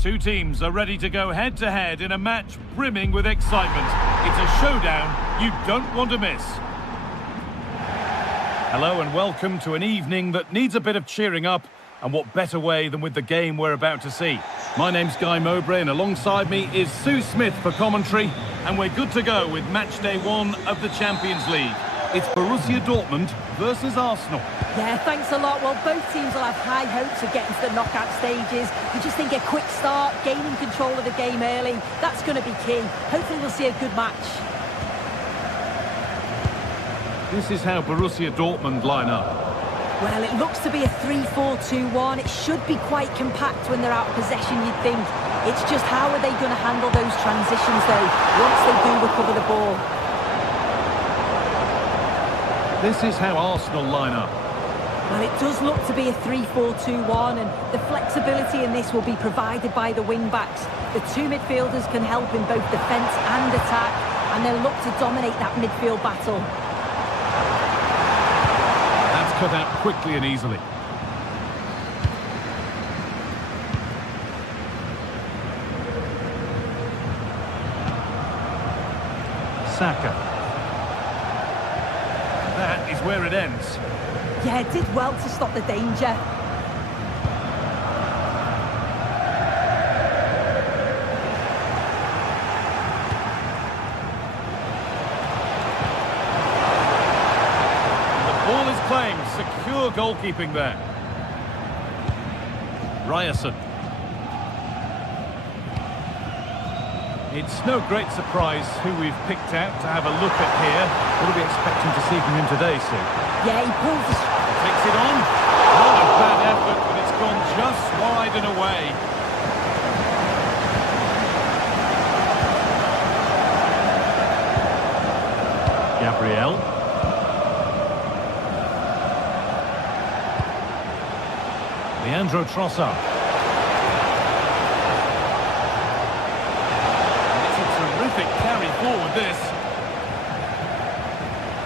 Two teams are ready to go head-to-head in a match brimming with excitement. It's a showdown you don't want to miss. Hello and welcome to an evening that needs a bit of cheering up, and what better way than with the game we're about to see. My name's Guy Mowbray and alongside me is Sue Smith for commentary, and we're good to go with match day 1 of the Champions League. It's Borussia Dortmund versus Arsenal. Yeah, thanks a lot. Well, both teams will have high hopes of getting to the knockout stages. You just think a quick start, gaining control of the game early, that's going to be key. Hopefully we'll see a good match. This is how Borussia Dortmund line up. Well, it looks to be a 3-4-2-1. It should be quite compact when they're out of possession, you'd think. It's just how are they going to handle those transitions, though, once they do recover the ball. This is how Arsenal line up. Well, it does look to be a 3-4-2-1, and the flexibility in this will be provided by the wing-backs. The two midfielders can help in both defence and attack, and they'll look to dominate that midfield battle. That's cut out quickly and easily. Saka. That is where it ends. Yeah, it did well to stop the danger. The ball is claimed. Secure goalkeeping there. Ryerson. It's no great surprise who we've picked out to have a look at here. What are we expecting to see from him today, Sue? Yeah, he pulls the... Takes it on. Not a bad effort, but it's gone just wide and away. Gabriel. Leandro Trossard. Carry forward this.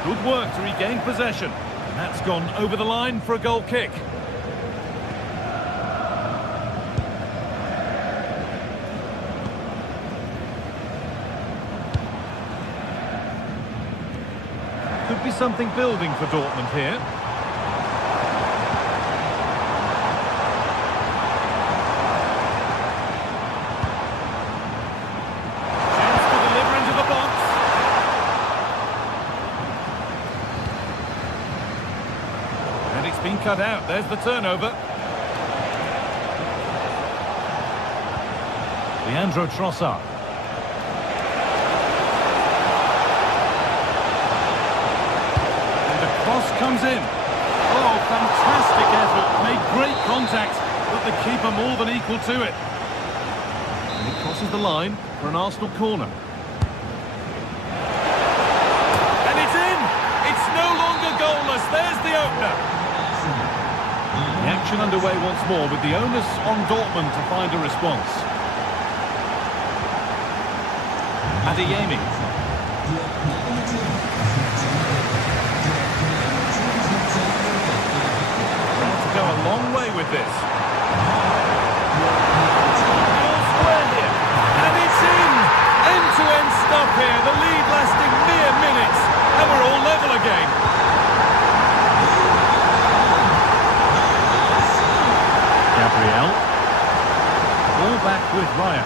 Good work to regain possession. And that's gone over the line for a goal kick. Could be something building for Dortmund here. Been cut out. There's the turnover. Leandro Trossard. And the cross comes in. Oh, fantastic effort. Made great contact, but the keeper more than equal to it. And it crosses the line for an Arsenal corner. And it's in! It's no longer goalless. There's the opener. The action underway once more with the onus on Dortmund to find a response. Adeyemi. Trying to go a long way with this. Ball square here. And it's in! End-to-end stuff here. The lead lasting mere minutes. And we're all level again. Gabriel. Ball back with Raya.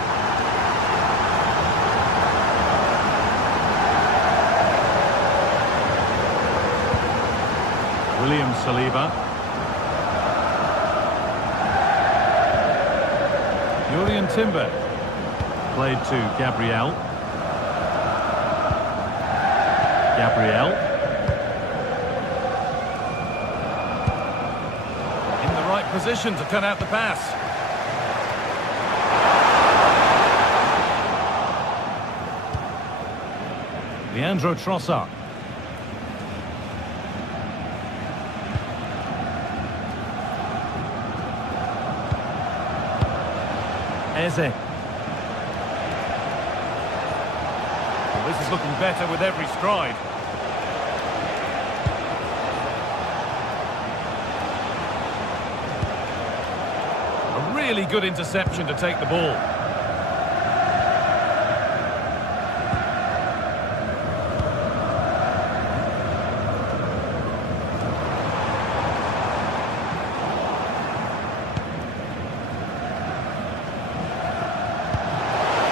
William Saliba. Julian Timber. Played to Gabriel. Gabriel. Position to cut out the pass. Leandro Trossard. Eze. Well, this is looking better with every stride. Really good interception to take the ball.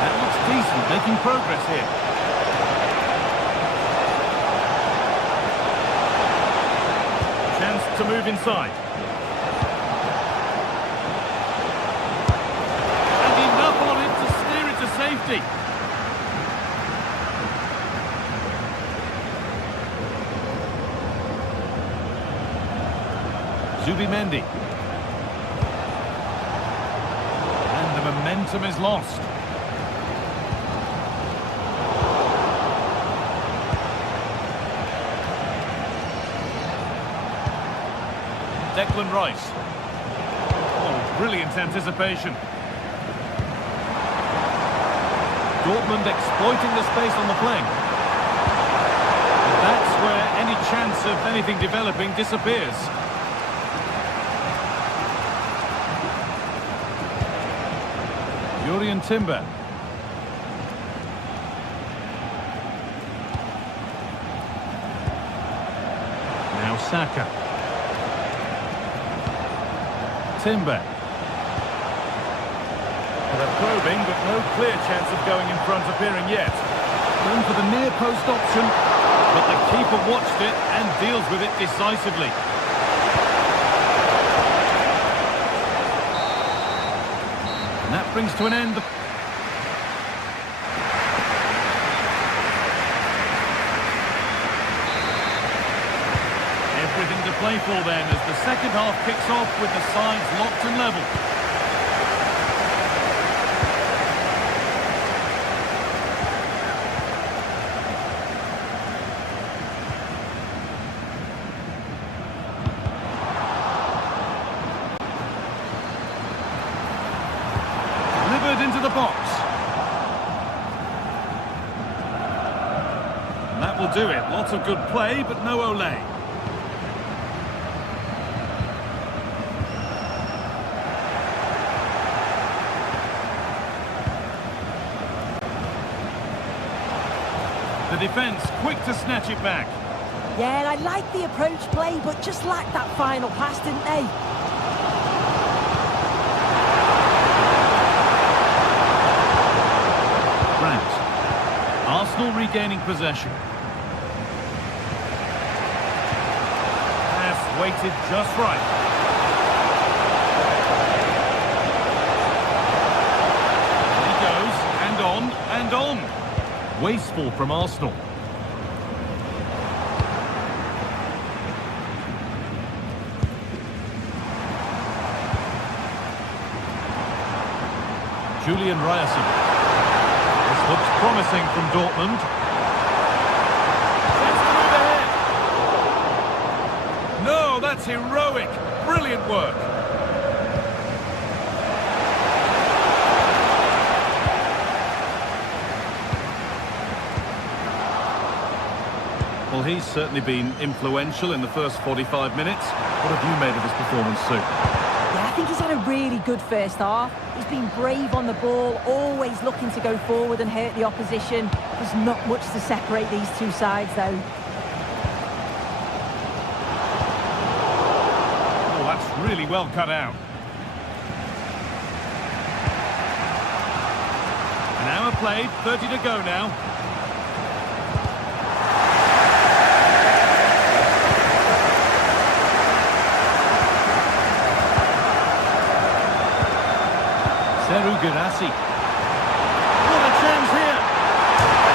That looks decent, making progress here. Chance to move inside. Safety. Zubimendi. And the momentum is lost. Declan Rice. Oh, brilliant anticipation. Dortmund exploiting the space on the flank. And that's where any chance of anything developing disappears. Jurrien Timber. Now Saka. Timber. They're probing, but no clear chance of going in front appearing yet. Going for the near post option, but the keeper watched it and deals with it decisively. And that brings to an end. Everything to play for then as the second half kicks off with the sides locked and level. Into the box. And that will do it. Lots of good play, but no Olé. The defence quick to snatch it back. Yeah, I like the approach play, but just lacked that final pass, didn't they? Arsenal regaining possession. Pass weighted just right. He goes, and on, and on. Wasteful from Arsenal. Julian Ryerson. Looks promising from Dortmund. Chance to move ahead. No, that's heroic. Brilliant work. Well, he's certainly been influential in the first 45 minutes. What have you made of his performance, Sue? Yeah, I think he's had a really good first half. He's been brave on the ball, always looking to go forward and hurt the opposition. There's not much to separate these two sides, though. Oh, that's really well cut out. An hour played, 30 to go now. Seru Girassi. What a chance here!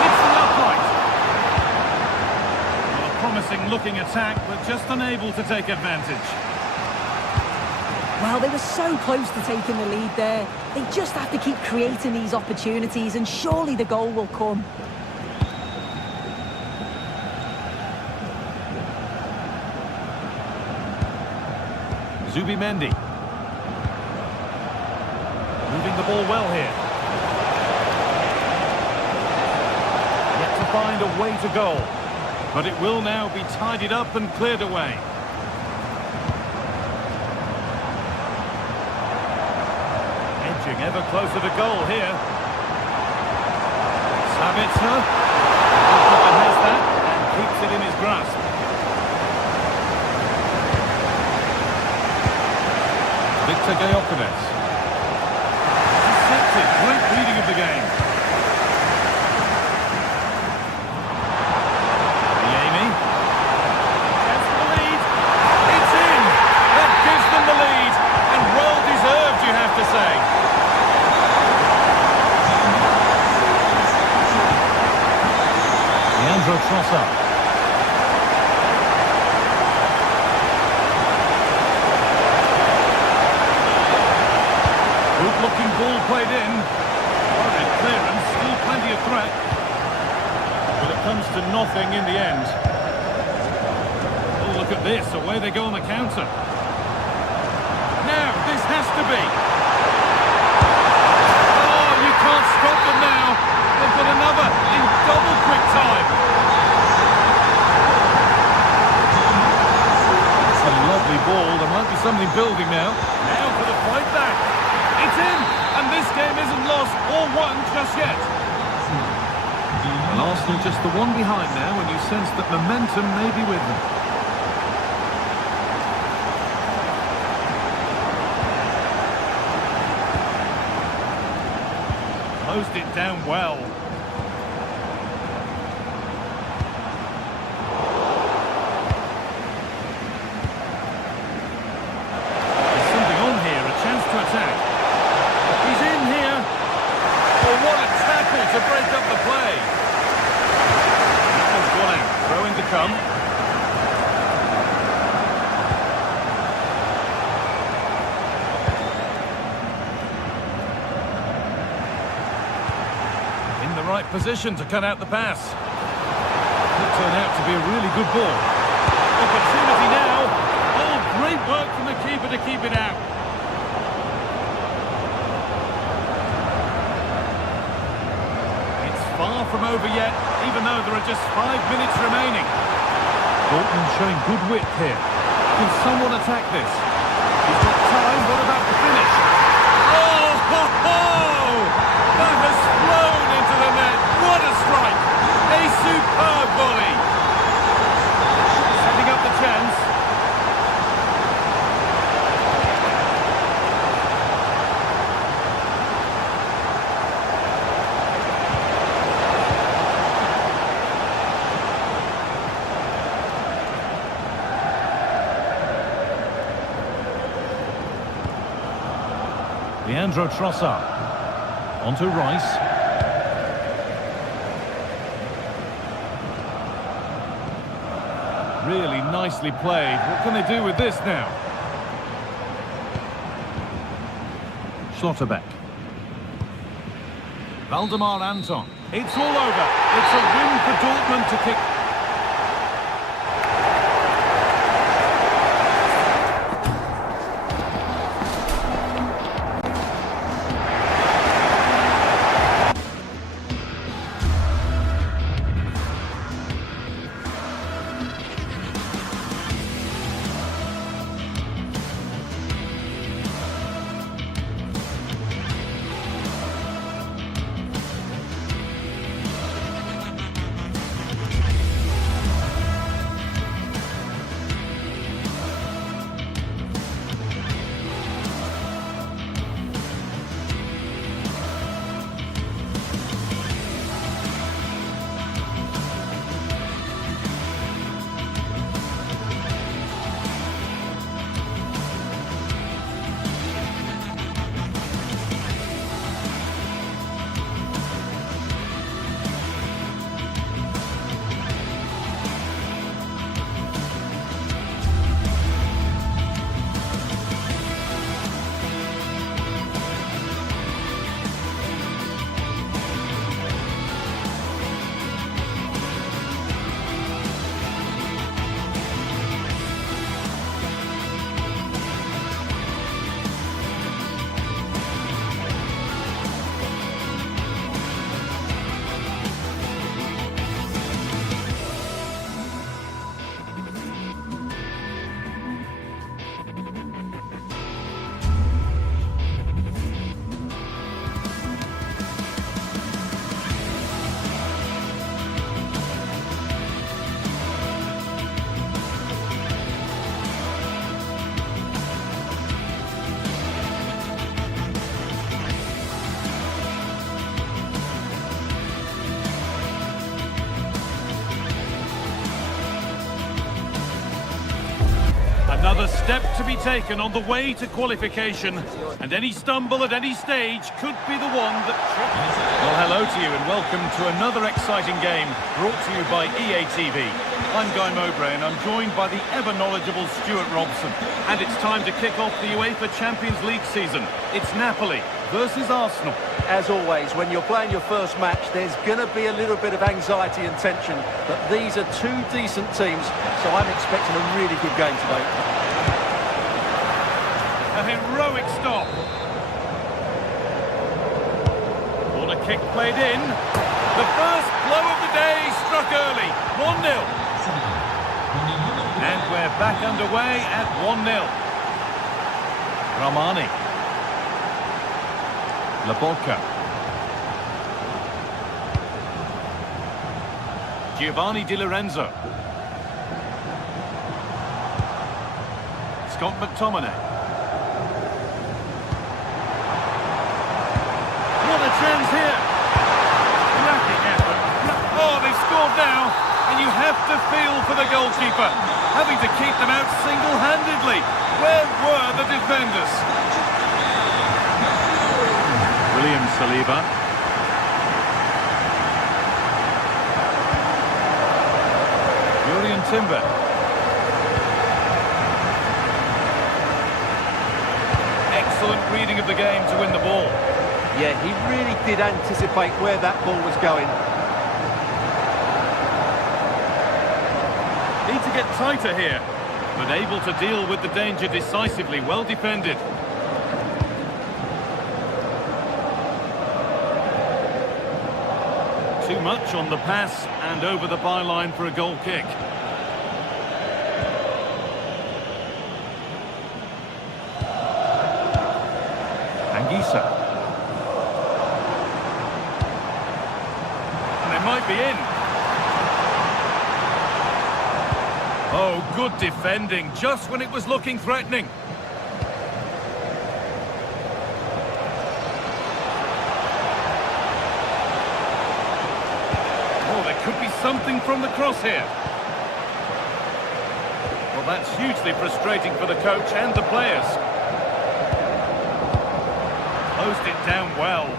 It's the upright. Well, a promising looking attack, but just unable to take advantage. Well, they were so close to taking the lead there. They just have to keep creating these opportunities, and surely the goal will come. Zubimendi. Moving the ball well here. Yet to find a way to goal. But it will now be tidied up and cleared away. Inching ever closer to goal here. Sabitzer has that and keeps it in his grasp. Victor Gayokovic. Intercepted. Great reading of the game. Yemi. Chance for the lead. It's in. That gives them the lead. And well deserved, you have to say. Leandro Trossard. Good-looking ball played in. Good clearance, still plenty of threat. But it comes to nothing in the end. Oh, look at this. Away they go on the counter. Now, this has to be. Oh, you can't stop them now. They've got another in double quick time. It's a lovely ball. There might be something building now. Now for the fight back. It's in, and this game isn't lost or won just yet. And Arsenal just the one behind now, and you sense that momentum may be with them. Closed it down well. There's something on here, a chance to attack. He's in here. Oh, what a tackle to break up the play. That one's gone out. Throw in to come. In the right position to cut out the pass. Could turn out to be a really good ball. Opportunity now. Oh, great work from the keeper to keep it out. Far from over yet, even though there are just 5 minutes remaining. Dortmund showing good width here. Can someone attack this? He's got time, what about the finish? Oh, ho, ho! That has flown into the net. What a strike! A superb volley. Setting up the chance. Leandro Trossard. Onto Rice. Really nicely played. What can they do with this now? Schlotterbeck. Valdemar Anton. It's all over. It's a win for Dortmund to kick. step to be taken on the way to qualification, and any stumble at any stage could be the one that triggers. Well, hello to you and welcome to another exciting game brought to you by EA TV. I'm Guy Mowbray and I'm joined by the ever-knowledgeable Stuart Robson. And it's time to kick off the UEFA Champions League season. It's Napoli versus Arsenal. As always, when you're playing your first match, there's going to be a little bit of anxiety and tension, but these are two decent teams, so I'm expecting a really good game today. A heroic stop. Corner kick played in. The first blow of the day struck early. 1-0. And we're back underway at 1-0. Ramani. Laborca. Giovanni Di Lorenzo. Scott McTominay. What a chance here. Cracking effort. Oh, they've scored now. And you have to feel for the goalkeeper, having to keep them out single-handedly. Where were the defenders? William Saliba. Jurriën Timber. Excellent reading of the game to win the ball. Yeah, he really did anticipate where that ball was going. Need to get tighter here, but able to deal with the danger decisively. Well defended. Too much on the pass and over the byline for a goal kick. Anguissa. And they might be in. Oh, good defending, just when it was looking threatening. Oh, there could be something from the cross here. Well, that's hugely frustrating for the coach and the players. Closed it down well.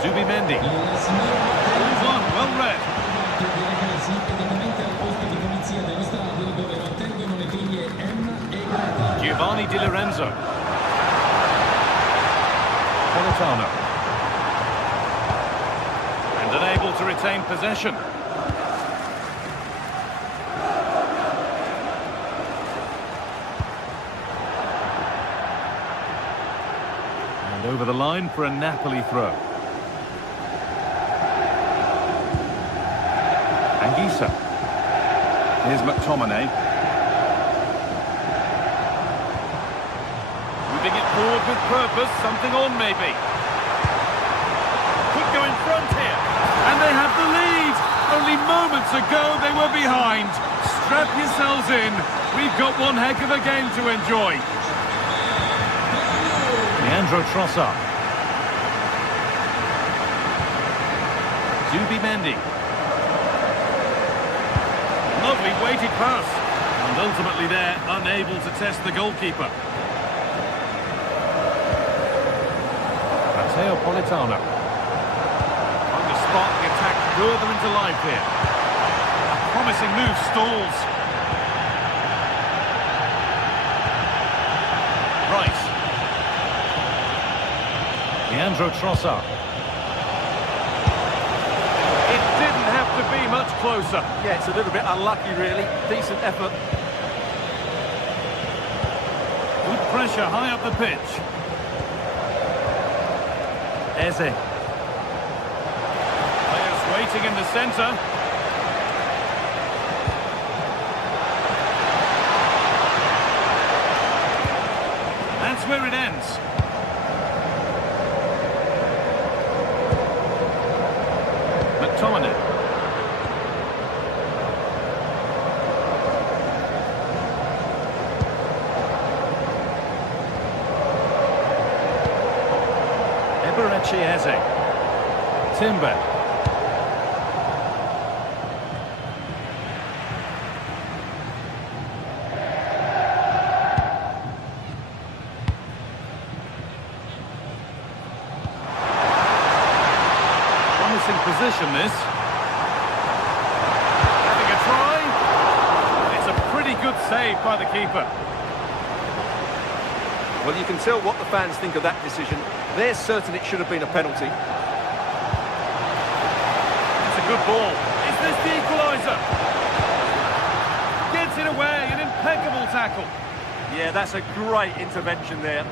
Zubimendi. Well read. Giovanni Di Lorenzo. Politano. And unable to retain possession. And over the line for a Napoli throw. Anguissa. Here's McTominay. Moving it forward with purpose, something on maybe. Could go in front here. And they have the lead. Only moments ago they were behind. Strap yourselves in. We've got one heck of a game to enjoy. Leandro Trossard. Zubimendi. Lovely weighted pass. And ultimately they're unable to test the goalkeeper. Matteo Politano. Trying to spark the attack further into life here. A promising move stalls. Rice. Leandro Trossard. It didn't have to be much closer. Yeah, it's a little bit unlucky, really. Decent effort. Good pressure high up the pitch. Eze. Players waiting in the centre. That's where it ends. McTominay. Timber. Promising position, this. Having a try. It's a pretty good save by the keeper. Well, you can tell what the fans think of that decision. They're certain it should have been a penalty. It's a good ball. Is this the equaliser? Gets it away, an impeccable tackle. Yeah, that's a great intervention there.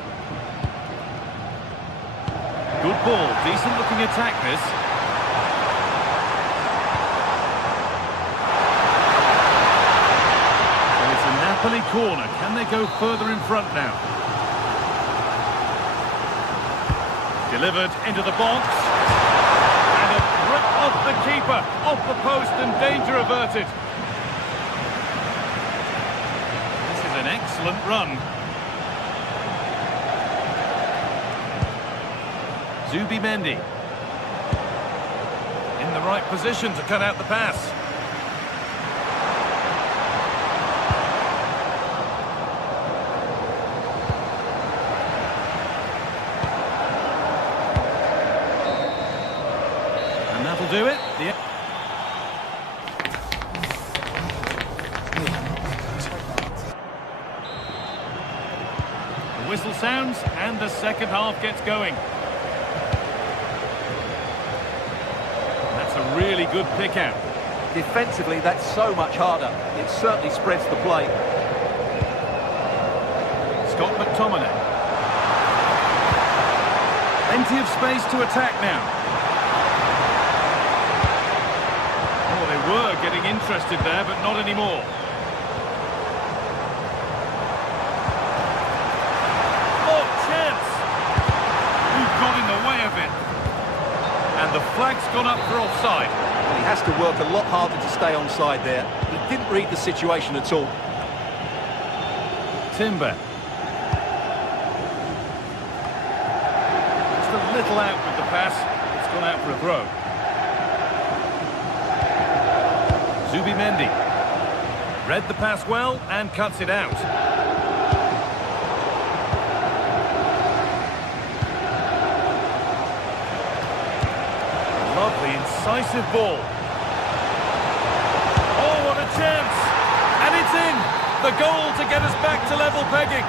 Good ball, decent looking attack this. So it's a Napoli corner. Can they go further in front now? Delivered into the box. And a rip off the keeper, off the post, and danger averted. This is an excellent run. Zubimendi. In the right position to cut out the pass. And that'll do it. The whistle sounds and the second half gets going. That's a really good pick out. Defensively, that's so much harder. It certainly spreads the play. Scott McTominay. Plenty of space to attack now. Oh, they were getting interested there, but not anymore. Oh, chance! Who got in the way of it? And the flag's gone up for offside. Well, he has to work a lot harder to stay onside there. He didn't read the situation at all. Timber. Just a little out with the pass. It's gone out for a throw. Zubimendi. Read the pass well and cuts it out. Lovely, incisive ball. Oh, what a chance! And it's in! The goal to get us back to level pegging.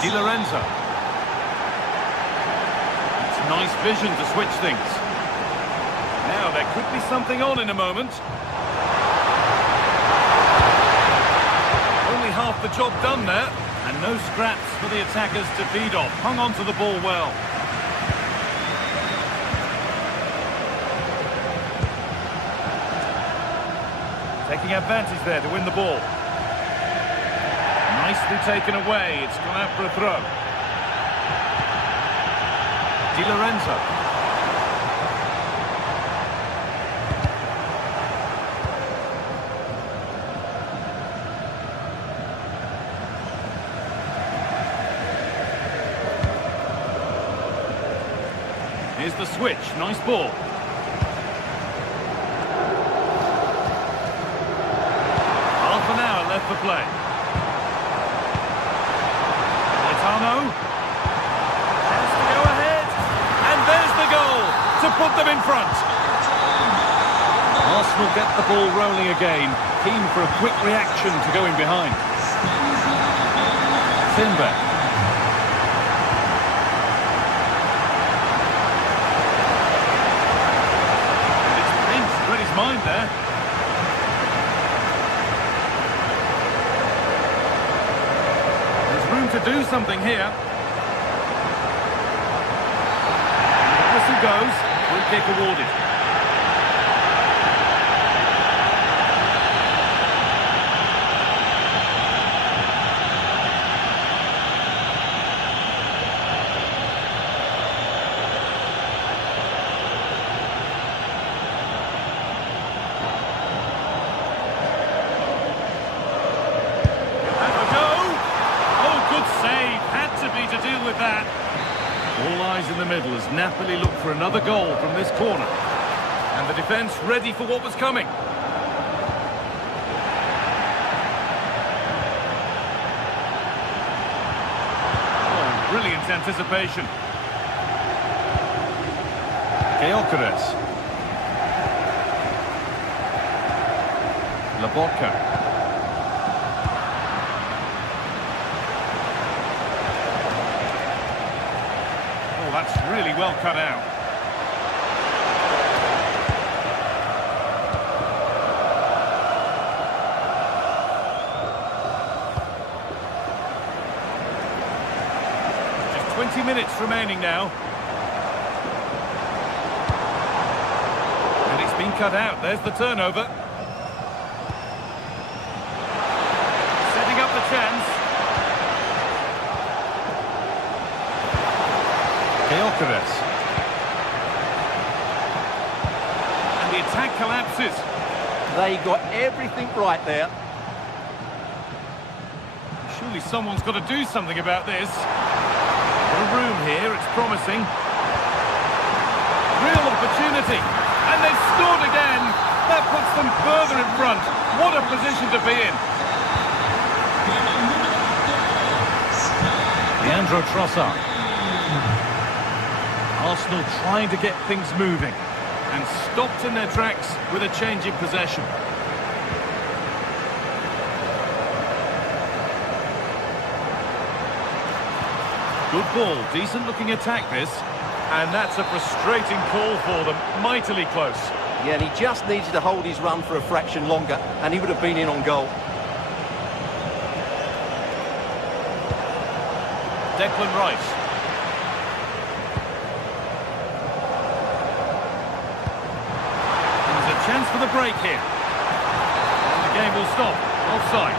Di Lorenzo. It's nice vision to switch things. Now, there could be something on in a moment. Only half the job done there. And no scraps for the attackers to feed off. Hung on to the ball well. Taking advantage there to win the ball. Nicely taken away. It's gone out for a throw. Di Lorenzo. Here's the switch. Nice ball. Half an hour left for play. Gaetano. Has to go ahead. And there's the goal to put them in front. Arsenal get the ball rolling again. Keen for a quick reaction to going behind. Timber. Mind there. There's room to do something here. And the whistle goes. Free kick awarded. All eyes in the middle as Napoli look for another goal from this corner. And the defence ready for what was coming. Oh, brilliant anticipation. Gyökeres. Lobotka. Oh, that's really well cut out. Just 20 minutes remaining now. And it's been cut out. There's the turnover. Chance. Gyökeres. And the attack collapses. They got everything right there. Surely someone's got to do something about this. No room here, it's promising. Real opportunity. And they've scored again. That puts them further in front. What a position to be in. Leandro Trossard. Arsenal trying to get things moving and stopped in their tracks with a change in possession. Good ball, decent looking attack this, and that's a frustrating call for them, mightily close. Yeah, and he just needed to hold his run for a fraction longer and he would have been in on goal. Declan Rice. There's a chance for the break here. And the game will stop. Offside.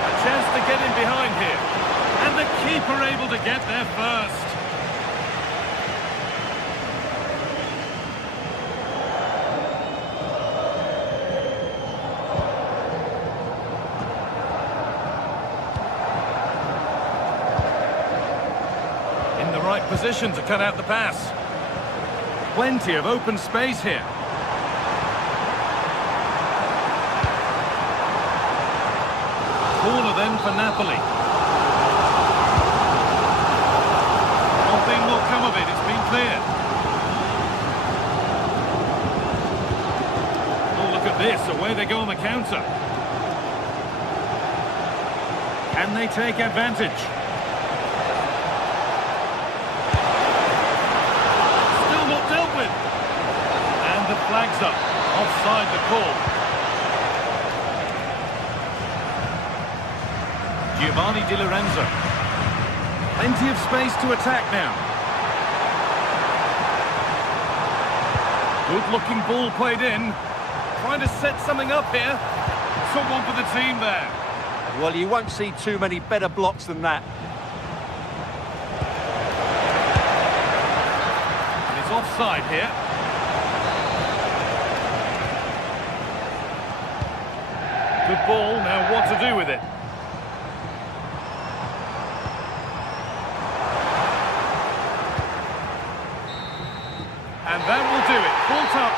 A chance to get in behind here. And the keeper able to get there first. Position to cut out the pass. Plenty of open space here. Corner then for Napoli. Nothing will come of it, it's been cleared. Oh, look at this, away they go on the counter. Can they take advantage? Flags up, offside the call. Giovanni Di Lorenzo. Plenty of space to attack now. Good looking ball played in. Trying to set something up here. Someone for the team there. Well, you won't see too many better blocks than that. And it's offside here. Good ball, now what to do with it? And that will do it, full top.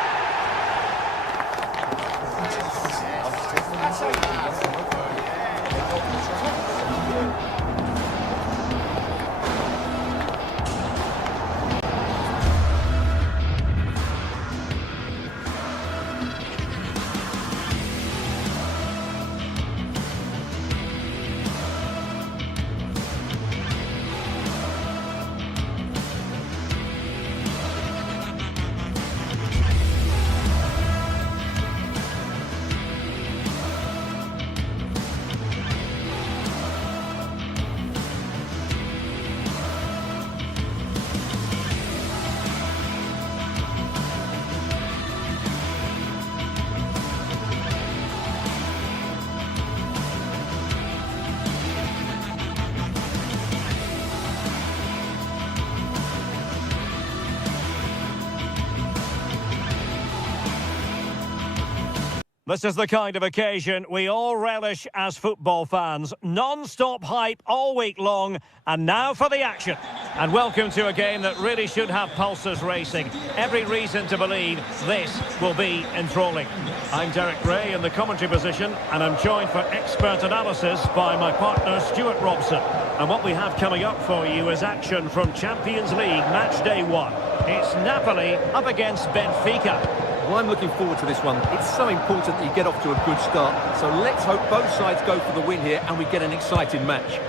This is the kind of occasion we all relish as football fans. Non-stop hype all week long, and now for the action. And welcome to a game that really should have pulses racing. Every reason to believe this will be enthralling. I'm Derek Ray in the commentary position, and I'm joined for expert analysis by my partner Stuart Robson. And what we have coming up for you is action from Champions League match day 1. It's Napoli up against Benfica. Well, I'm looking forward to this one. It's so important that you get off to a good start. So let's hope both sides go for the win here and we get an exciting match.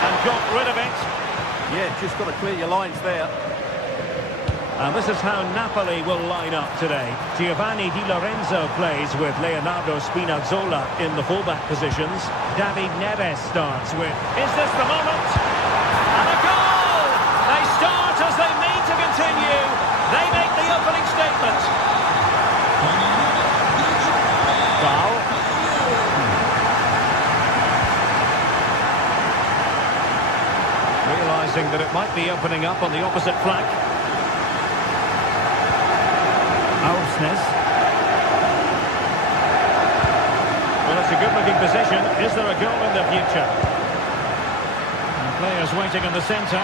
And got rid of it. Yeah, just got to clear your lines there. And this is how Napoli will line up today. Giovanni Di Lorenzo plays with Leonardo Spinazzola in the fullback positions. David Neves starts with... Is this the moment? And a goal! They start as they mean to continue. They make the opening statement. Foul. Realising that it might be opening up on the opposite flank. Alsnes. Well, it's a good-looking position. Is there a goal in the future? And players waiting in the centre.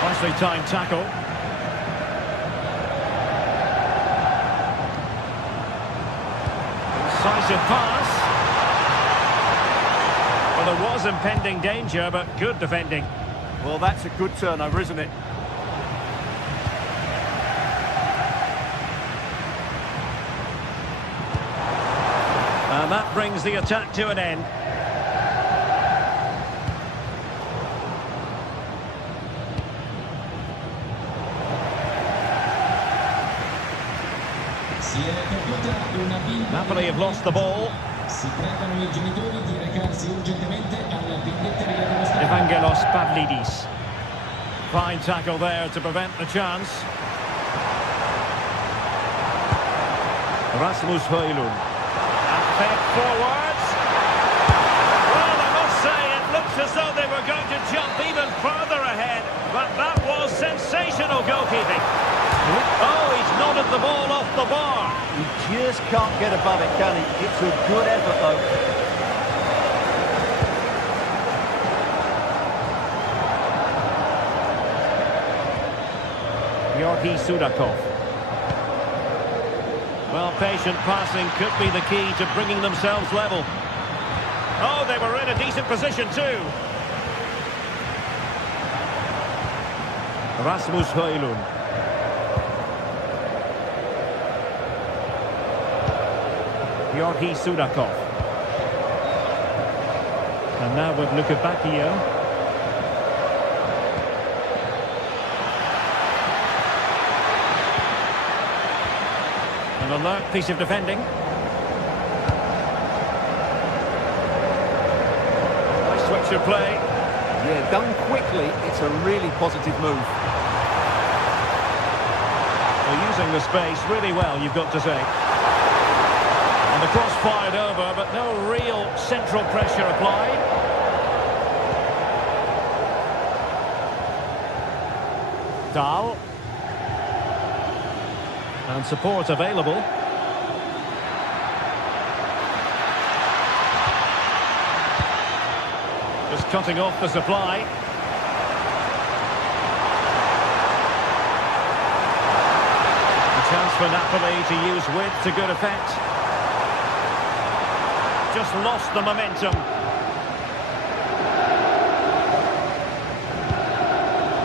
Nicely timed tackle. Incisive pass. Well, there was impending danger, but good defending. Well, that's a good turnover, isn't it? And that brings the attack to an end. Napoli have lost the ball. Evangelos Pavlidis. Fine tackle there to prevent the chance. Rasmus Højlund. And fed forwards. Well, I must say, it looks as though they were going to jump even further ahead. But that was sensational goalkeeping. Oh, he's nodded the ball off the bar. He just can't get above it, can he? It's a good effort, though. Georgi Sudakov. Well, patient passing could be the key to bringing themselves level. Oh, they were in a decent position too. Rasmus Højlund. Georgi Sudakov. And now with Luka Bacchio. An alert piece of defending. Nice switch of play. Yeah, done quickly. It's a really positive move. They're using the space really well, you've got to say. And the cross fired over, but no real central pressure applied. Dahl. And support available. Just cutting off the supply. A chance for Napoli to use width to good effect. Just lost the momentum.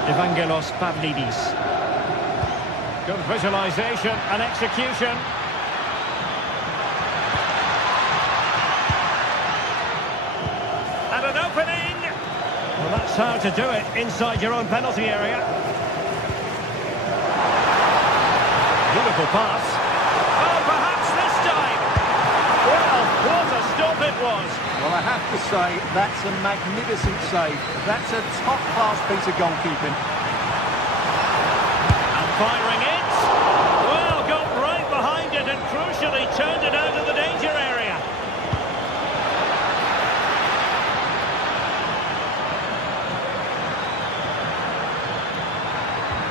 Evangelos Pavlidis. Good visualization and execution. And an opening. Well, that's how to do it inside your own penalty area. Beautiful pass. Oh, perhaps this time. Well, what a stop it was. Well, I have to say, that's a magnificent save. That's a top-class piece of goalkeeping. And firing it. Well, got right behind it and crucially turned it out of the danger area.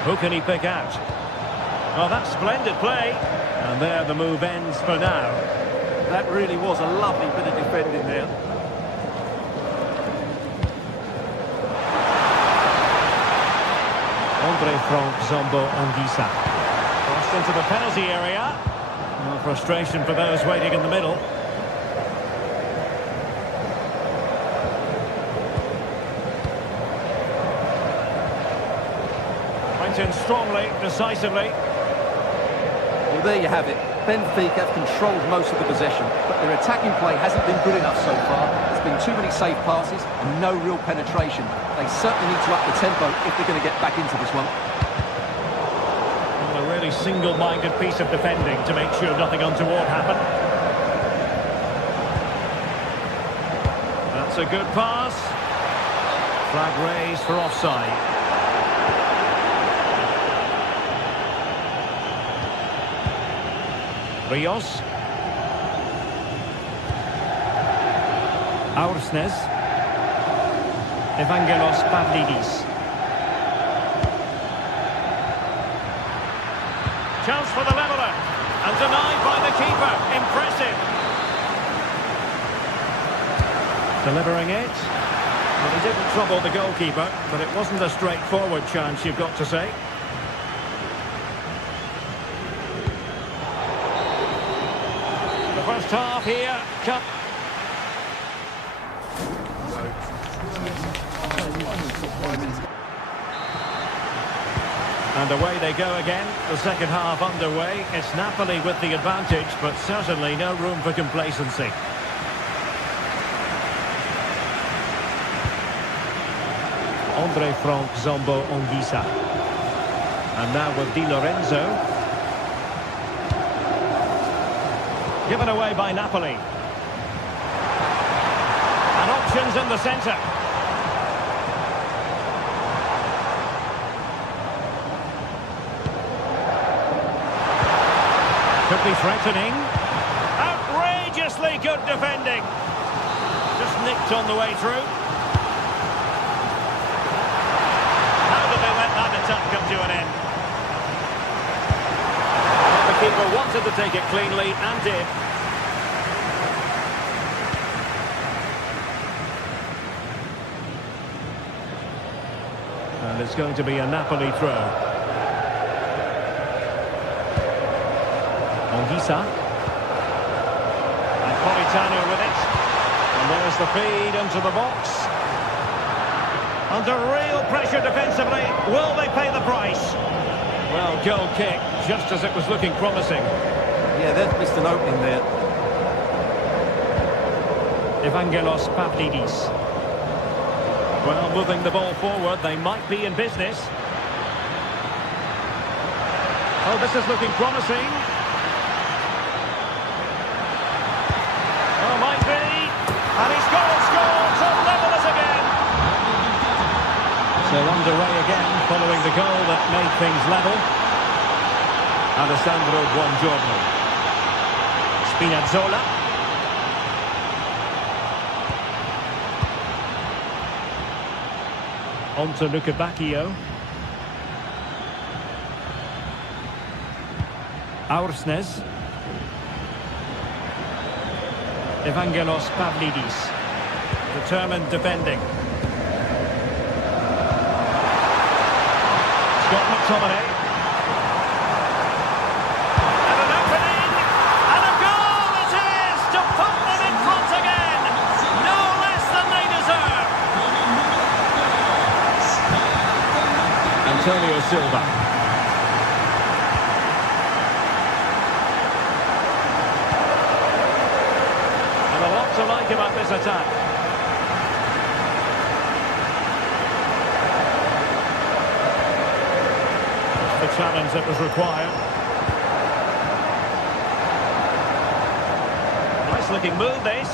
Who can he pick out? Oh, that's splendid play. And there the move ends for now. That really was a lovely bit of defending there. Frank Zombo Anguissa. Crossed into the penalty area. Well, frustration for those waiting in the middle. Went in strongly, decisively. Well, there you have it. Benfica have controlled most of the possession, but their attacking play hasn't been good enough so far. There's been too many safe passes and no real penetration. They certainly need to up the tempo if they're going to get back into this one. Well, a really single-minded piece of defending to make sure nothing untoward happened. That's a good pass. Flag raised for offside. Rios. Aursnes. Evangelos Pavlidis. Chance for the leveller. And denied by the keeper. Impressive. Delivering it. Well, he didn't trouble the goalkeeper, but it wasn't a straightforward chance, you've got to say. First half here. And away they go again. The second half underway. It's Napoli with the advantage, but certainly no room for complacency. Frank Zombo Anguissa. And now with Di Lorenzo. Given away by Napoli. And options in the centre. Could be threatening. Outrageously good defending. Just nicked on the way through. How did they let that attack come to an end? The keeper wanted to take it cleanly and did. And it's going to be a Napoli throw. Anguissa. And Politano with it. And there's the feed into the box. Under real pressure defensively. Will they pay the price? Well, goal kick, just as it was looking promising. Yeah, they've missed an opening there. Evangelos Pavlidis. Well, moving the ball forward, they might be in business. Oh, this is looking promising. Oh, might be. And he scored to level us again. So underway again, following the goal that made things level. Alessandro Buongiorno. Spinazzola. On to Luca Bacchio. Aursnes. Evangelos Pavlidis. Determined defending. Scott McTominay. And an opening. And a goal it is to put them in front again. No less than they deserve. Antonio Silva. And a lot to like about this attack. The challenge that was required. Nice looking move, this.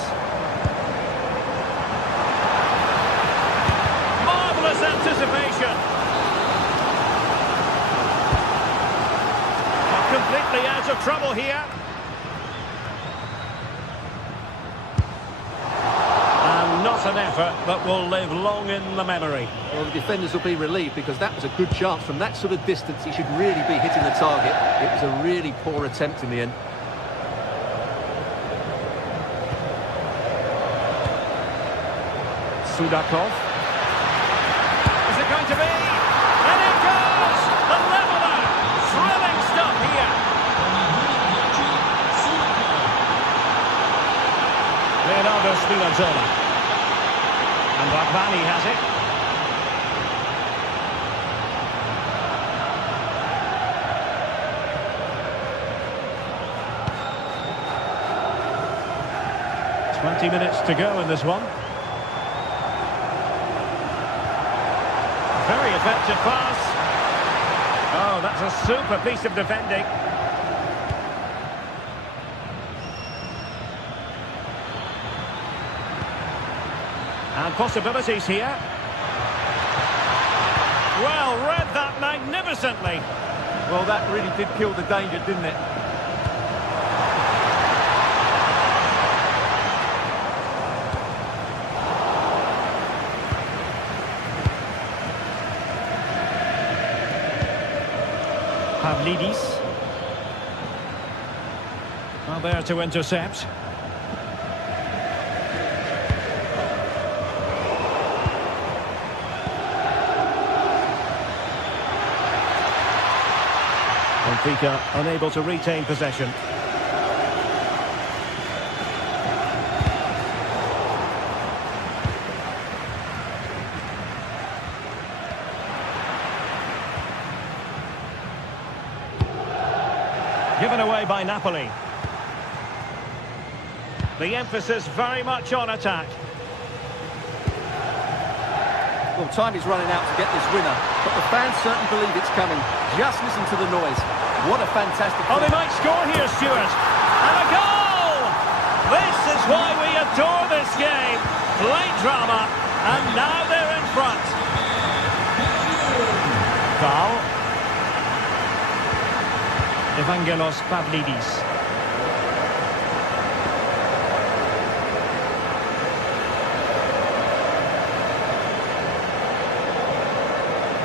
Marvellous anticipation. Completely out of trouble here. And not an effort. effort that will live long in the memory. Well, the defenders will be relieved because that was a good chance. From that sort of distance, he should really be hitting the target. It was a really poor attempt in the end. Sudakov. Is it going to be? And it goes! The leveller! Thrilling stuff here. Leonardo Spinazzola. And Rakhmani has it. "20 minutes to go in this one. Very effective pass. Oh, that's a super piece of defending. And possibilities here. Well, read that magnificently. Well, that really did kill the danger, didn't it? Pavlidis. Well, there to intercept. Benfica unable to retain possession. Given away by Napoli. The emphasis very much on attack. Well, time is running out to get this winner, but the fans certainly believe it's coming. Just listen to the noise. What a fantastic... Oh, they might score here, Stuart. And a goal! This is why we adore this game. Late drama, and now they're in front. Foul. Evangelos Pavlidis.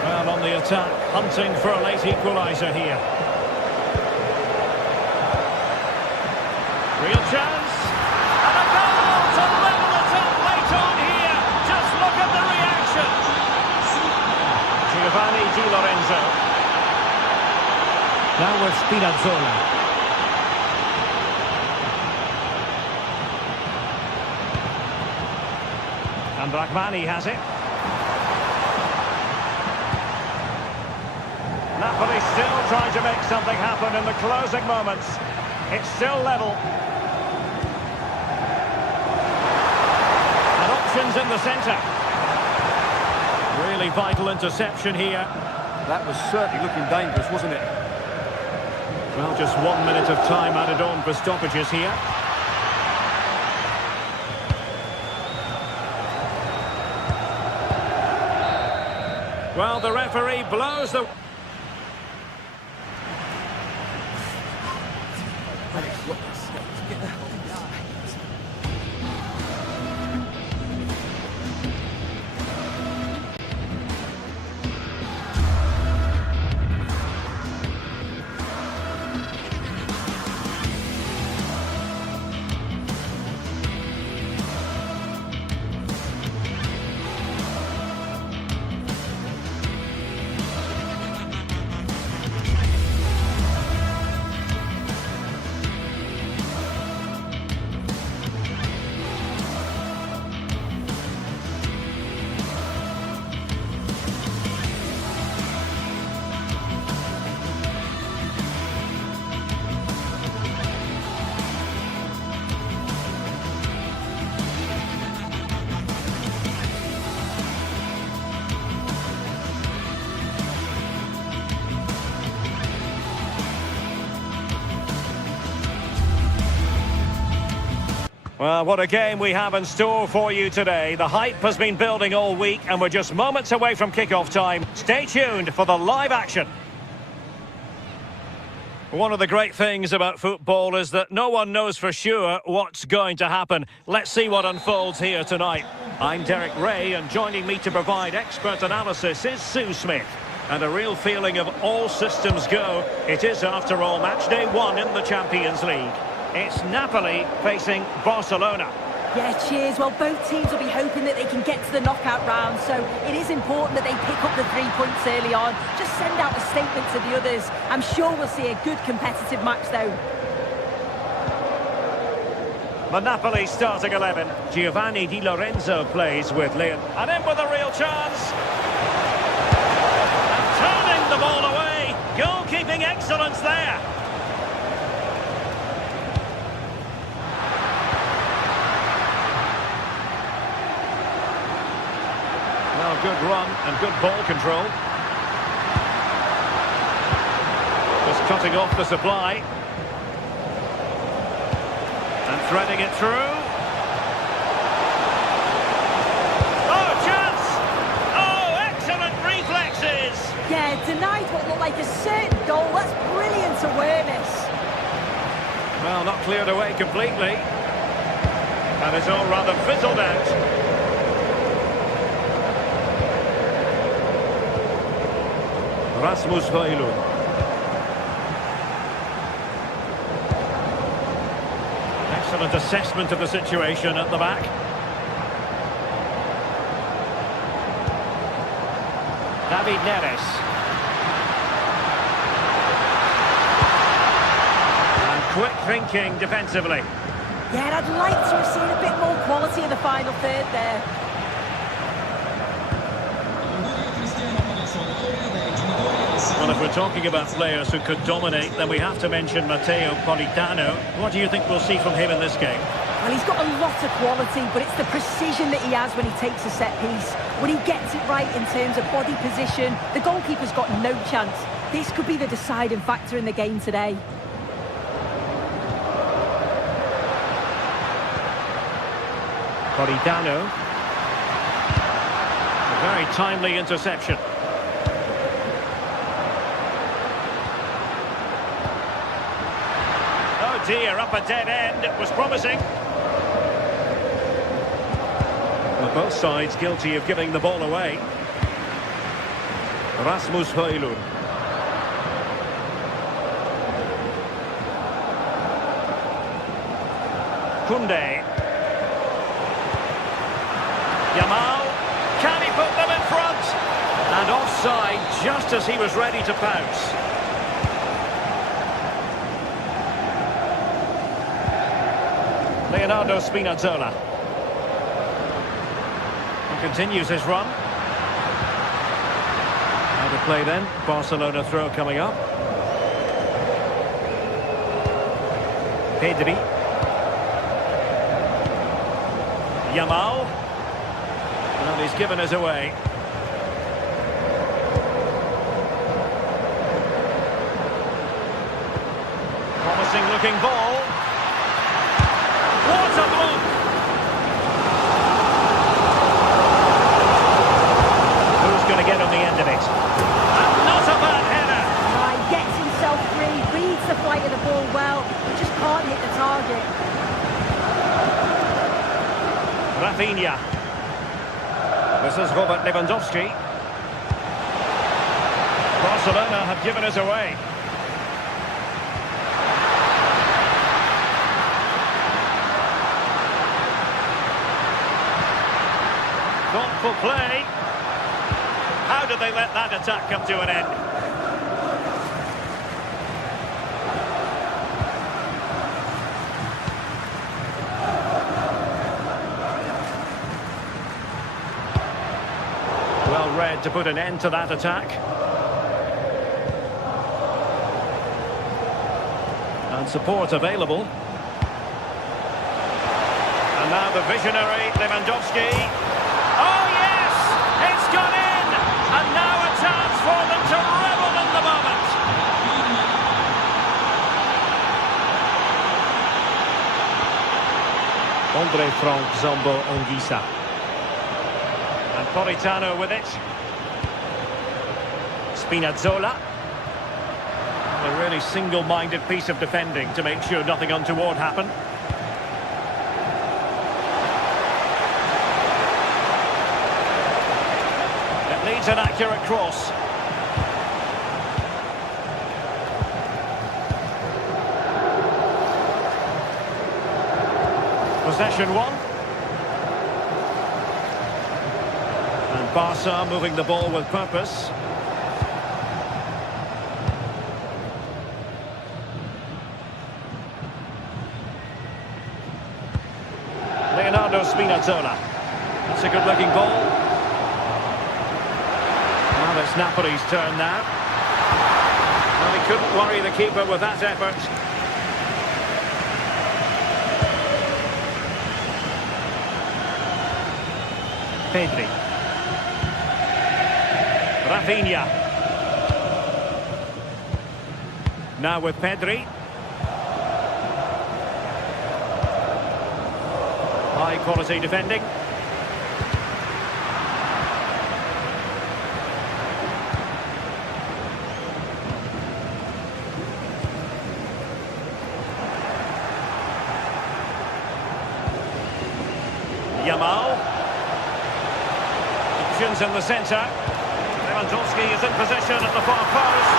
Well, on the attack, hunting for a late equaliser here. Real chance. And a goal to level it up late on here. Just look at the reaction. Giovanni Di Lorenzo. Now with Spinazzola. And Rakhmani has it. Napoli still trying to make something happen in the closing moments. It's still level. And options in the centre. Really vital interception here. That was certainly looking dangerous, wasn't it? Well, just 1 minute of time added on for stoppages here. Well, the referee blows the... Well, what a game we have in store for you today. The hype has been building all week and we're just moments away from kick-off time. Stay tuned for the live action. One of the great things about football is that no one knows for sure what's going to happen. Let's see what unfolds here tonight. I'm Derek Ray, and joining me to provide expert analysis is Sue Smith. And a real feeling of all systems go. It is, after all, match day 1 in the Champions League. It's Napoli facing Barcelona. Yeah, cheers. Well, both teams will be hoping that they can get to the knockout round, so it is important that they pick up the 3 points early on. Just send out a statement to the others. I'm sure we'll see a good competitive match, though. The Napoli starting 11. Giovanni Di Lorenzo plays with Leon. And in with a real chance. And turning the ball away. Goalkeeping excellence there. Well, good run and good ball control. Just cutting off the supply. And threading it through. Oh, chance! Oh, excellent reflexes! Yeah, denied what looked like a certain goal. That's brilliant awareness. Well, not cleared away completely. And it's all rather fizzled out. Rasmus Højlund. Excellent assessment of the situation at the back. David Neres. And quick thinking defensively. Yeah, I'd like to have seen a bit more quality in the final third there. Well, if we're talking about players who could dominate, then we have to mention Matteo Politano. What do you think we'll see from him in this game? Well, he's got a lot of quality, but it's the precision that he has when he takes a set piece. When he gets it right in terms of body position, the goalkeeper's got no chance. This could be the deciding factor in the game today. Politano. A very timely interception. Oh dear, up a dead end. It was promising. Well, both sides guilty of giving the ball away. Rasmus Højlund. Koundé. Yamal. Can he put them in front? And offside just as he was ready to pounce. Leonardo Spinazzola. He continues his run. Out of play then. Barcelona throw coming up. Pedri. Yamal. And he's given us away. Promising looking ball. What a block! Who's going to get on the end of it? And not a bad header! He gets himself free, reads the flight of the ball well, but just can't hit the target. Rafinha. This is Robert Lewandowski. Barcelona have given us away. Thoughtful play. How did they let that attack come to an end? Well read to put an end to that attack. And support available. And now the visionary Lewandowski. Oh yes! It's gone in! And now a chance for them to revel in the moment. Andre Frank Zambo Anguissa. And Politano with it. Spinazzola. A really single-minded piece of defending to make sure nothing untoward happened. Finds an accurate cross. Possession one. And Barca moving the ball with purpose. Spinazzola. That's a good-looking ball. Well, it's Napoli's turn now. Well, he couldn't worry the keeper with that effort. Pedri. Rafinha. Now with Pedri. High quality defending. Yamal. Options in the centre. Lewandowski is in position at the far post.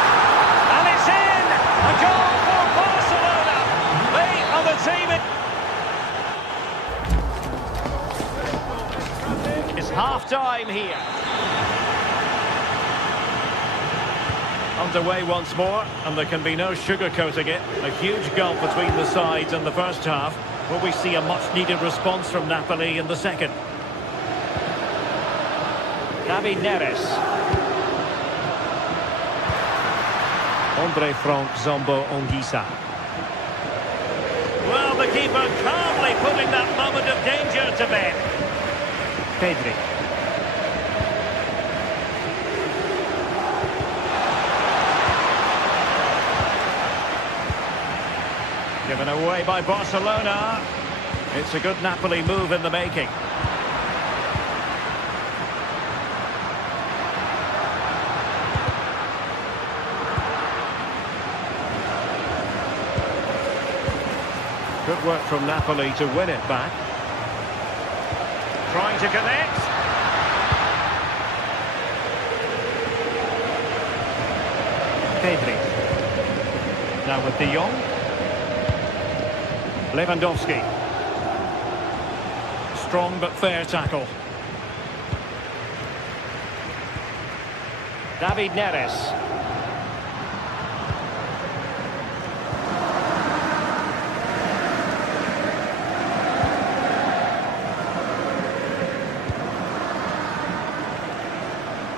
And it's in! A goal for Barcelona! They are the team. It's half-time here. Underway once more, and there can be no sugarcoating it. A huge gulf between the sides in the first half. Will we see a much-needed response from Napoli in the second? David Neres. Andre Frank Zombo Ongisa. Well, the keeper calmly putting that moment of danger to bed. Pedri. Given away by Barcelona. It's a good Napoli move in the making. Good work from Napoli to win it back. Trying to connect. Pedri. Now with De Jong. Lewandowski. Strong but fair tackle. David Neres.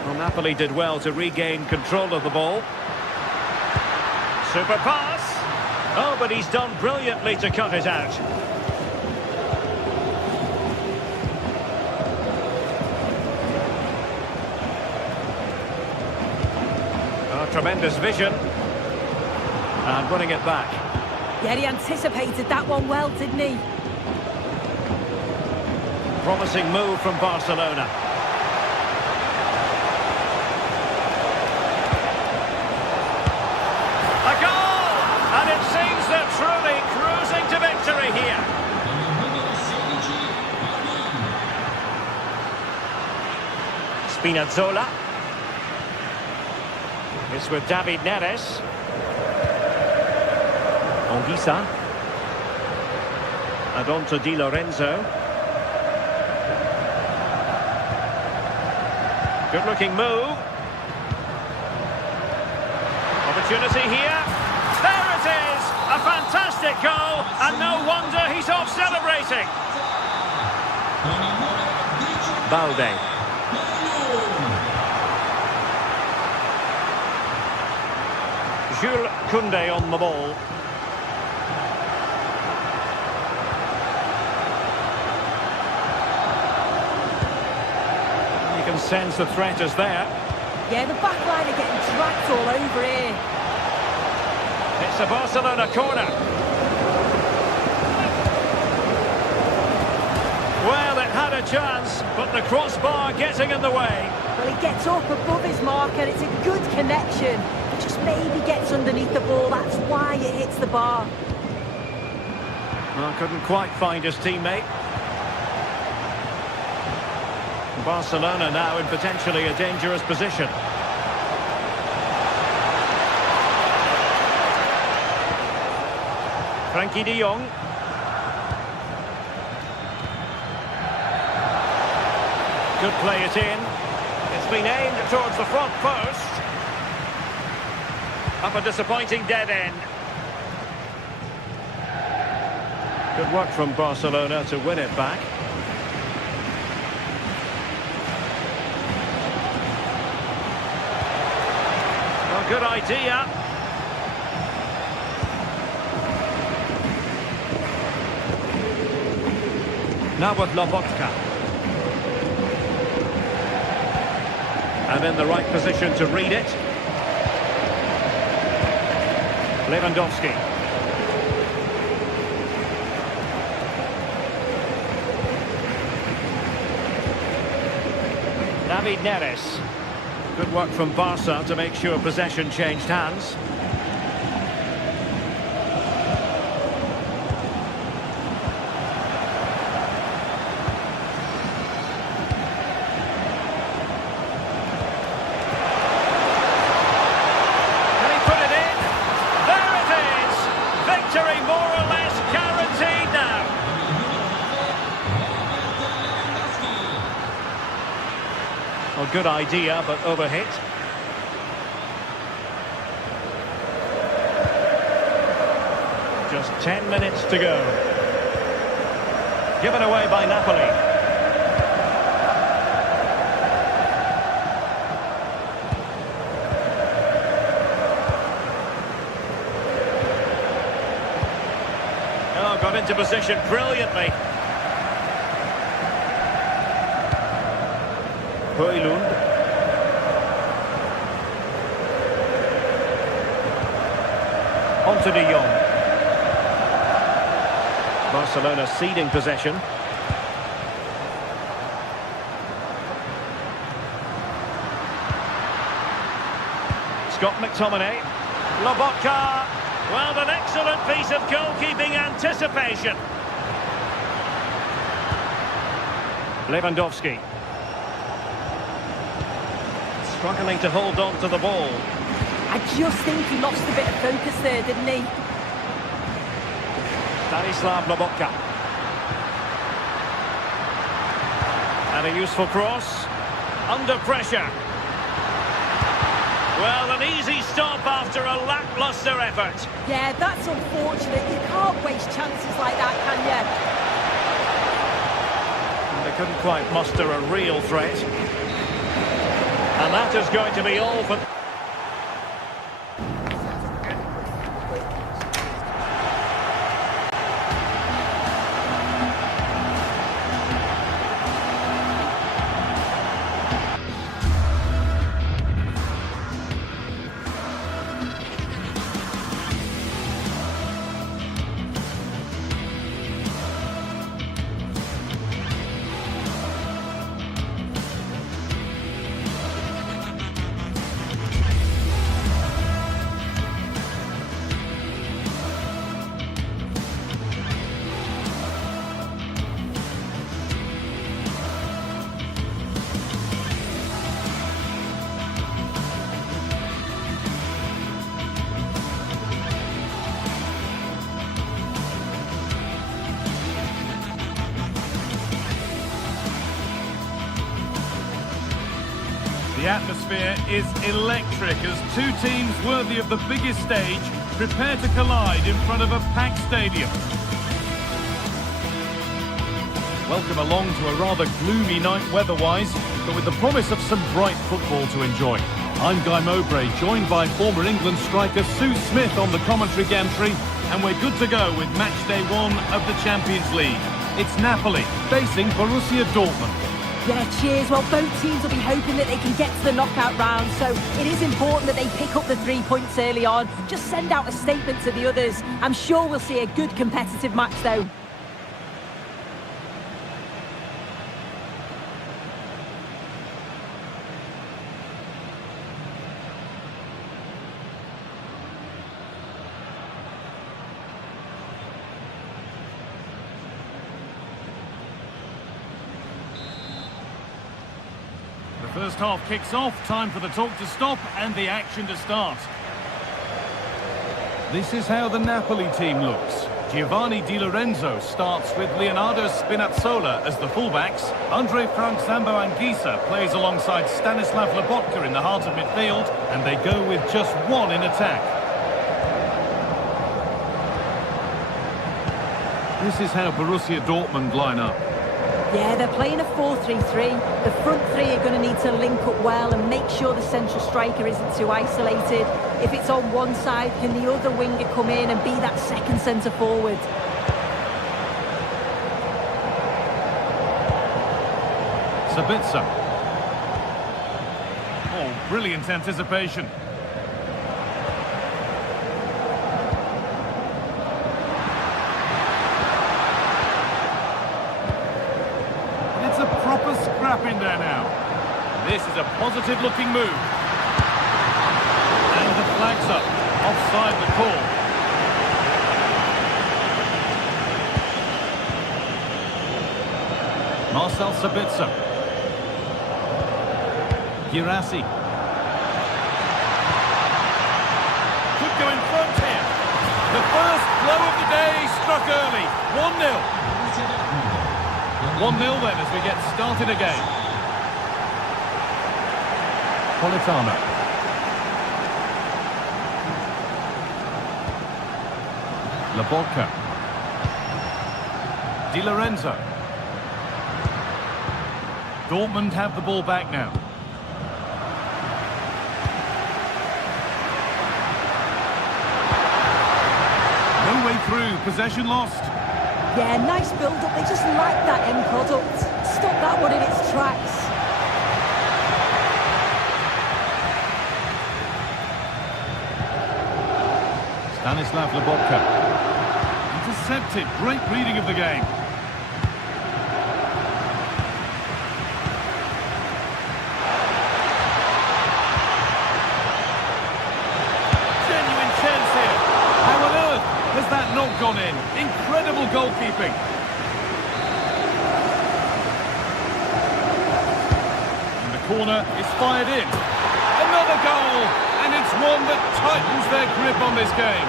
Well, Napoli did well to regain control of the ball. Super pass. Oh, but he's done brilliantly to cut it out. Oh, tremendous vision. And running it back. Yeah, he anticipated that one well, didn't he? Promising move from Barcelona. A goal! And it seems they're truly cruising to victory here. Spinazzola. It's with David Neres. Ongisa. And on to Di Lorenzo. Good-looking move. Opportunity here. There it is! A fantastic goal, and no wonder he's off celebrating. Balde. Jules Koundé on the ball. You can sense the threat is there. Yeah, the back line are getting dragged all over here. It's a Barcelona corner. Well, it had a chance, but the crossbar getting in the way. Well, he gets up above his marker. It's a good connection. It just maybe gets underneath the ball. That's why it hits the bar. Well, couldn't quite find his teammate. Barcelona now in potentially a dangerous position. Frankie de Jong. Could play it in. It's been aimed towards the front post. Up a disappointing dead end. Good work from Barcelona to win it back. Well, good idea. Now with Lobotka. And in the right position to read it. Lewandowski. David Neres. Good work from Barca to make sure possession changed hands. Well, good idea, but overhit. Just 10 minutes to go. Given away by Napoli. Oh, got into position brilliantly. Højlund. On to de Jong. Barcelona ceding possession. Scott McTominay. Lobotka. Well, an excellent piece of goalkeeping anticipation. Lewandowski. Struggling to hold on to the ball. I just think he lost a bit of focus there, didn't he? Stanislav Lobotka. And a useful cross. Under pressure. Well, an easy stop after a lacklustre effort. Yeah, that's unfortunate. You can't waste chances like that, can you? They couldn't quite muster a real threat. And that is going to be all for... The atmosphere is electric as two teams worthy of the biggest stage prepare to collide in front of a packed stadium. Welcome along to a rather gloomy night weather-wise, but with the promise of some bright football to enjoy. I'm Guy Mowbray, joined by former England striker Sue Smith on the commentary gantry, and we're good to go with match day 1 of the Champions League. It's Napoli facing Borussia Dortmund. Yeah, cheers. Well, both teams will be hoping that they can get to the knockout round, so it is important that they pick up the 3 points early on. Just send out a statement to the others. I'm sure we'll see a good competitive match, though. first half kicks off, time for the talk to stop and the action to start. This is how the Napoli team looks. Giovanni Di Lorenzo starts with Leonardo Spinazzola as the fullbacks. Andre Frank Zambo-Anguissa plays alongside Stanislav Lobotka in the heart of midfield, and they go with just one in attack. This is how Borussia Dortmund line up. Yeah, they're playing a 4-3-3. The front three are going to need to link up well and make sure the central striker isn't too isolated. If it's on one side, can the other winger come in and be that second centre forward? Sabitzer. Oh, brilliant anticipation. Proper scrap in there now. This is a positive looking move. And the flag's up. Offside the call. Marcel Sabitzer. Girassi. Could go in front here. The first blow of the day struck early. 1-0. 1-0 then as we get started again. Politano. Lobotka. Di Lorenzo. Dortmund have the ball back now. No way through, possession lost. Yeah, nice build-up. They just like that end product. Stop that one in its tracks. Stanislav Lobotka. Intercepted. Great reading of the game. Genuine chance here. How on earth has that not gone in? Incredible goalkeeping. And the corner is fired in. Another goal, and it's one that tightens their grip on this game.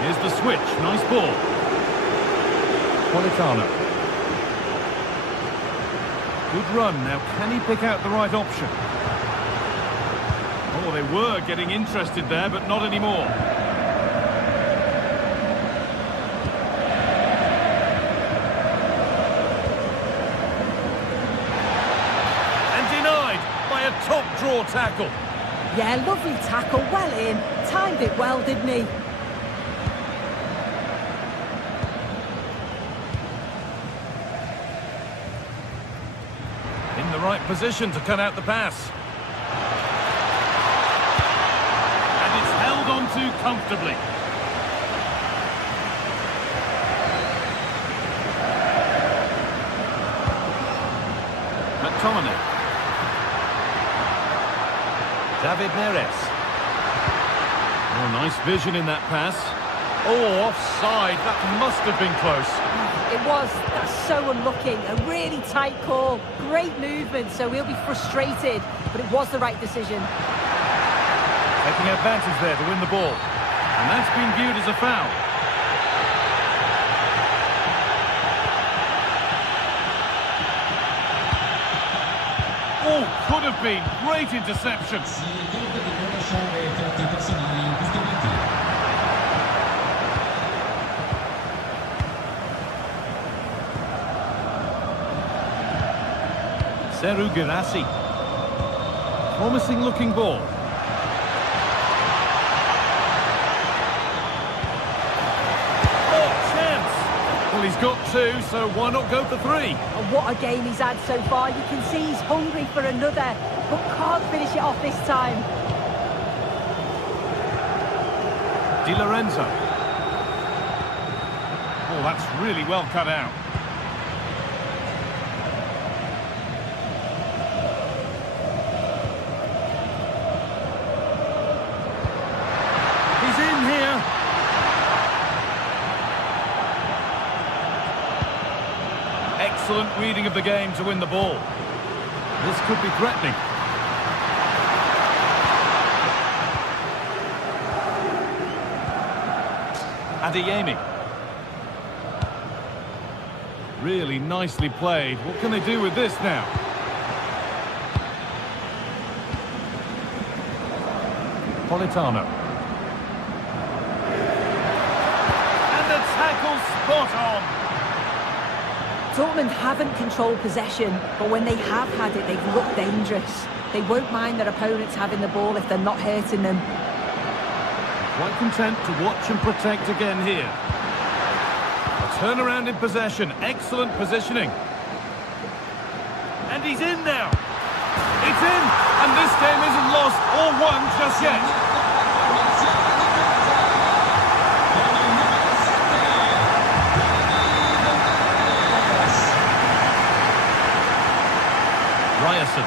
Here's the switch, nice ball. Politano. Good run, now can he pick out the right option? Oh, they were getting interested there, but not anymore. And denied by a top draw tackle. Yeah, lovely tackle, well in. Timed it well, didn't he? In the right position to cut out the pass. On to comfortably. McTominay. David Neres. Oh, nice vision in that pass. Oh, offside. That must have been close. It was. That's so unlucky. A really tight call. Great movement, so he'll be frustrated, but it was the right decision. Taking advantage there to win the ball. And that's been viewed as a foul. Oh, could have been. Great interception. Serhou Guirassy. Promising looking ball. Well, he's got two, so why not go for three? And what a game he's had so far. You can see he's hungry for another, but can't finish it off this time. Di Lorenzo. Oh, that's really well cut out. He's in here. Excellent reading of the game to win the ball. This could be threatening. Adeyemi. Really nicely played. What can they do with this now? Politano. And the tackle spot on. Dortmund haven't controlled possession, but when they have had it, they've looked dangerous. They won't mind their opponents having the ball if they're not hurting them. Quite content to watch and protect again here. A turnaround in possession. Excellent positioning. And he's in now. It's in. And this game isn't lost or won just yet. Ryerson.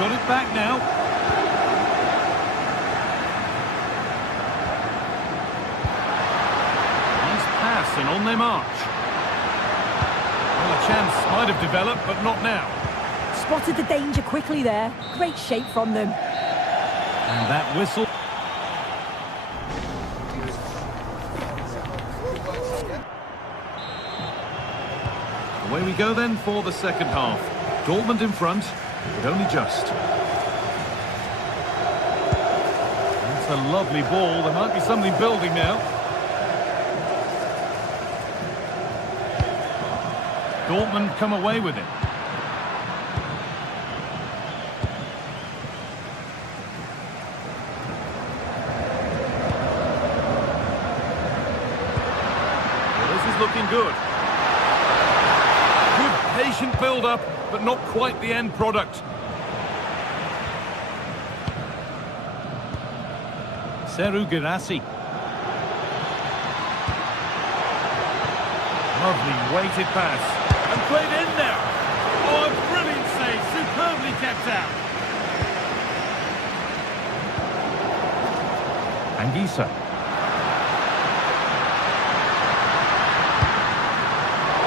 Got it back now. Nice pass and on they march. Well, a chance might have developed, but not now. Spotted the danger quickly there. Great shape from them. And that whistle. Away we go then for the second half. Dortmund in front. But only just. That's a lovely ball. There might be something building now. Dortmund come away with it. Well, this is looking good. Good patient build-up, but not quite the end product. Seru Girassi. Lovely weighted pass. And played in now. Oh, a brilliant save. Superbly kept out. Anguissa.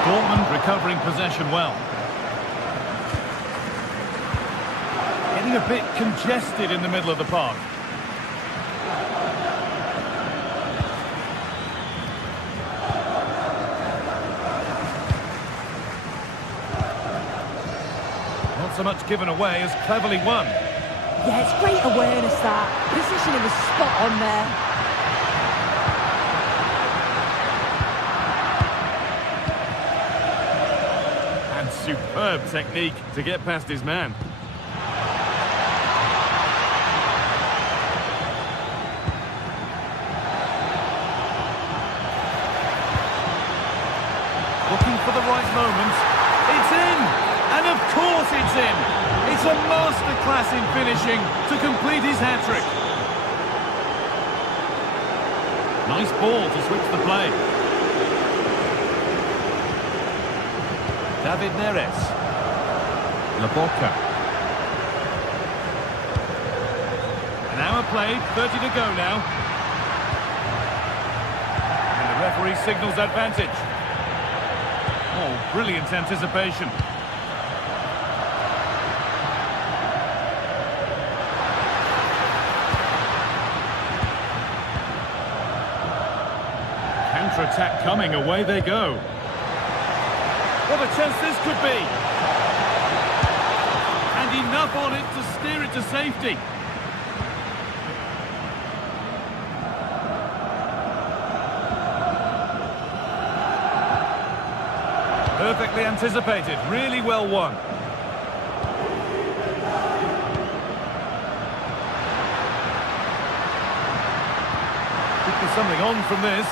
Dortmund recovering possession well. Getting a bit congested in the middle of the park. Not so much given away as cleverly won. Yeah, it's great awareness that. Positioning was spot on there. And superb technique to get past his man. Looking for the right moment. It's in! And of course it's in! It's a masterclass in finishing to complete his hat-trick. Nice ball to switch the play. David Neres. Laboca. An hour played, 30 to go now. And the referee signals advantage. Oh, brilliant anticipation. Counter-attack coming, away they go. What a chance this could be. And enough on it to steer it to safety. Perfectly anticipated, really well won. Could be something on from this.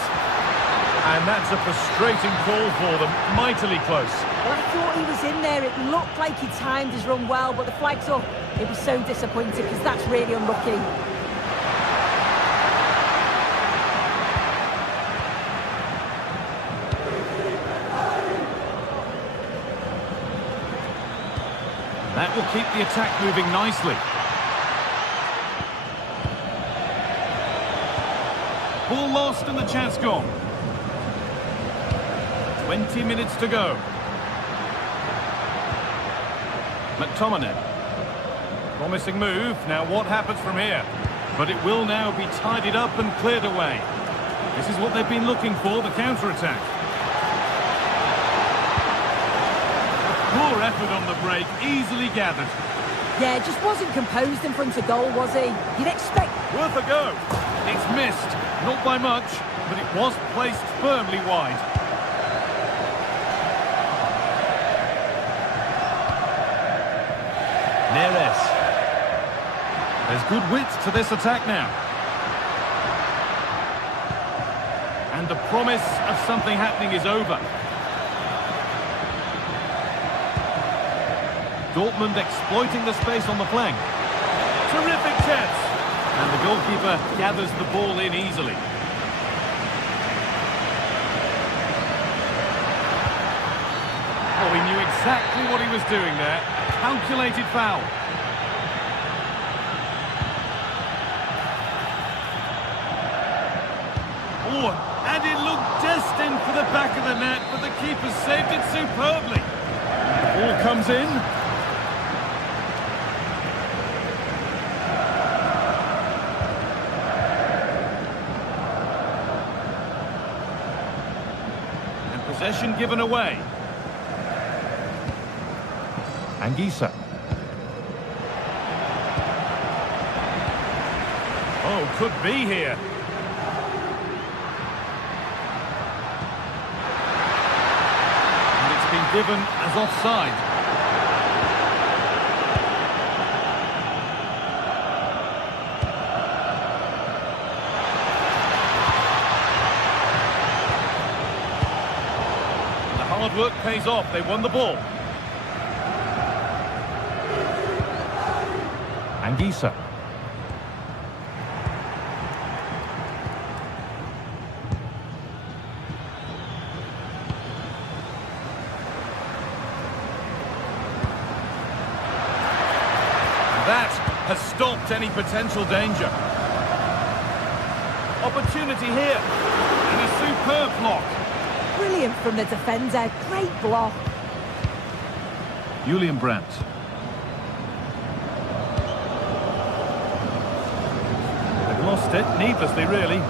And that's a frustrating call for them, mightily close. Well, I thought he was in there. It looked like he timed his run well, but the flag's up. It was so disappointing because that's really unlucky. That will keep the attack moving nicely. Ball lost and the chance gone. 20 minutes to go. McTominay. Promising move. Now what happens from here? But it will now be tidied up and cleared away. This is what they've been looking for, the counter-attack. Poor effort on the break, easily gathered. Yeah, just wasn't composed in front of goal, was he? You'd expect... Worth a go. It's missed. Not by much, but it was placed firmly wide. Neres. There's good width to this attack now. And the promise of something happening is over. Dortmund exploiting the space on the flank. Terrific chance. And the goalkeeper gathers the ball in easily. Oh, he knew exactly what he was doing there. Calculated foul. Oh, and it looked destined for the back of the net, but the keeper saved it superbly. The ball comes in. And possession given away. Anguissa. Oh, could be here. And it's been given as offside. The hard work pays off. They won the ball. Anguissa. That has stopped any potential danger. Opportunity here. And a superb block. Brilliant from the defender. Great block. Julian Brandt. Lost it, needlessly really.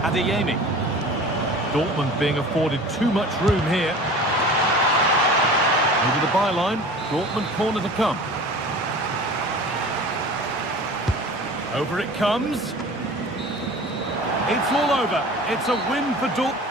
Adeyemi. Dortmund being afforded too much room here. Over the byline, Dortmund corner to come. Over it comes. It's all over. It's a win for Dortmund.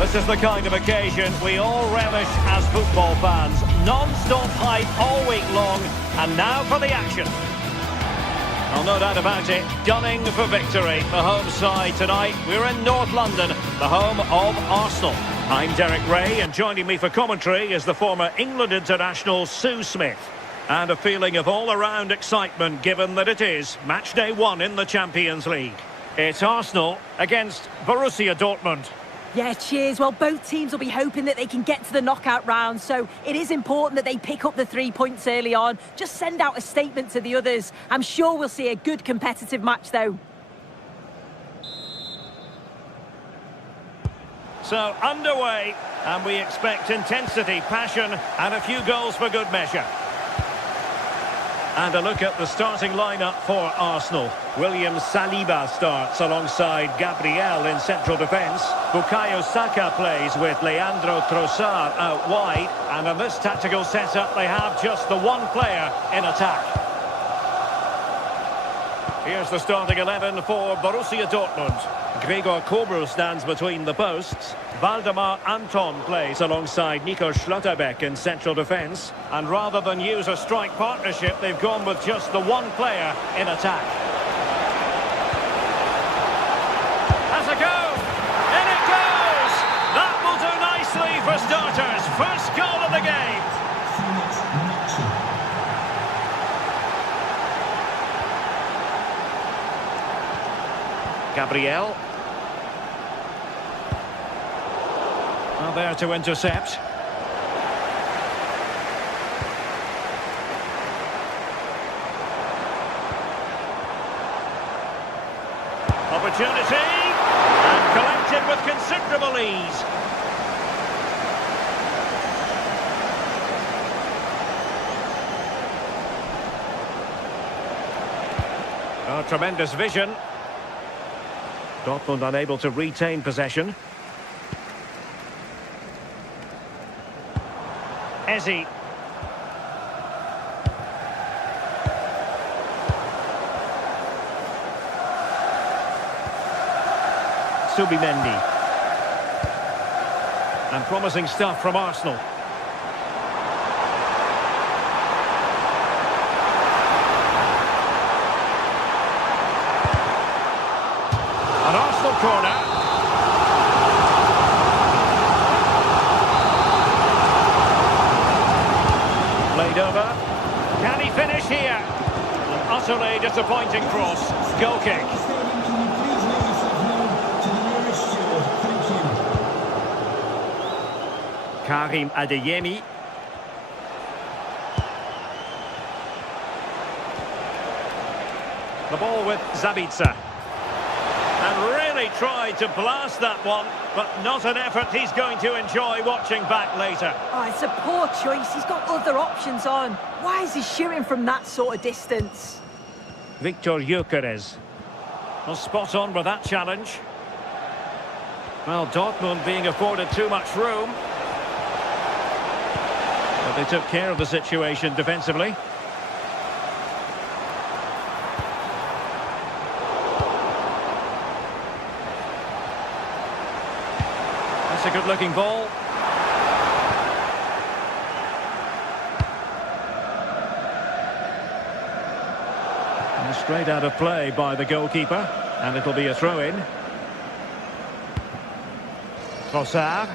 This is the kind of occasion we all relish as football fans. Non-stop hype all week long, and now for the action. Well, no doubt about it, gunning for victory. The home side tonight, we're in North London, the home of Arsenal. I'm Derek Ray, and joining me for commentary is the former England international Sue Smith. And a feeling of all-around excitement given that it is match day 1 in the Champions League. It's Arsenal against Borussia Dortmund. Yeah, cheers. Well, both teams will be hoping that they can get to the knockout round, so it is important that they pick up the 3 points early on. Just send out a statement to the others. I'm sure we'll see a good competitive match, though. So, underway, and we expect intensity, passion, and a few goals for good measure. And a look at the starting lineup for Arsenal. William Saliba starts alongside Gabriel in central defence. Bukayo Saka plays with Leandro Trossard out wide. And in this tactical setup, they have just the one player in attack. Here's the starting 11 for Borussia Dortmund. Gregor Kobel stands between the posts. Valdemar Anton plays alongside Nico Schlotterbeck in central defence. And rather than use a strike partnership, they've gone with just the one player in attack. Has a go! In it goes! That will do nicely for starters. First goal of the game. Gabriel. Well, there to intercept. Opportunity, and collected with considerable ease. Oh, tremendous vision. Dortmund unable to retain possession. Ezi. Subimendi. And promising stuff from Arsenal. An Arsenal corner. Played over. Can he finish here? An utterly disappointing cross. Goal kick. Karim Adeyemi. The ball with Zabitzer. And really tried to blast that one, but not an effort he's going to enjoy watching back later. Oh, it's a poor choice. He's got other options on. Why is he shooting from that sort of distance? Victor Gyökeres. Well, spot on with that challenge. Well, Dortmund being afforded too much room. But they took care of the situation defensively. That's a good-looking ball. And straight out of play by the goalkeeper. And it'll be a throw-in. Trossard.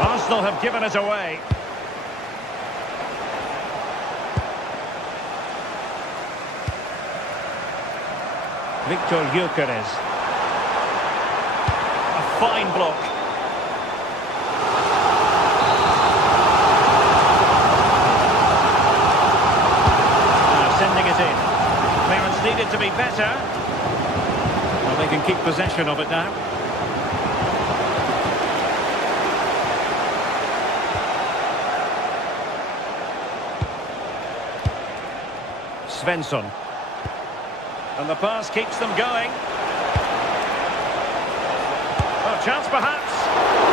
Arsenal have given it away. Victor Gyökeres. A fine block. Now sending it in. Clearance needed to be better. Well, they can keep possession of it now. Svensson. And the pass keeps them going. Oh, chance perhaps.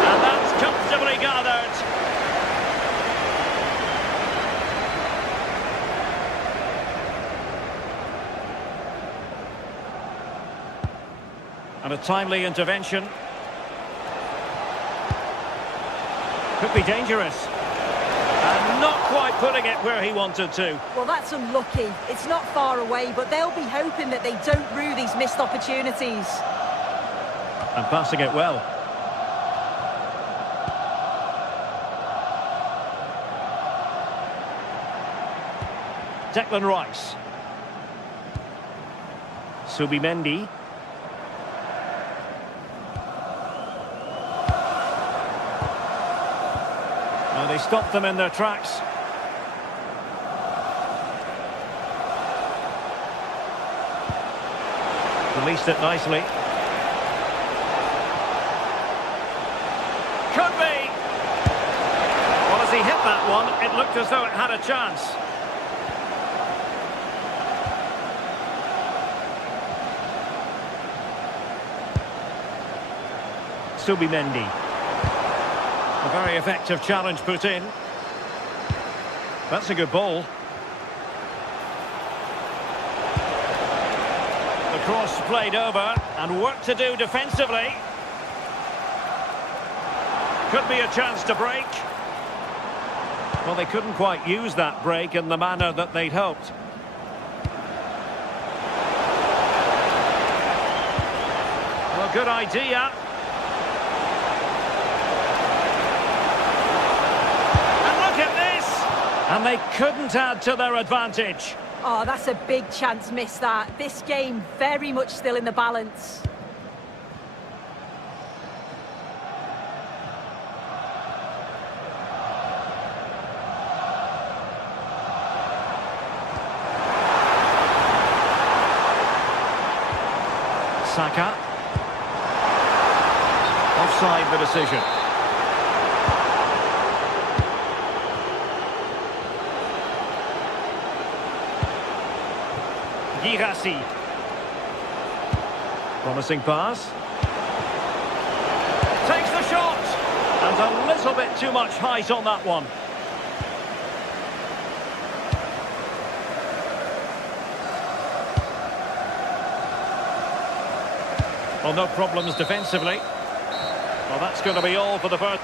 And that's comfortably gathered. And a timely intervention. Could be dangerous. And not quite putting it where he wanted to. Well, that's unlucky. It's not far away, but they'll be hoping that they don't rue these missed opportunities. And passing it well. Declan Rice. Subimendi. Well, they stopped them in their tracks. Released it nicely. Could be. Well, as he hit that one, it looked as though it had a chance. Subimendi. A very effective challenge put in. That's a good ball. The cross played over, and work to do defensively. Could be a chance to break. Well, they couldn't quite use that break in the manner that they'd hoped. Well, good idea. And look at this! And they couldn't add to their advantage. Oh, that's a big chance missed that. This game very much still in the balance. Saka. Offside the decision. Girassi. Promising pass. Takes the shot. And a little bit too much height on that one. Well, no problems defensively. Well, that's going to be all for the first.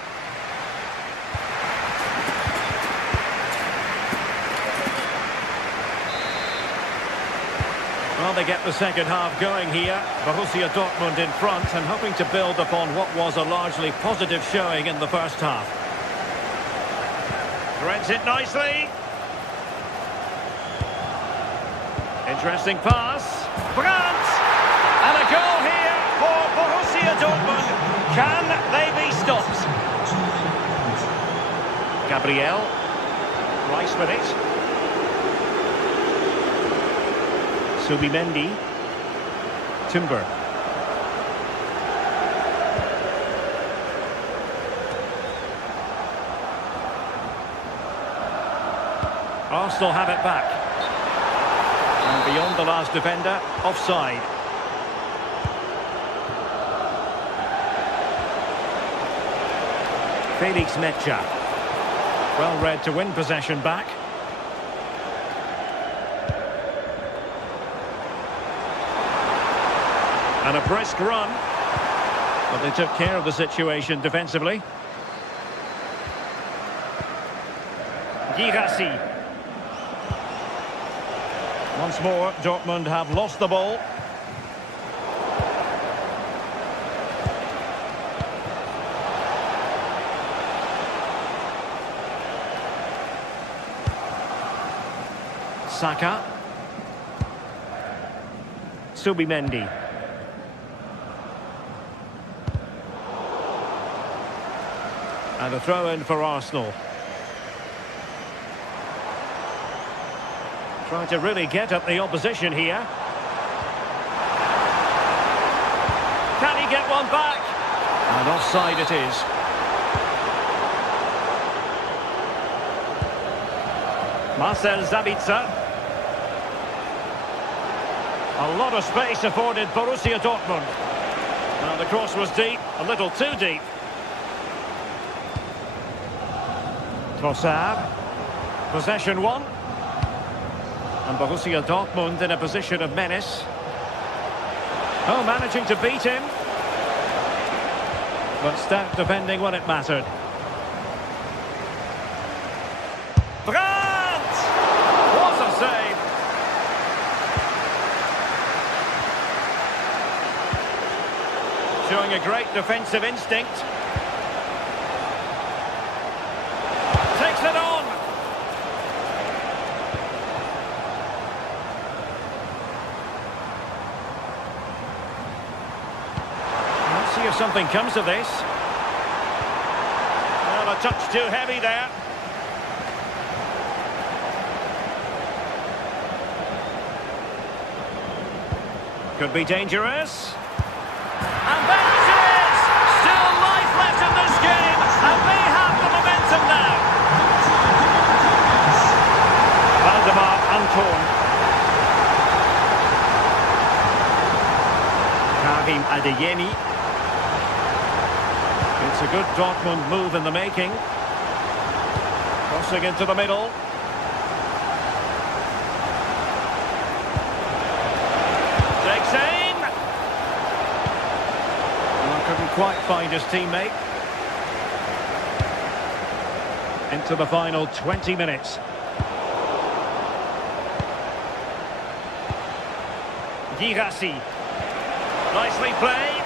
Well, they get the second half going here. Borussia Dortmund in front and hoping to build upon what was a largely positive showing in the first half. Threads it nicely. Interesting pass. Brandt! And a goal here for Borussia Dortmund. Can they be stopped? Gabriel. Rice with it. Subimendi. Timber. Arsenal have it back. And beyond the last defender, offside. Felix Mecha. Well read to win possession back. And a brisk run. But they took care of the situation defensively. Girassi. Once more, Dortmund have lost the ball. Saka. Subimendi. And a throw-in for Arsenal. Trying to really get at the opposition here. Can he get one back? And offside it is. Marcel Sabitzer. A lot of space afforded Borussia Dortmund. Now the cross was deep, a little too deep. Trossard. Possession won. And Borussia Dortmund in a position of menace. Oh, managing to beat him. But stout defending when it mattered. Brandt! What a save! Showing a great defensive instinct. Takes it on! Let's see if something comes of this. Well, a touch too heavy there. Could be dangerous. And there it is! Still life left in this game, and they have the momentum now. Valdemar Anton. Karim Adeyemi. It's a good Dortmund move in the making. Crossing into the middle. Takes aim. Well, couldn't quite find his teammate. Into the final 20 minutes. Girassi. Nicely played.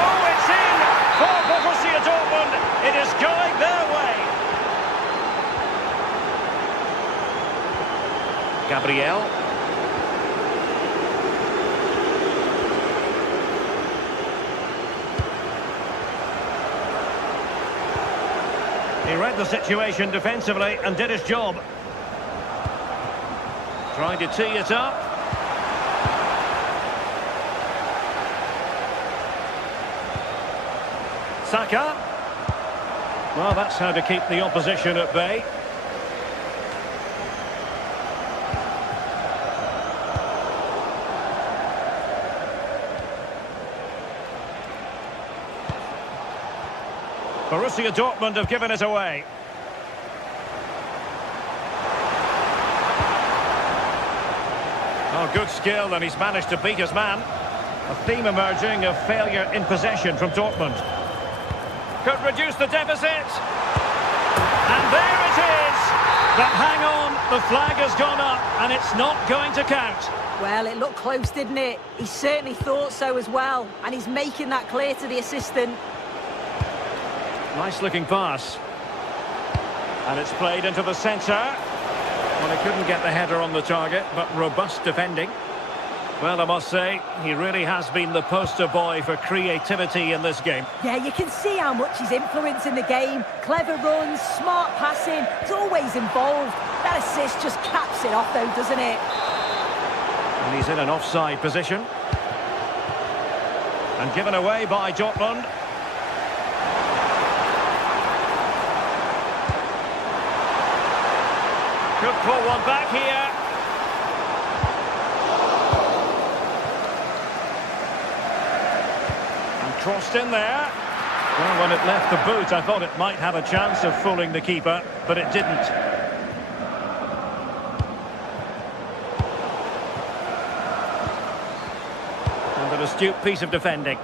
Oh, it's in for Borussia Dortmund. It is going their way. Gabriel. He read the situation defensively and did his job. Trying to tee it up. Saka. Well, that's how to keep the opposition at bay. Borussia Dortmund have given it away. Oh, good skill, and he's managed to beat his man. A theme emerging of failure in possession from Dortmund. Could reduce the deficit. And there it is. But hang on, the flag has gone up, and it's not going to count. Well, it looked close, didn't it? He certainly thought so as well, and he's making that clear to the assistant. Nice looking pass. And it's played into the centre. Well, he couldn't get the header on the target, but robust defending. Well, I must say, he really has been the poster boy for creativity in this game. Yeah, you can see how much he's influencing the game. Clever runs, smart passing, he's always involved. That assist just caps it off though, doesn't it? And he's in an offside position. And given away by Dortmund. Could pull one back here. And crossed in there. Well, when it left the boot, I thought it might have a chance of fooling the keeper, but it didn't. And an astute piece of defending.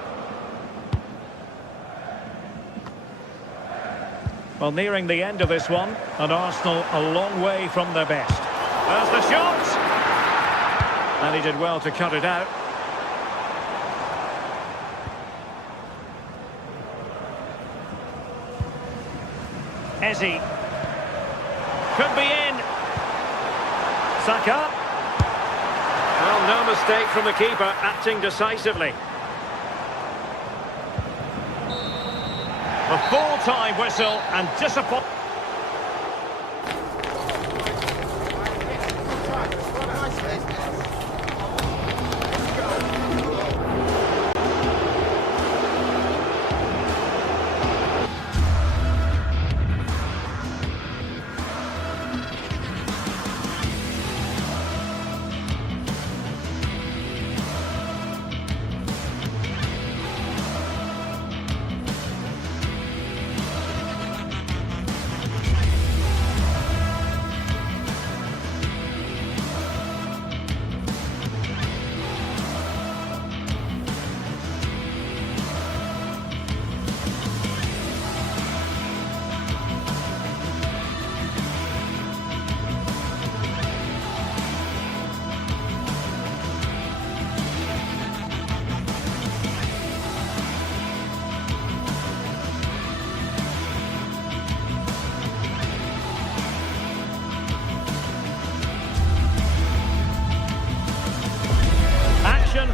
Well, nearing the end of this one, and Arsenal a long way from their best. There's the shot! And he did well to cut it out. Eze. Could be in. Saka. Well, no mistake from the keeper, acting decisively. A full-time whistle and disappointment.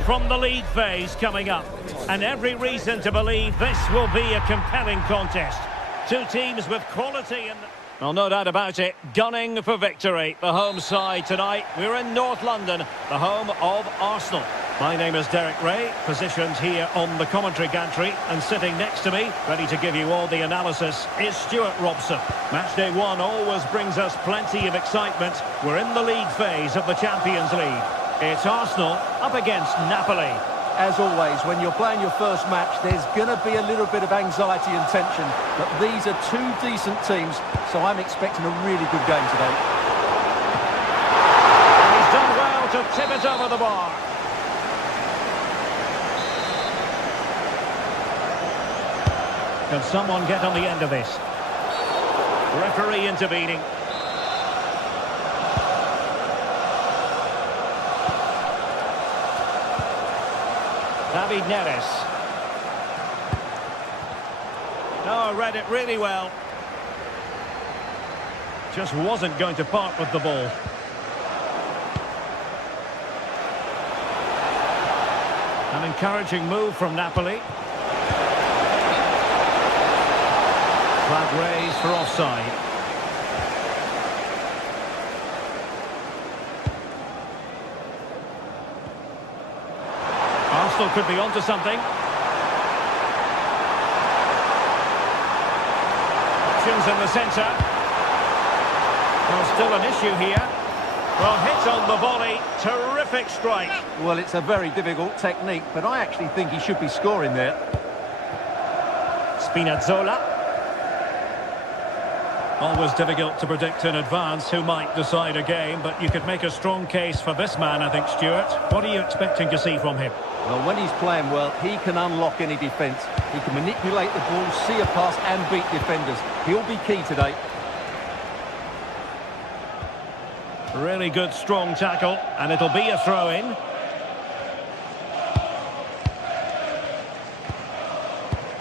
From the league phase coming up, and every reason to believe this will be a compelling contest. Two teams with quality in the... Well, no doubt about it, gunning for victory. The home side tonight. We're in North London, the home of Arsenal. My name is Derek Ray, positioned here on the commentary gantry, and sitting next to me, ready to give you all the analysis, is Stuart Robson. Matchday 1 always brings us plenty of excitement. We're in the league phase of the Champions League. It's Arsenal up against Napoli. As always, when you're playing your first match, there's going to be a little bit of anxiety and tension. But these are two decent teams, so I'm expecting a really good game today. And he's done well to tip it over the bar. Can someone get on the end of this? Referee intervening. David Neres. Oh, read it really well. Just wasn't going to part with the ball. An encouraging move from Napoli. Flag raised for offside. Arsenal could be onto something. Options in the centre. Well, still an issue here. Well, hit on the volley. Terrific strike. Well, it's a very difficult technique, but I actually think he should be scoring there. Spinazzola. Always difficult to predict in advance who might decide a game, but you could make a strong case for this man, I think, Stuart. What are you expecting to see from him? Well, when he's playing well, he can unlock any defence. He can manipulate the ball, see a pass and beat defenders. He'll be key today. Really good, strong tackle, and it'll be a throw-in.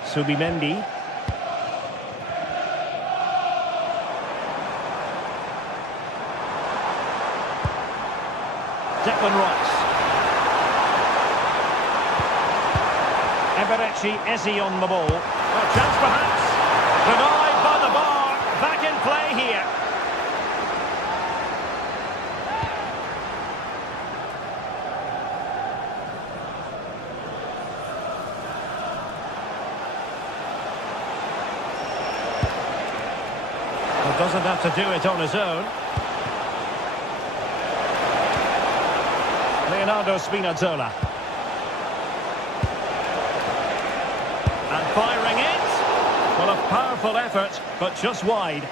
Subimendi. Declan Rice. Eberechi Eze on the ball. A chance perhaps. Denied by the bar. Back in play here. Well, doesn't have to do it on his own. Leonardo Spinazzola. And firing it. Well, a powerful effort, but just wide.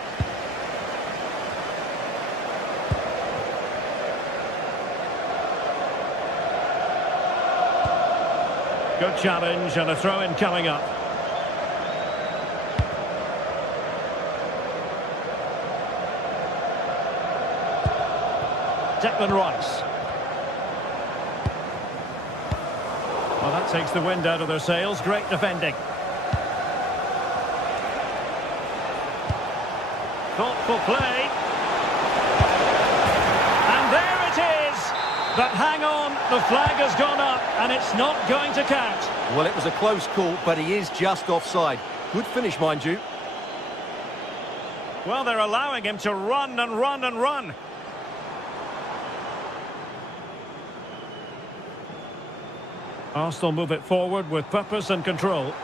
Good challenge and a throw-in coming up. Declan Rice. Well, that takes the wind out of their sails. Great defending. Thoughtful play. And there it is. But hang on, the flag has gone up and it's not going to count. Well, it was a close call, but he is just offside. Good finish, mind you. Well, they're allowing him to run and run and run. Arsenal move it forward with purpose and control. More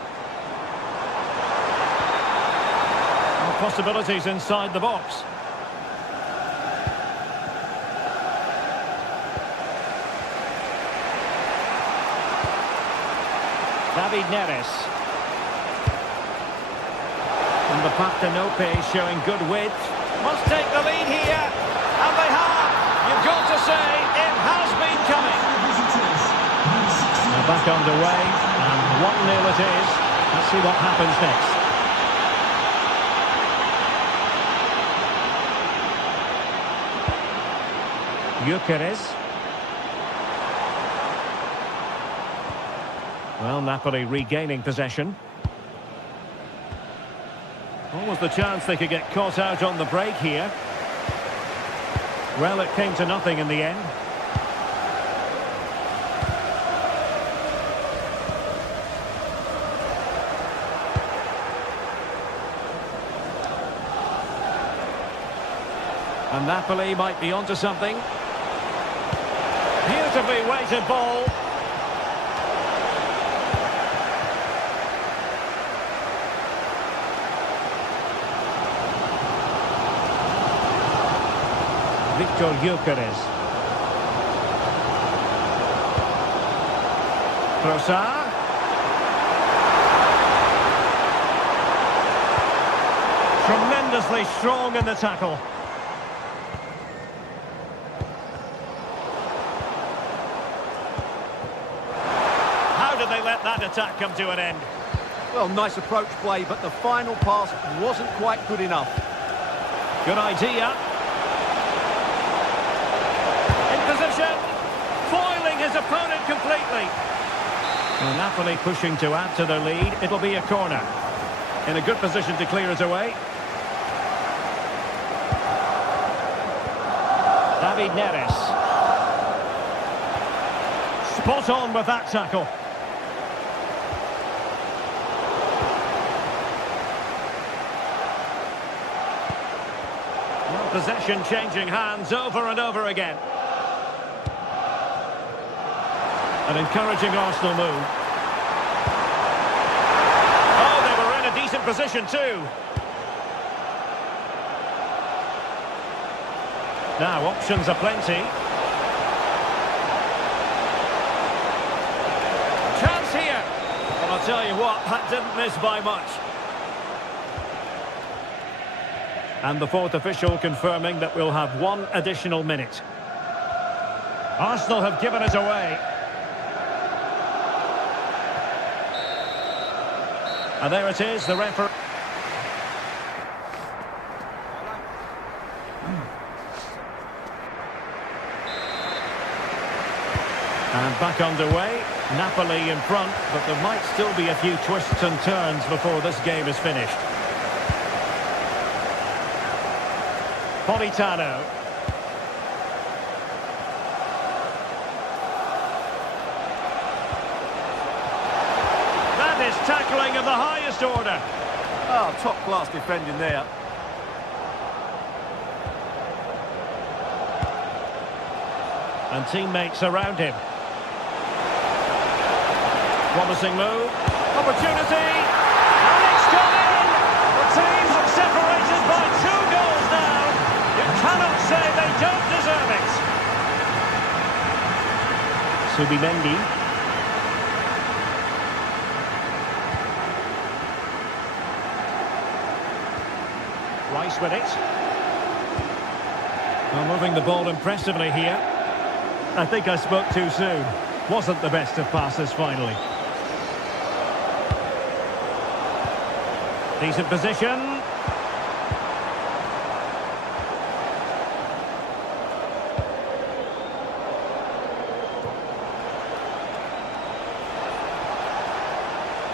possibilities inside the box. David Neres. And the Partenope showing good width. Must take the lead here. And they have. You've got to say, it has been coming. Back underway, and 1-0 it is. Let's see what happens next. Gyökeres. Well, Napoli regaining possession. Almost the chance they could get caught out on the break here. Well, it came to nothing in the end. And Napoli might be onto something. Beautifully weighted ball. Victor Gyökeres. Trossard. Tremendously strong in the tackle. How did they let that attack come to an end? Well, nice approach play, but the final pass wasn't quite good enough. Good idea. In position. Foiling his opponent completely. Well, Napoli pushing to add to their lead. It'll be a corner. In a good position to clear it away. David Neres. Spot on with that tackle. Well, possession changing hands over and over again. An encouraging Arsenal move. Oh, they were in a decent position too. Now, options are plenty. Chance here. Well, I'll tell you what, that didn't miss by much. And the fourth official confirming that we'll have one additional minute. Arsenal have given it away. And there it is, the referee. And back underway. Napoli in front, but there might still be a few twists and turns before this game is finished. Politano. That is tackling of the highest order. Oh, top-class defending there. And teammates around him. Promising move. Opportunity. And it's gone in. The teams are separated by 2 goals now. You cannot say they don't deserve it. Subimendi. Rice with it. Well, moving the ball impressively here. I think I spoke too soon. Wasn't the best of passes finally. Decent position.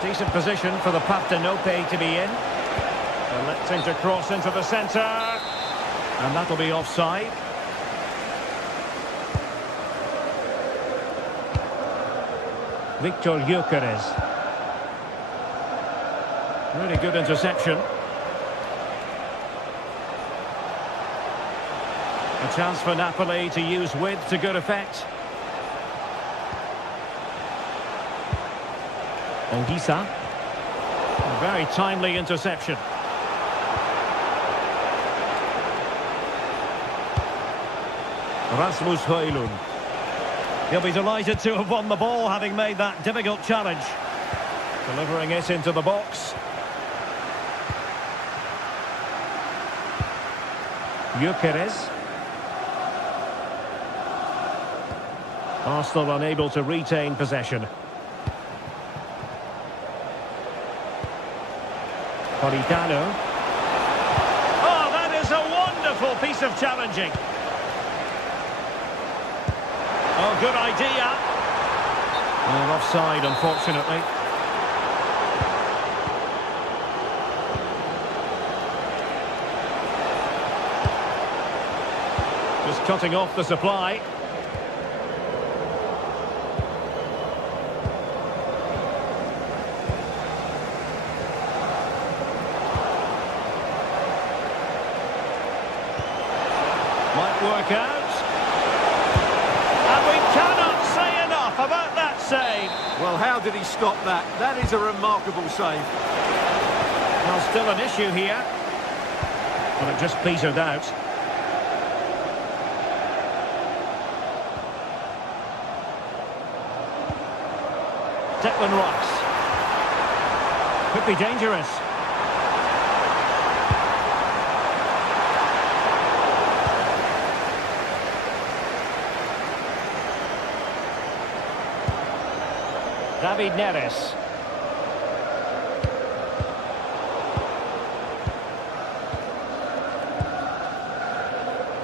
Decent position for the Partenope to be in. And lets him to cross into the centre. And that'll be offside. Victor Gyökeres. Really good interception. A chance for Napoli to use width to good effect. Ongisa. A very timely interception. Rasmus Højlund. He'll be delighted to have won the ball, having made that difficult challenge. Delivering it into the box. Gyökeres. Arsenal unable to retain possession. Politano. Oh, that is a wonderful piece of challenging. Oh, good idea. Well, offside, unfortunately. Just cutting off the supply. Well, how did he stop that? That is a remarkable save. Well, still an issue here. But it just petered out. Declan Rice. Could be dangerous. David Neres.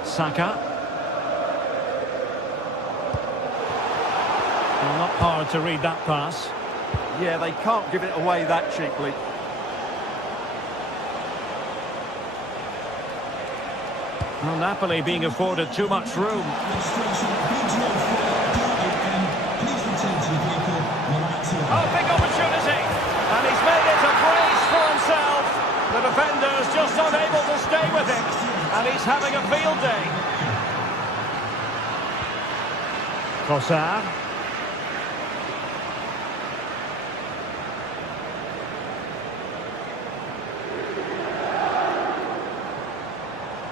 Saka. Well, not hard to read that pass. Yeah, they can't give it away that cheaply. Well, Napoli being afforded too much room. Oh, big opportunity! And he's made it a brace for himself. The defender's just unable to stay with him. And he's having a field day. Trossard.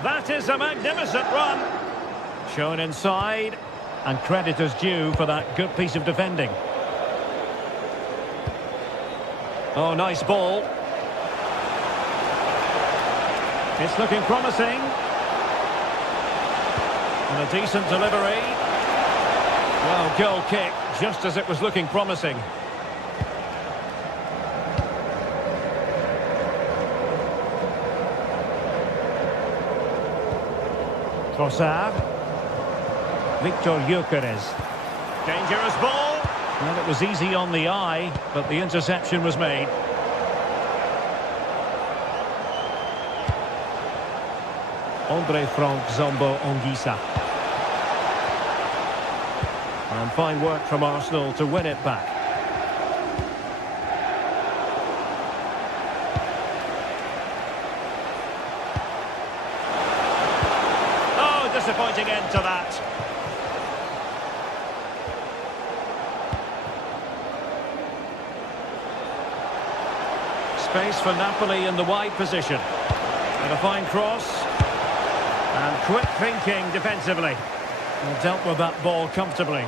That is a magnificent run. Shown inside, and credit is due for that good piece of defending. Oh, nice ball. It's looking promising. And a decent delivery. Well, goal kick, just as it was looking promising. Trossard. Victor Gyökeres. Dangerous ball. Well, it was easy on the eye, but the interception was made. Andre Frank Zombo Onguisa. And fine work from Arsenal to win it back. Oh, disappointing end to that. Space for Napoli in the wide position. And a fine cross. And quick thinking defensively. And dealt with that ball comfortably.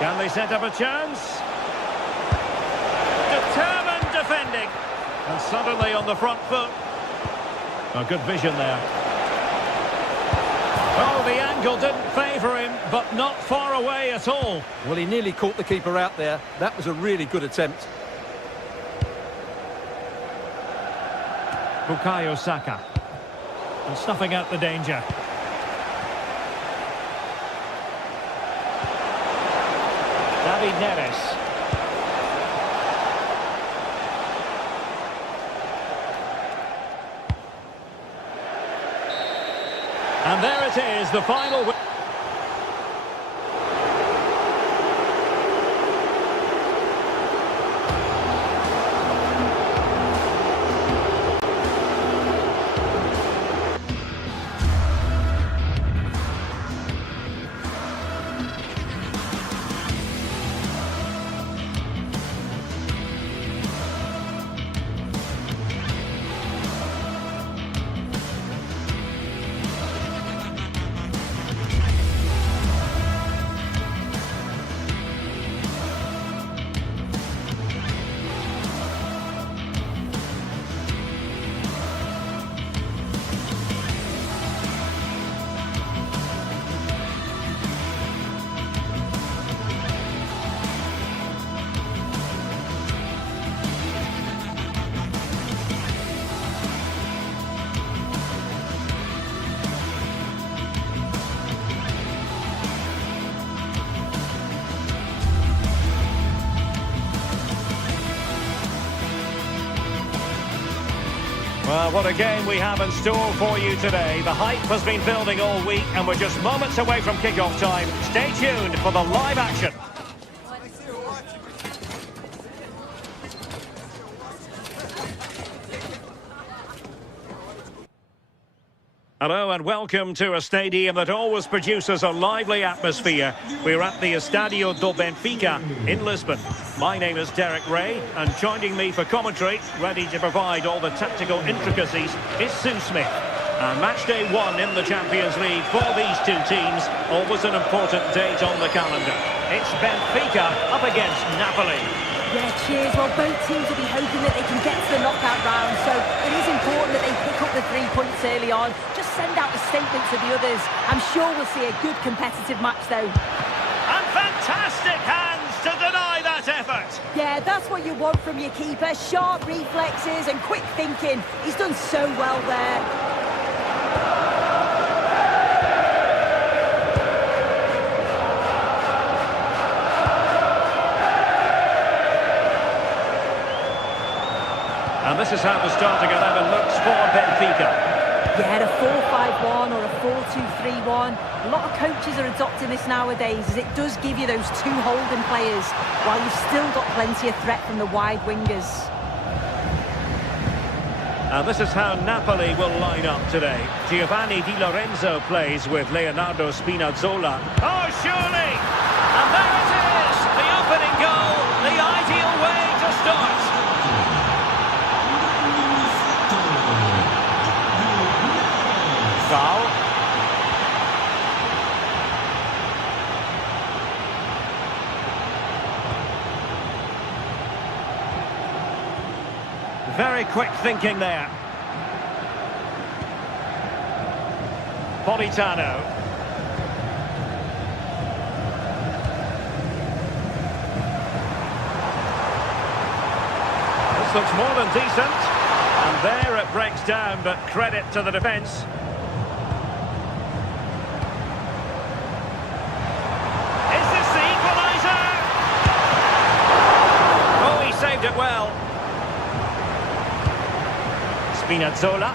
Can they set up a chance? Determined defending. And suddenly on the front foot. A good vision there. Oh, the angle didn't favour him, but not far away at all. Well, he nearly caught the keeper out there. That was a really good attempt. Bukayo Saka. And snuffing out the danger. David Neres. And there it is, the final. Well, what a game we have in store for you today. The hype has been building all week and we're just moments away from kick-off time. Stay tuned for the live action. Hello and welcome to a stadium that always produces a lively atmosphere. We're at the Estadio do Benfica in Lisbon. My name is Derek Ray, and joining me for commentary, ready to provide all the tactical intricacies, is Sue Smith. And match day 1 in the Champions League for these two teams, always an important date on the calendar. It's Benfica up against Napoli. Yeah, cheers. Well, both teams will be hoping that they can get to the knockout round, so it is important that they pick up the 3 points early on. Just send out a statement to the others. I'm sure we'll see a good competitive match, though. And fantastic hands to deny that effort. Yeah, that's what you want from your keeper. Sharp reflexes and quick thinking. He's done so well there. And this is how the starting 11 looks for Benfica. Yeah, a 4-5-1 or a 4-2-3-1. A lot of coaches are adopting this nowadays, as it does give you those 2 holding players, while you've still got plenty of threat from the wide wingers. And this is how Napoli will line up today. Giovanni Di Lorenzo plays with Leonardo Spinazzola. Oh, surely! And there it is! The opening goal, the ideal way to start. Foul. Very quick thinking there. Politano. This looks more than decent. And there it breaks down, but credit to the defence. Saved it well. Spinazzola.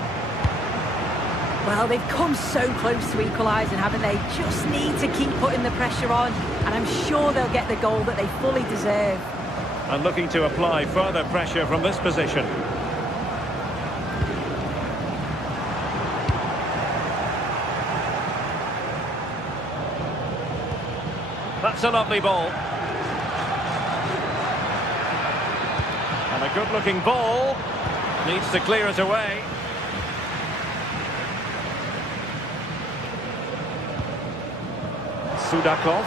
Well, they've come so close to equalising, haven't they? Just need to keep putting the pressure on, and I'm sure they'll get the goal that they fully deserve. And looking to apply further pressure from this position. That's a lovely ball. And a good-looking ball. Needs to clear it away. Sudakov.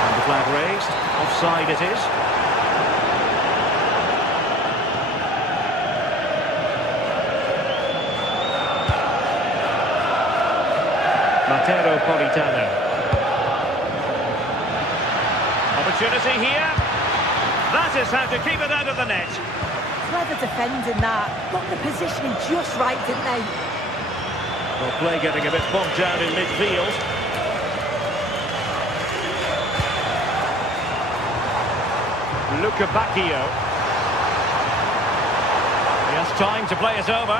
And the flag raised. Offside it is. Matteo Politano. Opportunity here. That is how to keep it out of the net. Clever defending that. Got the positioning just right, didn't they? Well, play getting a bit bogged down in midfield. Luca Bacchio. He has time to play it over.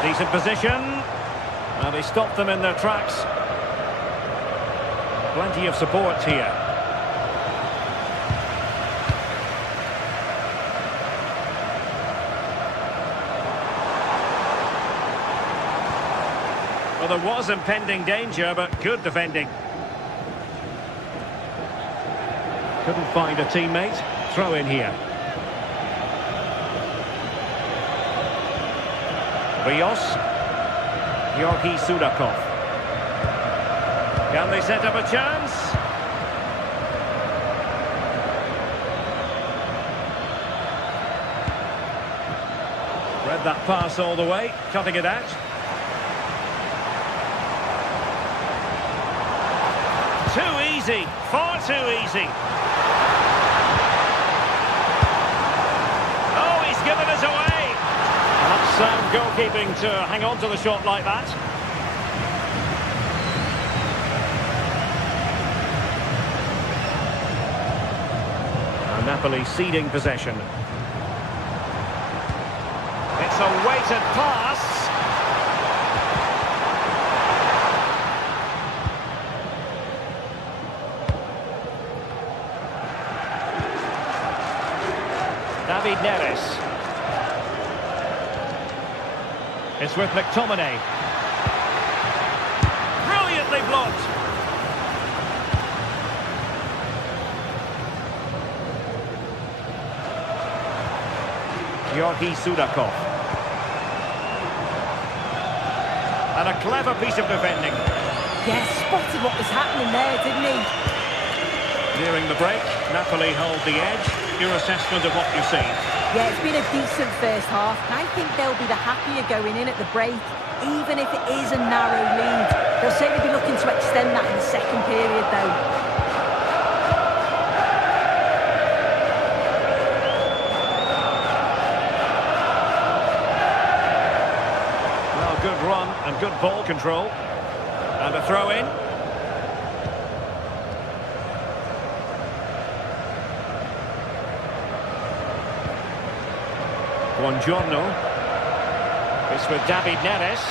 Decent position. Well, he stopped them in their tracks. Plenty of support here. Well, there was impending danger, but good defending. Couldn't find a teammate. Throw in here. Rios. Georgi Sudakov. Can they set up a chance? Read that pass all the way, cutting it out. Too easy, far too easy. Oh, he's given us away. And that's sound goalkeeping to hang on to the shot like that. Napoli ceding possession. It's a weighted pass. David Neres. It's with McTominay. Brilliantly blocked. Georgi Sudakov. And a clever piece of defending. Yes, spotted what was happening there, didn't he? Nearing the break, Napoli hold the edge. Your assessment of what you've seen? Yeah, it's been a decent first half. I think they'll be the happier going in at the break, even if it is a narrow lead. They'll certainly be looking to extend that in the second period, though. Well, good run and good ball control. And a throw in. Buongiorno. It's with David Neres.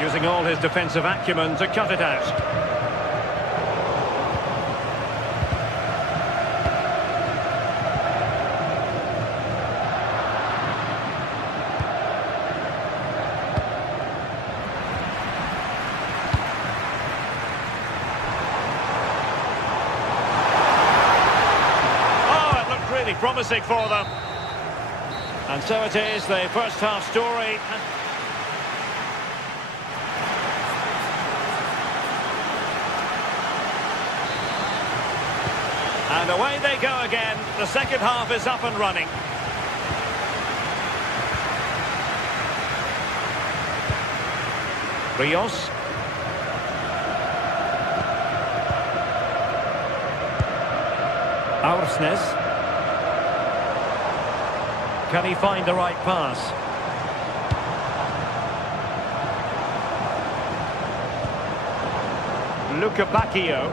Using all his defensive acumen to cut it out. Promising for them. And so it is, the first half story. And away they go again. The second half is up and running. Rios. Aursnes. Can he find the right pass? Luca Bacchio.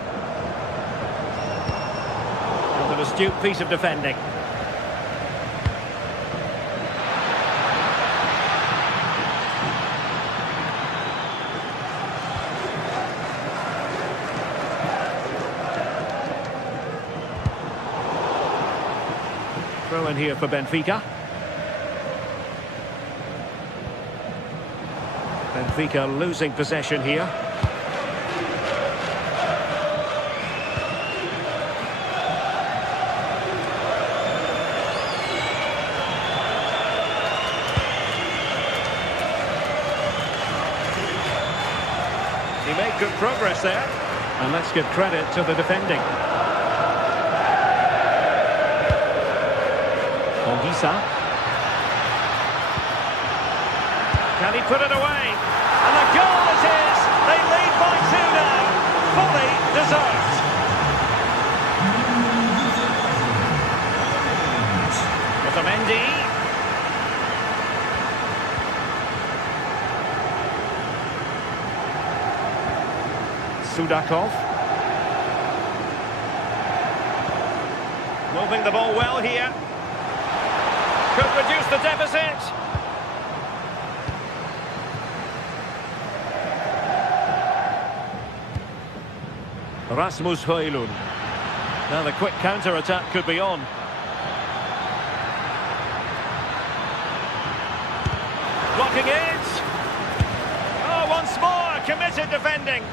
And an astute piece of defending. Throw in here for Benfica. Benfica losing possession here. He made good progress there. And let's give credit to the defending. Ongisa. Can he put it away? And the goal it is! They lead by 2 now. Fully deserved. With Mendy. Sudakov. Moving the ball well here. Could reduce the deficit. Rasmus Højlund. Now the quick counter-attack could be on. Blocking it. Oh, once more, committed defending.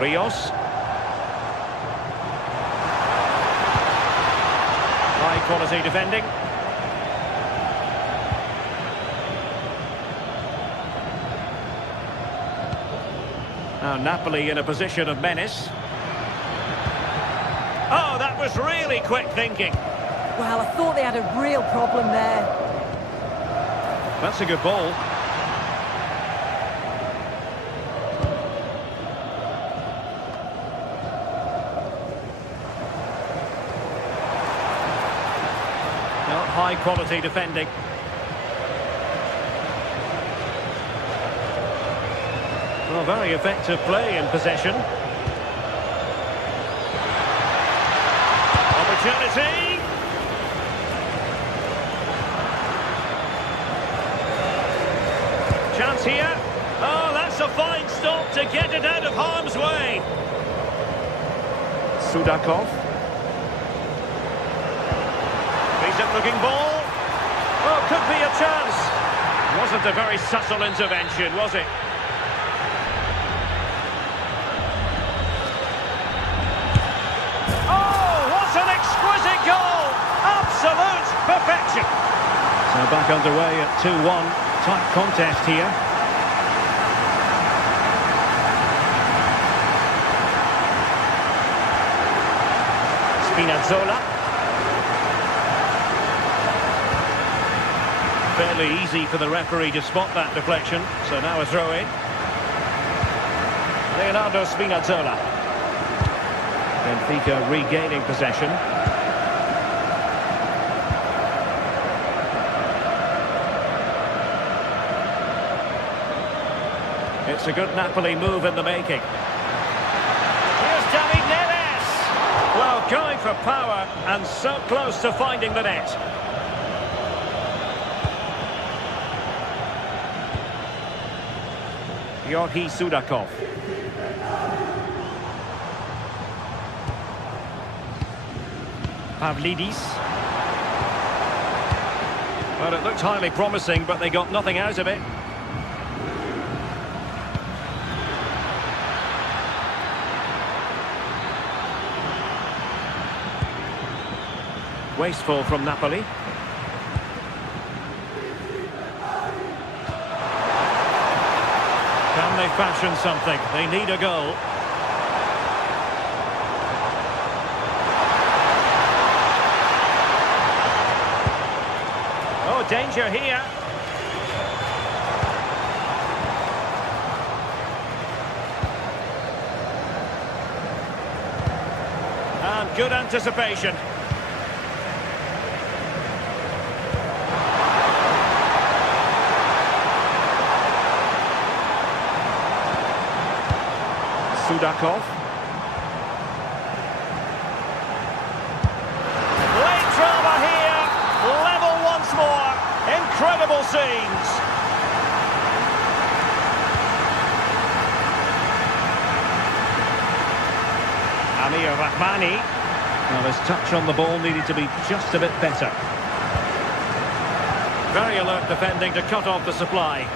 Rios. High quality defending. Now Napoli in a position of menace. Oh, that was really quick thinking. Well, I thought they had a real problem there. That's a good ball. High quality defending. Well, very effective play in possession. Opportunity. here. Oh, that's a fine stop to get it out of harm's way. Sudakov. Decent-looking ball. Oh, could be a chance. Wasn't a very subtle intervention, was it? Oh, what an exquisite goal! Absolute perfection. So back underway at 2-1. Tight contest here. Spinazzola. Fairly easy for the referee to spot that deflection. So now a throw-in. Leonardo Spinazzola. Benfica regaining possession. It's a good Napoli move in the making. Here's David Neres. Well, going for power and so close to finding the net. Georgi Sudakov. Pavlidis. Well, it looked highly promising, but they got nothing out of it. Wasteful from Napoli. Can they fashion something? They need a goal. Oh, danger here. And good anticipation. Sudakov. Late drama here. Level once more. Incredible scenes. Amir Rahmani. Now his touch on the ball needed to be just a bit better. Very alert defending to cut off the supply.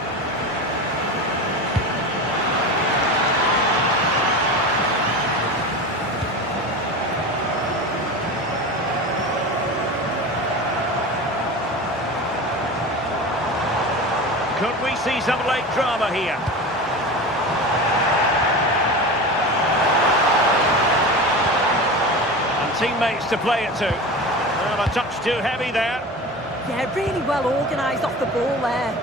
Could we see some late drama here? And teammates to play it to. Well, a touch too heavy there. Yeah, really well organised off the ball there.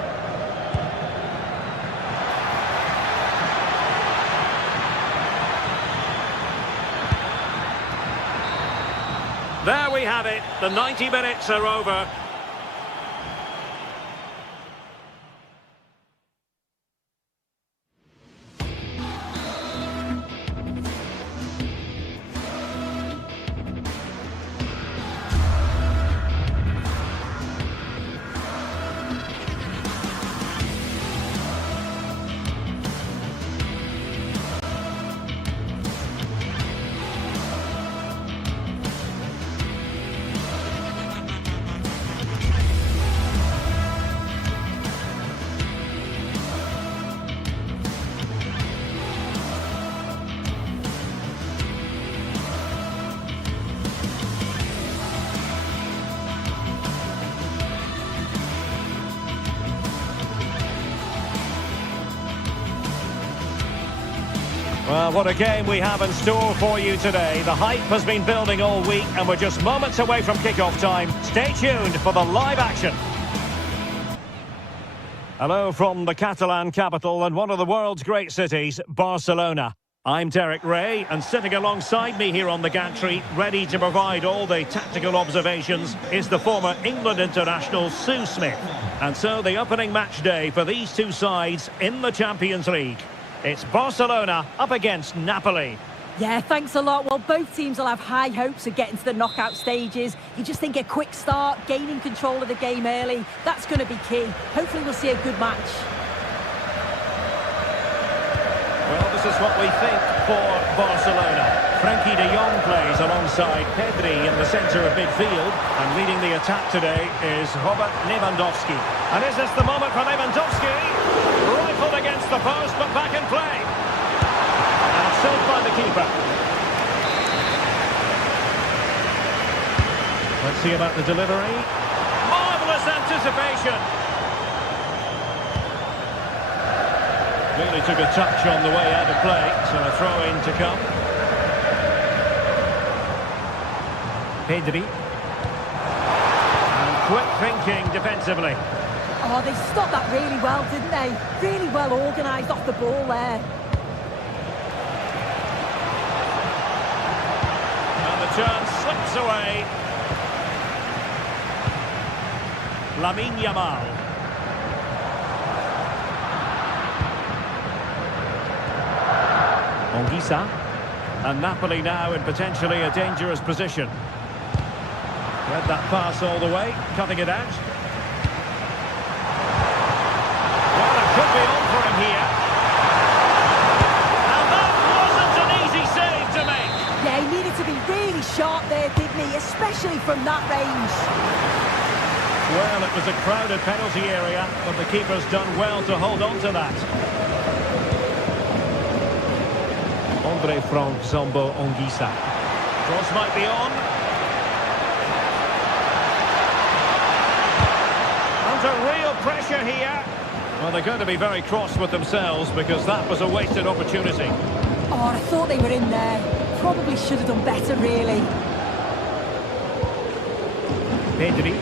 There we have it. The 90 minutes are over. Well, what a game we have in store for you today. The hype has been building all week and we're just moments away from kick-off time. Stay tuned for the live action. Hello from the Catalan capital and one of the world's great cities, Barcelona. I'm Derek Ray, and sitting alongside me here on the gantry, ready to provide all the tactical observations, is the former England international Sue Smith. And so the opening match day for these two sides in the Champions League. It's Barcelona up against Napoli. Yeah, thanks a lot. Well, both teams will have high hopes of getting to the knockout stages. You just think a quick start, gaining control of the game early, that's going to be key. Hopefully we'll see a good match. Well, this is what we think for Barcelona. Frankie de Jong plays alongside Pedri in the centre of midfield. And leading the attack today is Robert Lewandowski. And is this the moment for Lewandowski? Rifled against the post, but back in play. And saved by the keeper. Let's see about the delivery. Marvellous anticipation. Really took a touch on the way out of play, so a throw-in to come. Pedri. And quick thinking defensively. Oh, they stopped that really well, didn't they? Really well organised off the ball there. And the turn slips away. Lamine Yamal. Onguisa. And Napoli now in potentially a dangerous position. Read that pass all the way, cutting it out. Well, it could be on for him here. And that wasn't an easy save to make. Yeah, he needed to be really sharp there, didn't he? Especially from that range. Well, it was a crowded penalty area, but the keeper's done well to hold on to that. Andre Frank Zombo Onguisa. Cross might be on. Under real pressure here. Well, they're going to be very cross with themselves because that was a wasted opportunity. Oh, I thought they were in there. Probably should have done better, really. Pedri.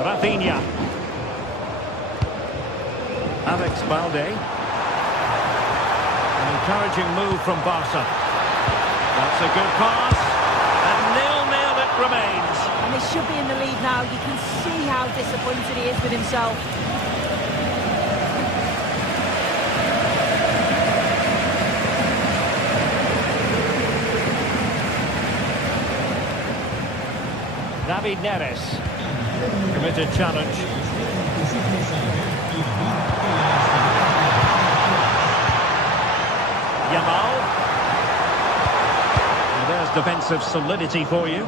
Rafinha. Alex Balde. An encouraging move from Barca. That's a good pass. And 0-0 it remains. And they should be in the lead now. You can see how disappointed he is with himself. David Neres. Committed challenge. Yamal. And there's defensive solidity for you.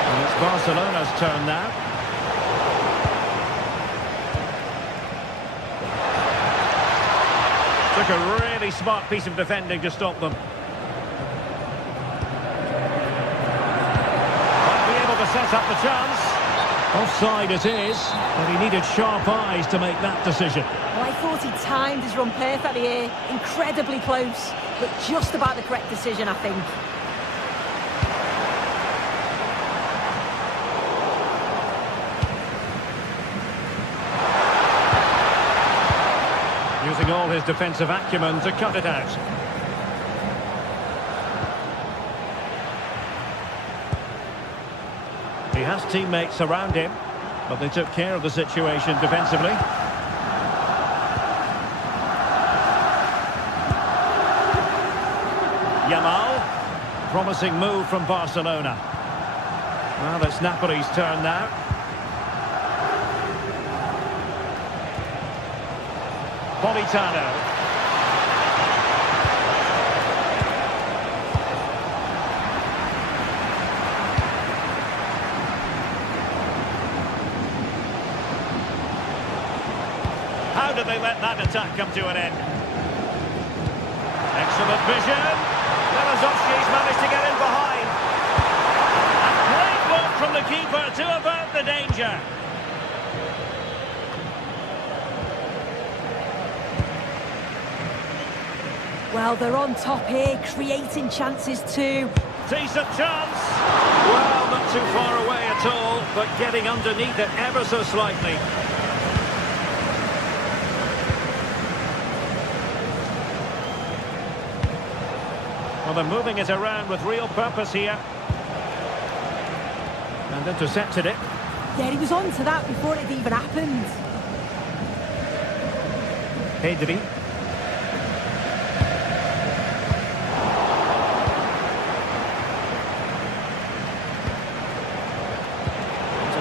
And it's Barcelona's turn now. Took a really smart piece of defending to stop them. Might be able to set up the chance. Offside it is, but he needed sharp eyes to make that decision. Well, I thought he timed his run perfectly here. Incredibly close, but just about the correct decision, I think. Using all his defensive acumen to cut it out. He has teammates around him, but they took care of the situation defensively. Yamal, promising move from Barcelona. Well, it's Napoli's turn now. Politano. How did they let that attack come to an end? Excellent vision. Lewandowski's managed to get in behind. And great work from the keeper to avert the danger. Well, they're on top here, creating chances too. Decent chance. Well, not too far away at all, but getting underneath it ever so slightly. Well, they're moving it around with real purpose here. And intercepted it. Yeah, he was on to that before it even happened. Pedri.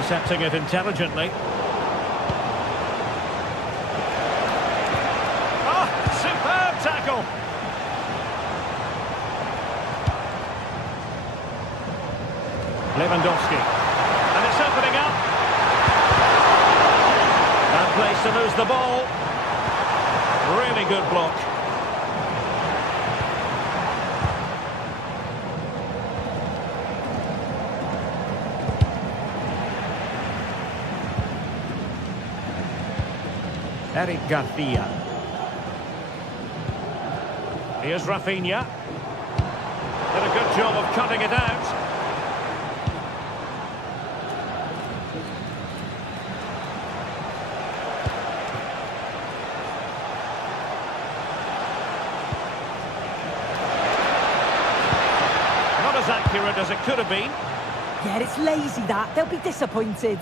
Intercepting it intelligently. Oh, superb tackle! Lewandowski. And it's opening up. Bad place to lose the ball. Really good block. Eric Garcia. Here's Rafinha. Did a good job of cutting it out. Not as accurate as it could have been. Yeah, it's lazy that. They'll be disappointed.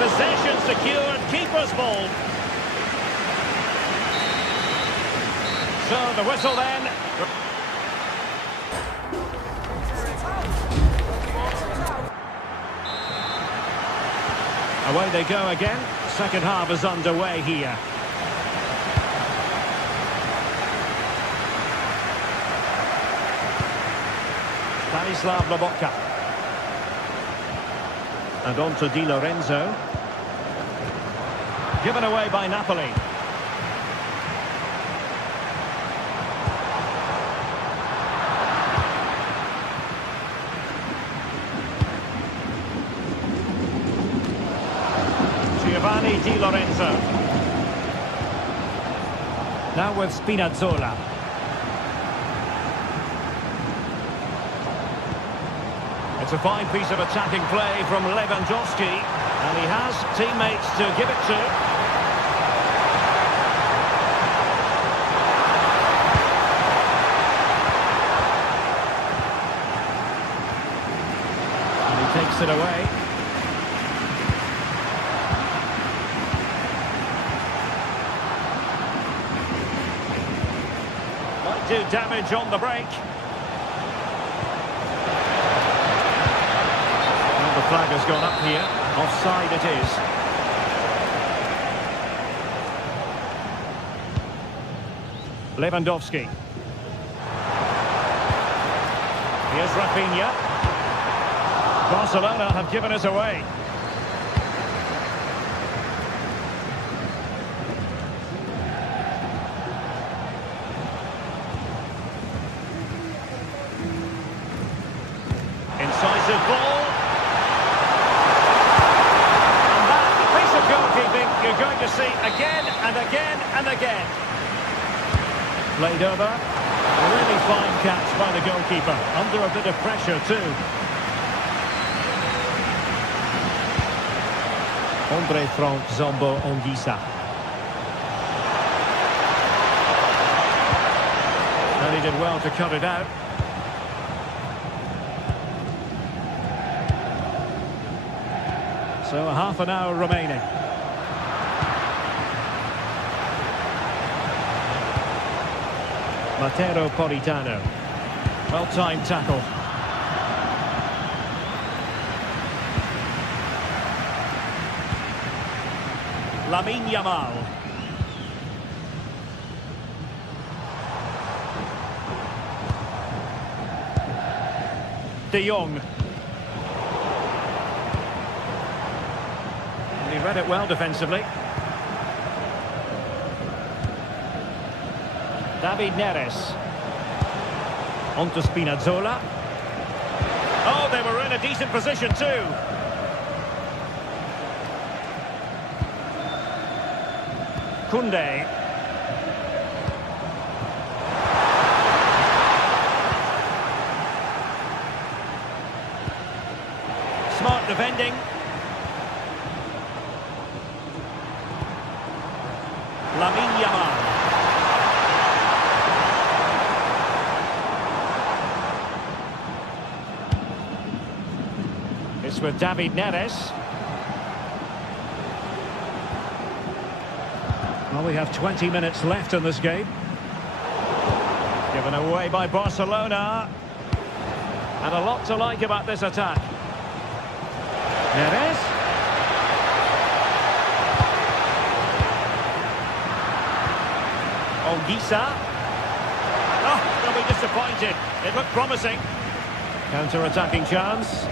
Possession secured, keeper's ball. So the whistle then. Away they go again. Second half is underway here. Stanislav Lobotka. And on to Di Lorenzo. Given away by Napoli. Giovanni Di Lorenzo. Now with Spinazzola. It's a fine piece of attacking play from Lewandowski. And he has teammates to give it to. Takes it away. Might do damage on the break. And the flag has gone up here. Offside it is. Lewandowski. Here's Rafinha. Barcelona have given us away. Incisive ball. And that piece of goalkeeping you're going to see again and again and again. Played over. A really fine catch by the goalkeeper. Under a bit of pressure too. Andre Frank Zombo Onguisa. And he did well to cut it out. So half an hour remaining. Matteo Politano. Well-timed tackle. Lamine Yamal. De Jong. And he read it well defensively. David Neres. On to Spinazzola. Oh, they were in a decent position too. Koundé. Smart defending. Lamine Yamal. It's with David Neres. Well, we have 20 minutes left in this game. Given away by Barcelona. And a lot to like about this attack. Neres. Ongisa. Oh, they'll be disappointed. It looked promising. Counter-attacking chance.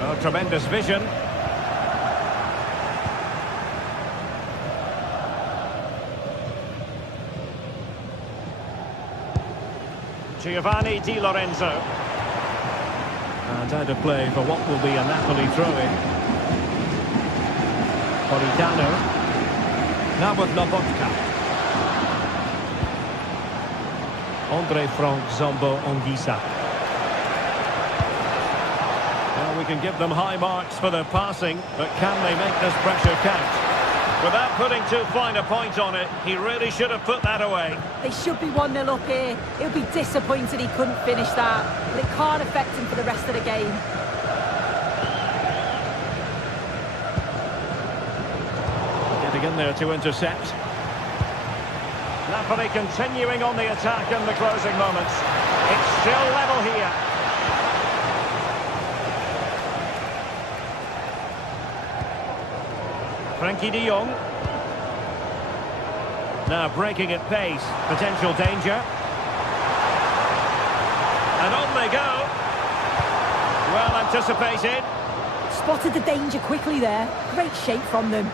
Oh, tremendous vision. Giovanni Di Lorenzo. And out of play for what will be a Napoli throw-in. Politano. Now with Lobotka. Andre Frank Zombo Ongisa. Well, we can give them high marks for their passing, but can they make this pressure count? Without putting too fine a point on it, he really should have put that away. They should be 1-0 up here. He'll be disappointed he couldn't finish that, but it can't affect him for the rest of the game. Getting in there to intercept. Napoli continuing on the attack in the closing moments. It's still level here. Frankie de Jong. Now breaking at pace. Potential danger. And on they go. Well anticipated. Spotted the danger quickly there. Great shape from them.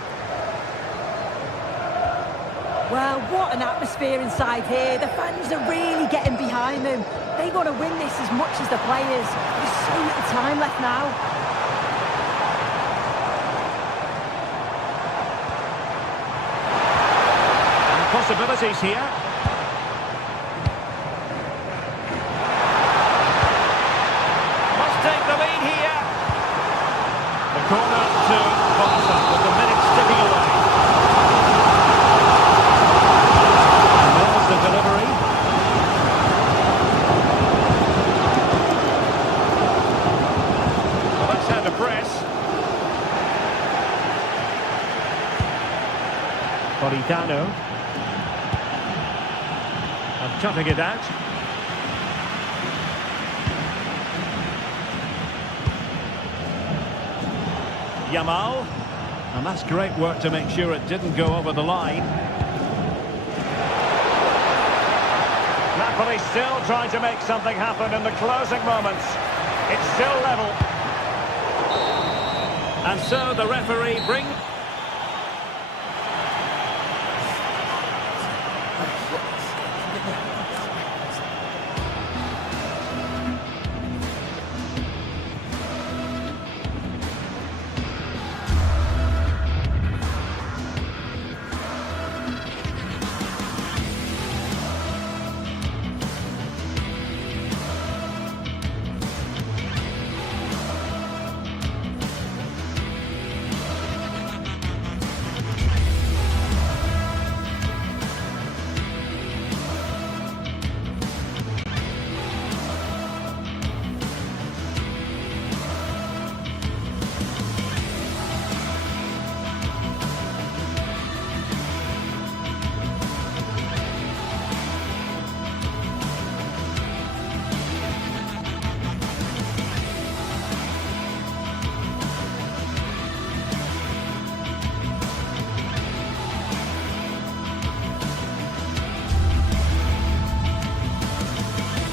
Well, what an atmosphere inside here. The fans are really getting behind them. They want to win this as much as the players. There's so little time left now. Possibilities here. Must take the lead here. The corner to Barca with the minutes ticking away. And there's the delivery. Well, that's how to press. Politano. Cutting it out. Yamal. And that's great work to make sure it didn't go over the line. Napoli still trying to make something happen in the closing moments. It's still level. And so the referee brings...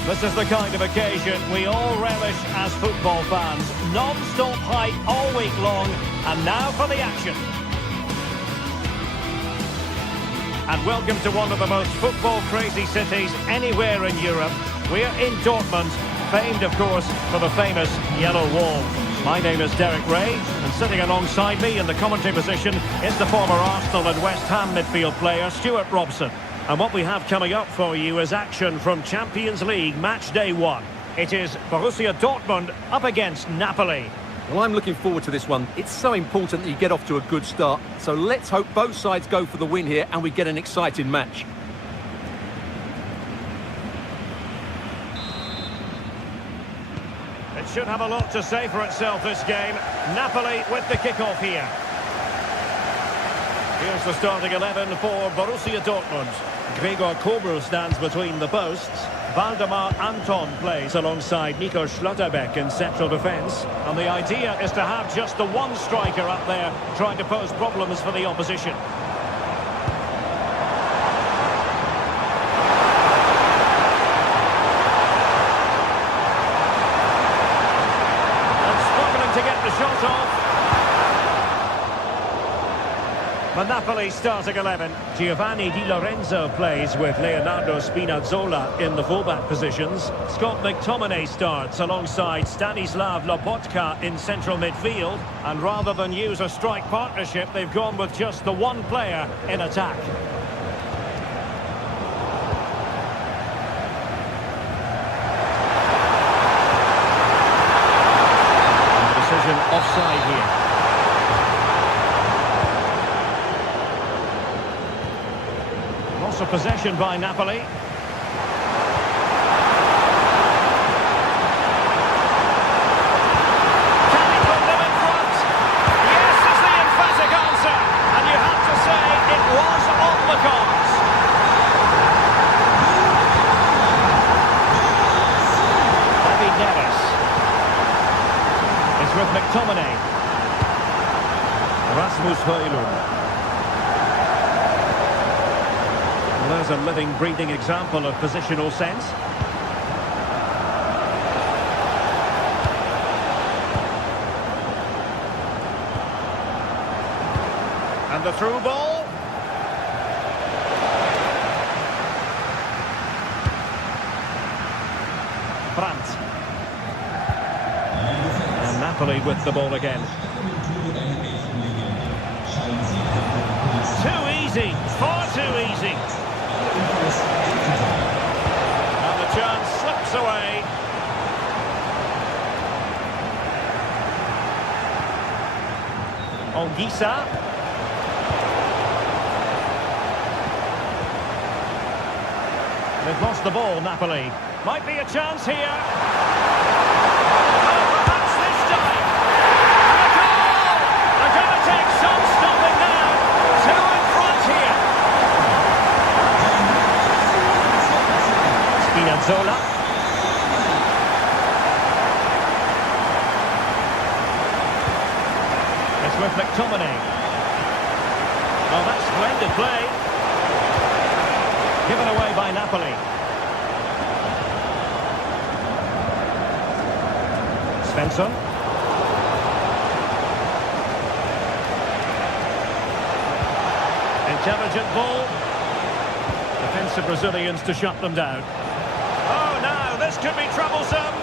This is the kind of occasion we all relish as football fans. Non-stop hype all week long, and now for the action. And welcome to one of the most football-crazy cities anywhere in Europe. We're in Dortmund, famed, of course, for the famous Yellow Wall. My name is Derek Ray, and sitting alongside me in the commentary position is the former Arsenal and West Ham midfield player, Stuart Robson. And what we have coming up for you is action from Champions League match day 1. It is Borussia Dortmund up against Napoli. Well, I'm looking forward to this one. It's so important that you get off to a good start. So let's hope both sides go for the win here and we get an exciting match. It should have a lot to say for itself, this game. Napoli with the kick-off here. Here's the starting 11 for Borussia Dortmund. Gregor Kobel stands between the posts. Valdemar Anton plays alongside Nico Schlotterbeck in central defence. And the idea is to have just the one striker up there trying to pose problems for the opposition. And struggling to get the shot off. The Napoli starting 11. Giovanni Di Lorenzo plays with Leonardo Spinazzola in the fullback positions. Scott McTominay starts alongside Stanislav Lobotka in central midfield. And rather than use a strike partnership, they've gone with just the one player in attack. And the decision offside here. Loss of possession by Napoli. Can he put them in front? Yes is the emphatic answer. And you have to say it was on the cards. David Neres. It's with McTominay. Rasmus Højlund. There's a living, breathing example of positional sense. And the through ball. Brandt. And Napoli with the ball again. Too easy, far too easy. And the chance slips away. Ongisa. They've lost the ball, Napoli. Might be a chance here. Oh, perhaps this time. And a goal! They're going to take some stopping now. Two in front here. Spinazzola. It's with McTominay. Oh, that's splendid play. Given away by Napoli. Svensson. Intelligent ball. Defensive Brazilians to shut them down. Oh, now this could be troublesome.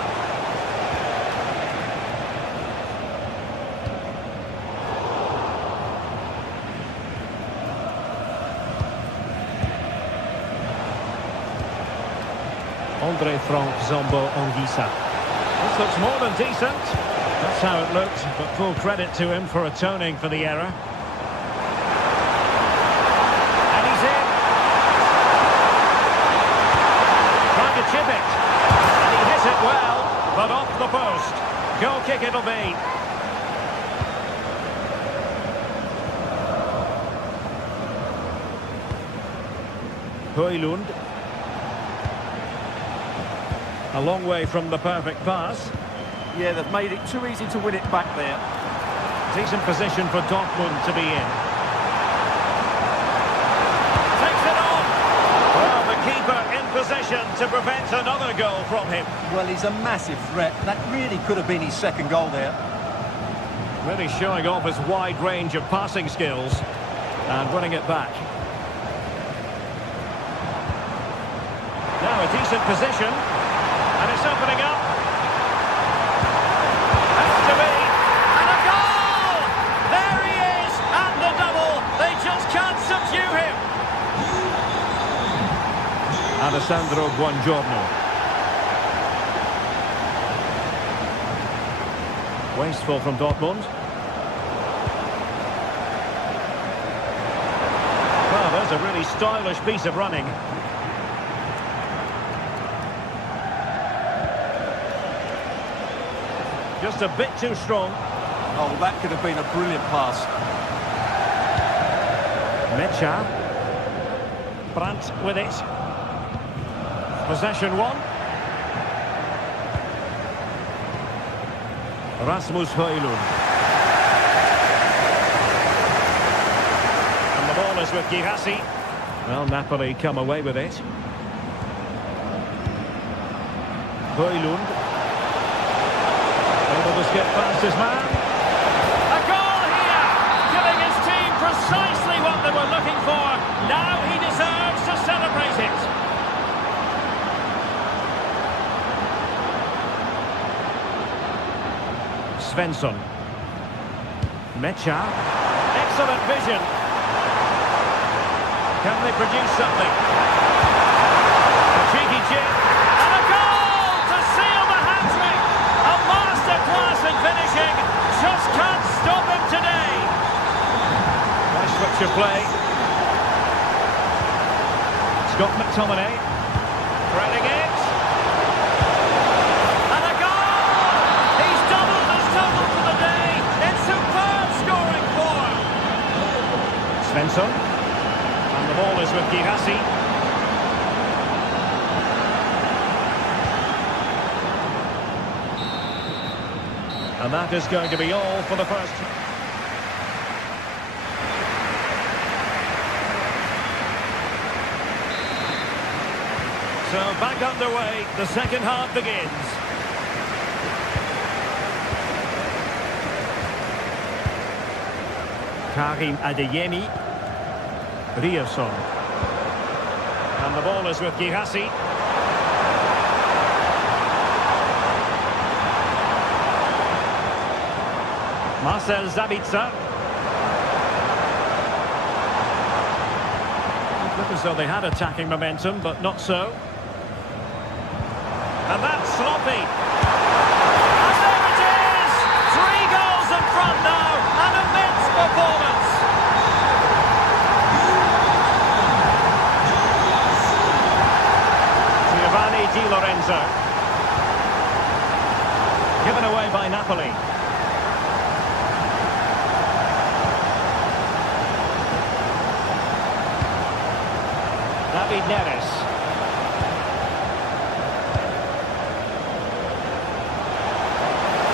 Andre Frank Zombo Ongisa. This looks more than decent. That's how it looked, but full credit to him for atoning for the error. And he's in. Trying to chip it. And he hits it well, but off the post. Goal kick it'll be. Højlund. A long way from the perfect pass. Yeah, they've made it too easy to win it back there. Decent position for Dortmund to be in. Takes it on. Well, the keeper in possession to prevent another goal from him. Well, he's a massive threat. That really could have been his second goal there. Really showing off his wide range of passing skills and winning it back. Now a decent position. And it's opening up. Has to be. And a goal! There he is! And the double! They just can't subdue him! Alessandro Buongiorno. Wasteful from Dortmund. Well, there's a really stylish piece of running. Just a bit too strong. Oh, that could have been a brilliant pass. Mecha. Brandt with it. Possession one. Rasmus Højlund. And the ball is with Girassi. Well, Napoli come away with it. Højlund. Able to skip past his man. A goal here, giving his team precisely what they were looking for. Now he deserves to celebrate it. Svensson. Mecha. Excellent vision. Can they produce something? A cheeky chip. And a goal to seal the hat-trick. A masterclass in finishing. Just can't stop him today. Nice switch of play. Scott McTominay. Threading it. And a goal! He's doubled his total for the day in superb scoring form. Svensson. And the ball is with Girassi. And that is going to be all for the first. So back underway, the second half begins. Karim Adeyemi. Ryerson. And the ball is with Girassi. Marcel Sabitzer. Looked as though they had attacking momentum, but not so. And that's sloppy. And there it is! 3 goals in front now. An immense performance. Giovanni Di Lorenzo. Given away by Napoli. David Neres.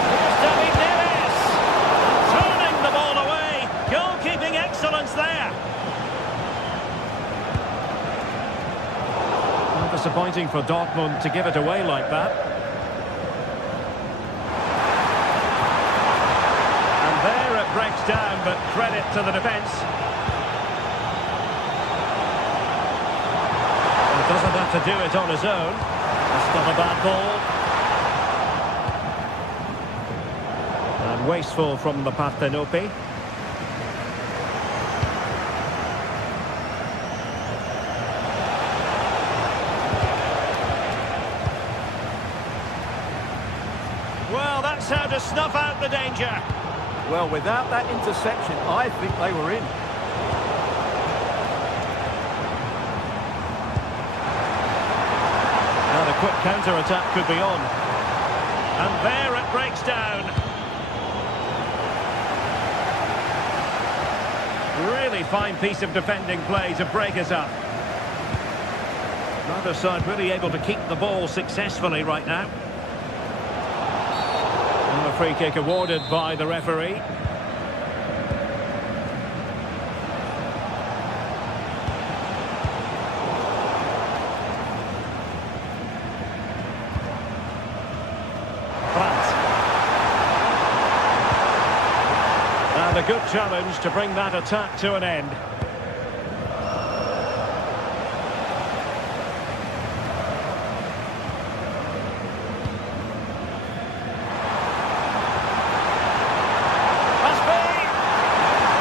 Here's David Neres. Turning the ball away. Goalkeeping excellence there. Well, disappointing for Dortmund to give it away like that. And there it breaks down, but credit to the defence. Doesn't have to do it on his own. That's not a bad ball. And wasteful from the Parthenope. Well, that's how to snuff out the danger. Well, without that interception, I think they were in. Now the quick counter-attack could be on. And there it breaks down. Really fine piece of defending play to break us up. Neither side really able to keep the ball successfully right now. And a free kick awarded by the referee. And a good challenge to bring that attack to an end.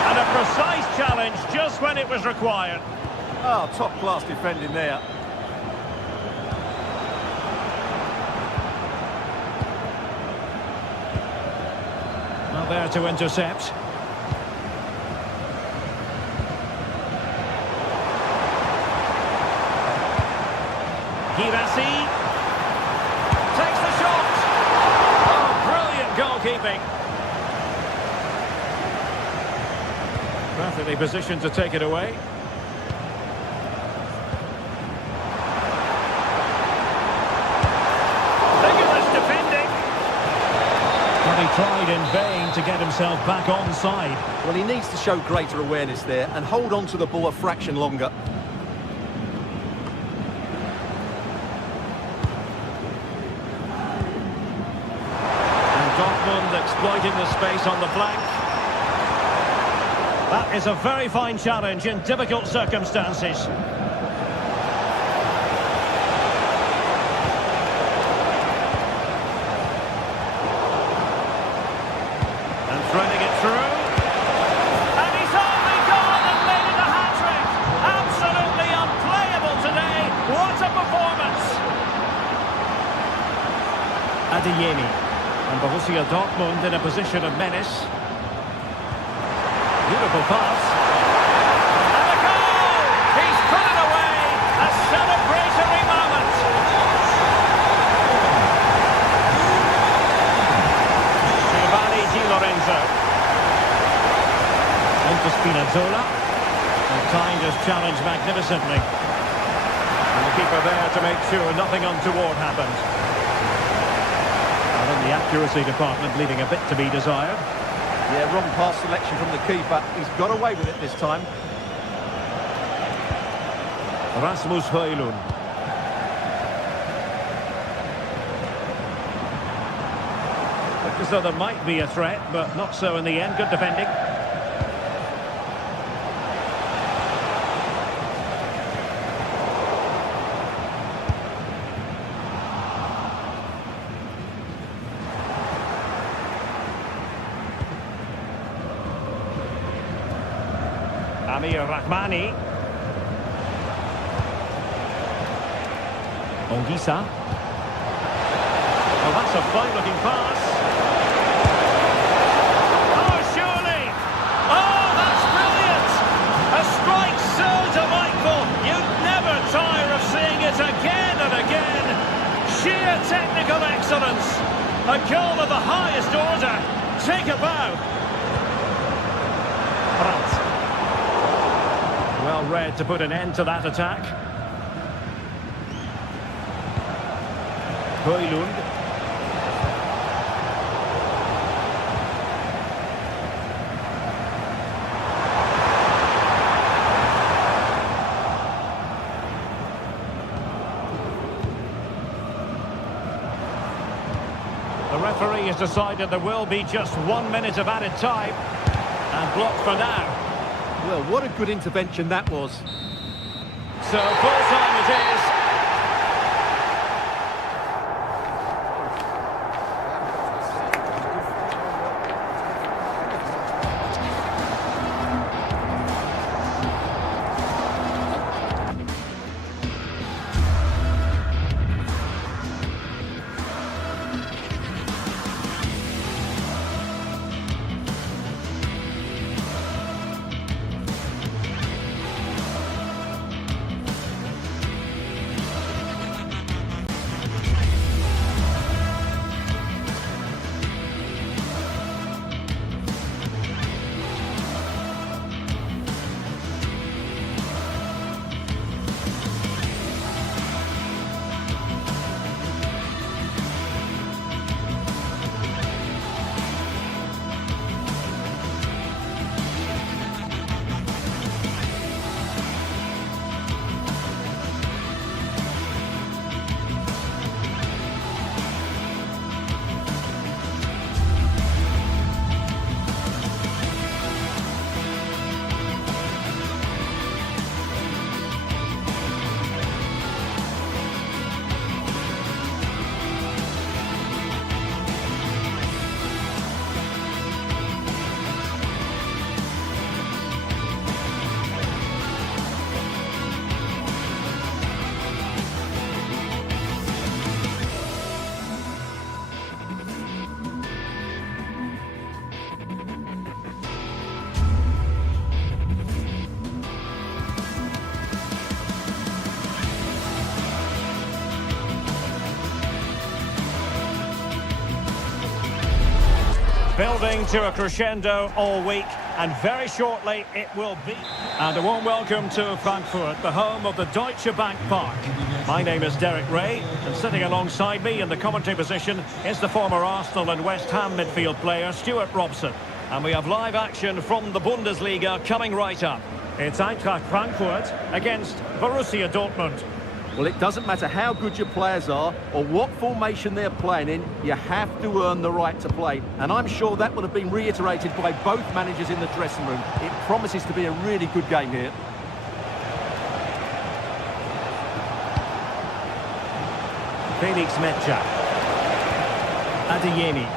And a precise challenge just when it was required. Oh, top-class defending there. Not there to intercept. Girassi takes the shot. Oh, brilliant goalkeeping. Perfectly positioned to take it away. to get himself back onside. Well, he needs to show greater awareness there and hold on to the ball a fraction longer. And Dortmund exploiting the space on the flank. That is a very fine challenge in difficult circumstances. Threading it through. And he's only gone and made it a hat-trick. Absolutely unplayable today. What a performance. Adeyemi. And Borussia Dortmund in a position of menace. Beautiful pass. And a goal! He's put it away. A celebratory moment. Lorenzo. On to Spinazzola. And timed his challenge magnificently. And the keeper there to make sure nothing untoward happened. And in the accuracy department leaving a bit to be desired. Yeah, wrong pass selection from the keeper. He's got away with it this time. Rasmus Højlund. So there might be a threat, but not so in the end. Good defending. Amir Rahmani. Ongisa. Well, that's a fine-looking pass. Again and again, sheer technical excellence, a goal of the highest order. Take a bow. Brandt. Well read to put an end to that attack. Højlund. The referee has decided there will be just 1 minute of added time. And blocked for now. Well, what a good intervention that was. So full time it is. building to a crescendo all week, and very shortly it will be. And a warm welcome to Frankfurt, the home of the Deutsche Bank Park. My name is Derek Ray, and sitting alongside me in the commentary position is the former Arsenal and West Ham midfield player Stuart Robson. And we have live action from the Bundesliga coming right up. It's Eintracht Frankfurt against Borussia Dortmund. Well, it doesn't matter how good your players are or what formation they're playing in, you have to earn the right to play. And I'm sure that would have been reiterated by both managers in the dressing room. It promises to be a really good game here. Felix Metscher. Adeyemi.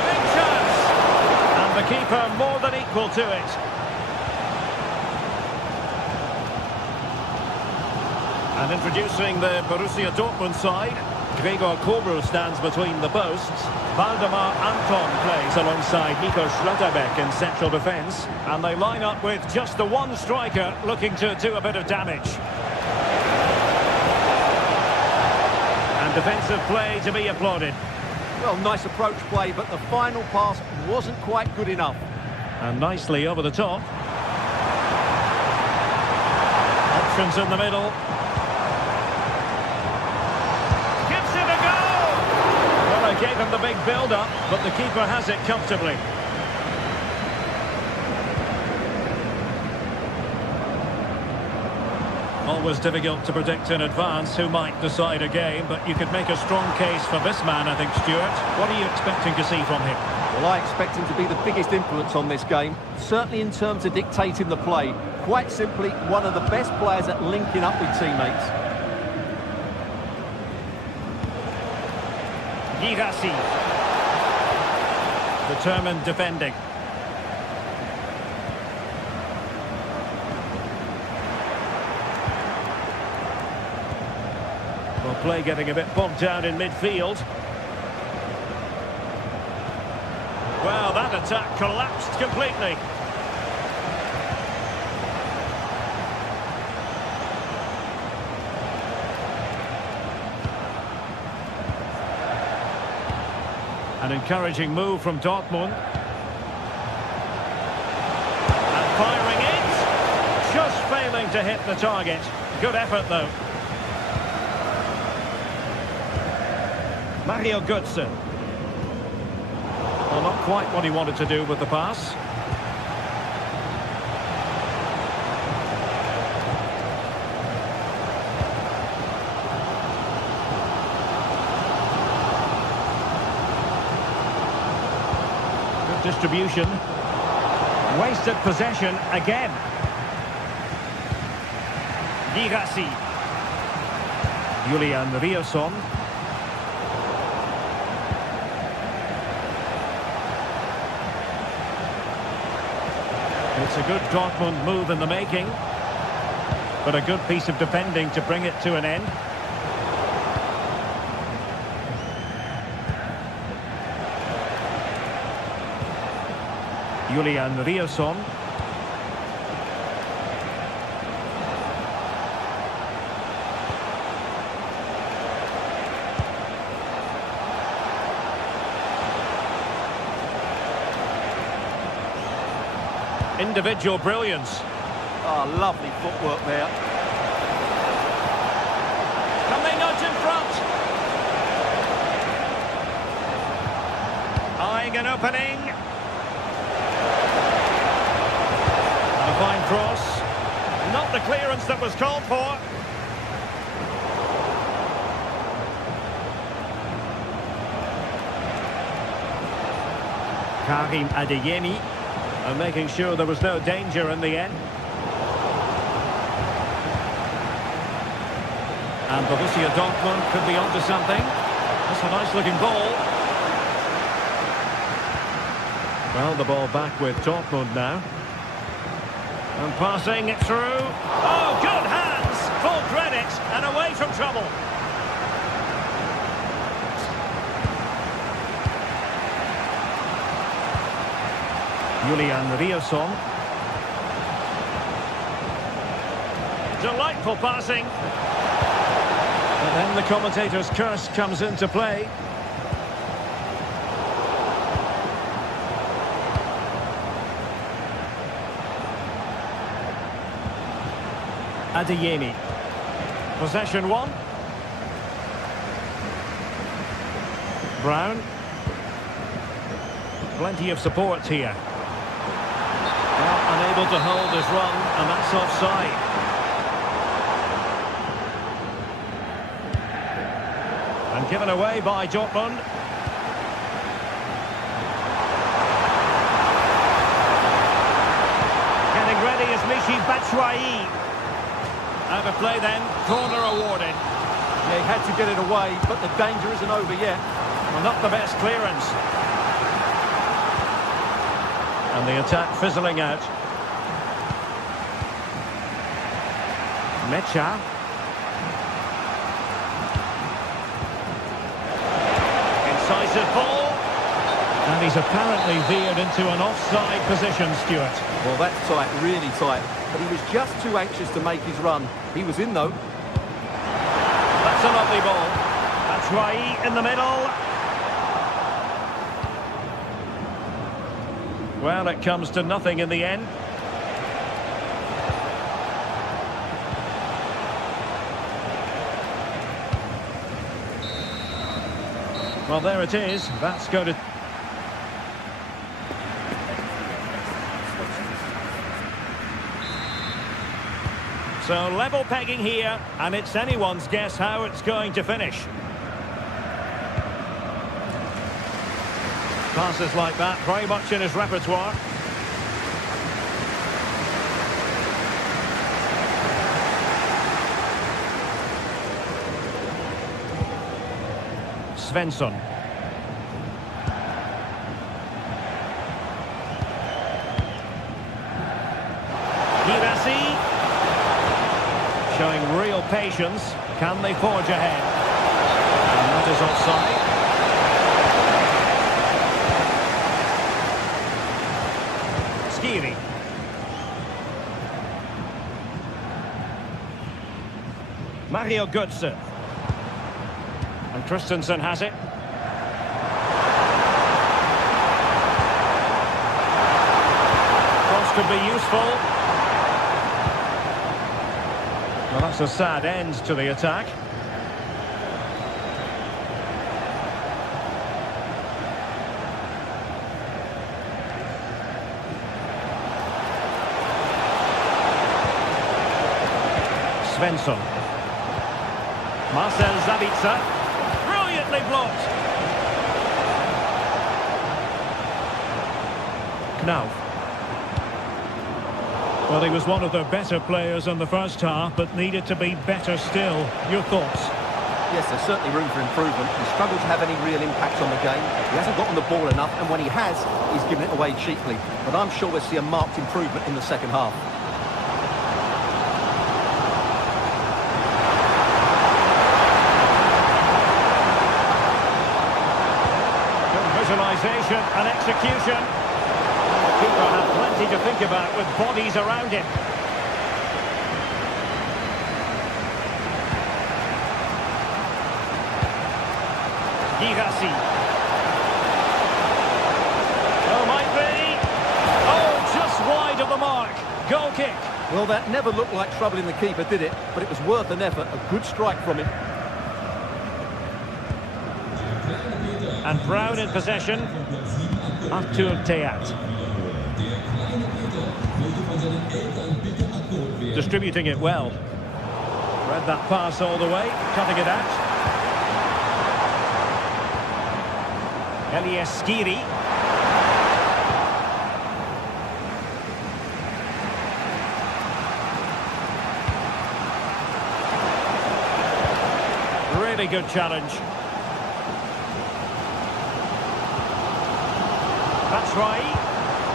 Big chance! And the keeper more than equal to it. And introducing the Borussia Dortmund side, Gregor Kobel stands between the posts. Valdemar Anton plays alongside Nico Schlotterbeck in central defence. And they line up with just the one striker looking to do a bit of damage. And defensive play to be applauded. Well, nice approach play, but the final pass wasn't quite good enough. And nicely over the top. Options in the middle. Gave him the big build-up, but the keeper has it comfortably. Always difficult to predict in advance who might decide a game, but you could make a strong case for this man, I think, Stuart. What are you expecting to see from him? Well, I expect him to be the biggest influence on this game, certainly in terms of dictating the play. Quite simply, one of the best players at linking up with teammates. Girassi. Determined defending. Well, play getting a bit bogged down in midfield. Well, that attack collapsed completely. An encouraging move from Dortmund. And firing it. Just failing to hit the target. Good effort, though. Mario Götze. Well, not quite what he wanted to do with the pass. Distribution. Wasted possession again. Girassi. Julian Riosson. It's a good Dortmund move in the making, but a good piece of defending to bring it to an end. Julian Riosson. Individual brilliance. Oh, lovely footwork there. Can they nudge in front? Eyeing an opening. A fine cross. Not the clearance that was called for. Karim Adeyemi. And making sure there was no danger in the end. And Borussia Dortmund could be onto something. That's a nice looking ball. Well, the ball back with Dortmund now. And passing it through. Oh, good hands! Full credit and away from trouble. Julian Riosson. Delightful passing. And then the commentator's curse comes into play. Adeyemi. Possession one. Brown. Plenty of support here. Well, unable to hold his run, and that's offside. And given away by Dortmund. Getting ready is Michy Batshuayi. Out of play then, corner awarded. Yeah, he had to get it away, but the danger isn't over yet. Well, not the best clearance. And the attack fizzling out. Mecha. Incisive ball. And he's apparently veered into an offside position, Stuart. Well, that's tight, really tight. But he was just too anxious to make his run. He was in, though. That's a lovely ball. Batshuayi in the middle. Well, it comes to nothing in the end. Well, there it is. That's going to... So level pegging here, and it's anyone's guess how it's going to finish. Passes like that, very much in his repertoire. Svensson. Girassi. Showing real patience. Can they forge ahead? And that is offside. Skiri. Mario Götze. And Christensen has it. Cross could be useful. Well, that's a sad end to the attack. Svensson. Marcel Sabitzer. Brilliantly blocked. Knauf. Well, he was one of the better players in the first half, but needed to be better still. Your thoughts? Yes, there's certainly room for improvement. He struggled to have any real impact on the game. He hasn't gotten the ball enough, and when he has, he's given it away cheaply. But I'm sure we'll see a marked improvement in the second half. Visualisation and execution. The keeper had plenty to think about with bodies around him. Girassi. Oh, might be. Oh, just wide of the mark. Goal kick. Well, that never looked like trouble in the keeper, did it? But it was worth an effort. A good strike from him. And Brown in possession. Artur Teat. Distributing it well. Read that pass all the way, cutting it out. Elias Skiri. Really good challenge. Batshuayi.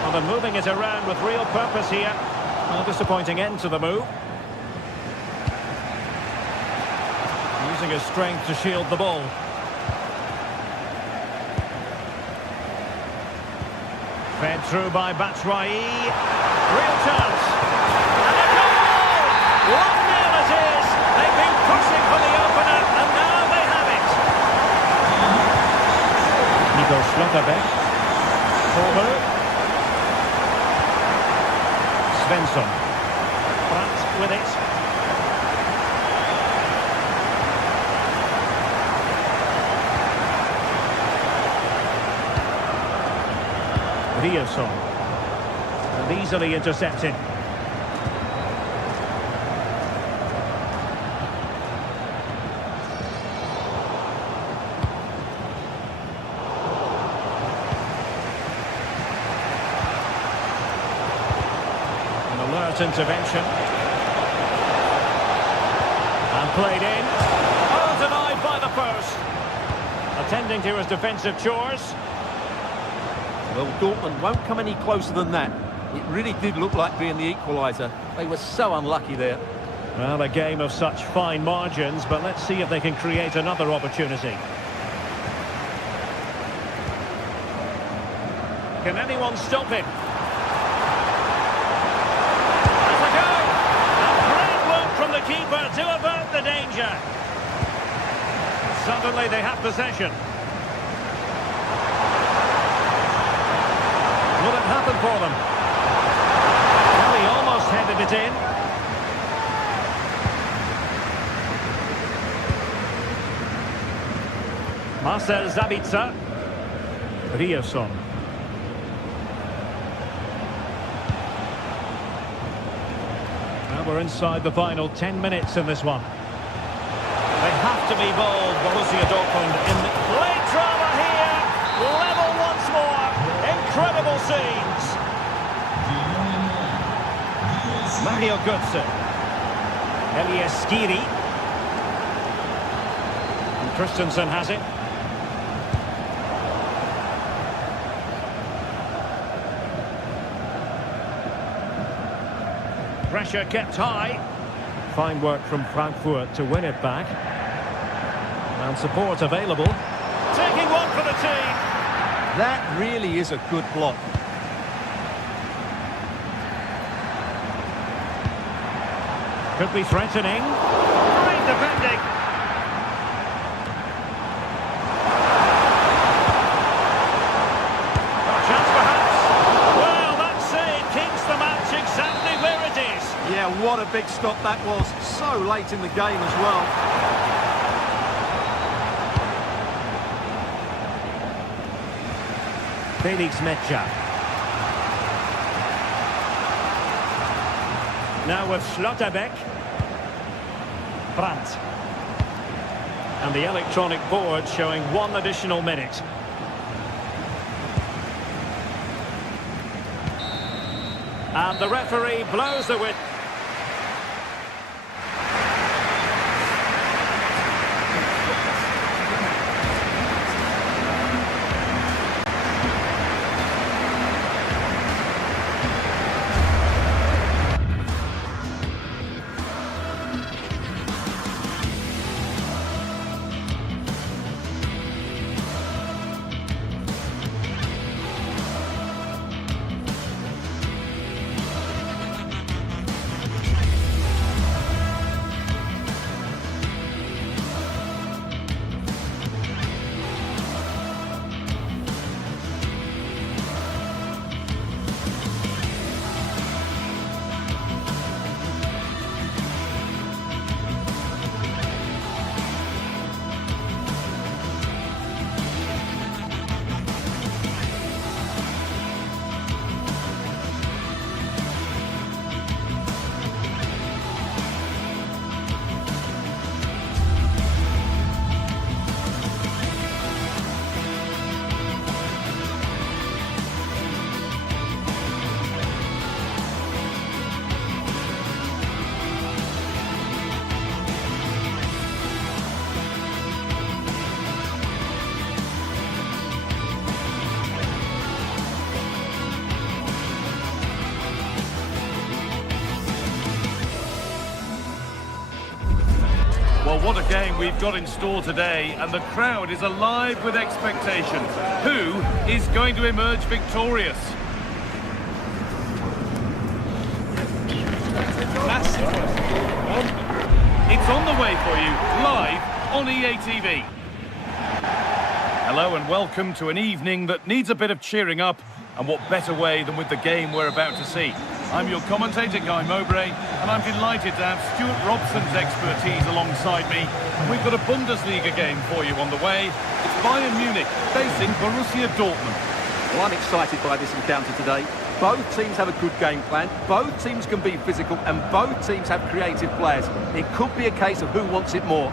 Well, they're moving it around with real purpose here. A disappointing end to the move. Using his strength to shield the ball. Fed through by Batshuayi. Real chance. And a goal! 1-0 it is. They've been pushing for the opener, and now they have it. Nico Schlotterbeck. Forward. Svensson. Brandt with it. Riasson. And easily intercepted. An alert intervention. And played in. Oh, denied by the post. Attending to his defensive chores. Well, Dortmund won't come any closer than that. It really did look like being the equaliser. They were so unlucky there. Well, a game of such fine margins, but let's see if they can create another opportunity. Can anyone stop him? Has a go! And great work from the keeper to avert the danger. Suddenly they have possession. Will it happen for them? Well, he almost headed it in. Marcel Sabitzer. Riasson. Well, we're inside the final 10 minutes in this one. They have to be bold, Borussia Dortmund, in the late drama here. Level once more. Incredible scenes. Mario Götze. Elias Skiri. And Christensen has it. Pressure kept high. Fine work from Frankfurt to win it back. And support available. Taking one for the team. That really is a good block. Could be threatening. Great defending. Chance perhaps. Well, that save keeps the match exactly where it is. Yeah, what a big stop that was. So late in the game as well. Felix Metscher. Now with Schlotterbeck. Brandt. And the electronic board showing 1 additional minute. And the referee blows the whistle. Well, what a game we've got in store today, and the crowd is alive with expectation. Who is going to emerge victorious? It's on the way for you, live on EA TV. Hello and welcome to an evening that needs a bit of cheering up, and what better way than with the game we're about to see. I'm your commentator, Guy Mowbray, and I'm delighted to have Stuart Robson's expertise alongside me. And we've got a Bundesliga game for you on the way. It's Bayern Munich facing Borussia Dortmund. Well, I'm excited by this encounter today. Both teams have a good game plan, both teams can be physical, and both teams have creative players. It could be a case of who wants it more.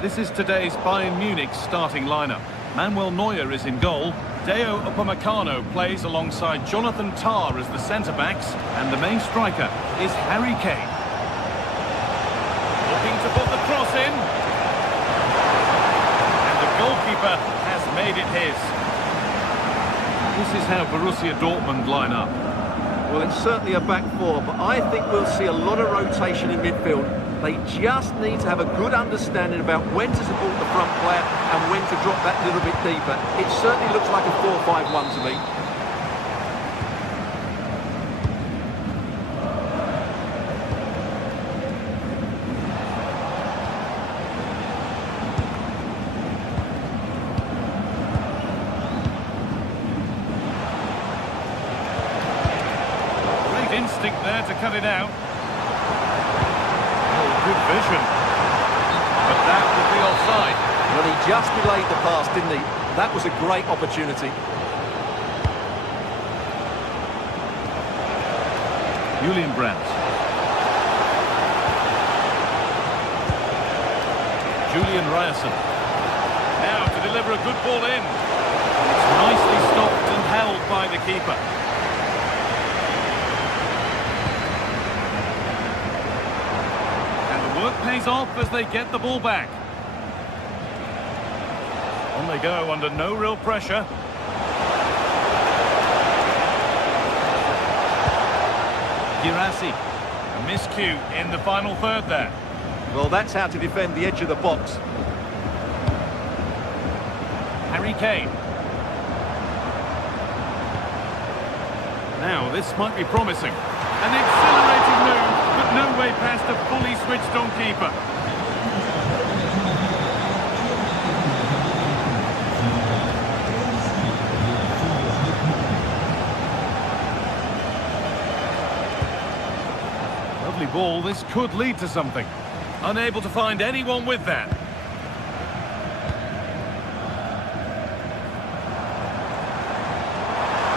This is today's Bayern Munich starting lineup. Manuel Neuer is in goal. Deo Upamecano plays alongside Jonathan Tah as the centre-backs, and the main striker is Harry Kane. Looking to put the cross in. And the goalkeeper has made it his. This is how Borussia Dortmund line up. Well, it's certainly a back four, but I think we'll see a lot of rotation in midfield. They just need to have a good understanding about when to support the front player and when to drop that little bit deeper. It certainly looks like a 4-5-1 to me. Instinct there to cut it out. Oh, good vision. But that would be offside. Well, he just delayed the pass, didn't he? That was a great opportunity. Julian Brandt. Julian Ryerson. Now to deliver a good ball in. It's nicely stopped and held by the keeper. Work pays off as they get the ball back. On they go under no real pressure. Girassi, a miscue in the final third there. Well, that's how to defend the edge of the box. Harry Kane. Now, this might be promising. An exhilarating move, but no way past a fully switched-on keeper. Lovely ball, this could lead to something. Unable to find anyone with that.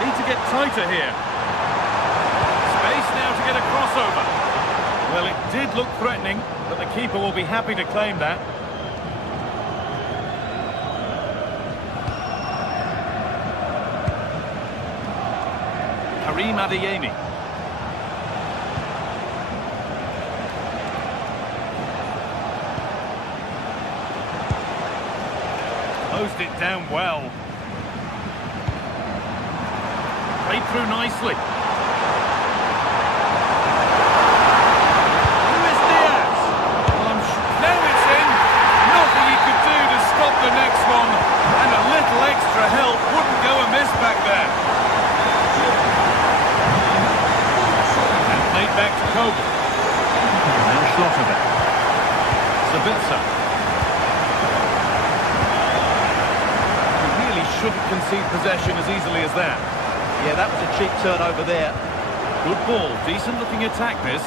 Need to get tighter here. Now to get a crossover. Well, it did look threatening, but the keeper will be happy to claim that. Karim Adeyemi. Closed it down well. Played through nicely. The next one, and a little extra help wouldn't go amiss back there. And played back to Kobe. Now Schlotterbeck. Sabitzer. He really shouldn't concede possession as easily as that. Yeah, that was a cheap turnover there. Good ball, decent looking attack this.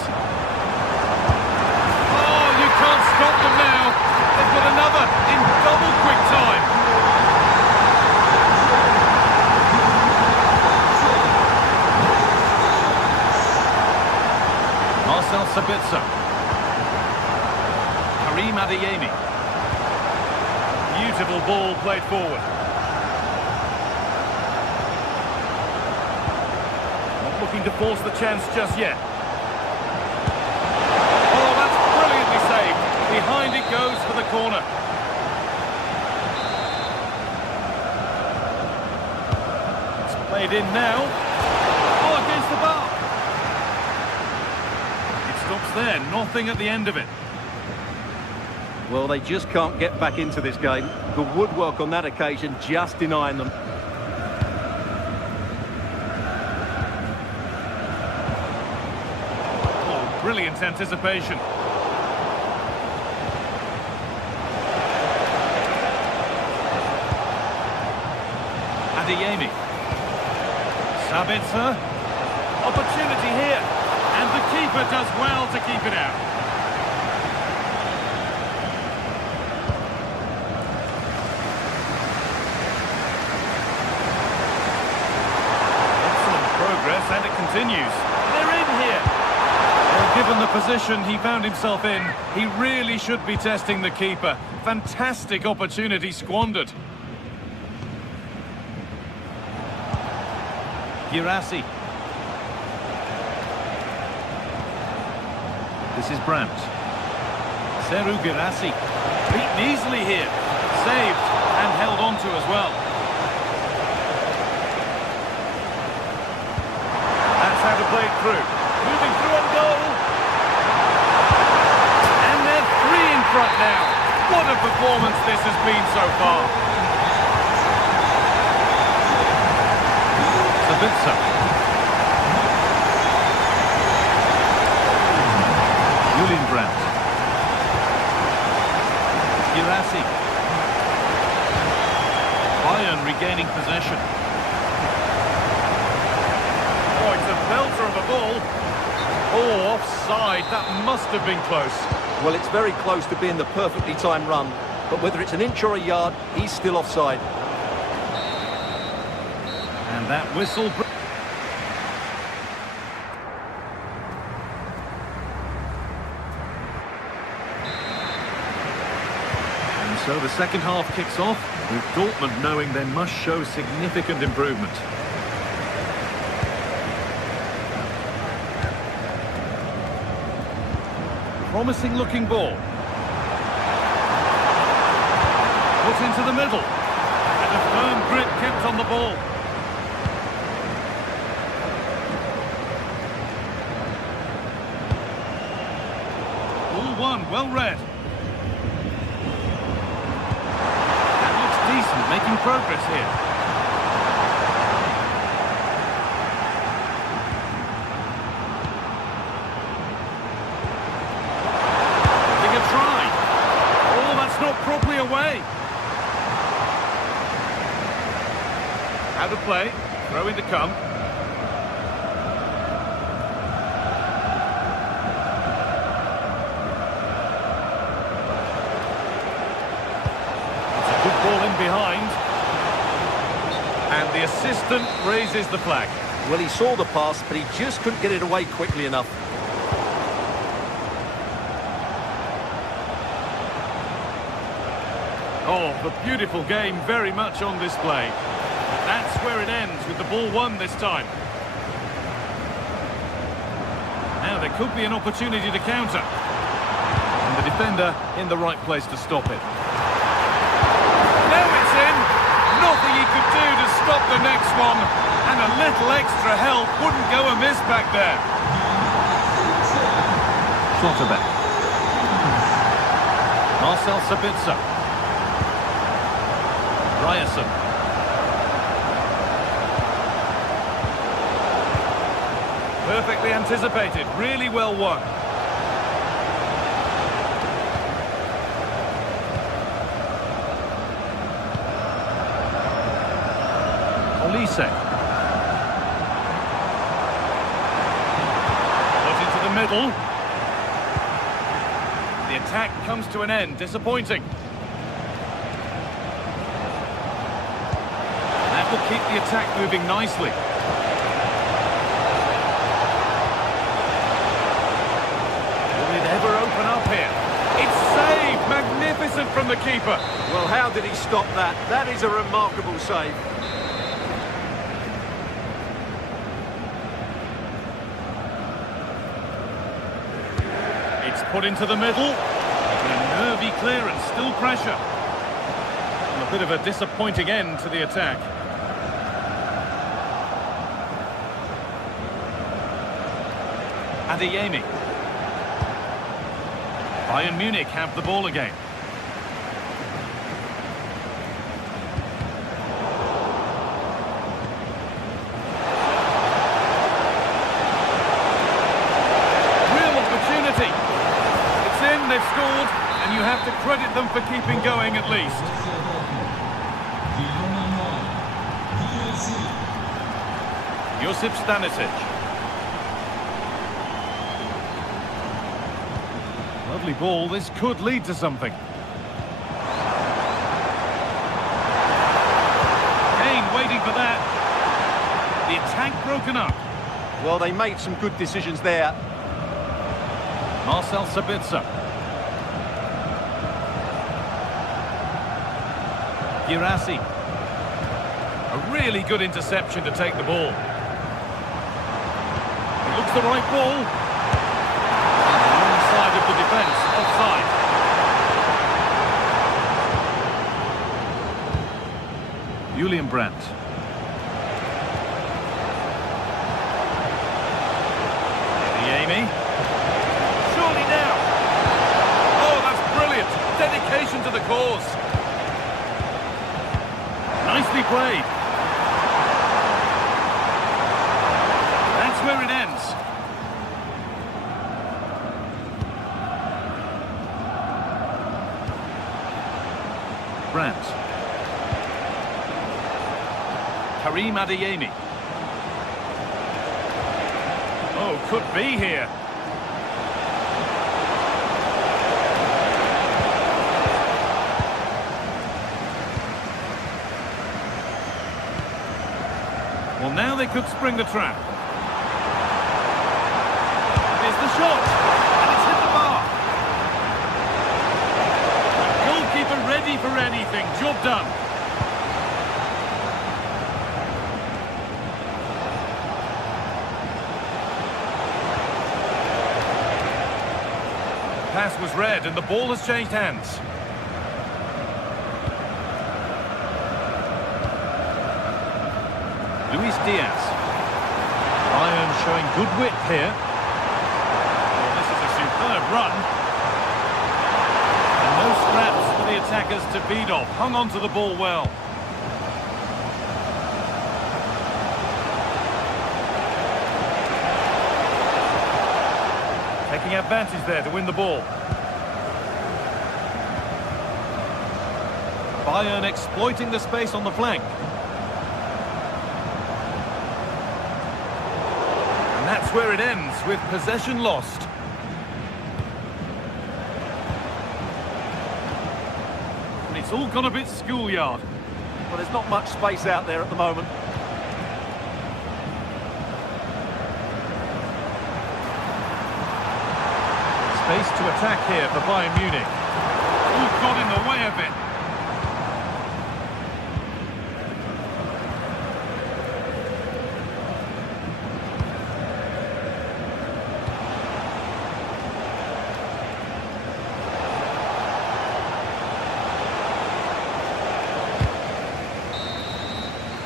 Oh, you can't stop them now. They've got another in double quick time. Marcel Sabitzer. Karim Adeyemi. Beautiful ball played forward. Not looking to force the chance just yet. Oh, that's brilliantly saved. Behind it goes for the corner. It's played in now. Oh, against the bar. It stops there, nothing at the end of it. Well, they just can't get back into this game. The woodwork on that occasion just denying them. Oh, brilliant anticipation. Adeyemi. Sabitzer. Opportunity here. And the keeper does well to keep it out. continues. They're in here. Well, given the position he found himself in, he really should be testing the keeper. Fantastic opportunity squandered. Girassi. This is Brandt. Seru Girassi. Beaten easily here. Saved and held on to as well. That's how to play it through. Moving through on goal. And they're 3 in front now. What a performance this has been so far. Sabitzer. Julian Brandt. Girassi. Bayern regaining possession. Oh, it's a belter of a ball. Oh, offside. That must have been close. Well, it's very close to being the perfectly timed run, but whether it's an inch or a yard, he's still offside. And that whistle... And so the second half kicks off, with Dortmund knowing they must show significant improvement. Promising looking ball. Put into the middle. And a firm grip kept on the ball. Ball one, well read. That looks decent, making progress here. Properly away. Out of play. Throw in to come. It's a good ball in behind. And the assistant raises the flag. Well, he saw the pass, but he just couldn't get it away quickly enough. Oh, the beautiful game very much on display. That's where it ends, with the ball won this time. Now there could be an opportunity to counter. And the defender in the right place to stop it. Now it's in! Nothing he could do to stop the next one. And a little extra help wouldn't go amiss back there. Schlotterbeck. Marcel Sabitzer. Ryerson. Perfectly anticipated, really well won. Olise. Put into the middle. The attack comes to an end, disappointing. Will keep the attack moving nicely. Will it ever open up here? It's saved! Magnificent from the keeper. Well, how did he stop that? That is a remarkable save. It's put into the middle. A nervy clearance, still pressure. And a bit of a disappointing end to the attack. Adeyemi. Bayern Munich have the ball again. Real opportunity. It's in, they've scored, and you have to credit them for keeping going at least. Josip Stanisic. Lovely ball, this could lead to something. Kane waiting for that. The attack broken up. Well, they made some good decisions there. Marcel Sabitzer. Girassi. A really good interception to take the ball. It looks the right ball. On the wrong side of the defence, offside. Julian Brandt. Amy. Surely now. Oh, that's brilliant. Dedication to the cause. Nicely played. That's where it ends. Brandt. Karim Adeyemi. Oh, could be here. Well, now they could spring the trap. Here's the shot, and it's hit the bar. Goalkeeper ready for anything. Job done. Pass was read and the ball has changed hands. Luis Diaz. Bayern showing good width here. Well, this is a superb run. And no scraps for the attackers to feed off. Hung on to the ball well. Taking advantage there to win the ball. Bayern exploiting the space on the flank. And that's where it ends, with possession lost. And it's all gone a bit schoolyard. Well, there's not much space out there at the moment. Space to attack here for Bayern Munich. Who got in the way of it?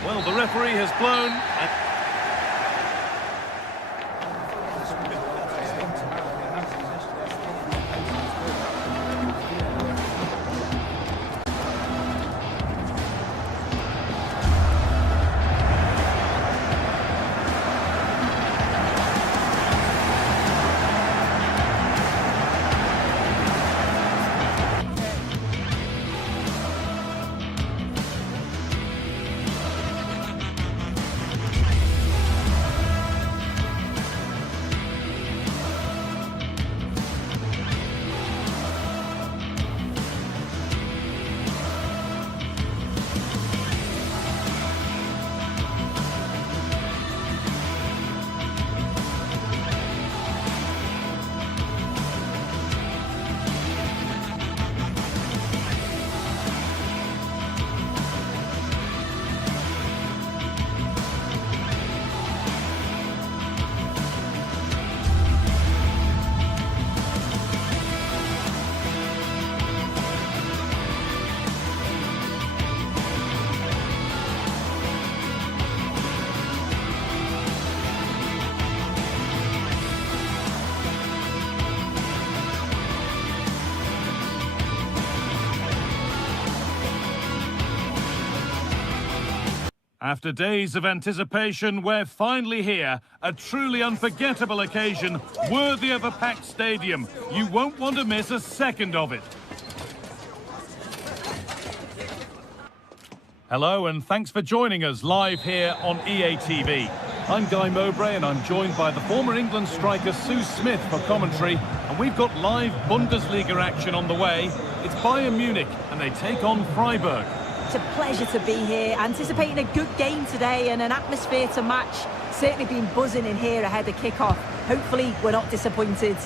Well, the referee has blown. After days of anticipation, we're finally here. A truly unforgettable occasion, worthy of a packed stadium. You won't want to miss a second of it. Hello, and thanks for joining us live here on EA TV. I'm Guy Mowbray, and I'm joined by the former England striker Sue Smith for commentary. And we've got live Bundesliga action on the way. It's Bayern Munich, and they take on Freiburg. It's a pleasure to be here, anticipating a good game today and an atmosphere to match. Certainly been buzzing in here ahead of kick-off. Hopefully we're not disappointed.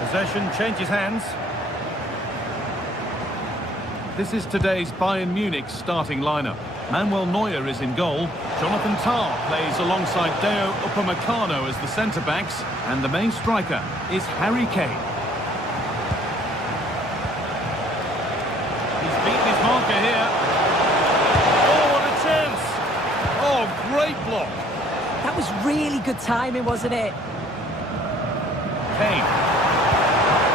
Possession changes hands. This is today's Bayern Munich starting lineup. Manuel Neuer is in goal. Jonathan Tah plays alongside Deo Upamecano as the centre-backs. And the main striker is Harry Kane. He's beaten his marker here. Oh, what a chance! Oh, great block. That was really good timing, wasn't it? Kane.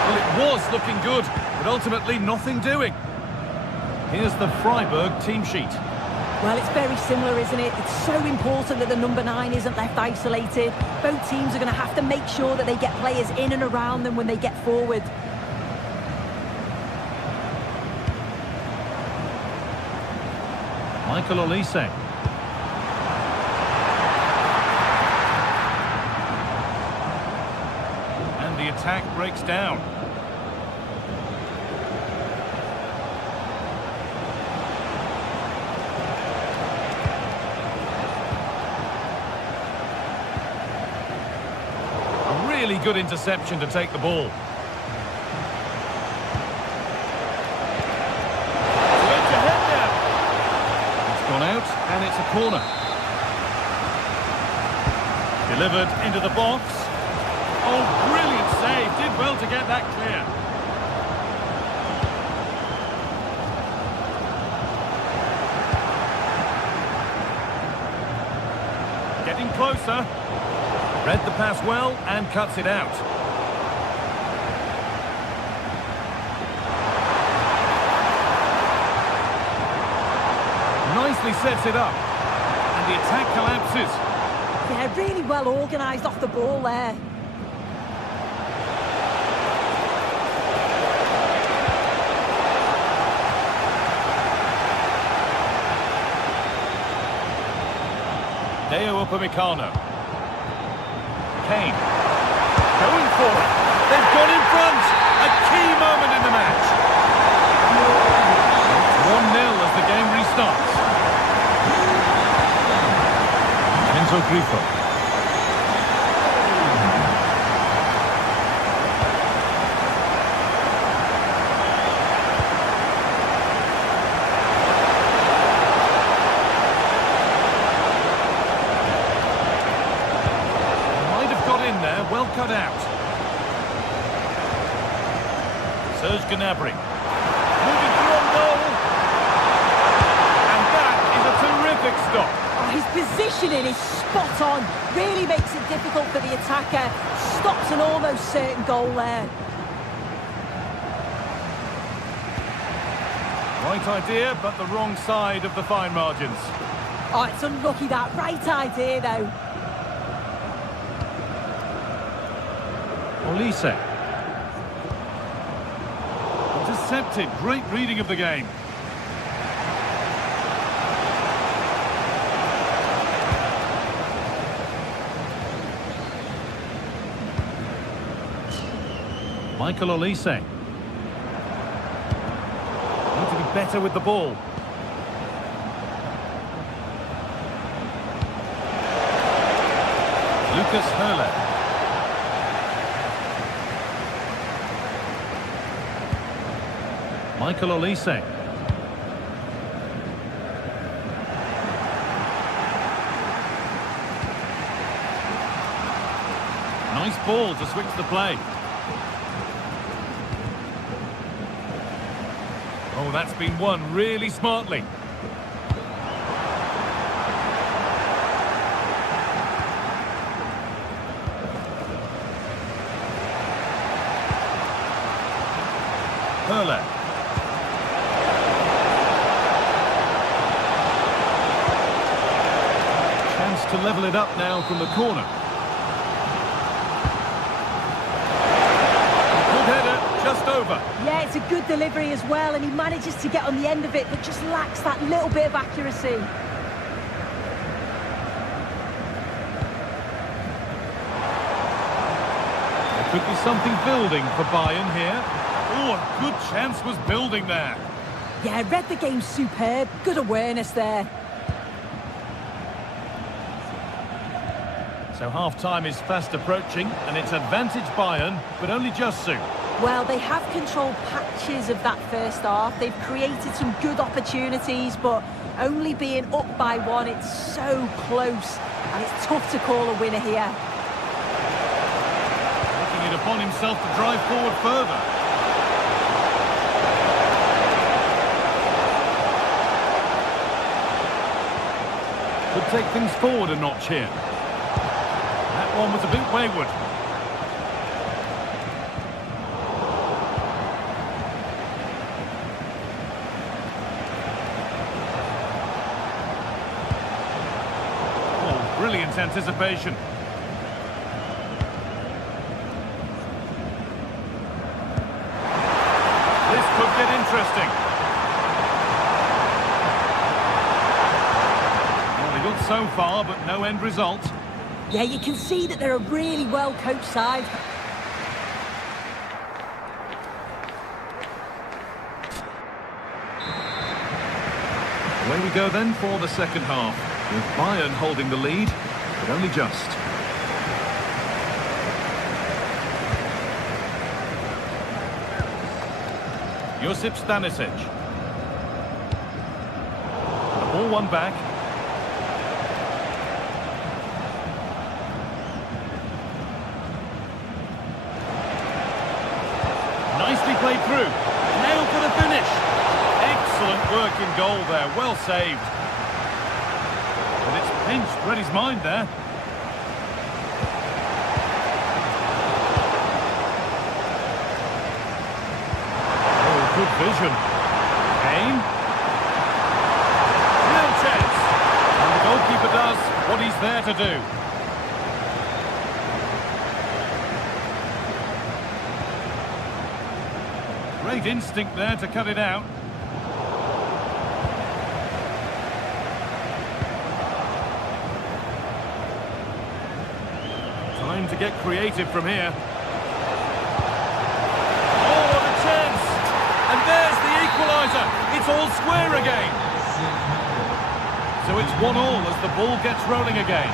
Well, it was looking good, but ultimately nothing doing. Here's the Freiburg team sheet. Well, it's very similar, isn't it? It's so important that the number 9 isn't left isolated. Both teams are going to have to make sure that they get players in and around them when they get forward. Michael Olise. And the attack breaks down. Really good interception to take the ball. It's gone out, and it's a corner. Delivered into the box. Oh, brilliant save. Did well to get that clear. Getting closer. Read the pass well and cuts it out. Nicely sets it up. And the attack collapses. Yeah, really well organised off the ball there. Deo Upamecano. Kane. Going for it. They've gone in front. A key moment in the match. 1-0 as the game restarts. Enzo Grifo. Well cut out. Serge Gnabry. Moving through on goal. And that is a terrific stop. Oh, his positioning is spot on. Really makes it difficult for the attacker. Stops an almost certain goal there. Right idea, but the wrong side of the fine margins. Oh, it's unlucky that. Right idea, though. Olise. Intercepted. Great reading of the game. Michael Olise. Need to be better with the ball. Lucas Höller. Michael Olise. Nice ball to switch the play. Oh, that's been won really smartly. Höller. To level it up now from the corner. Good header, just over. Yeah, it's a good delivery as well, and he manages to get on the end of it, but just lacks that little bit of accuracy. There could be something building for Bayern here. Oh, a good chance was building there. Yeah, read the game superb. Good awareness there. So half-time is fast approaching, and it's advantage Bayern, but only just soon. Well, they have controlled patches of that first half. They've created some good opportunities, but only being up by one, it's so close, and it's tough to call a winner here. Taking it upon himself to drive forward further. Could take things forward a notch here. That one was a bit wayward. Oh, brilliant anticipation. This could get interesting. Well, they got so far, but no end result. Yeah, you can see that they're a really well-coached side. Away we go then for the second half, with Bayern holding the lead, but only just. Josip Stanisic. The ball won back. Nicely played through. Now for the finish. Excellent work in goal there. Well saved. But it's pinched Reddy's mind there. Oh, good vision. Kane. Real chance. And the goalkeeper does what he's there to do. Great instinct there to cut it out. Time to get creative from here. Oh, what a chance! And there's the equaliser. It's all square again. So it's 1-1 as the ball gets rolling again.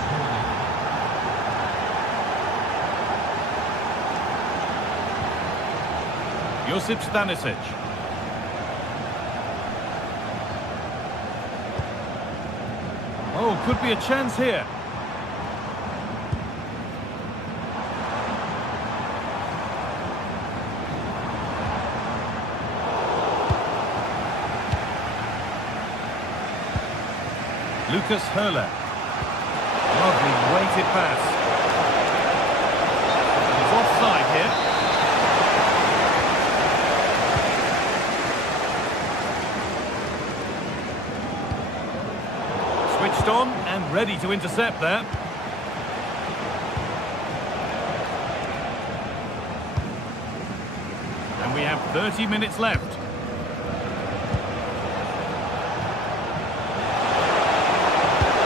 Josip Stanisic. Oh, could be a chance here. Lucas Höhler. Lovely weighted pass. It's offside here. Switched on and ready to intercept there. And we have 30 minutes left.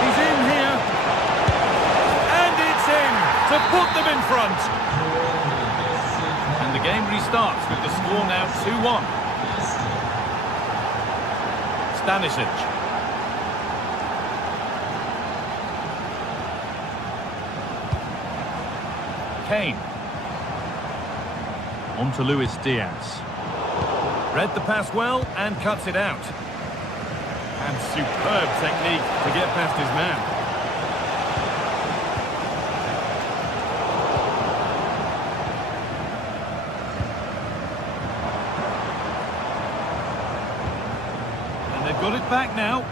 He's in here. And it's in to put them in front. And the game restarts with the score now 2-1. Stanisic. Kane. On to Luis Diaz. Read the pass well and cuts it out. And superb technique to get past his man. And they've got it back now.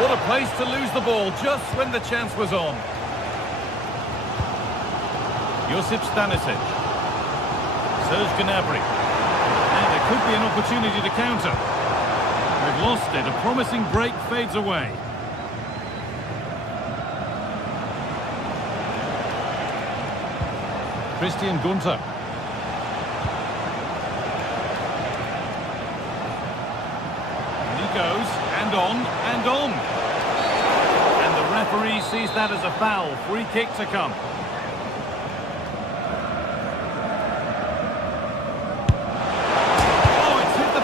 What a place to lose the ball just when the chance was on. Josip Stanisic. Serge Gnabry. And there could be an opportunity to counter. They've lost it. A promising break fades away. Christian Gunter. And he goes, and on, and on. And the referee sees that as a foul. Free kick to come. Oh, it's hit the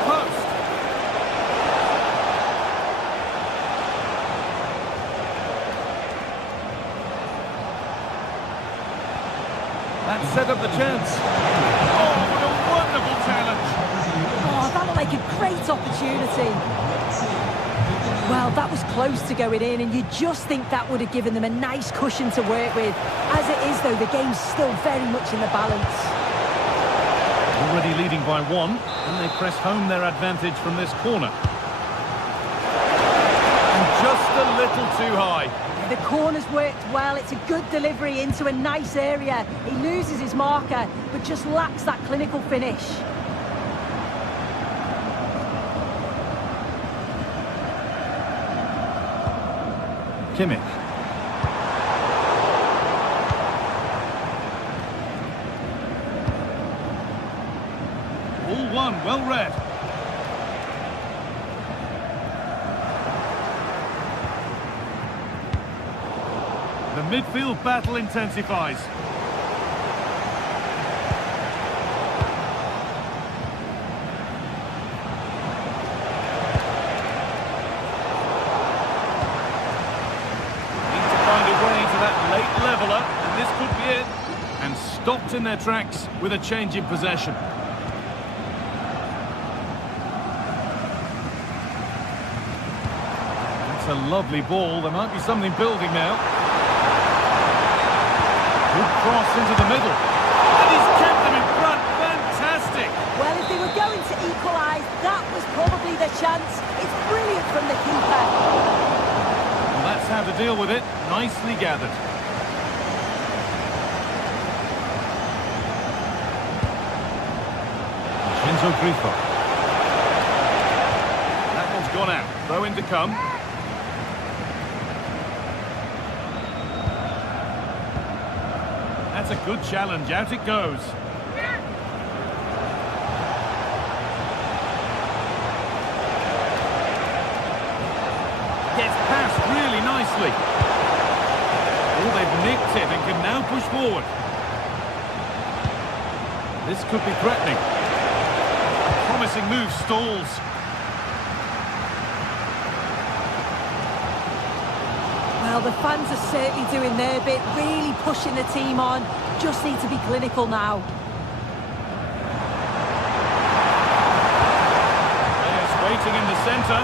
set up the chance. Oh, what a wonderful challenge. Oh, that looked like a great opportunity. Well, that was close to going in, and you just think that would have given them a nice cushion to work with. As it is, though, the game's still very much in the balance. Already leading by 1, and they press home their advantage from this corner. And just a little too high. The corner's worked well. It's a good delivery into a nice area. He loses his marker, but just lacks that clinical finish. Kimmich. All one, well read. The midfield battle intensifies. Late leveller, and this could be it. And stopped in their tracks with a change in possession. That's a lovely ball. There might be something building now. Good cross into the middle. And he's kept them in front. Fantastic. Well, if they were going to equalise, that was probably their chance. It's brilliant from the keeper. Well, that's how to deal with it. Nicely gathered. Grifo. That one's gone out. Throw in to come. That's a good challenge. Out it goes. Gets past really nicely. Oh, they've nicked it and can now push forward. This could be threatening. Promising move stalls. Well, the fans are certainly doing their bit, really pushing the team on. Just need to be clinical now. Players waiting in the centre.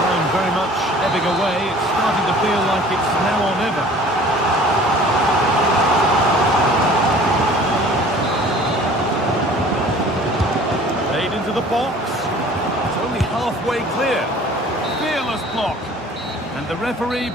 Time very much ebbing away. It's starting to feel like it's now or never. The box. It's only halfway clear. Fearless block. And the referee...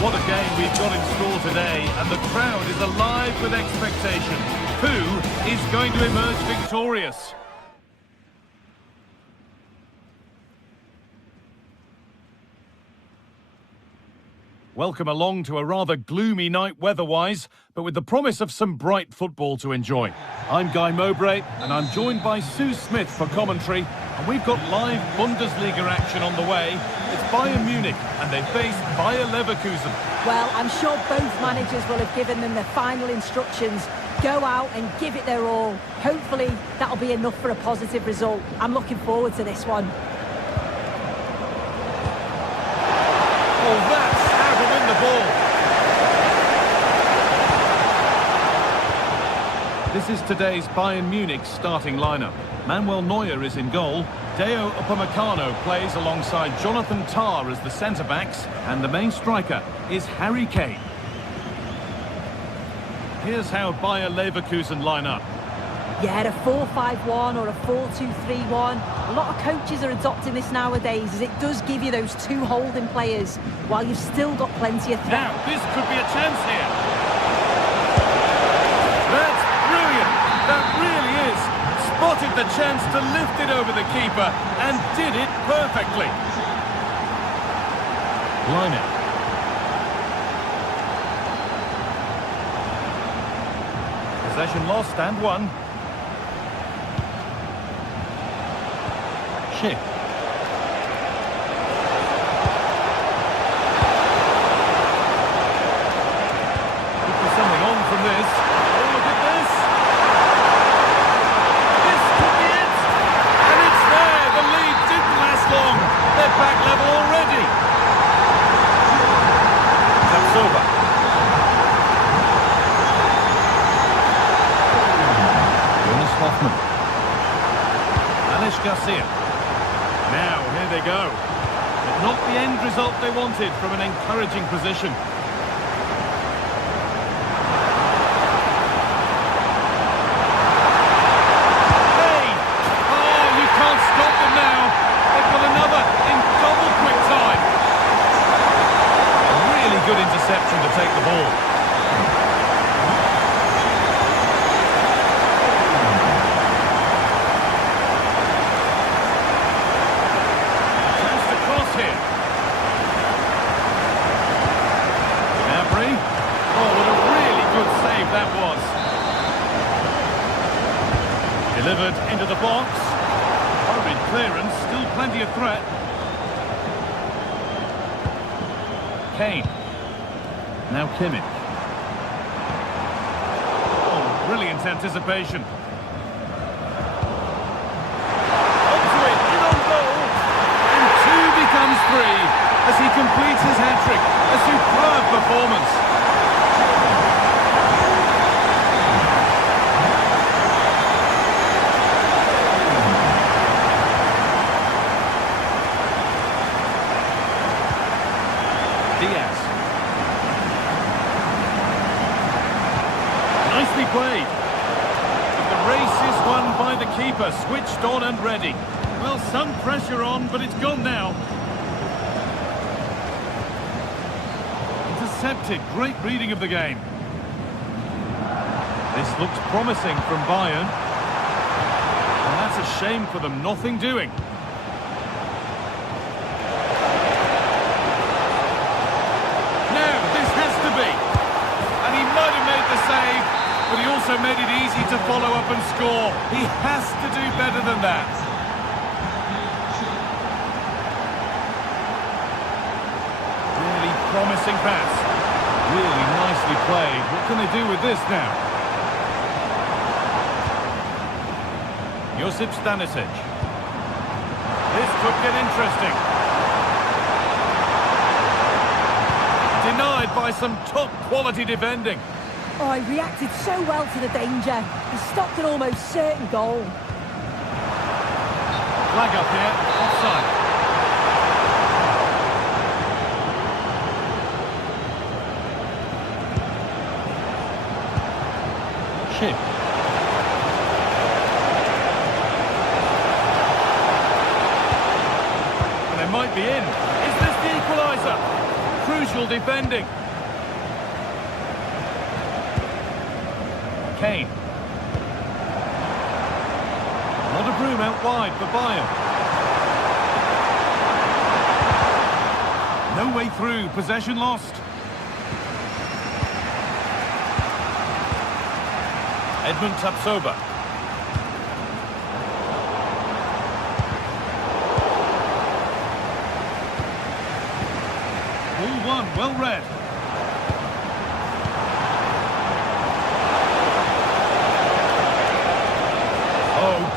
What a game we've got in store today, and the crowd is alive with expectation. Who is going to emerge victorious? Welcome along to a rather gloomy night weather-wise, but with the promise of some bright football to enjoy. I'm Guy Mowbray, and I'm joined by Sue Smith for commentary, and we've got live Bundesliga action on the way. It's Bayern Munich, and they face Bayer Leverkusen. Well, I'm sure both managers will have given them their final instructions. Go out and give it their all. Hopefully, that'll be enough for a positive result. I'm looking forward to this one. Oh, that's how to win the ball. This is today's Bayern Munich starting lineup. Manuel Neuer is in goal. Deo Upamecano plays alongside Jonathan Tah as the centre-backs. And the main striker is Harry Kane. Here's how Bayer Leverkusen line up. Yeah, a 4-5-1 or a 4-2-3-1. A lot of coaches are adopting this nowadays, as it does give you those two holding players, while you've still got plenty of threat. Now, this could be a chance here. That's brilliant. That really is. Spotted the chance to lift it over the keeper and did it perfectly. Line it. Possession lost and won. Schick. Could be something on from this. Oh, look at this. This could be it. And it's there. The lead didn't last long. They're back level already. That's over. Jonas Hoffman. Alex Garcia. Now, here they go. But not the end result they wanted from an encouraging position. Hey! Oh, you can't stop them now. They've got another in double quick time. A really good interception to take the ball. That was delivered into the box. Hurried clearance, still plenty of threat. Kane. Now Kimmich. Oh, brilliant anticipation. Onto it, in on goal. And two becomes three as he completes his hat-trick. A superb performance. Nicely played. But the race is won by the keeper, switched on and ready. Well, some pressure on, but it's gone now. Intercepted, great reading of the game. This looks promising from Bayern. And that's a shame for them, nothing doing. Save, but he also made it easy to follow up and score. He has to do better than that. Really promising pass. Really nicely played. What can they do with this now? Josip Stanisic. This could get interesting. Denied by some top quality defending. Oh, he reacted so well to the danger. He stopped an almost certain goal. Flag up here, offside. Schick. And they might be in. Is this the equaliser? Crucial defending. Kane. Not a broom out wide for Bayern. No way through, possession lost. Edmund Tapsoba. Ball one, well read.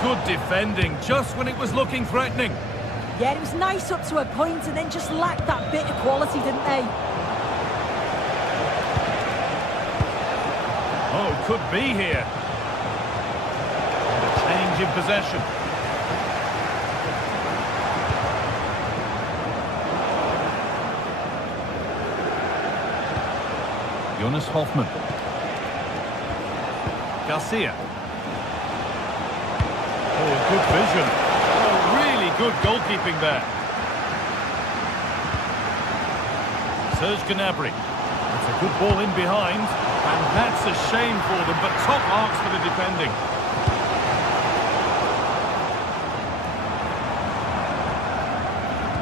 Good defending, just when it was looking threatening. Yeah, it was nice up to a point and then just lacked that bit of quality, didn't they? Oh, could be here. change in possession. Jonas Hoffmann. Garcia. Oh, good vision. Oh, really good goalkeeping there. Serge Gnabry. That's a good ball in behind. And that's a shame for them, but top marks for the defending.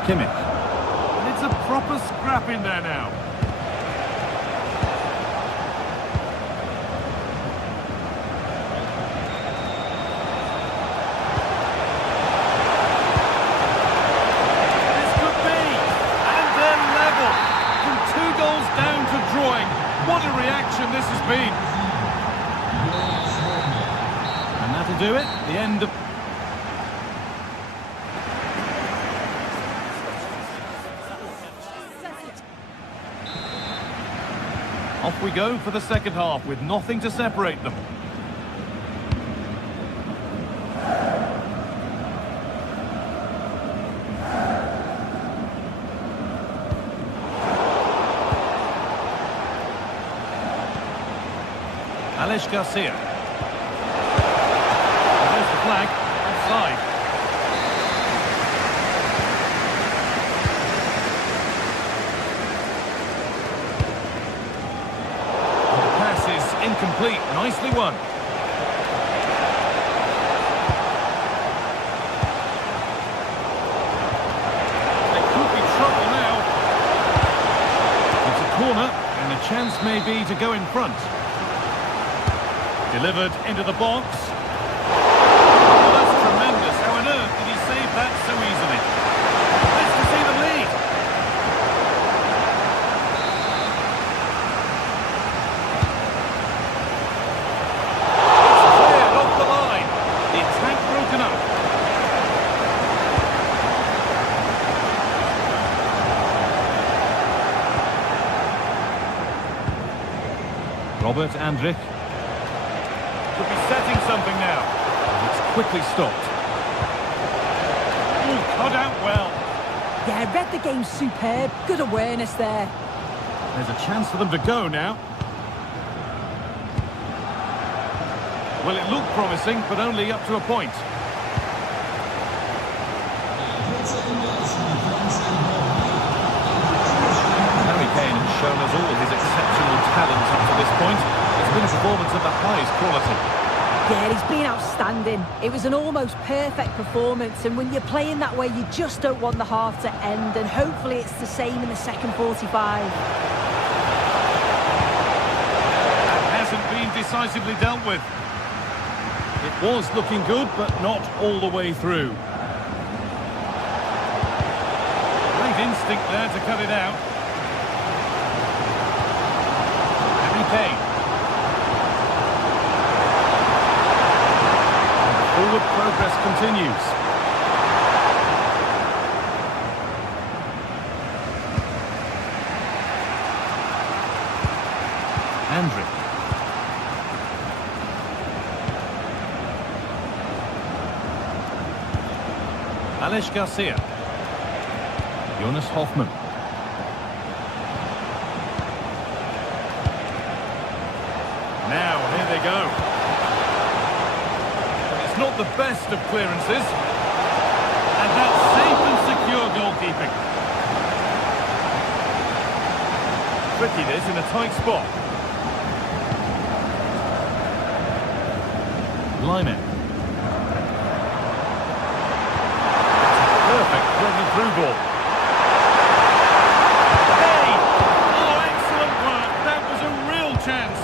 Kimmich. And it's a proper scrap in there now. What a reaction this has been. And that'll do it. The end of... Off we go for the second half with nothing to separate them. Alex Garcia. There's the flag. Offside. The pass is incomplete. Nicely won. There could be trouble now. It's a corner, and the chance may be to go in front. Delivered into the box. Oh, that's tremendous. How on earth did he save that so easily? Let's to see the lead. It's cleared off the line. The attack broken up. Robert Andrich. Could be setting something now. It's quickly stopped. Ooh, cut out well. Yeah, read the game superb. Good awareness there. There's a chance for them to go now. Well, it looked promising, but only up to a point. Harry Kane has shown us all his exceptional talents up to this point. It's been a performance of the highest quality. Yeah, he's been outstanding. It was an almost perfect performance, and when you're playing that way, you just don't want the half to end, and hopefully it's the same in the second 45. That hasn't been decisively dealt with. It was looking good, but not all the way through. Great instinct there to cut it out. Harry Kane. Forward progress continues. Andrich. Alex Garcia. Jonas Hoffmann. Now, here they go. It's not the best of clearances. And that's safe and secure goalkeeping. Tricky this in a tight spot. Lyman. Perfect threaded through ball. Hey! Oh, excellent work. That was a real chance.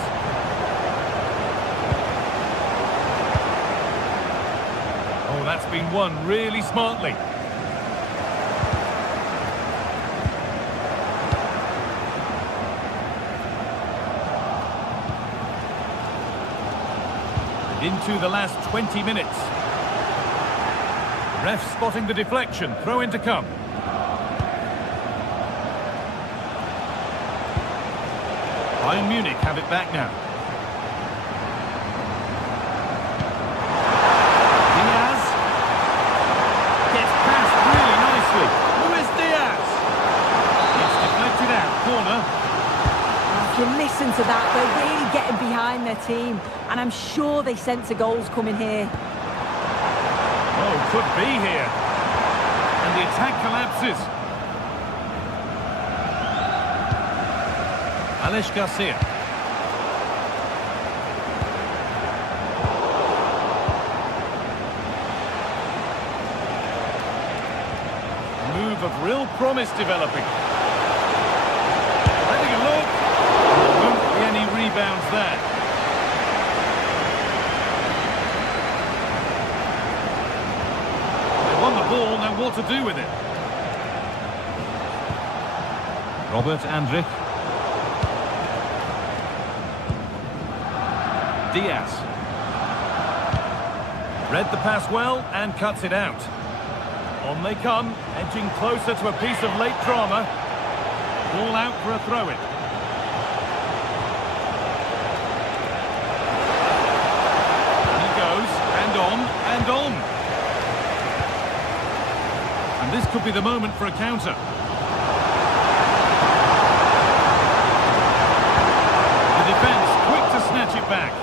Oh, that's been won really smartly. Into the last 20 minutes. Ref spotting the deflection. Throw in to come. Bayern Munich have it back now. to that. They're really getting behind their team, and I'm sure they sense a goal's coming here. Oh, could be here. And the attack collapses. Alex Garcia. Move of real promise developing. Having a look. There won't be any rebounds there. They won the ball, now what to do with it? Robert Andrich. Diaz. Read the pass well and cuts it out. On they come, edging closer to a piece of late drama. Ball out for a throw-in. He goes, and on, and on. And this could be the moment for a counter. The defence quick to snatch it back.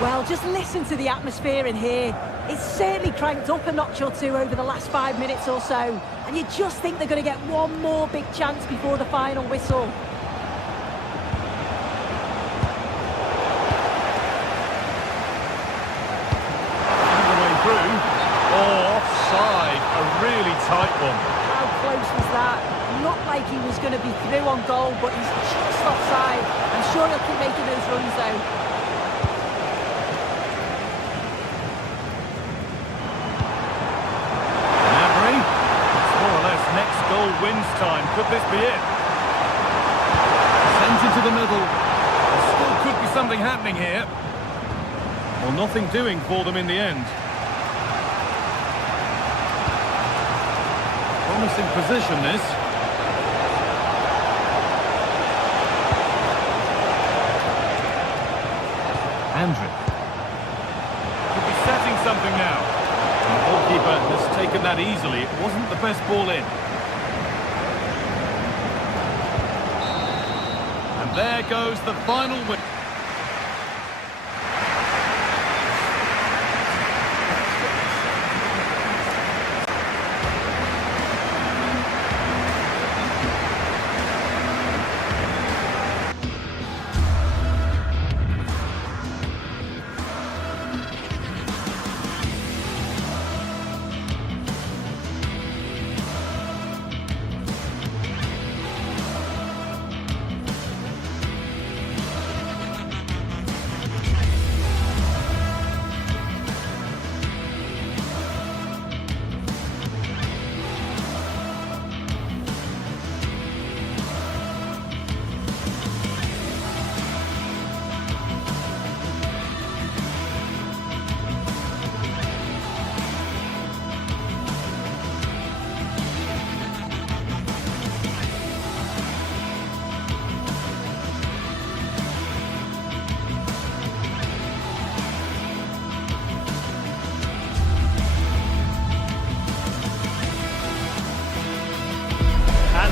Well, just listen to the atmosphere in here. It's certainly cranked up a notch or two over the last 5 minutes or so. And you just think they're going to get one more big chance before the final whistle. All the way through. Oh, offside. A really tight one. How close was that? Looked like he was going to be through on goal, but he's just offside. I'm sure he'll keep making those runs, though. Wins time. Could this be it? Sent into the middle. There still could be something happening here. Well, nothing doing for them in the end. Promising position, this. Andrick. Could be setting something now. And the goalkeeper has taken that easily. It wasn't the best ball in. There goes the final win.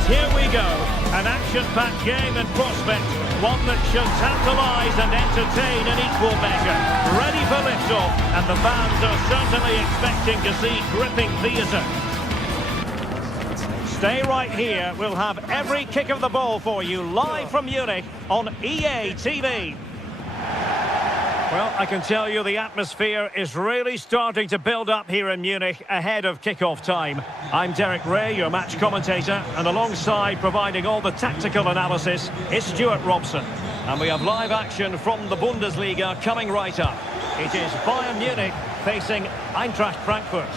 Here we go, an action-packed game in prospect, one that should tantalise and entertain in equal measure. Ready for lift-off, and the fans are certainly expecting to see gripping theatre. Stay right here, we'll have every kick of the ball for you live from Munich on EA TV. Well, I can tell you the atmosphere is really starting to build up here in Munich ahead of kick-off time. I'm Derek Ray, your match commentator, and alongside providing all the tactical analysis is Stuart Robson. And we have live action from the Bundesliga coming right up. It is Bayern Munich facing Eintracht Frankfurt.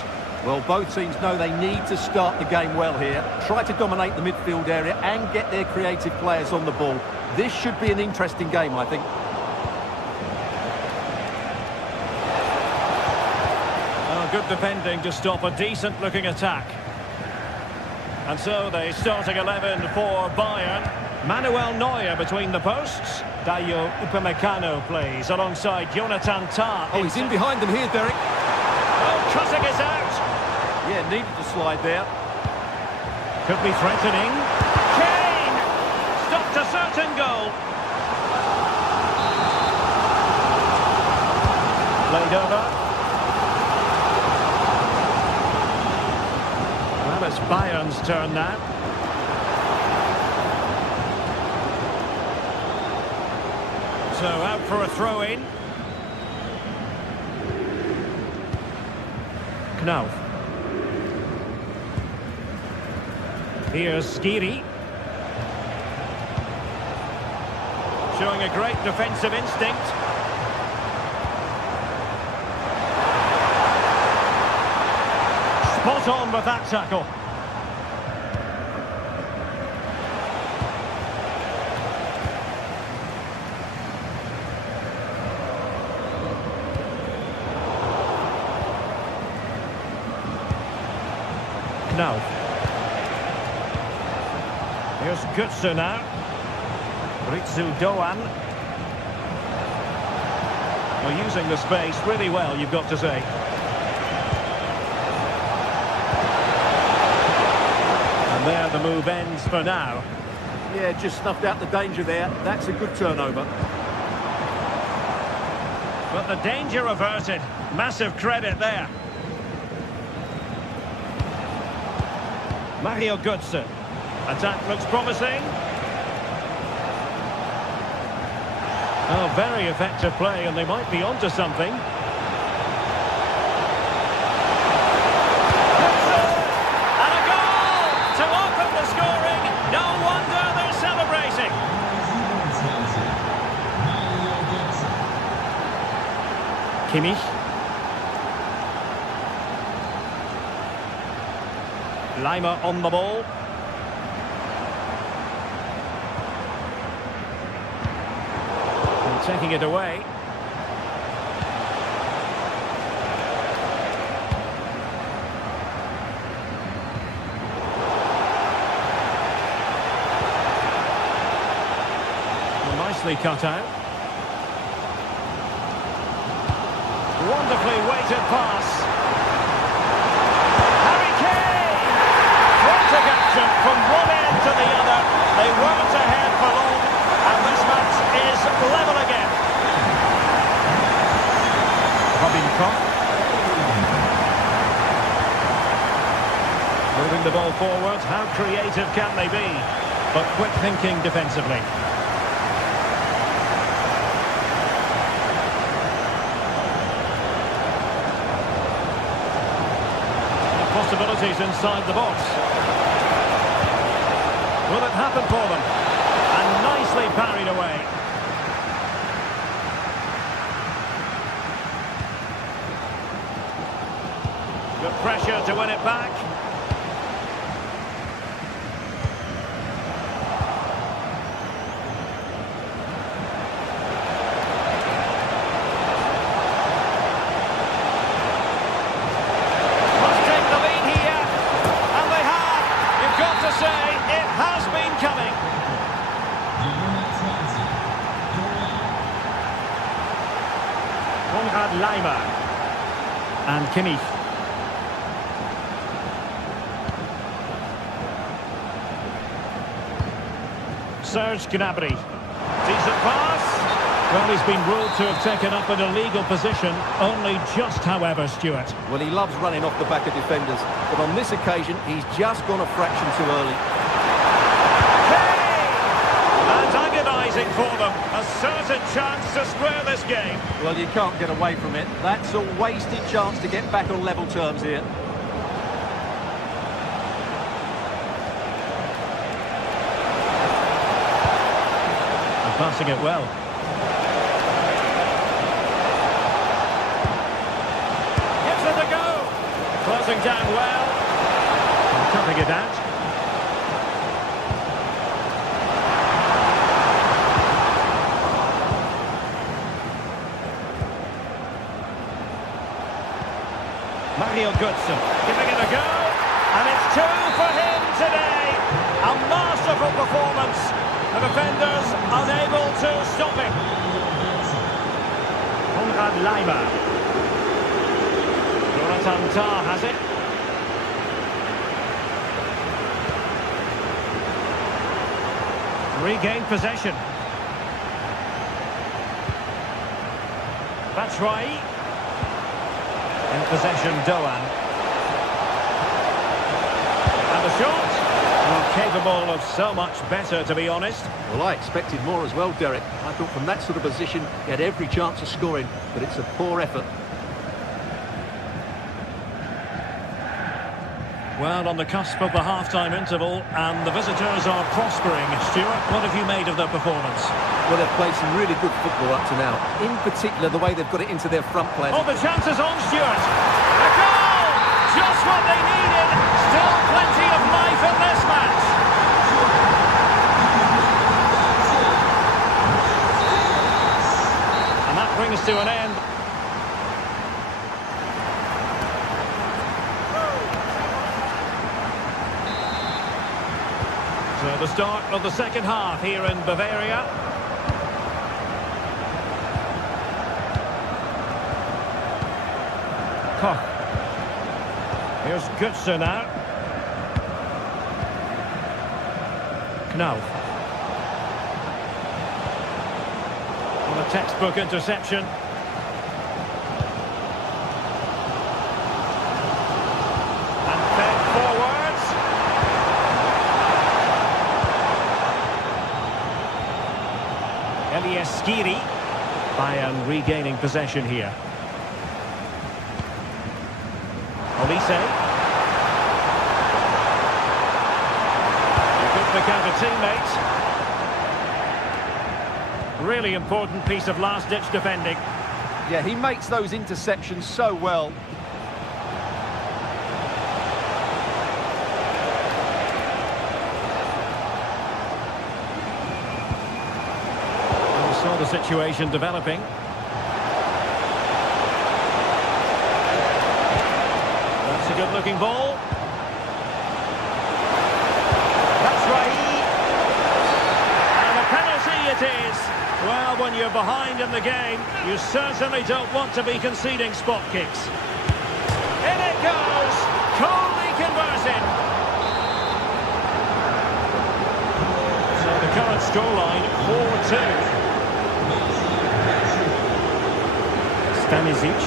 Well, both teams know they need to start the game well here. Try to dominate the midfield area and get their creative players on the ball. This should be an interesting game, I think. Good defending to stop a decent-looking attack. And so the starting 11 for Bayern. Manuel Neuer between the posts. Dayo Upamecano plays alongside Jonathan Tah. Oh, he's in behind them here, Derek. Oh, cutting it out. Yeah, needed to slide there. Could be threatening. Kane! Stopped Played over. Well, it's Bayern's turn now. So out for a throw-in. Knauf. Here's Skiri. Showing a great defensive instinct. Spot on with that tackle. Knauf. Here's Götze now. Ritsu Doan. Well, using the space really well, you've got to say. And there the move ends for now. Yeah, just snuffed out the danger there. That's a good turnover. But the danger averted. Massive credit there. Mario Götze. Attack looks promising. Oh, very effective play, and they might be onto something. And a goal to open the scoring. No wonder they're celebrating. Kimmich. Lima on the ball. And taking it away. Well, nicely cut out. Wonderfully weighted pass. From one end to the other, they weren't ahead for long, and this match is level again. Robin Koch. Moving the ball forward, how creative can they be? But quick thinking defensively. Possibilities inside the box. Will it happen for them? And nicely parried away. Good pressure to win it back. Must take the lead here. And they have. You've got to say, it has been coming. Konrad Lima. And Kimmich. Serge Gnabry. Decent pass. Well, he's been ruled to have taken up an illegal position. Only just, however, Stuart. Well, he loves running off the back of defenders, but on this occasion, he's just gone a fraction too early. And agonising for them. A certain chance to square this game. Well, you can't get away from it. That's a wasted chance to get back on level terms here. And passing it well. Gives it a go. Closing down well. And cutting it out. Mario Götze giving it a go, and it's 2 for him today. A masterful performance. The defenders unable to stop him. Konrad Lima. Jonathan Tah has it. Regained possession. That's right. possession, Doan. And the shot. Well, capable of so much better, to be honest. Well, I expected more as well, Derek. I thought from that sort of position, he had every chance of scoring, but it's a poor effort. Well, on the cusp of the half-time interval, and the visitors are prospering. Stuart, what have you made of their performance? Well, they've played some really good football up to now. In particular, the way they've got it into their front players. Oh, the chance is on, Stuart. A goal! Just what they needed. Still plenty of life in this match. And that brings to an end. So the start of the second half here in Bavaria. Koch. Here's Götze now. Knauf. On a textbook interception. And fed forwards. Elieskiri. Bayern regaining possession here. Olise. He could pick out a teammate. Really important piece of last-ditch defending. Yeah, he makes those interceptions so well. We saw the situation developing. That's a good-looking ball. That's right. And a penalty it is. Well, when you're behind in the game, you certainly don't want to be conceding spot kicks. In it goes. Coldly converted. So the current scoreline, 4-2. Stanisic.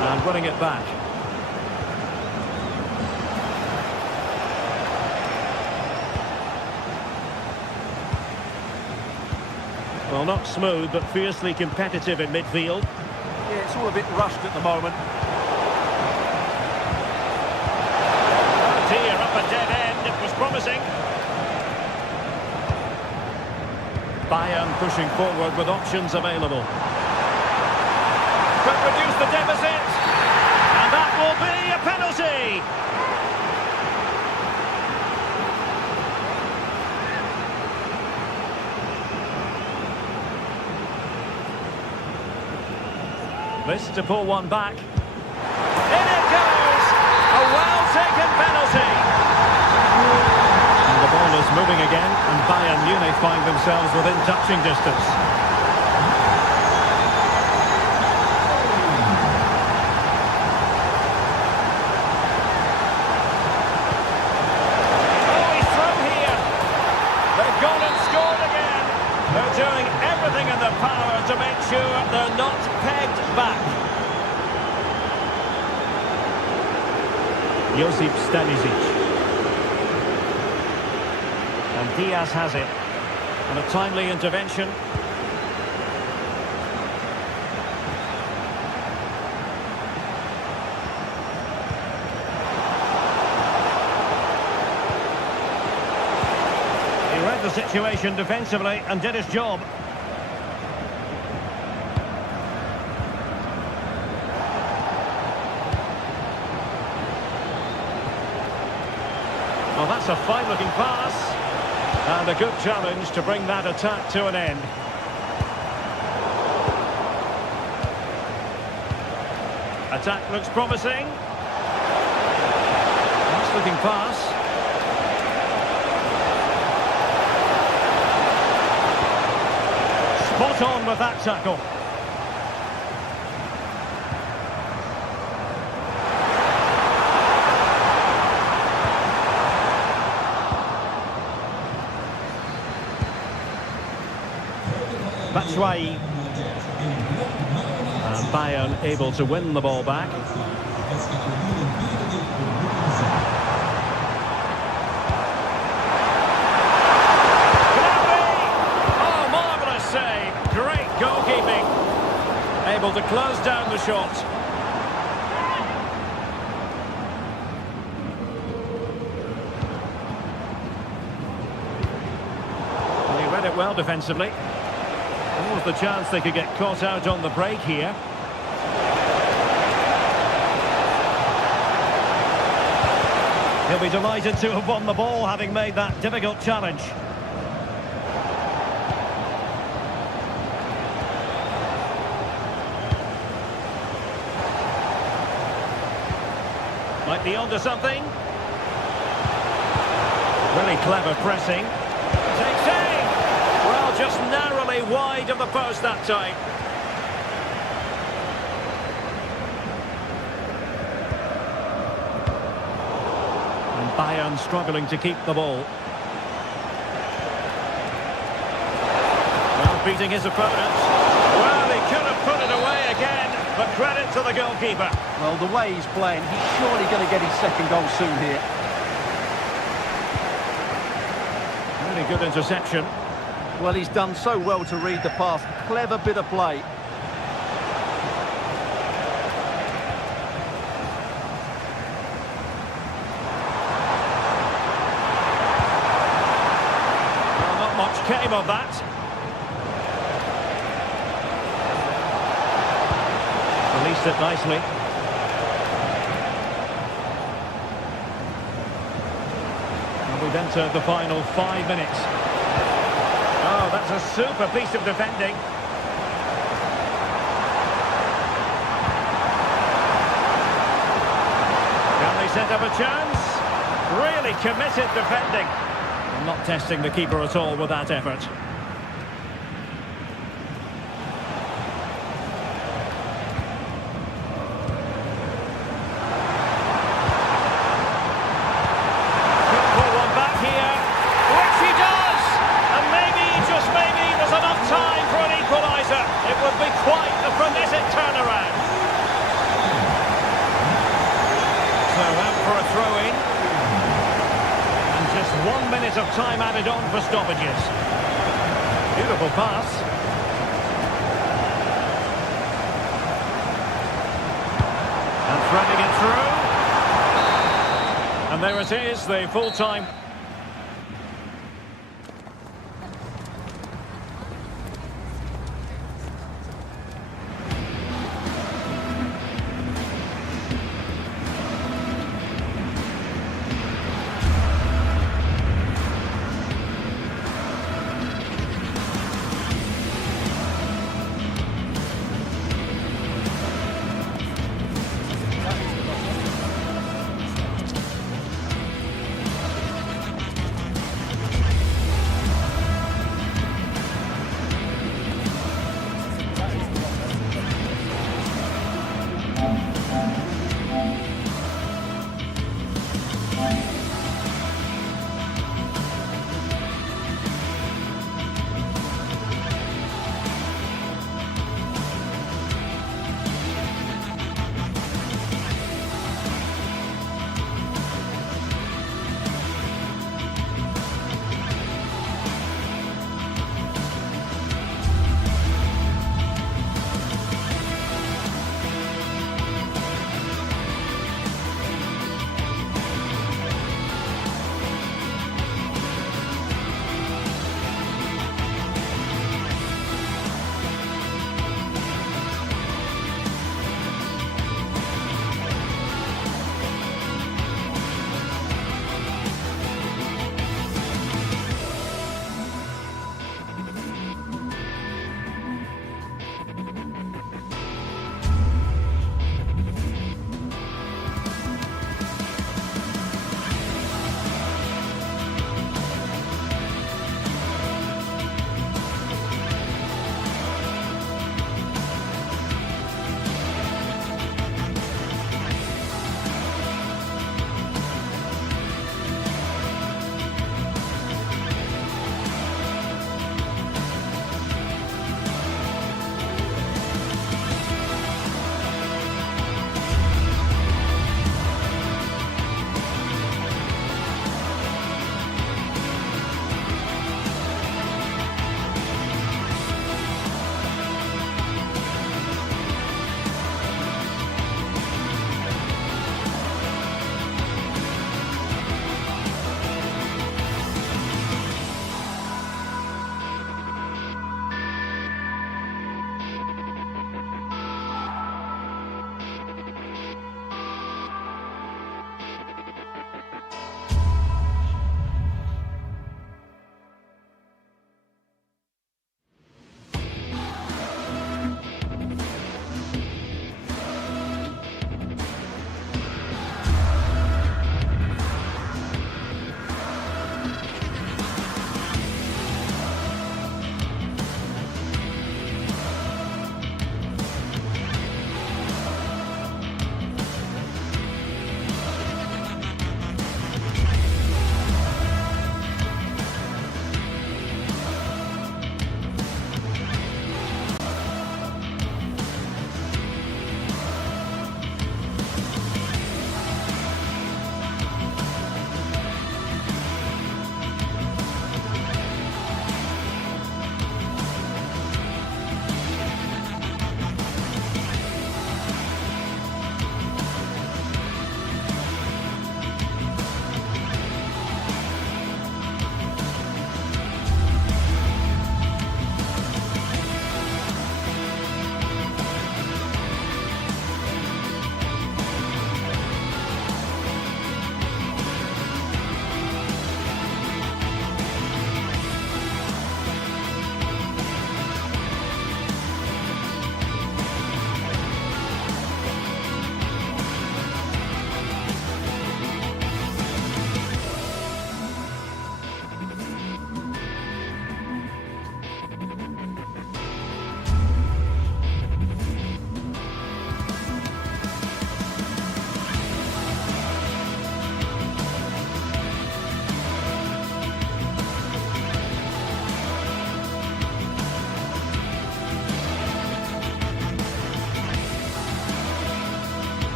And running it back. Well, not smooth, but fiercely competitive in midfield. Yeah, it's all a bit rushed at the moment. Oh dear, up a dead end. It was promising. Bayern pushing forward with options available. Could reduce the deficit. And that will be a penalty. This to pull one back. In it goes! A well-taken penalty. And the ball is moving again, and Bayern Munich find themselves within touching distance. Oh, he's through here. They've gone and scored again. They're doing everything in their power to make sure they're not pegged back. Josip Stanisic. And Diaz has it. And a timely intervention. He read the situation defensively and did his job. Well, that's a fine-looking pass. And a good challenge to bring that attack to an end. Attack looks promising. Nice looking pass. Spot on with that tackle. That's Batshuayi. And Bayern able to win the ball back. Oh, marvellous save. Great goalkeeping. Able to close down the shot. Read it well defensively. What was the chance they could get caught out on the break here? He'll be delighted to have won the ball, having made that difficult challenge. Might be onto something. Really clever pressing. Takes aim. Well, just narrowly wide of the post that time. And Bayern struggling to keep the ball. Well, beating his opponent. Well, he could have put it away again, but credit to the goalkeeper. Well, the way he's playing, he's surely going to get his second goal soon here. Really good interception. Well, he's done so well to read the pass. Clever bit of play. Well, not much came of that. Released it nicely. And we've entered the final 5 minutes. Oh, that's a super piece of defending. Can they set up a chance? Really committed defending. Not testing the keeper at all with that effort. It would be quite a frenetic turnaround. So out for a throw-in. And just 1 minute of time added on for stoppages. Beautiful pass. And threading it through. And there it is, the full-time.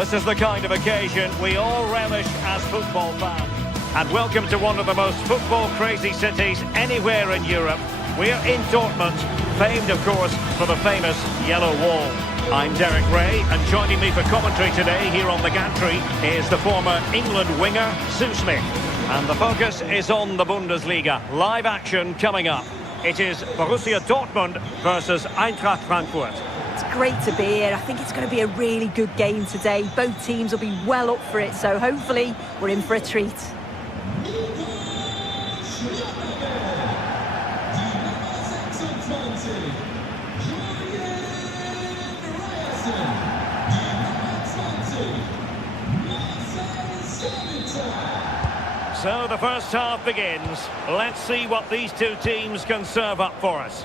This is the kind of occasion we all relish as football fans. And welcome to one of the most football-crazy cities anywhere in Europe. We're in Dortmund, famed, of course, for the famous Yellow Wall. I'm Derek Ray, and joining me for commentary today here on the gantry is the former England winger, Sue Smith. And the focus is on the Bundesliga. Live action coming up. It is Borussia Dortmund versus Eintracht Frankfurt. It's great to be here. I think it's going to be a really good game today. Both teams will be well up for it, so hopefully we're in for a treat. So the first half begins. Let's see what these two teams can serve up for us.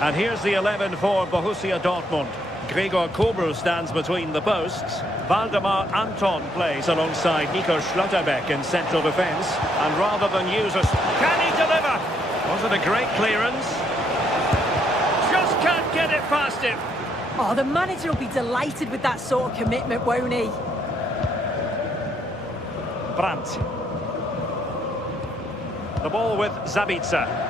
And here's the 11 for Borussia Dortmund. Gregor Kobel stands between the posts. Waldemar Anton plays alongside Nico Schlotterbeck in central defence. And rather than use us, can he deliver? Was it a great clearance? Just can't get it past him. Oh, the manager will be delighted with that sort of commitment, won't he? Brandt. The ball with Zabitzer.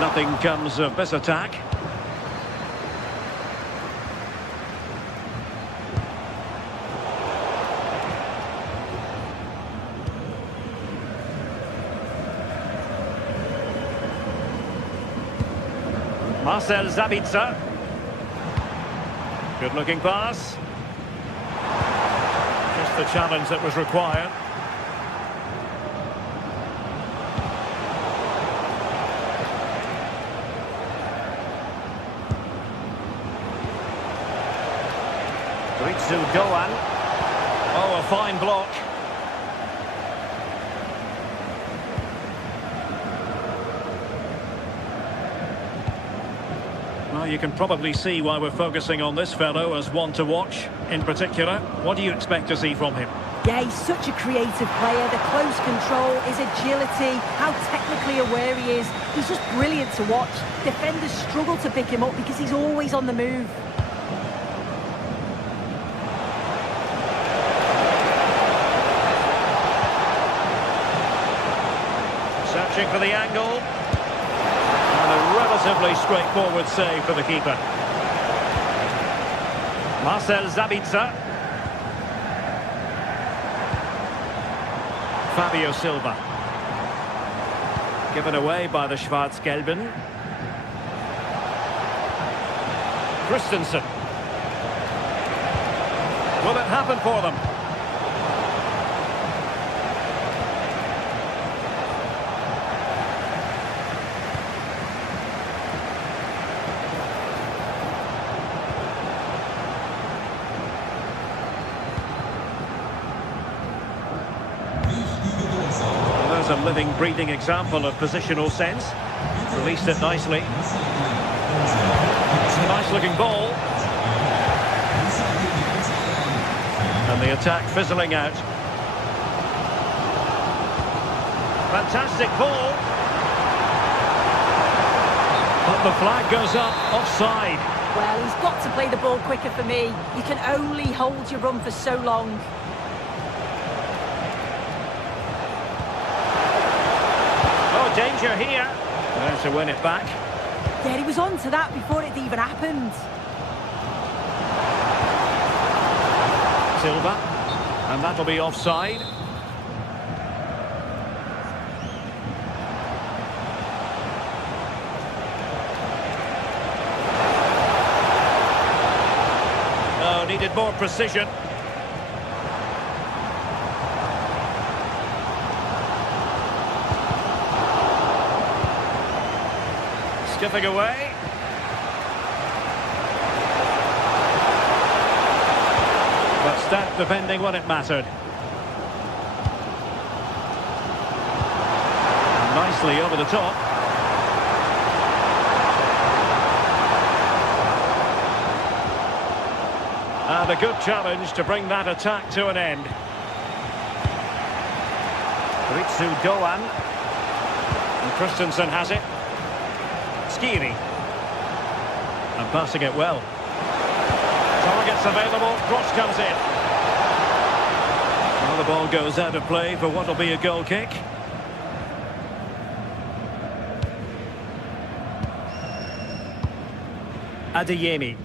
Nothing comes of this attack. Marcel Zabitzer. Good looking pass. Just the challenge that was required. Ritsu Doan. Oh, a fine block. Well, you can probably see why we're focusing on this fellow as one to watch. In particular, what do you expect to see from him? Yeah, he's such a creative player. The close control, his agility, how technically aware he is. He's just brilliant to watch. Defenders struggle to pick him up because he's always on the move. Searching for the angle. And a relatively straightforward save for the keeper. Marcel Zabitzer. Fabio Silva. Given away by the Schwarz-Gelben. Christensen. Will it happen for them? A living, breathing example of positional sense. Released it nicely. It's a nice looking ball. And the attack fizzling out. Fantastic ball. But the flag goes up, offside. Well, he's got to play the ball quicker for me. You can only hold your run for so long. Danger here. There to win it back. Yeah, he was on to that before it even happened. Silva. And that'll be offside. Oh, needed more precision. Skipping away. But stat defending when it mattered. And nicely over the top. And a good challenge to bring that attack to an end. Ritsu Doan. And Christensen has it. Skiri. And passing it well. Targets available, cross comes in. Well, the ball goes out of play for what will be a goal kick. Adeyemi.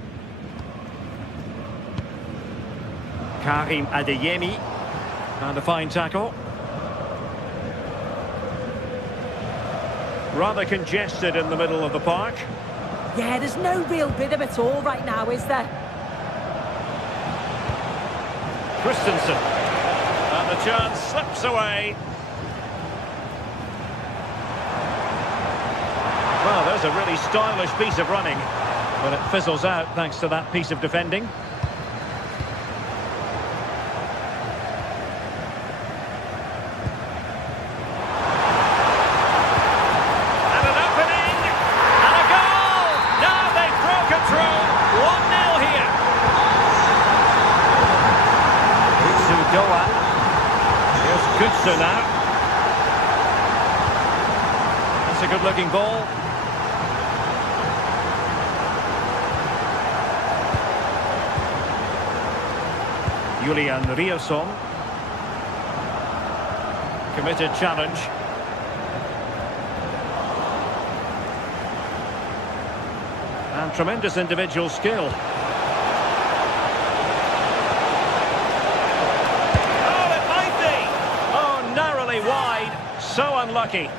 Karim Adeyemi. And a fine tackle. Rather congested in the middle of the park. Yeah, there's no real rhythm at all right now, is there? Christensen. And the chance slips away. Well, there's a really stylish piece of running, but it fizzles out thanks to that piece of defending. And an opening! And a goal! Now they've broken through. 1-0 here. Doan. Here's Kutsu now. That's a good-looking ball. Julian Riosson. Committed challenge. And tremendous individual skill. Wide, so unlucky.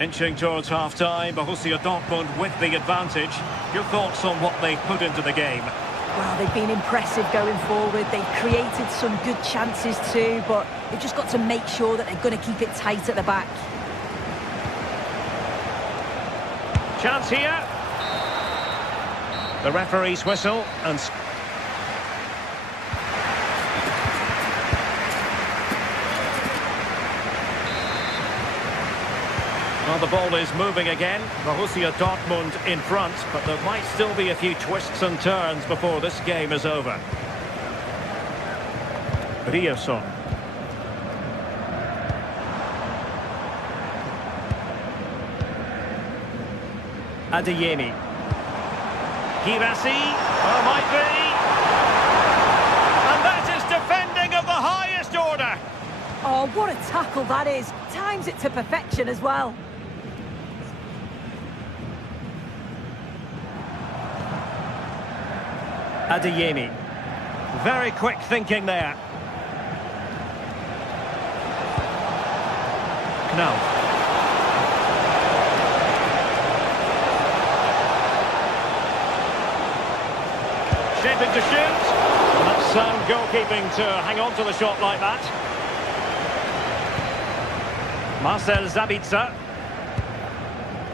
Inching towards half-time, Borussia Dortmund with the advantage. Your thoughts on what they put into the game? Well, they've been impressive going forward. They've created some good chances too, but they've just got to make sure that they're going to keep it tight at the back. Chance here. The referee's whistle and... Well, the ball is moving again. Borussia Dortmund in front, but there might still be a few twists and turns before this game is over. Riosson. Adeyemi. Girassi. Oh, might be. And that is defending of the highest order. Oh, what a tackle that is. Times it to perfection as well. Adeyemi. Very quick thinking there. Knauf. Shaping to shoot. And that's sound goalkeeping to hang on to the shot like that. Marcel Sabitzer.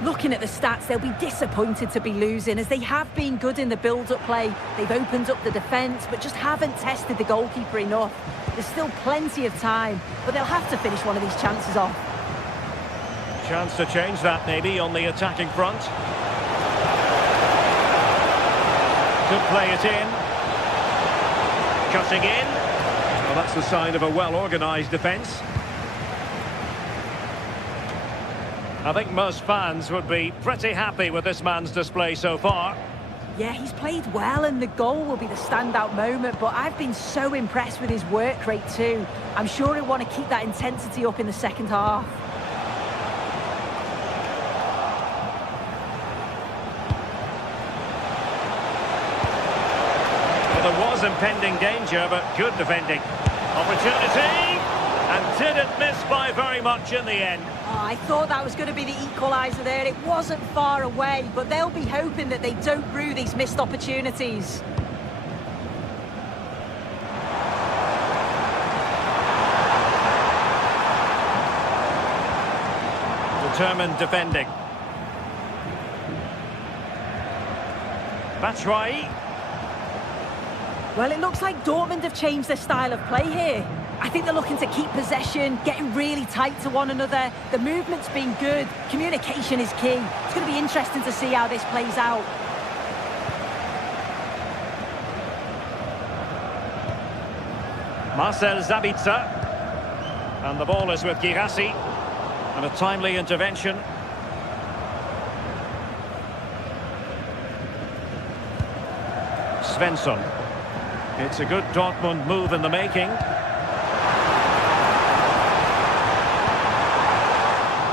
Looking at the stats, they'll be disappointed to be losing, as they have been good in the build-up play. They've opened up the defence, but just haven't tested the goalkeeper enough. There's still plenty of time, but they'll have to finish one of these chances off. Chance to change that maybe on the attacking front. Could play it in. Cutting in. Well, that's the sign of a well-organised defence. I think most fans would be pretty happy with this man's display so far. Yeah, he's played well, and the goal will be the standout moment, but I've been so impressed with his work rate too. I'm sure he'll want to keep that intensity up in the second half. Well, there was impending danger, but good defending. Opportunity, and didn't miss by very much in the end. Oh, I thought that was going to be the equaliser there. It wasn't far away, but they'll be hoping that they don't rue these missed opportunities. Determined defending. Batshuayi. Well, it looks like Dortmund have changed their style of play here. I think they're looking to keep possession, getting really tight to one another. The movement's been good. Communication is key. It's going to be interesting to see how this plays out. Marcel Sabitzer. And the ball is with Girassi. And a timely intervention. Svensson. It's a good Dortmund move in the making.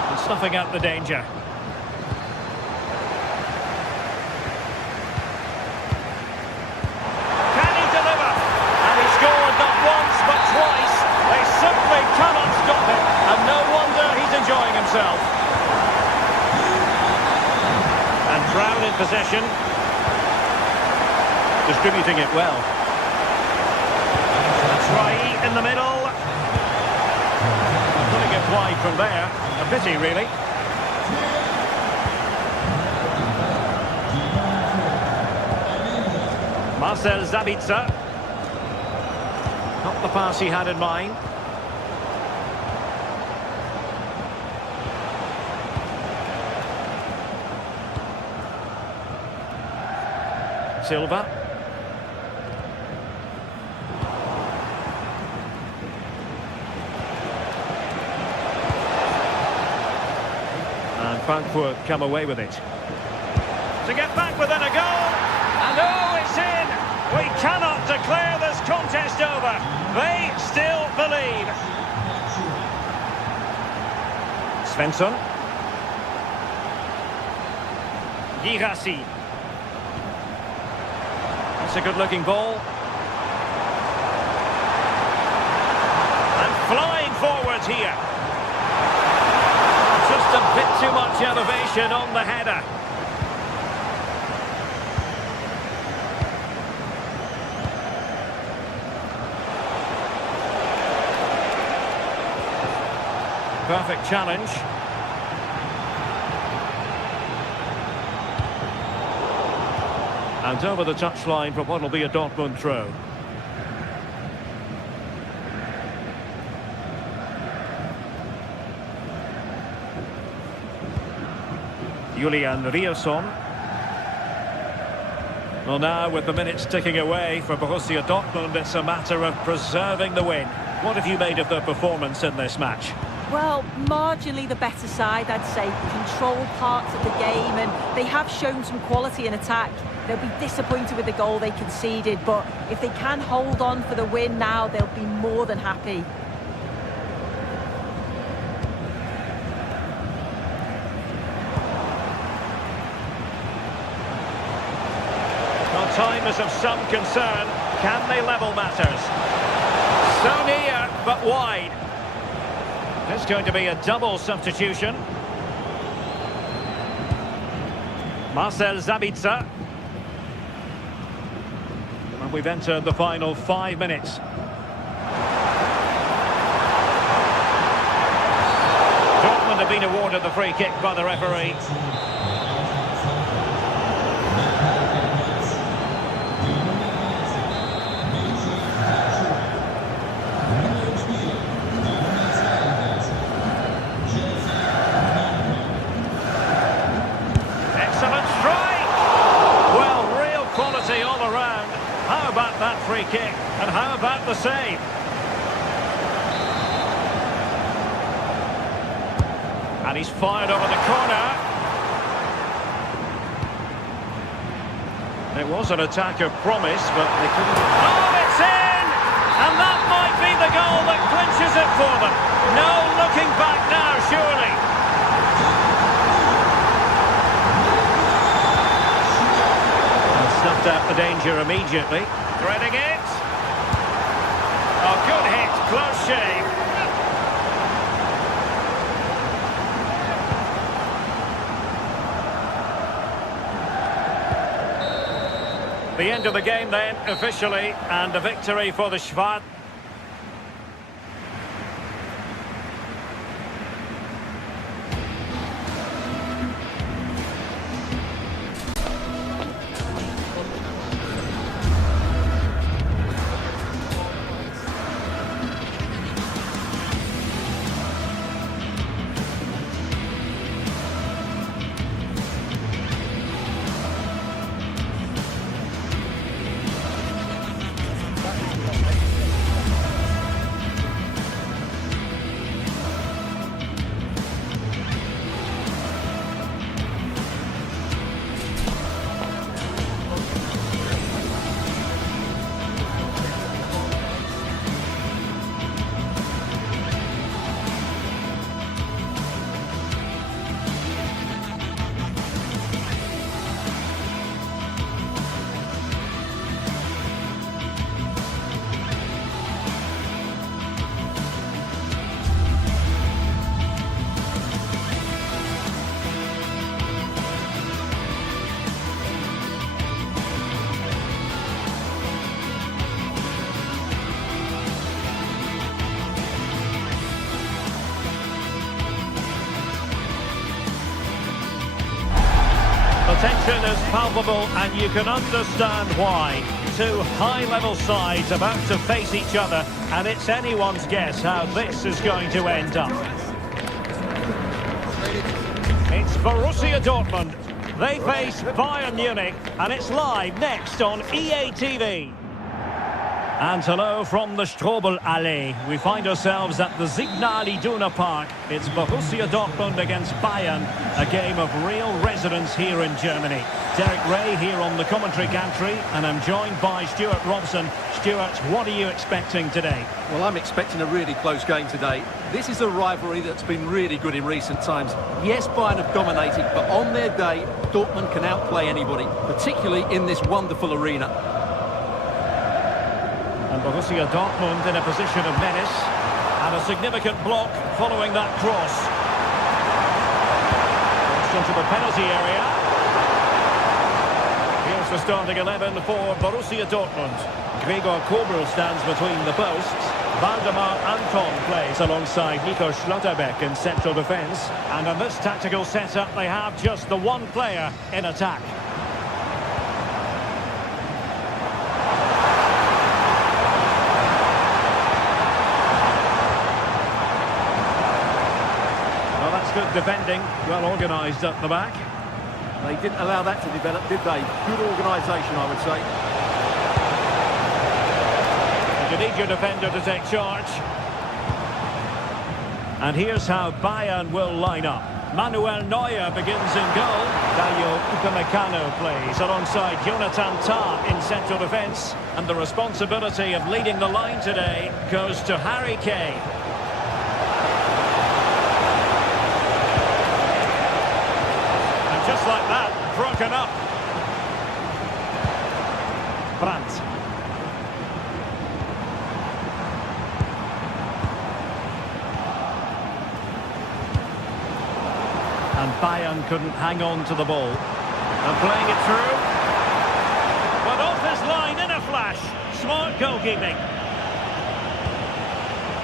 And snuffing out the danger. Can he deliver? And he scored not once but twice. They simply cannot stop him. And no wonder he's enjoying himself. And Brown in possession. Distributing it well. Try in the middle. Putting it wide from there. A pity, really. Marcel Sabitzer. Not the pass he had in mind. Silva. And Frankfurt come away with it. To get back within a goal. And oh, it's in! We cannot declare this contest over. They still believe. Svensson. Girassi. That's a good-looking ball. And flying forwards here. Just a bit too much elevation on the header. Perfect challenge. And over the touchline for what will be a Dortmund throw. Julian Rierson. Well, now with the minutes ticking away for Borussia Dortmund, it's a matter of preserving the win. What have you made of their performance in this match? Well, marginally the better side, I'd say. Controlled parts of the game, and they have shown some quality in attack. They'll be disappointed with the goal they conceded, but if they can hold on for the win now, they'll be more than happy. Well, time is of some concern. Can they level matters? So near, but wide. There's going to be a double substitution. Marcel Sabitzer. And we've entered the final 5 minutes. Dortmund have been awarded the free kick by the referee. That free kick, and how about the save? And he's fired over the corner. It was an attack of promise, but they couldn't. Oh, it's in! And that might be the goal that clinches it for them. No looking back now, surely. And snuffed out the danger immediately. Threading it. Oh, good hit, close shave. The end of the game then, officially, and a victory for the Schwarz. tension is palpable, and you can understand why. Two high-level sides about to face each other, and it's anyone's guess how this is going to end up. It's Borussia Dortmund. They face Bayern Munich, and it's live next on EA TV. And hello from the Strobel Allee. We find ourselves at the Signal Iduna Park. It's Borussia Dortmund against Bayern, a game of real resonance here in Germany. Derek Ray here on the commentary gantry, and I'm joined by Stuart Robson. Stuart, what are you expecting today? Well, I'm expecting a really close game today. This is a rivalry that's been really good in recent times. Yes, Bayern have dominated, but on their day, Dortmund can outplay anybody, particularly in this wonderful arena. And Borussia Dortmund in a position of menace, and a significant block following that cross. Crossed into the penalty area. Here's the starting 11 for Borussia Dortmund. Gregor Kobel stands between the posts. Waldemar Anton plays alongside Nico Schlotterbeck in central defence. And in this tactical setup, they have just the one player in attack. Good defending, well organised at the back. They didn't allow that to develop, did they? Good organisation, I would say. You need your defender to take charge. And here's how Bayern will line up. Manuel Neuer begins in goal. Dayo Upamecano plays alongside Jonathan Tah in central defence. And the responsibility of leading the line today goes to Harry Kane. Just like that, broken up. Brandt. And Bayern couldn't hang on to the ball. And playing it through. But off his line in a flash. Smart goalkeeping.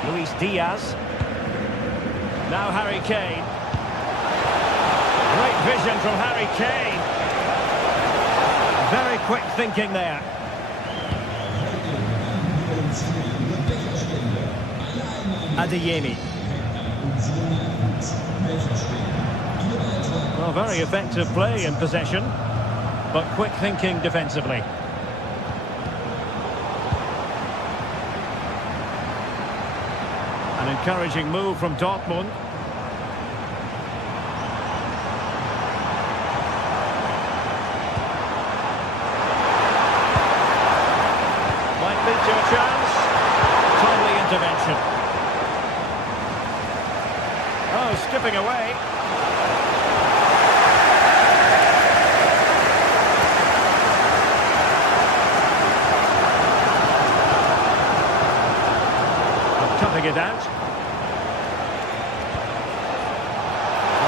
Luis Diaz. Now Harry Kane. Great vision from Harry Kane. Very quick thinking there. Adeyemi. Well, very effective play in possession, but quick thinking defensively. An encouraging move from Dortmund. Lead to a chance. Timely intervention. Oh, skipping away. Cutting it out.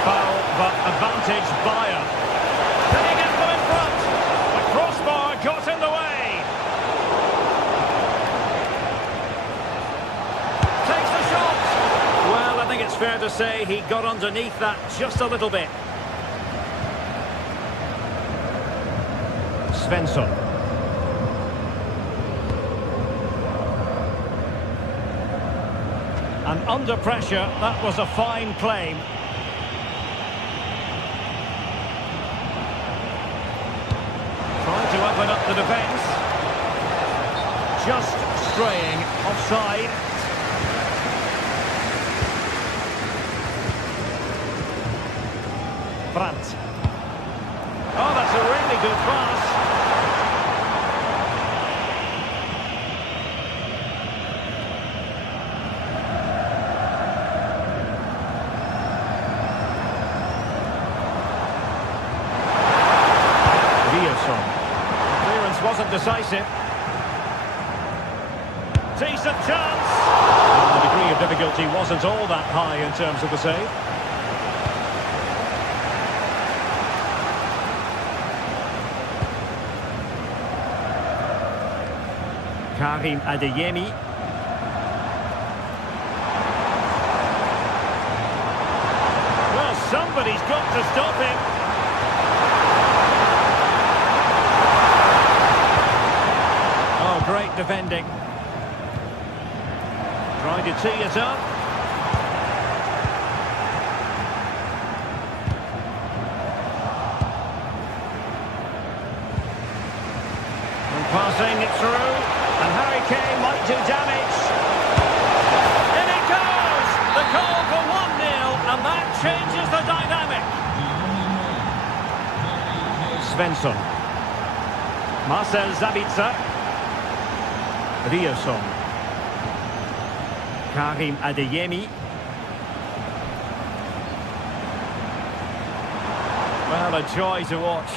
Foul, but advantage Bayern. Can he get them in front? The crossbar got in the way. I think it's fair to say he got underneath that just a little bit. Svensson. And under pressure, that was a fine claim. Trying to open up the defence. Just straying offside. Brandt. Oh, that's a really good pass. Villson. Clearance wasn't decisive. Decent chance. And the degree of difficulty wasn't all that high in terms of the save. Karim Adeyemi. Well, somebody's got to stop him. defending. Trying to tee it up. And passing it through. And Harry Kane might do damage. In it goes! The goal for 1-0, and that changes the dynamic. Svensson. Marcel Sabitzer. Rioson. Karim Adeyemi. Well, a joy to watch.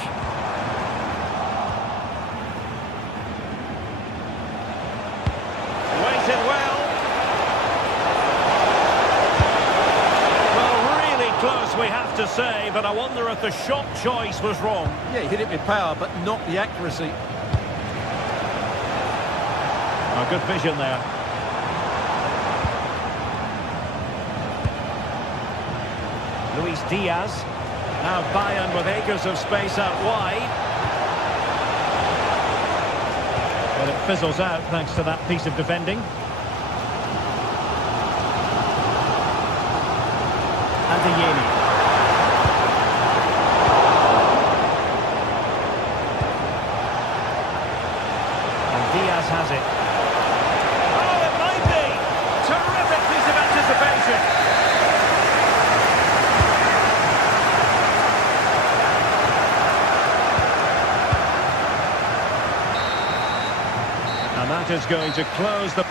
Waited well. Well, really close, we have to say, but I wonder if the shot choice was wrong. Yeah, he hit it with power, but not the accuracy. Oh, good vision there. Luis Diaz. Now Bayern with acres of space out wide. But it fizzles out thanks to that piece of defending. Adeyemi. And Diaz has it. Oh, it might be! Terrific piece of anticipation. And that is going to close the...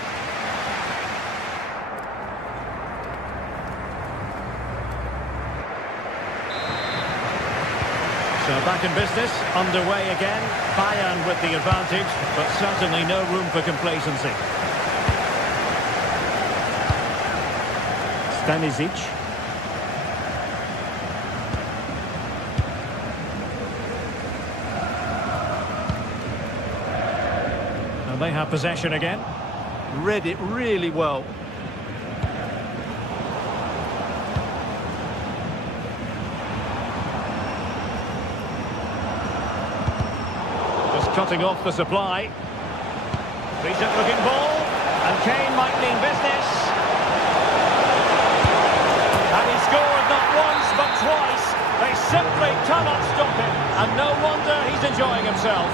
So back in business, underway again. Bayern with the advantage, but certainly no room for complacency. Stanisic. And they have possession again. Read it really well. Just cutting off the supply. Decent looking ball. And Kane might mean business. And he scored not once but twice. They simply cannot stop him. And no wonder he's enjoying himself.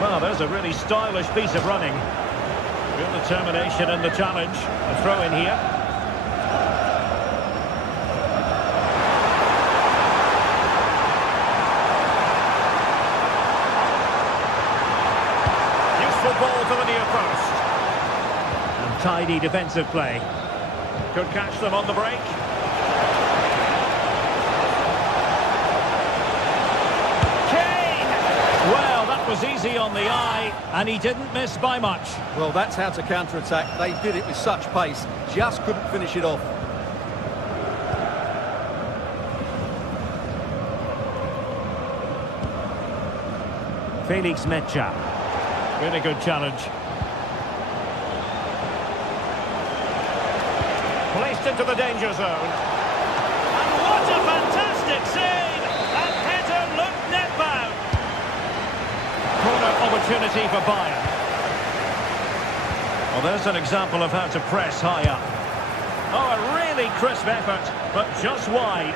Well, there's a really stylish piece of running. Real determination in the challenge. A throw in here. Useful ball to the near post. And tidy defensive play. Could catch them on the break. Was easy on the eye, and he didn't miss by much. Well, that's how to counter-attack. They did it with such pace, just couldn't finish it off. Felix Mecha. Really good challenge. Placed into the danger zone. And what a fantastic save! That header looked net-bound. Corner opportunity for Bayern. Well, there's an example of how to press high up. Oh, a really crisp effort, but just wide.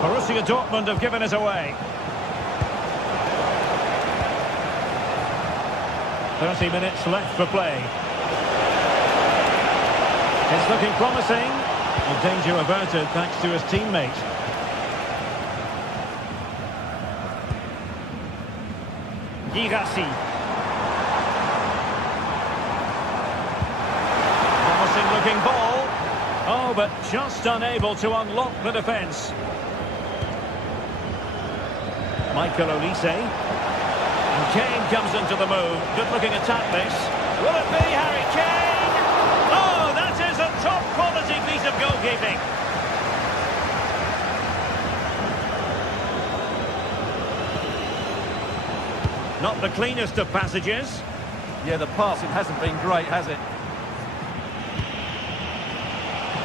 Borussia Dortmund have given it away. 30 minutes left for play. It's looking promising. And danger averted thanks to his teammate. Girassi. Promising looking ball. Oh, but just unable to unlock the defence. Michael Olise. And Kane comes into the move. Good looking attack this. Will it be Harry Kane? Oh, that is a top quality piece of goalkeeping. Not the cleanest of passages. Yeah, the passing hasn't been great, has it?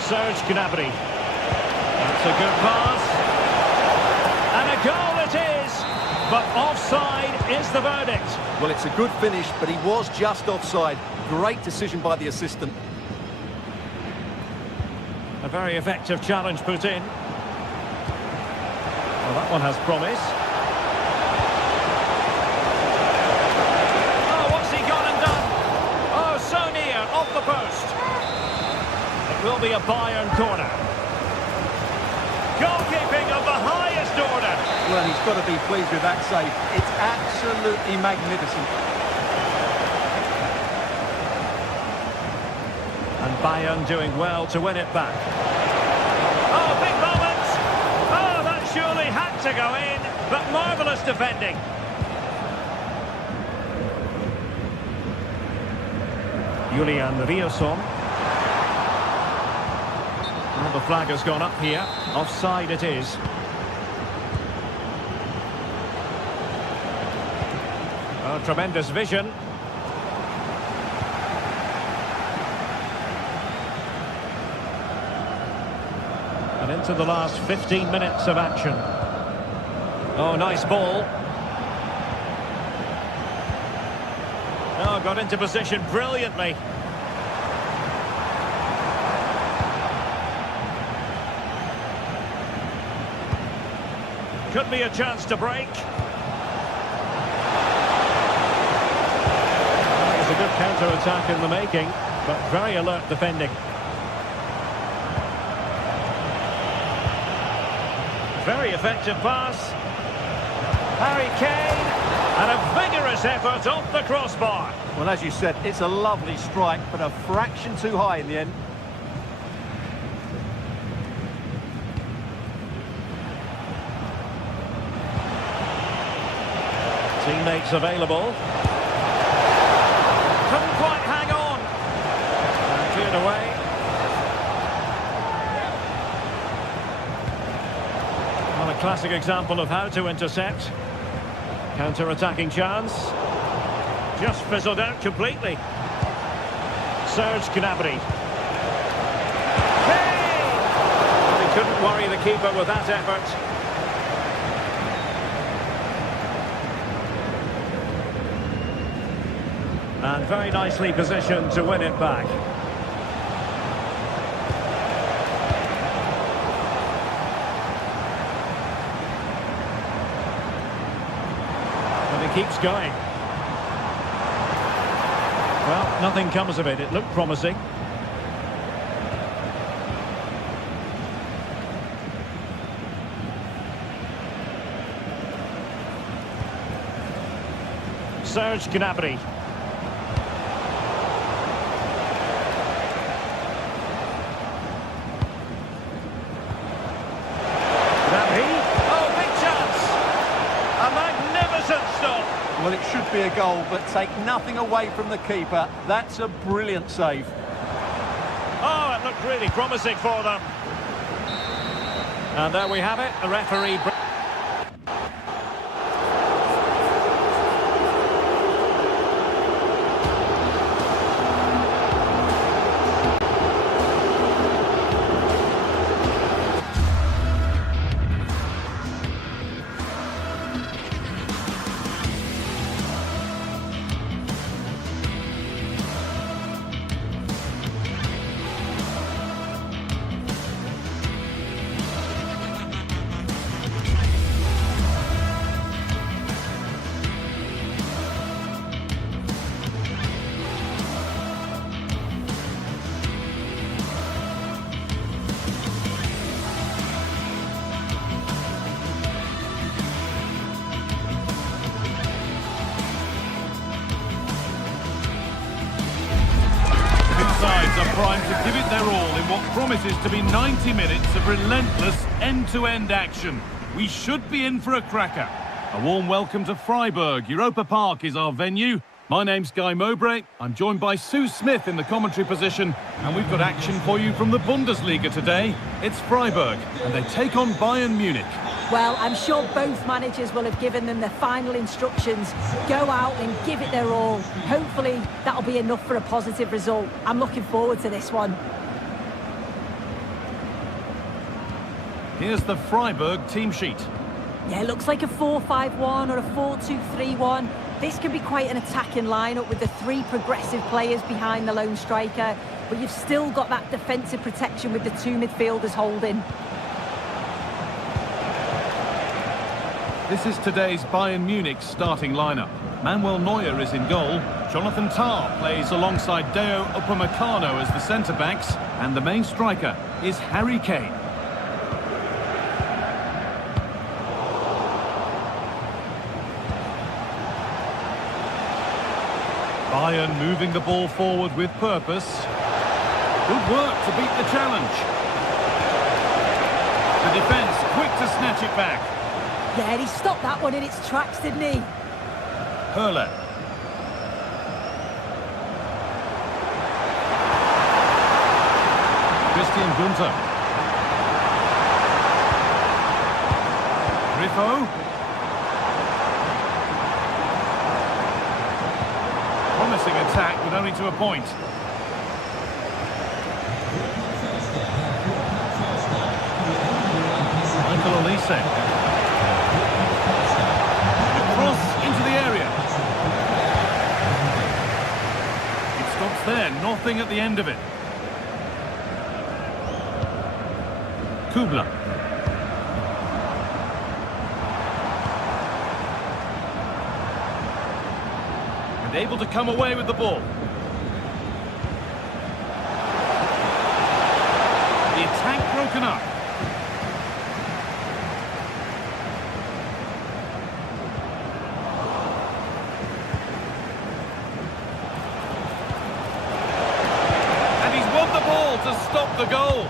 Serge Gnabry. That's a good pass. And a goal it is. But offside is the verdict. Well, it's a good finish, but he was just offside. Great decision by the assistant. A very effective challenge put in. Well, that one has promise. Oh, what's he gone and done? Oh, so near, off the post. It will be a Bayern corner. Goalkeeping of the highest order. Well, he's got to be pleased with that save. It's absolutely magnificent. And Bayern doing well to win it back. Oh, big moment! Oh, that surely had to go in, but marvellous defending. Julian Riosson. Well, the flag has gone up here. Offside it is. Oh, tremendous vision. And into the last 15 minutes of action. Oh, nice ball. Oh, got into position brilliantly. Could be a chance to break. It's a good counter-attack in the making, but very alert defending. Very effective pass. Harry Kane, and a vigorous effort off the crossbar. Well, as you said, it's a lovely strike, but a fraction too high in the end. Teammates available. Couldn't quite hang on. And cleared away. Well, a classic example of how to intercept. Counter-attacking chance. Just fizzled out completely. Serge Gnabry. Hey! Well, he couldn't worry the keeper with that effort. And very nicely positioned to win it back. And he keeps going. Well, nothing comes of it. It looked promising. Serge Gnabry. Well, it should be a goal, but take nothing away from the keeper. That's a brilliant save. Oh, it looked really promising for them. And there we have it. The referee... Sides are primed to give it their all in what promises to be 90 minutes of relentless end-to-end action. We should be in for a cracker. A warm welcome to Freiburg. Europa Park is our venue. My name's Guy Mowbray. I'm joined by Sue Smith in the commentary position, and we've got action for you from the Bundesliga today. It's Freiburg, and they take on Bayern Munich. Well, I'm sure both managers will have given them their final instructions. Go out and give it their all. Hopefully, that'll be enough for a positive result. I'm looking forward to this one. Here's the Freiburg team sheet. Yeah, it looks like a 4-5-1 or a 4-2-3-1. This can be quite an attacking lineup with the three progressive players behind the lone striker, but you've still got that defensive protection with the two midfielders holding. This is today's Bayern Munich starting lineup. Manuel Neuer is in goal. Jonathan Tah plays alongside Deo Upamecano as the centre-backs, and the main striker is Harry Kane. Bayern moving the ball forward with purpose. Good work to beat the challenge. The defence quick to snatch it back. Yeah, he stopped that one in its tracks, didn't he? Hurler. Christian Gunter. Griffo. Promising attack, but only to a point. Michael Olise. Cross into the area. It stops there, nothing at the end of it. Kubler. And able to come away with the ball. The attack broken up. And he's won the ball to stop the goal.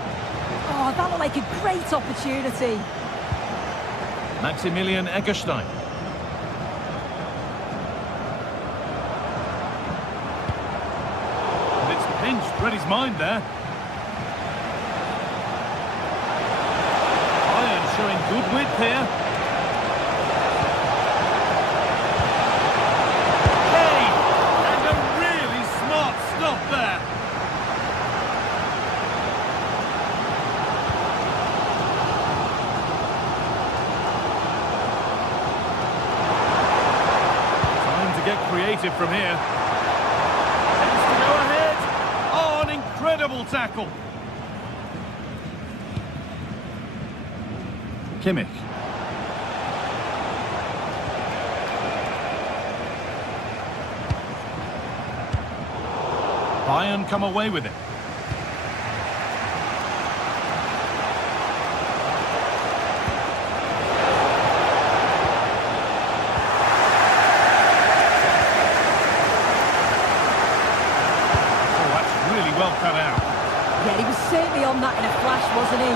Oh, that looked like a great opportunity. Maximilian Eggestein. And it's pinched, read his mind there. Bayern showing good width here. Hey! And a really smart stop there. Get creative from here. Tends to go ahead. Oh, an incredible tackle. Kimmich. Bayern come away with it. Well cut out. Yeah, he was certainly on that in a flash, wasn't he?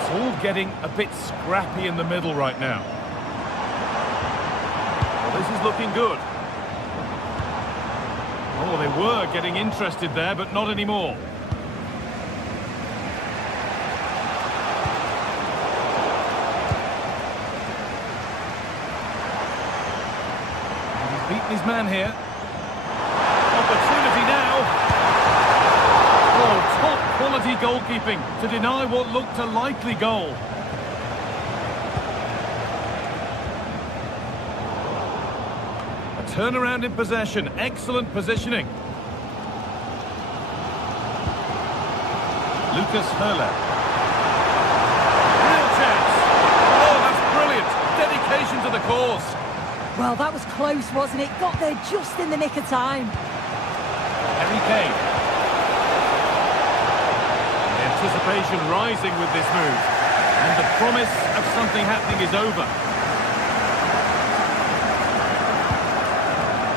It's all getting a bit scrappy in the middle right now. Well, this is looking good. Oh, they were getting interested there, but not anymore. Beaten his man here. Opportunity now. Oh, top quality goalkeeping to deny what looked a likely goal. A turnaround in possession. Excellent positioning. Lucas Hurler. Real chance. Oh, that's brilliant. Dedication to the cause. Well, that was close, wasn't it? Got there just in the nick of time. Harry Kane. The anticipation rising with this move. And the promise of something happening is over.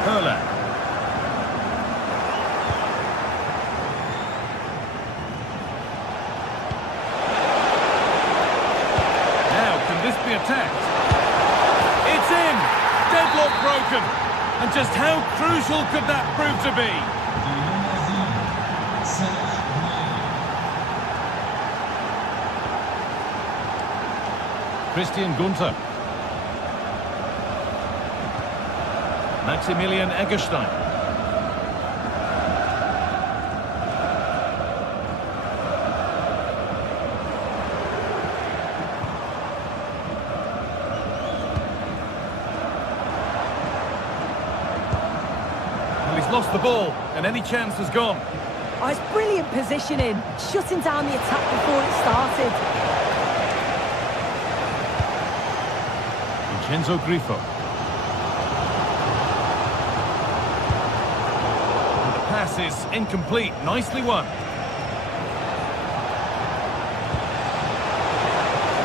Hurler. Now, can this be attacked? It's in! Deadlock broken. And just how crucial could that prove to be? Christian Gunter. Maximilian Eggestein. Well, he's lost the ball, and any chance has gone. Oh, it's brilliant positioning, shutting down the attack before it started. Vincenzo Grifo. And the pass is incomplete, nicely won.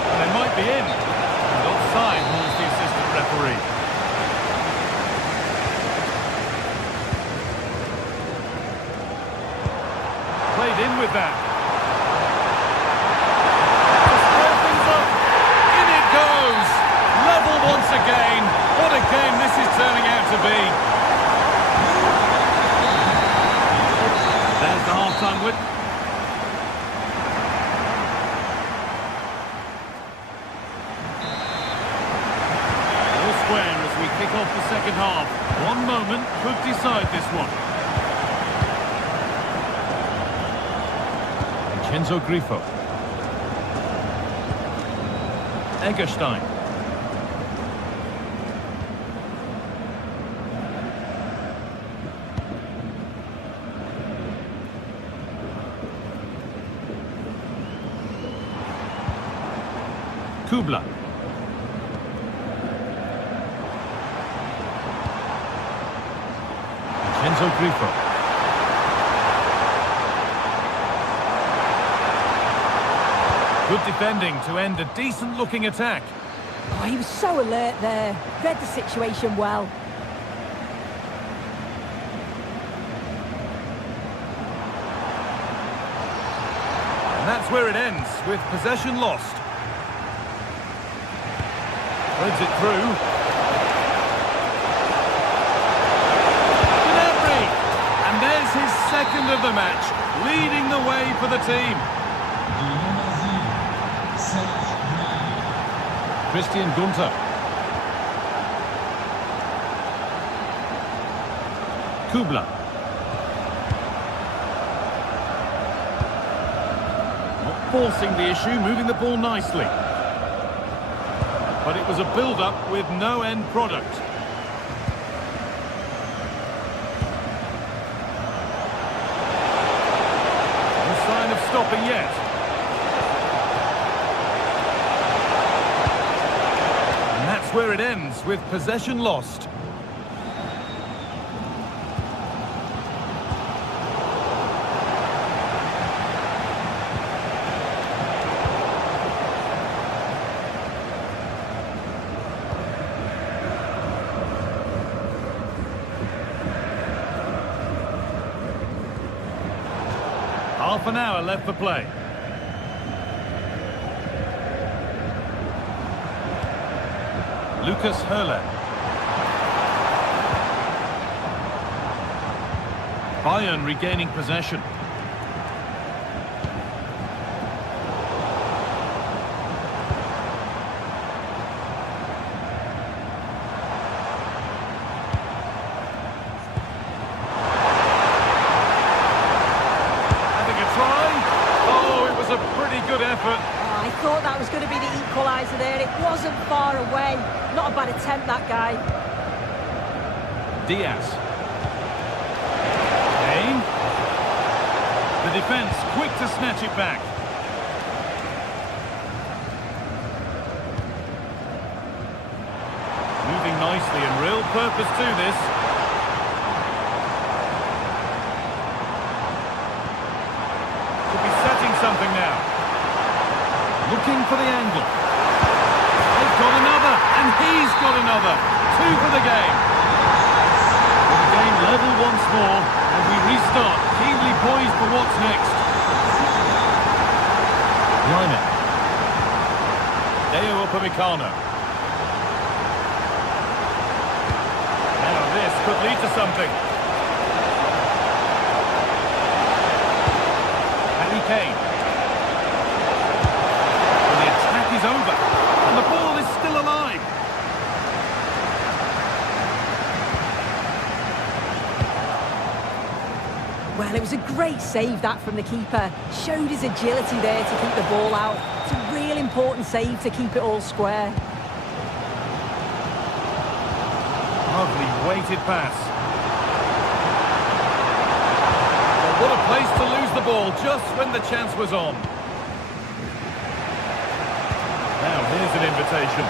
And they might be in. And offside rules the assistant referee. Played in with that. To square things up. In it goes. Level once again. What a game this is turning out to be. There's the half-time win. All square as we kick off the second half. One moment could decide this one. Vincenzo Grifo. Eggestein. Kubla. Vincenzo Grifo. Good defending to end a decent-looking attack. Oh, he was so alert there. Read the situation well. And that's where it ends, with possession lost. Threads it through. Gnabry! And there's his second of the match, leading the way for the team. Christian Gunter. Kubla. Not forcing the issue, moving the ball nicely. But it was a build-up with no end product. No sign of stopping yet. And that's where it ends, with possession lost. Half an hour left for play. Lucas Höhler. Bayern regaining possession. Effort. Oh, I thought that was going to be the equaliser there. It wasn't far away. Not a bad attempt, that guy. Diaz. Kane. The defence quick to snatch it back. Moving nicely and real purpose to this. Could be setting something now. Looking for the angle. They've got another, and he's got another. Two for the game. Well, the game level once more, and we restart, keenly poised for what's next. Liner. Deo Upamecano. Now this could lead to something. Harry Kane. Is over, and the ball great save that from the keeper. Showed his agility there to keep the ball out. It's a real important save to keep it all square. Lovely weighted pass. Well, what a place to lose the ball just when the chance was on. Now here's an invitation.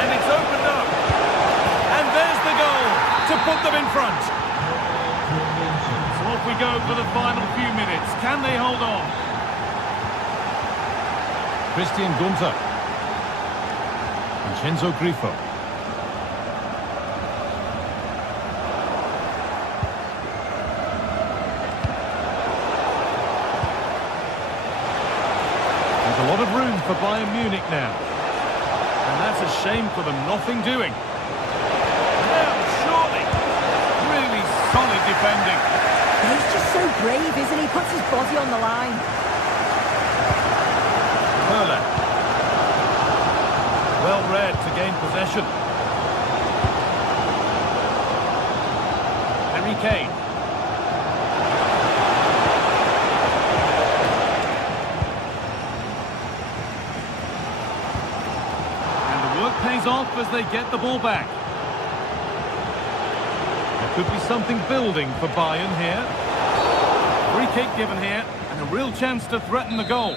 And it's opened up. And there's the goal to put them in front. So off we go for the final few minutes. Can they hold on? Christian Gunter. Vincenzo Grifo. There's a lot of room for Bayern Munich now. And that's a shame for them, nothing doing. Now, surely, really solid defending. He's just so brave, isn't he? Puts his body on the line. Perla. Well read to gain possession. Harry Kane. And the work pays off as they get the ball back. There could be something building for Bayern here. Free kick given here, and a real chance to threaten the goal.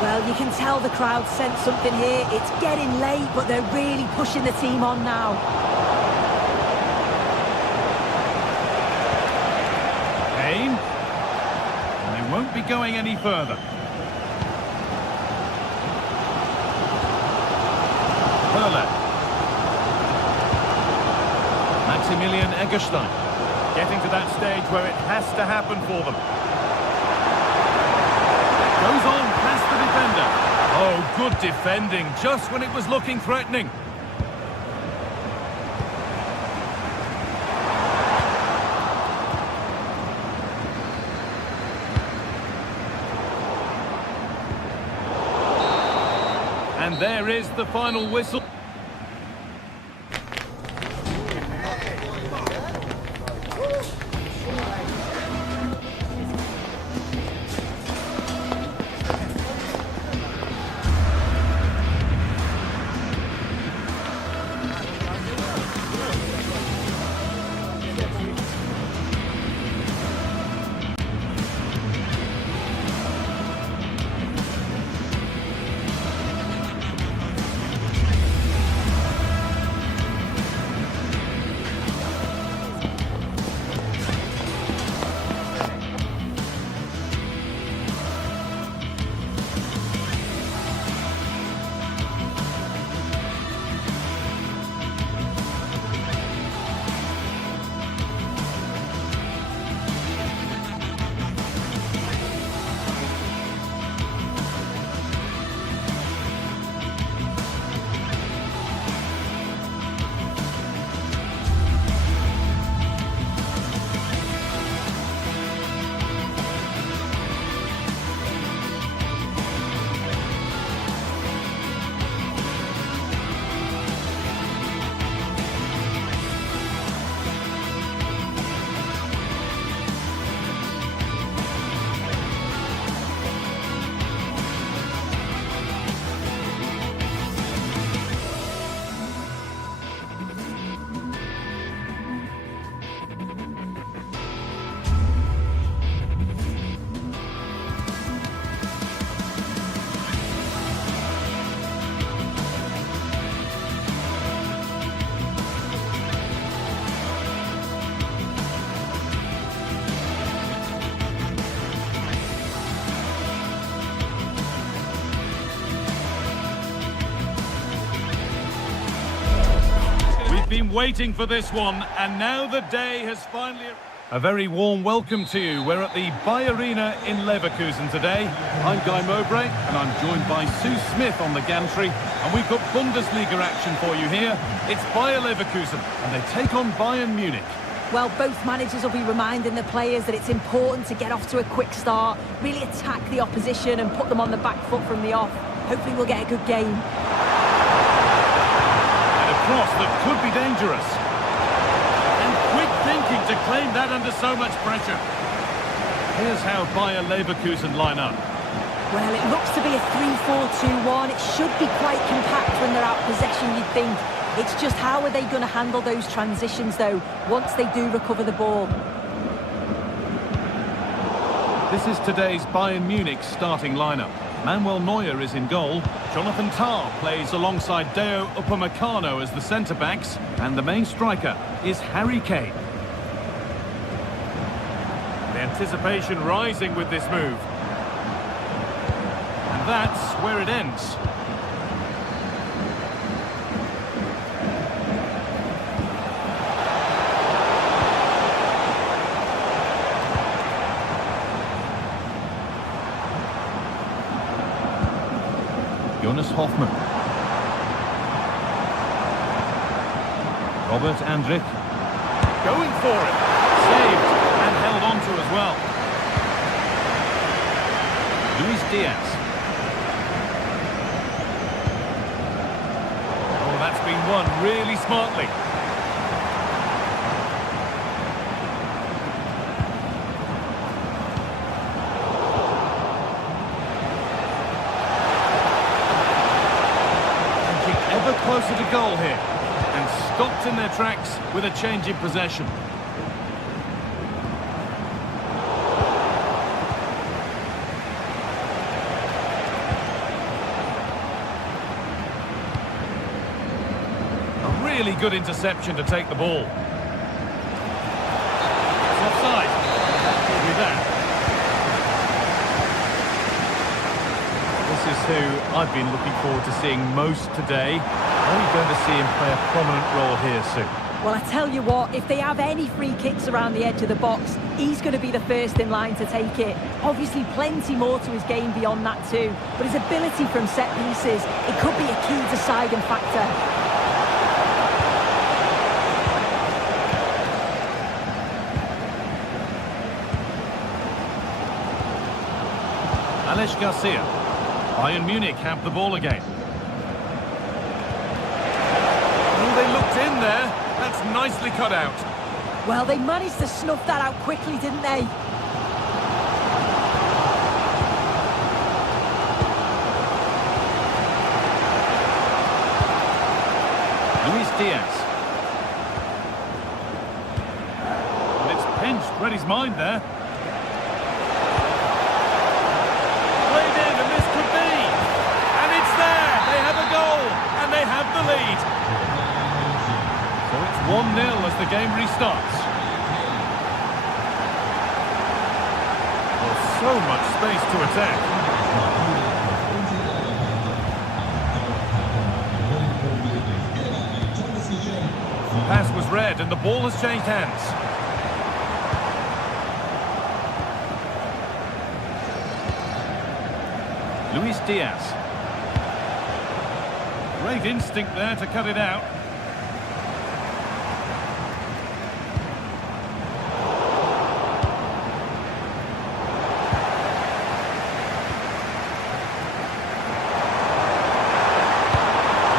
Well, you can tell the crowd sense something here. It's getting late, but they're really pushing the team on now. Kane. And they won't be going any further. Perla. Maximilian Eggestein. Getting to that stage where it has to happen for them. Goes on past the defender. Oh, good defending, just when it was looking threatening. And there is the final whistle. been waiting for this one, and now the day has finally... A very warm welcome to you. We're at the Bayer Arena in Leverkusen today. I'm Guy Mowbray, and I'm joined by Sue Smith on the gantry. And we've got Bundesliga action for you here. It's Bayer Leverkusen, and they take on Bayern Munich. Well, both managers will be reminding the players that it's important to get off to a quick start, really attack the opposition and put them on the back foot from the off. Hopefully we'll get a good game. And a cross that could be dangerous. And quick thinking to claim that under so much pressure. Here's how Bayer Leverkusen line up. Well, it looks to be a 3-4-2-1. It should be quite compact when they're out of possession, you'd think. It's just how are they going to handle those transitions, though, once they do recover the ball. This is today's Bayern Munich starting lineup. Manuel Neuer is in goal. Jonathan Tah plays alongside Deo Upamecano as the centre-backs. And the main striker is Harry Kane. The anticipation rising with this move. And that's where it ends. Jonas Hoffmann. Robert Andrich. Going for it. Saved and held on to as well. Luis Diaz. Oh, that's been won really smartly. Closer to goal here, and stopped in their tracks with a change in possession. A really good interception to take the ball. It's offside. Could be that. This is who I've been looking forward to seeing most today. Are you going to see him play a prominent role here, Sue? Well, I tell you what, if they have any free kicks around the edge of the box, he's going to be the first in line to take it. Obviously, plenty more to his game beyond that too. But his ability from set pieces, it could be a key deciding factor. Alex Garcia. Bayern Munich have the ball again. They looked in there. That's nicely cut out. Well, they managed to snuff that out quickly, didn't they? Luis Diaz. And it's pinched. Read his mind there. Played in, and this could be. And it's there. They have a goal, and they have the lead. 1-0 as the game restarts. There's so much space to attack. Pass was read and the ball has changed hands. Luis Diaz. Great instinct there to cut it out.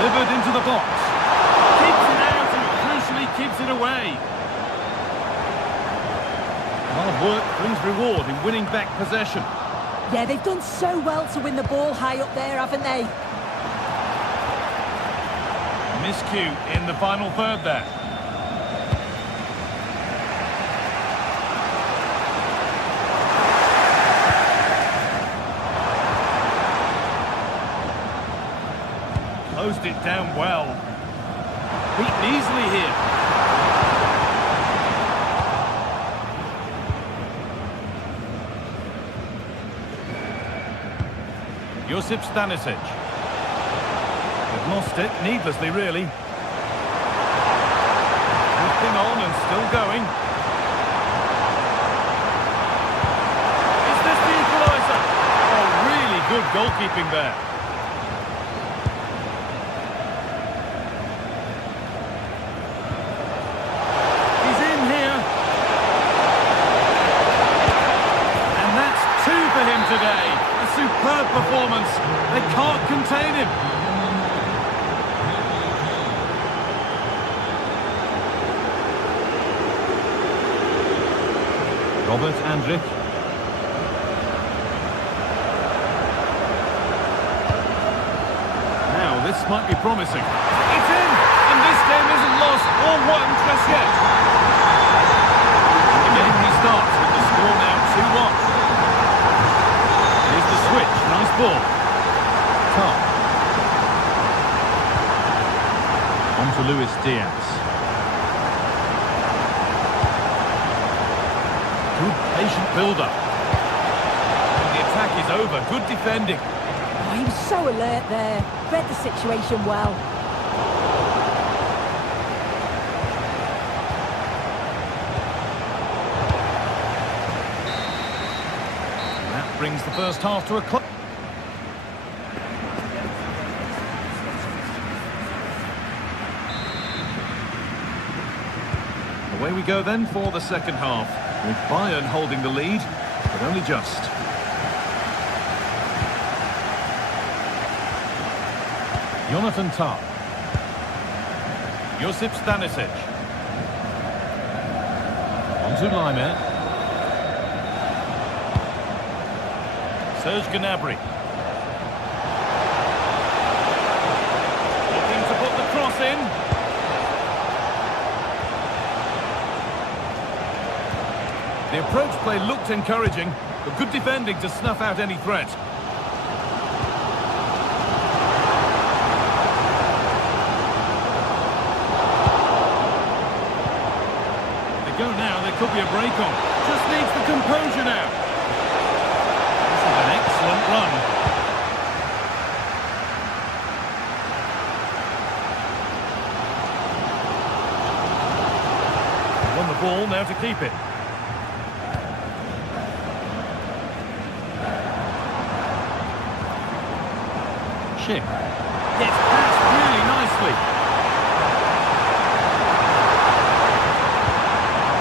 Delivered into the box. Keeps it out and crucially keeps it away. Hard work brings reward in winning back possession. Yeah, they've done so well to win the ball high up there, haven't they? Miscue in the final third there. Closed it down well. Beaten easily here. Josip Stanisic. They've lost it needlessly, really. and still going. Is this the equaliser? Oh, really good goalkeeping there. He's in here. And that's 2 for him today. A superb performance. They can't contain him. Robert Andrich. Now, this might be promising. It's in! And this game isn't lost or won just yet. Again, he starts with the score now 2-1. Here's the switch. Nice ball. Top. On to Luis Diaz. Good patient build-up. The attack is over. Good defending. Oh, he was so alert there. Read the situation well. And that brings the first half to a close. Away we go then for the second half, with Bayern holding the lead, but only just. Jonathan Tah. Josip Stanisic. On to Laimer. Serge Gnabry. Looking to put the cross in. The approach play looked encouraging, but good defending to snuff out any threat. They go now, there could be a break on. Just needs the composure now. This is an excellent run. They won the ball, now to keep it. Gets past really nicely.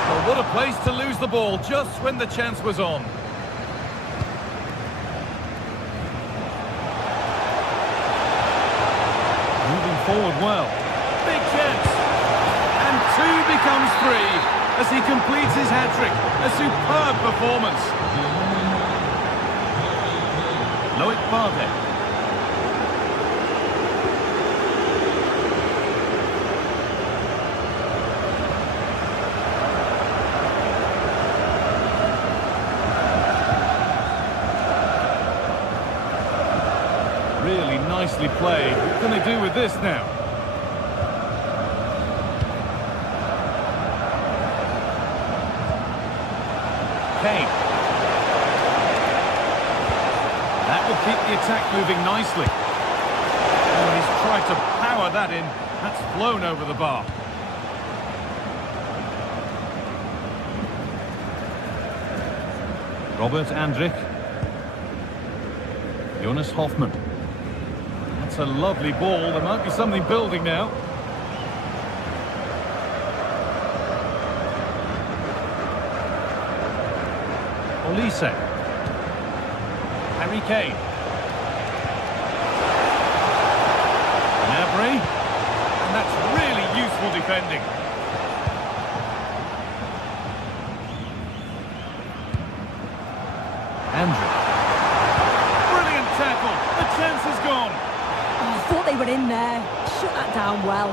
Well, what a place to lose the ball just when the chance was on. Moving forward well. Big chance. And 2 becomes 3 as he completes his hat-trick. A superb performance. Loic Bardet. Really nicely played. What can they do with this now? Kane. That will keep the attack moving nicely. Oh, he's tried to power that in. That's flown over the bar. Robert Andrich. Jonas Hoffmann. That's a lovely ball. There might be something building now. Olise. Harry Kane. Gnabry. And that's really useful defending. Andrew. Brilliant tackle. The chance is gone. Oh, I thought they were in there. Shut that down well.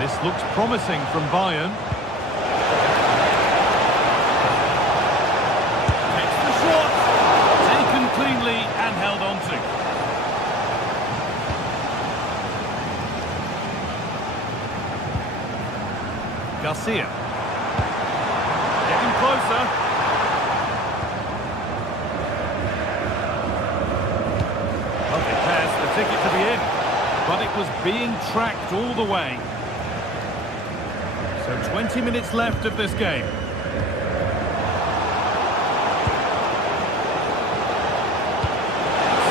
This looks promising from Bayern. Takes the shot. Taken cleanly and held on to. Garcia. Getting closer. Lovely pass, the ticket to be in. But but it was being tracked all the way. So 20 minutes left of this game.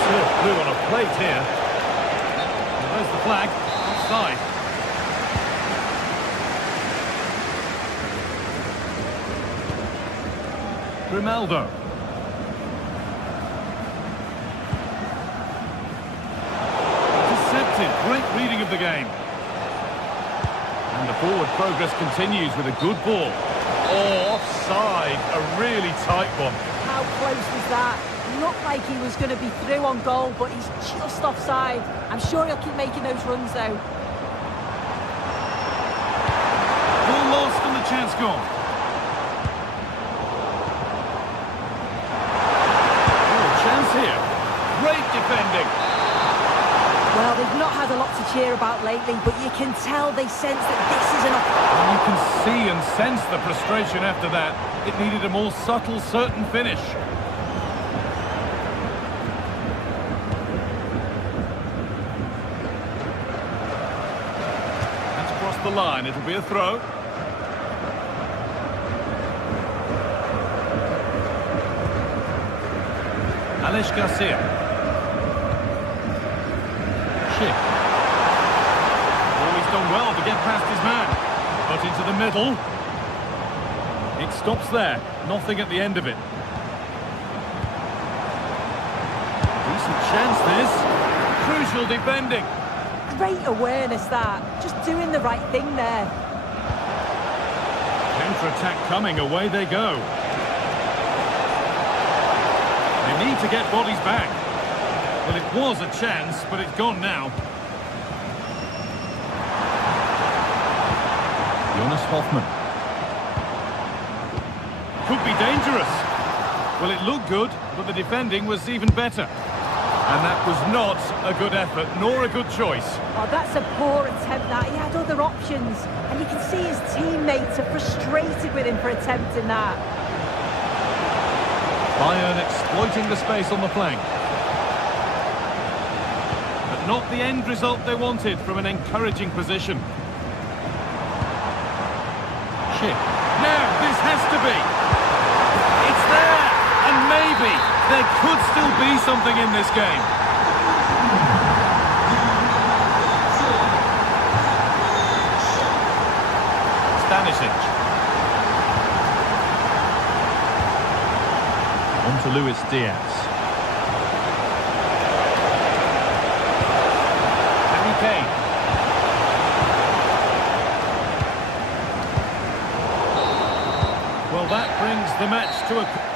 Served through on a plate here. And there's the flag, offside. Grimaldo. Intercepted, great reading of the game. And the forward progress continues with a good ball. Oh, offside, a really tight one. How close was that? Looked like he was going to be through on goal, but he's just offside. I'm sure he'll keep making those runs though. Ball lost and the chance gone. Chance here. Great defending. Well, they've not had a lot to cheer about lately, but you can tell they sense that this is an And you can see and sense the frustration after that. It needed a more subtle, certain finish. That's across the line. It'll be a throw. Alex Garcia. Schick. Always done well to get past his man. But into the middle. It stops there. Nothing at the end of it. Decent chance this. Crucial defending. great awareness that. Just doing the right thing there. Counter-attack coming. Away they go. They need to get bodies back. Well, it was a chance, but it's gone now. Jonas Hoffmann. Could be dangerous. Well, it looked good, but the defending was even better. And that was not a good effort, nor a good choice. Oh, that's a poor attempt, that. He had other options. And you can see his teammates are frustrated with him for attempting that. Bayern exploiting the space on the flank. But not the end result they wanted from an encouraging position. Chip. Now, this has to be. It's there, and maybe there could still be something in this game. Stanisic. On to Luis Diaz. Harry Kane. Well, that brings the match to a...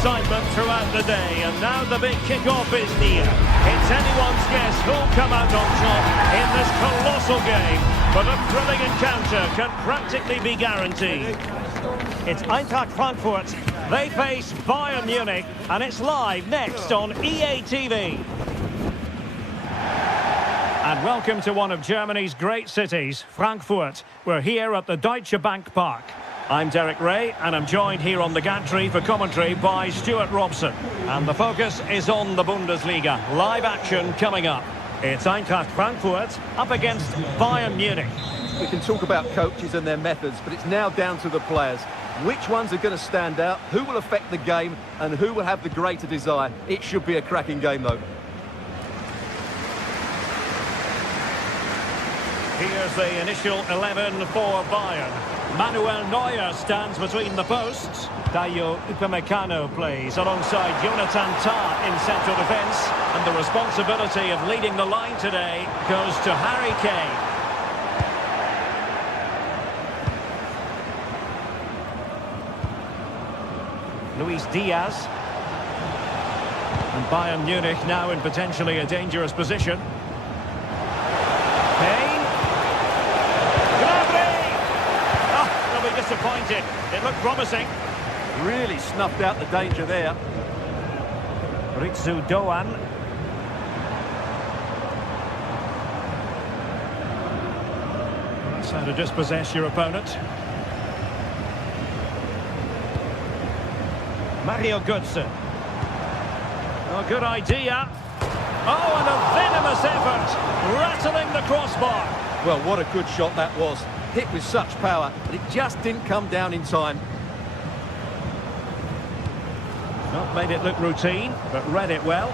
Excitement throughout the day, and now the big kick-off is near. It's anyone's guess who'll come out on top in this colossal game, but a thrilling encounter can practically be guaranteed. It's Eintracht Frankfurt. They face Bayern Munich, and it's live next on EA TV. And welcome to one of Germany's great cities, Frankfurt. We're here at the Deutsche Bank Park. I'm Derek Ray, and I'm joined here on the gantry for commentary by Stuart Robson. And the focus is on the Bundesliga. Live action coming up. It's Eintracht Frankfurt up against Bayern Munich. We can talk about coaches and their methods, but it's now down to the players. Which ones are going to stand out, who will affect the game, and who will have the greater desire. It should be a cracking game, though. Here's the initial 11 for Bayern. Manuel Neuer stands between the posts. Dayo Upamecano plays alongside Jonathan Tah in central defence. And the responsibility of leading the line today goes to Harry Kane. Luis Diaz. And Bayern Munich now in potentially a dangerous position. Kane. Gnabry! Oh, they'll be disappointed. It looked promising. Really snuffed out the danger there. Ritsu Doan. That's how to dispossess your opponent. Mario Götze. Oh, good idea. Oh, and a venomous effort, rattling the crossbar. Well, what a good shot that was. Hit with such power, but it just didn't come down in time. Not made it look routine, but read it well.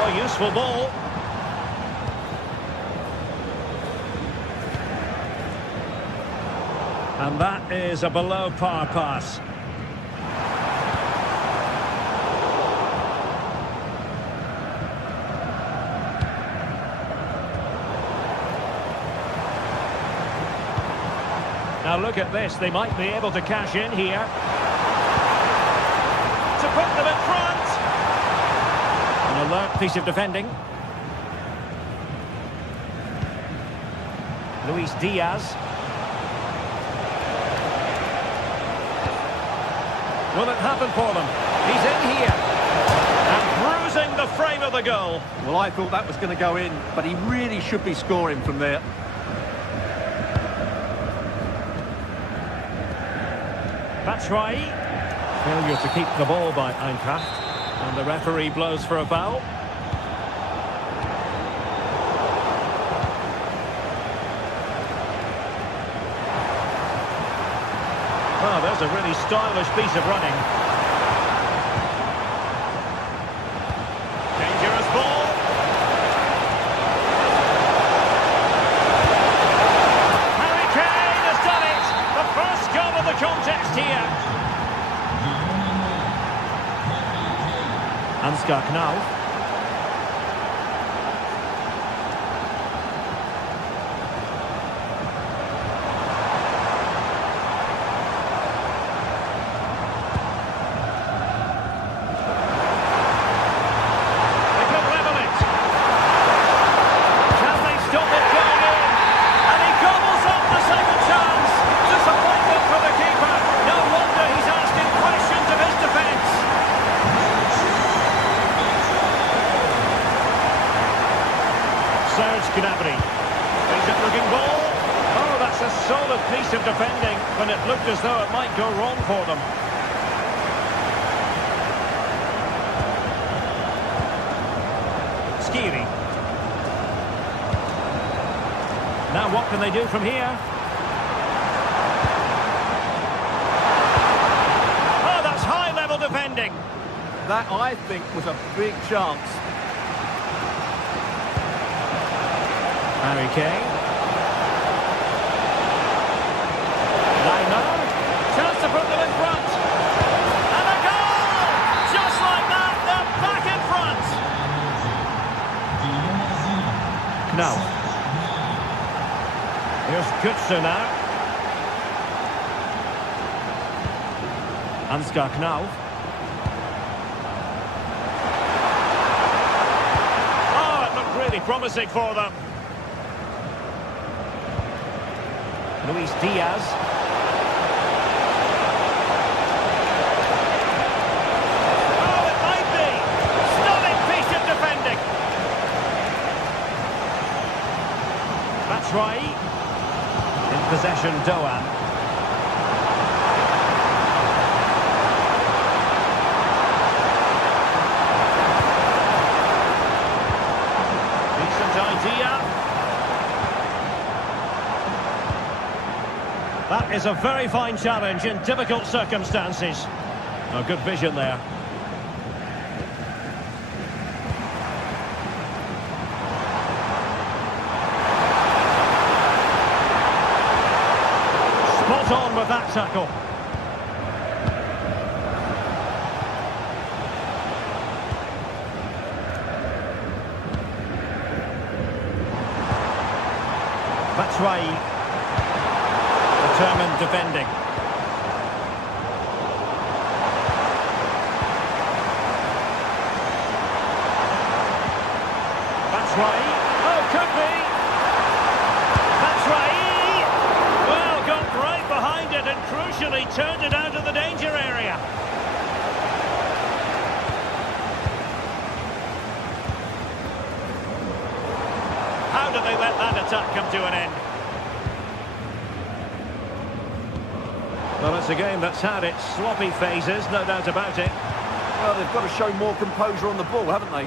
Oh, useful ball. And that is a below par pass. Now look at this, they might be able to cash in here. To put them in front. An alert piece of defending. Luis Diaz. Will it happen for them? He's in here. And bruising the frame of the goal. Well, I thought that was going to go in, but he really should be scoring from there. That's right. Failure to keep the ball by Eintracht. And the referee blows for a foul. Oh, there's a really stylish piece of running. Dangerous ball. Harry Kane has done it. The first goal of the contest here. Ansgar Knauf. Gnabry. Decent-looking ball. Oh, that's a solid piece of defending when it looked as though it might go wrong for them. Skiri. Now what can they do from here? Oh, that's high-level defending. That, I think, was a big chance. Harry Kane. Neymar. Chance to put them in front. And a goal! Just like that, they're back in front. Knauf. Here's Götze now. Ansgar Knauf. Oh, it looked really promising for them. Luis Diaz. Oh, it might be. Stunning piece of defending. That's right. In possession, Doan. That is a very fine challenge in difficult circumstances. Oh, good vision there. Spot on with that tackle. That's right. Determined defending. That's right. Oh, could be. That's right. Well, got right behind it and crucially turned it out of the danger area. How do they let that attack come to an end? Well, it's a game that's had its sloppy phases, no doubt about it. Well, they've got to show more composure on the ball, haven't they?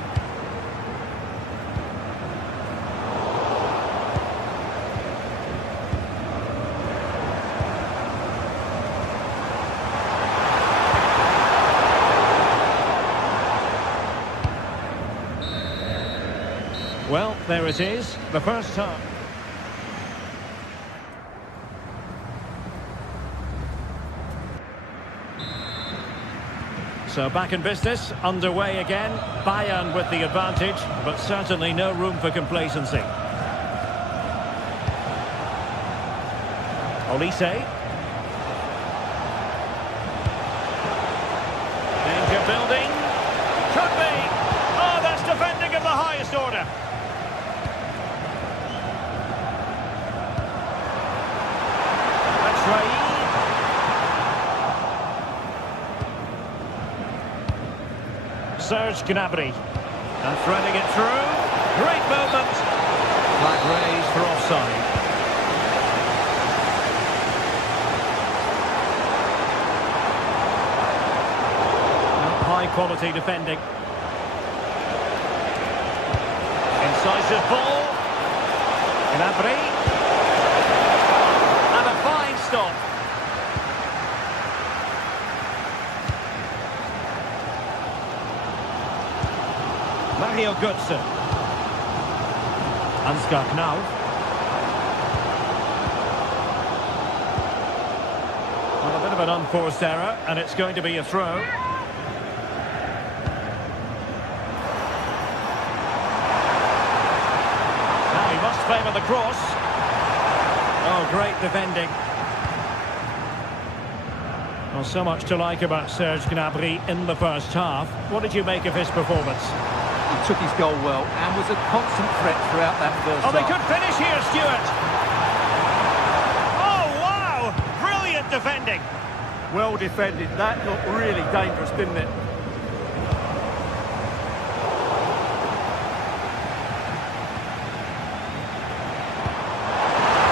Well, there it is, the first half. So back in business, underway again. Bayern with the advantage, but certainly no room for complacency. Olise. Danger building. Could be. Oh, that's defending of the highest order. That's right. Serge Gnabry, and threading it through. Great movement. Flag raised for offside. High quality defending. Incisive ball. Gnabry. And a fine stop. Mario Götze. Ansgar Knauf. Well, a bit of an unforced error, and it's going to be a throw. Now he must favour the cross. Oh, great defending. Well, so much to like about Serge Gnabry in the first half. What did you make of his performance? He took his goal well and was a constant threat throughout that first half. Oh, they could finish here, Stuart. Oh, wow! Brilliant defending. Well defended. That looked really dangerous, didn't it?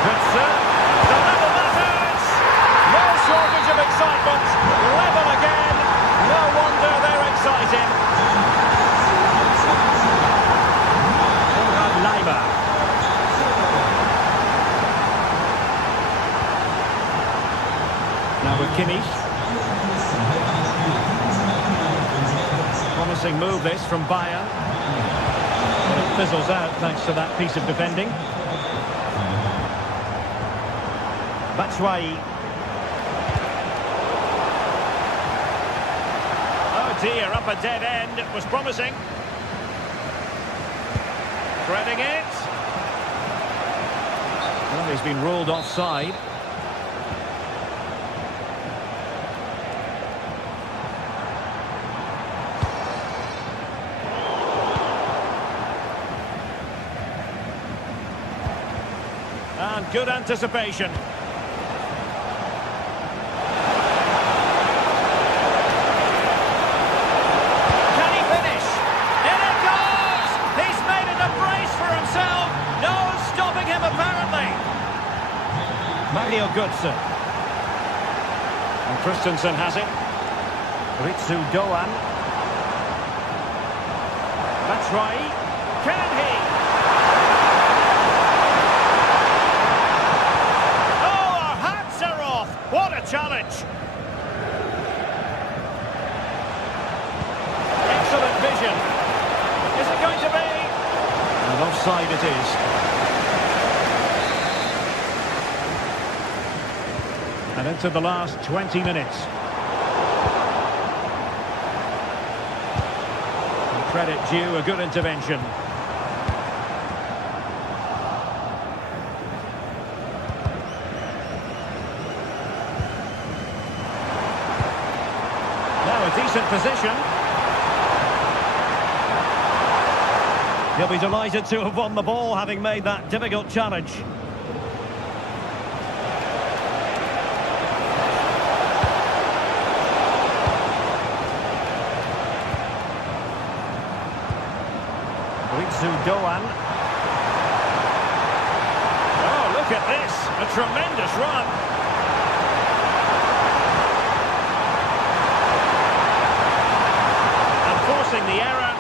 Götze. The level matters. No shortage of excitement. Level again. No wonder they're exciting. Now with Kimmich. Promising move this from Bayern. But it fizzles out thanks to that piece of defending. Batshuayi. Oh dear, up a dead end. It was promising. Threading it. Well, he's been ruled offside. And good anticipation. Can he finish? In it goes! He's made it a brace for himself. No one stopping him, apparently. Mario Götze. And Christensen has it. Ritsu Doan. That's right. Can he? Oh, our hats are challenge. Excellent vision. Is it going to be? And offside it is. And into the last 20 minutes. And credit due, a good intervention. Now a decent position. He'll be delighted to have won the ball, having made that difficult challenge. Doan. Oh, look at this. A tremendous run. And forcing the error.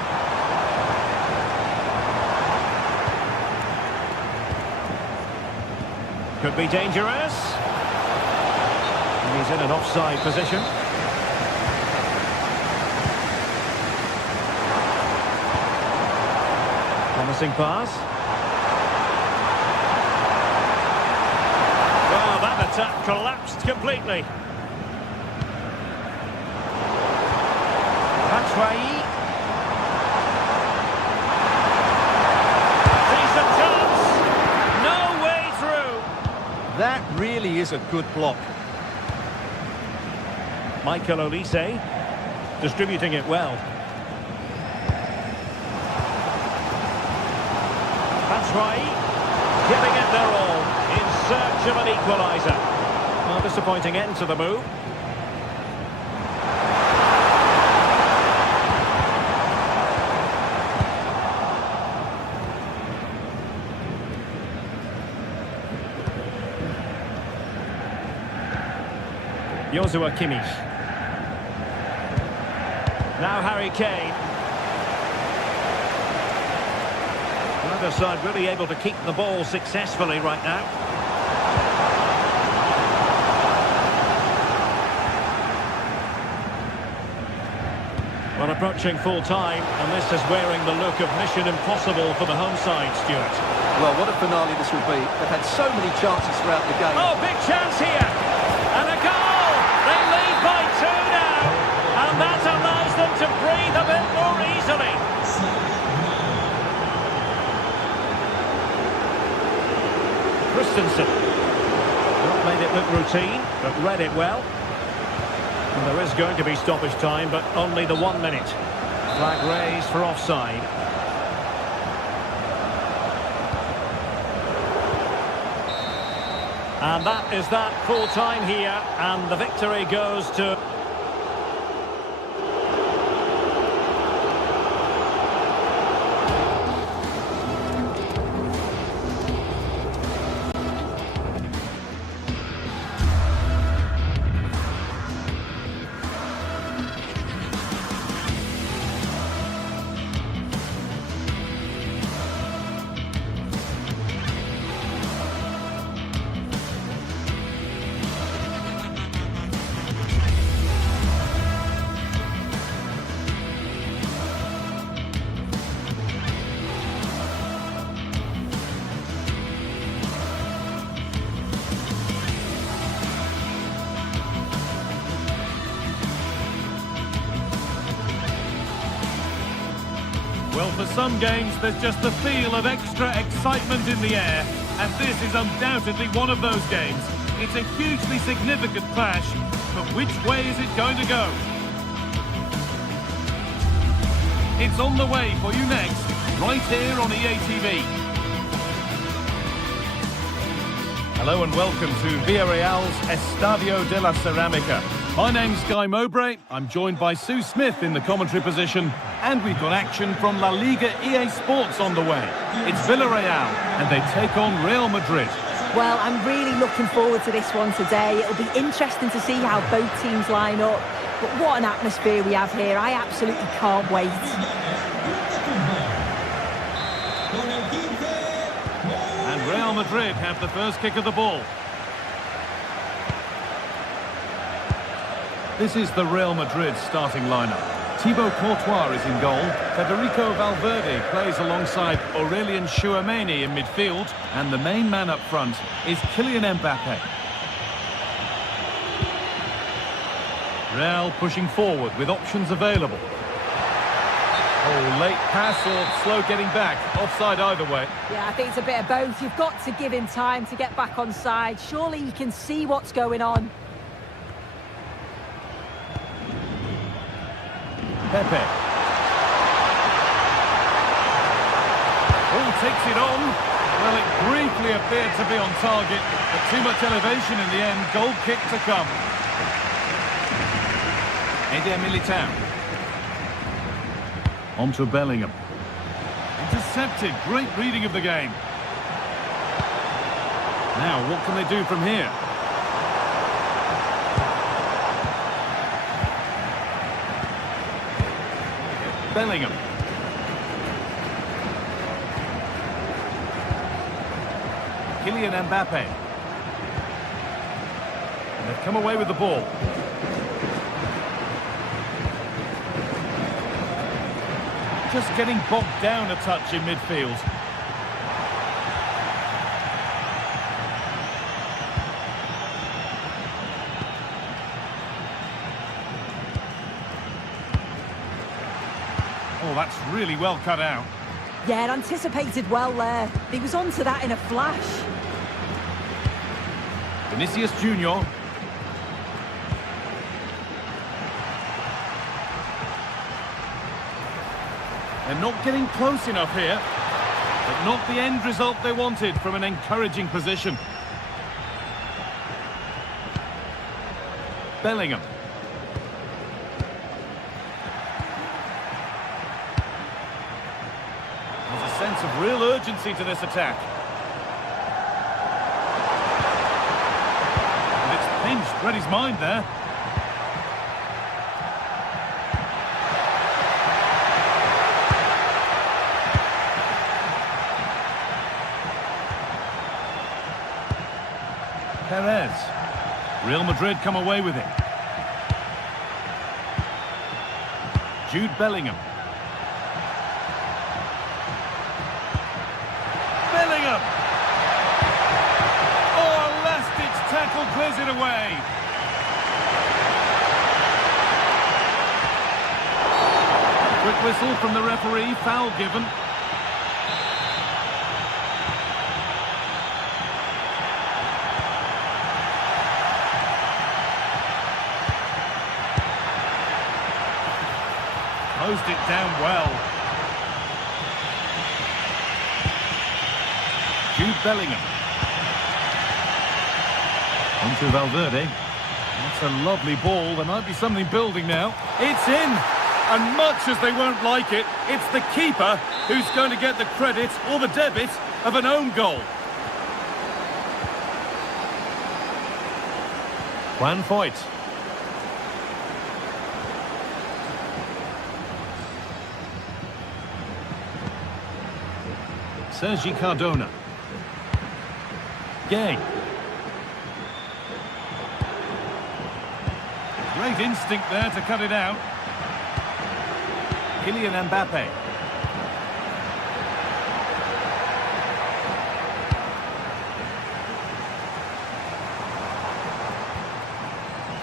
Could be dangerous. And he's in an offside position. Promising pass. Well, that attack collapsed completely. Batshuayi. Decent chance. No way through. That really is a good block. Michael Olise distributing it well. Batshuayi giving it their all in search of an equaliser. Well, disappointing end to the move. Joshua Kimmich. Now Harry Kane. Neither side really able to keep the ball successfully right now. Well, approaching full time, and this is wearing the look of Mission Impossible for the home side, Stuart. Well, what a finale this will be. They've had so many chances throughout the game. Oh, big chance here! And a goal! They lead by 2 now! And that allows them to breathe a bit more easily. Christensen. Not made it look routine, but read it well. And there is going to be stoppage time, but only the 1 minute. Flag raised for offside. And that is that full time here, and the victory goes to... Well, for some games, there's just the feel of extra excitement in the air, and this is undoubtedly one of those games. It's a hugely significant clash, but which way is it going to go? It's on the way for you next, right here on EA TV. Hello and welcome to Villarreal's Estadio de la Ceramica. My name's Guy Mowbray, I'm joined by Sue Smith in the commentary position, and we've got action from La Liga EA Sports on the way. It's Villarreal, and they take on Real Madrid. Well, I'm really looking forward to this one today. It'll be interesting to see how both teams line up. But what an atmosphere we have here. I absolutely can't wait. And Real Madrid have the first kick of the ball. This is the Real Madrid starting lineup. Thibaut Courtois is in goal. Federico Valverde plays alongside Aurelien Tchouameni in midfield. And the main man up front is Kylian Mbappe. Real pushing forward with options available. Oh, late pass or slow getting back. Offside either way. Yeah, I think it's a bit of both. You've got to give him time to get back on side. Surely he can see what's going on. Pepe. Oh, takes it on. Well, it briefly appeared to be on target, but too much elevation in the end. Goal kick to come. Eder Militao. On to Bellingham. Intercepted. Great reading of the game. Now, what can they do from here? Bellingham. Kylian Mbappe. And they've come away with the ball. Just getting bogged down a touch in midfield. Oh, that's really well cut out. Yeah, anticipated well there. He was onto that in a flash. Vinicius Junior. They're not getting close enough here, but not the end result they wanted from an encouraging position. Bellingham. There's a sense of real urgency to this attack. And it's pinched, read his mind there. Perez. Real Madrid come away with it. Jude Bellingham. Bellingham! Oh, a last-ditch tackle clears it away. Quick whistle from the referee, foul given. Closed it down well. Jude Bellingham. On to Valverde. That's a lovely ball. There might be something building now. It's in! And much as they won't like it, it's the keeper who's going to get the credit or the debit of an own goal. Juan Foyt. Sergi Cardona. Gay. Great instinct there to cut it out. Kylian Mbappe.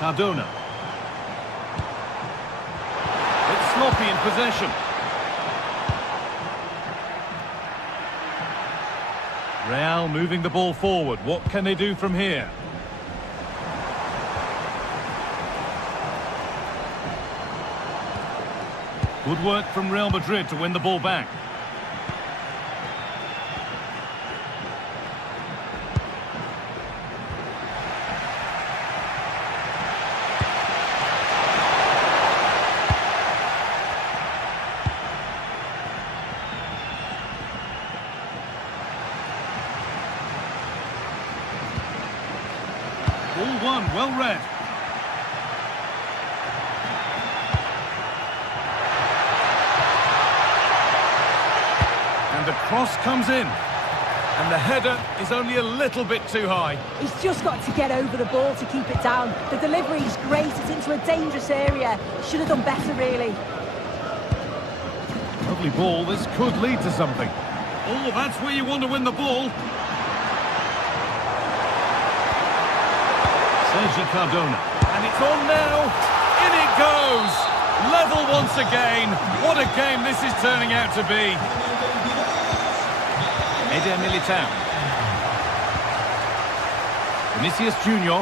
Cardona. It's sloppy in possession. Real moving the ball forward. What can they do from here? Good work from Real Madrid to win the ball back. Ball won, well read. And the cross comes in. And the header is only a little bit too high. He's just got to get over the ball to keep it down. The delivery is great, it's into a dangerous area. Should have done better, really. Lovely ball, this could lead to something. Oh, that's where you want to win the ball. Sergi Cardona. And it's on now. In it goes. Level once again. What a game this is turning out to be. Eder Militao. Vinicius Junior.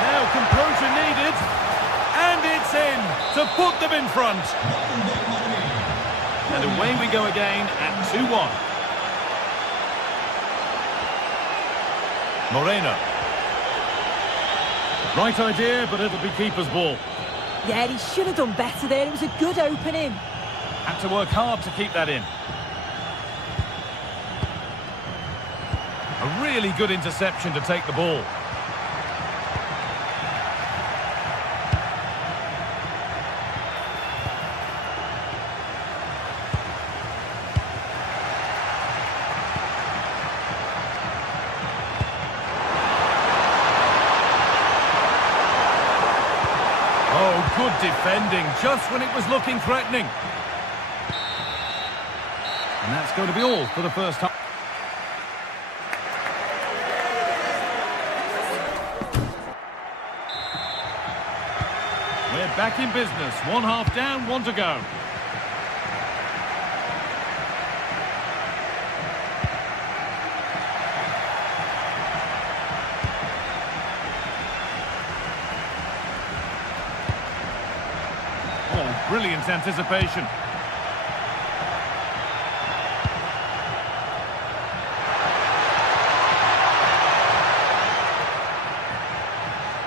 Now composure needed. And it's in to put them in front. And away we go again at 2-1. Moreno. Right idea, but it'll be keeper's ball. Yeah, he should have done better there. It was a good opening. Had to work hard to keep that in. A really good interception to take the ball. Oh, good defending, just when it was looking threatening. And that's going to be all for the first half. We're back in business. 1 half down, 1 to go. Oh, brilliant anticipation.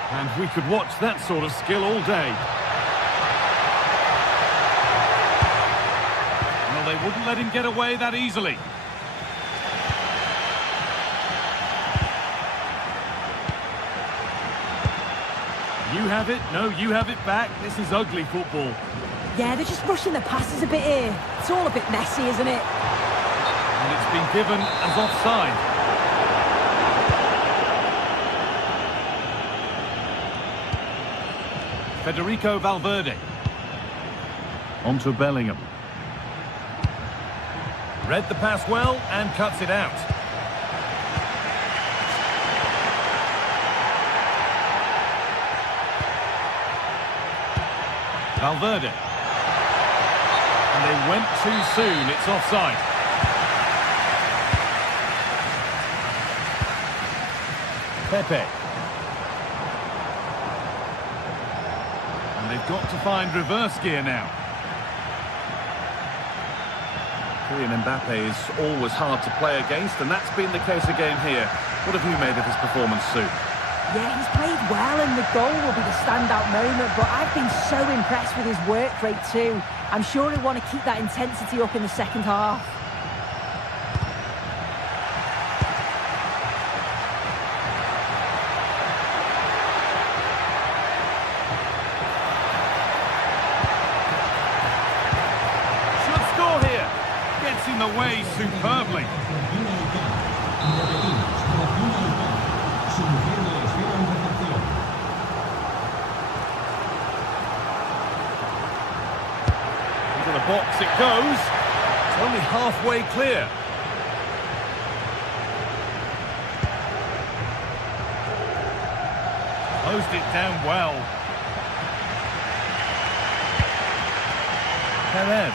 And we could watch that sort of skill all day. Well, they wouldn't let him get away that easily. You have it, no, you have it back. This is ugly football. Yeah, they're just rushing the passes a bit here. It's all a bit messy, isn't it? And it's been given as offside. Federico Valverde. On to Bellingham. Read the pass well and cuts it out. Valverde. And they went too soon. It's offside. Pepe. They've got to find reverse gear now. Kylian Mbappe is always hard to play against, and that's been the case again here. What have you made of his performance, Sue? Yeah, he's played well, and the goal will be the standout moment, but I've been so impressed with his work rate too. I'm sure he'll want to keep that intensity up in the second half. In the way superbly. Into the box it goes. It's only halfway clear. Closed it down well. Perez.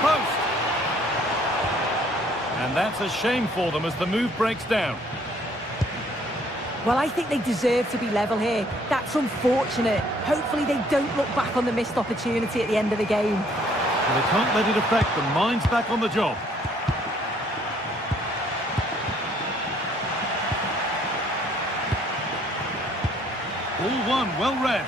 Post. And that's a shame for them as the move breaks down. Well, I think they deserve to be level here. That's unfortunate. Hopefully they don't look back on the missed opportunity at the end of the game. Well, they can't let it affect them. Mind's back on the job. All one, well read.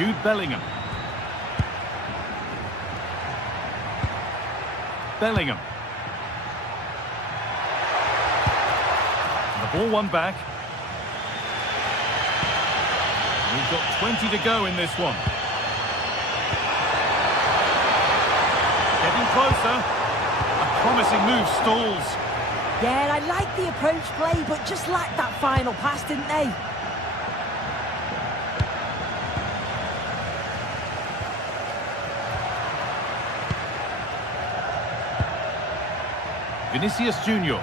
Jude Bellingham. Bellingham. The ball won back. We've got 20 to go in this one. Getting closer. A promising move stalls. Yeah, I like the approach play, but just lacked that final pass, didn't they? Vinicius Junior.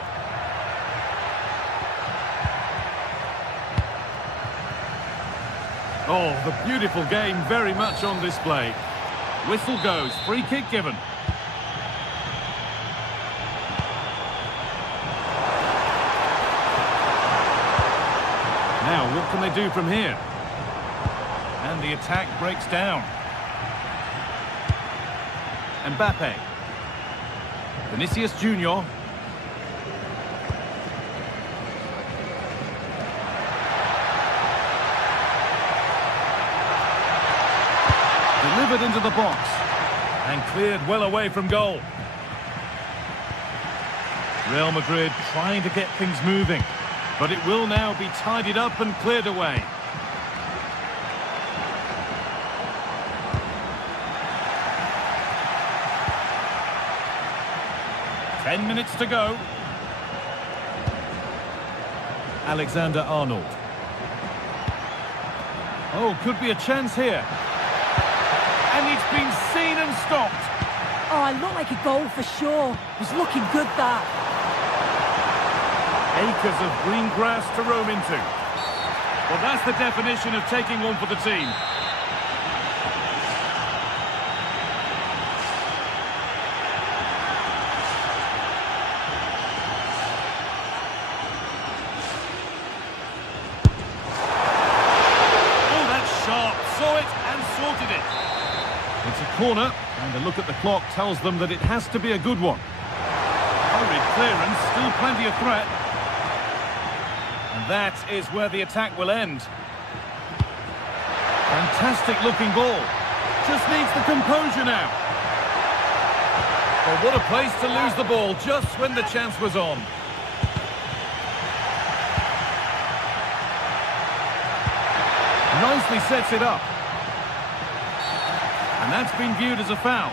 Oh, the beautiful game very much on display. Whistle goes, free kick given. Now, what can they do from here? And the attack breaks down. Mbappe. Vinicius Junior. Delivered into the box. And cleared well away from goal. Real Madrid trying to get things moving. But it will now be tidied up and cleared away. Ten minutes to go. Alexander-Arnold. Oh, could be a chance here. And it's been seen and stopped. Oh, it looked like a goal for sure. It was looking good, that. Acres of green grass to roam into. Well, that's the definition of taking one for the team. Oh, that's sharp. Saw it and sorted it. It's a corner, and a look at the clock tells them that it has to be a good one. Hurried clearance, still plenty of threat. And that is where the attack will end. Fantastic looking ball. Just needs the composure now. Well, what a place to lose the ball just when the chance was on. Nicely sets it up. And that's been viewed as a foul.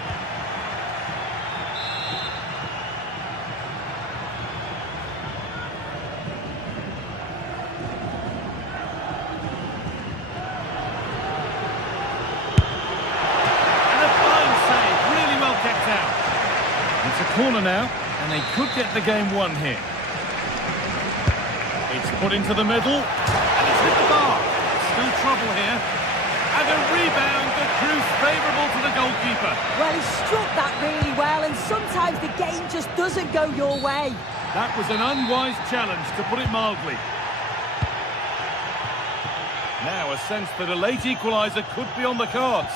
It's a corner now, and they could get the game won here. It's put into the middle, and it's hit the bar. Still trouble here. And a rebound that proves favourable to the goalkeeper. Well, he struck that really well, and sometimes the game just doesn't go your way. That was an unwise challenge, to put it mildly. Now a sense that a late equaliser could be on the cards.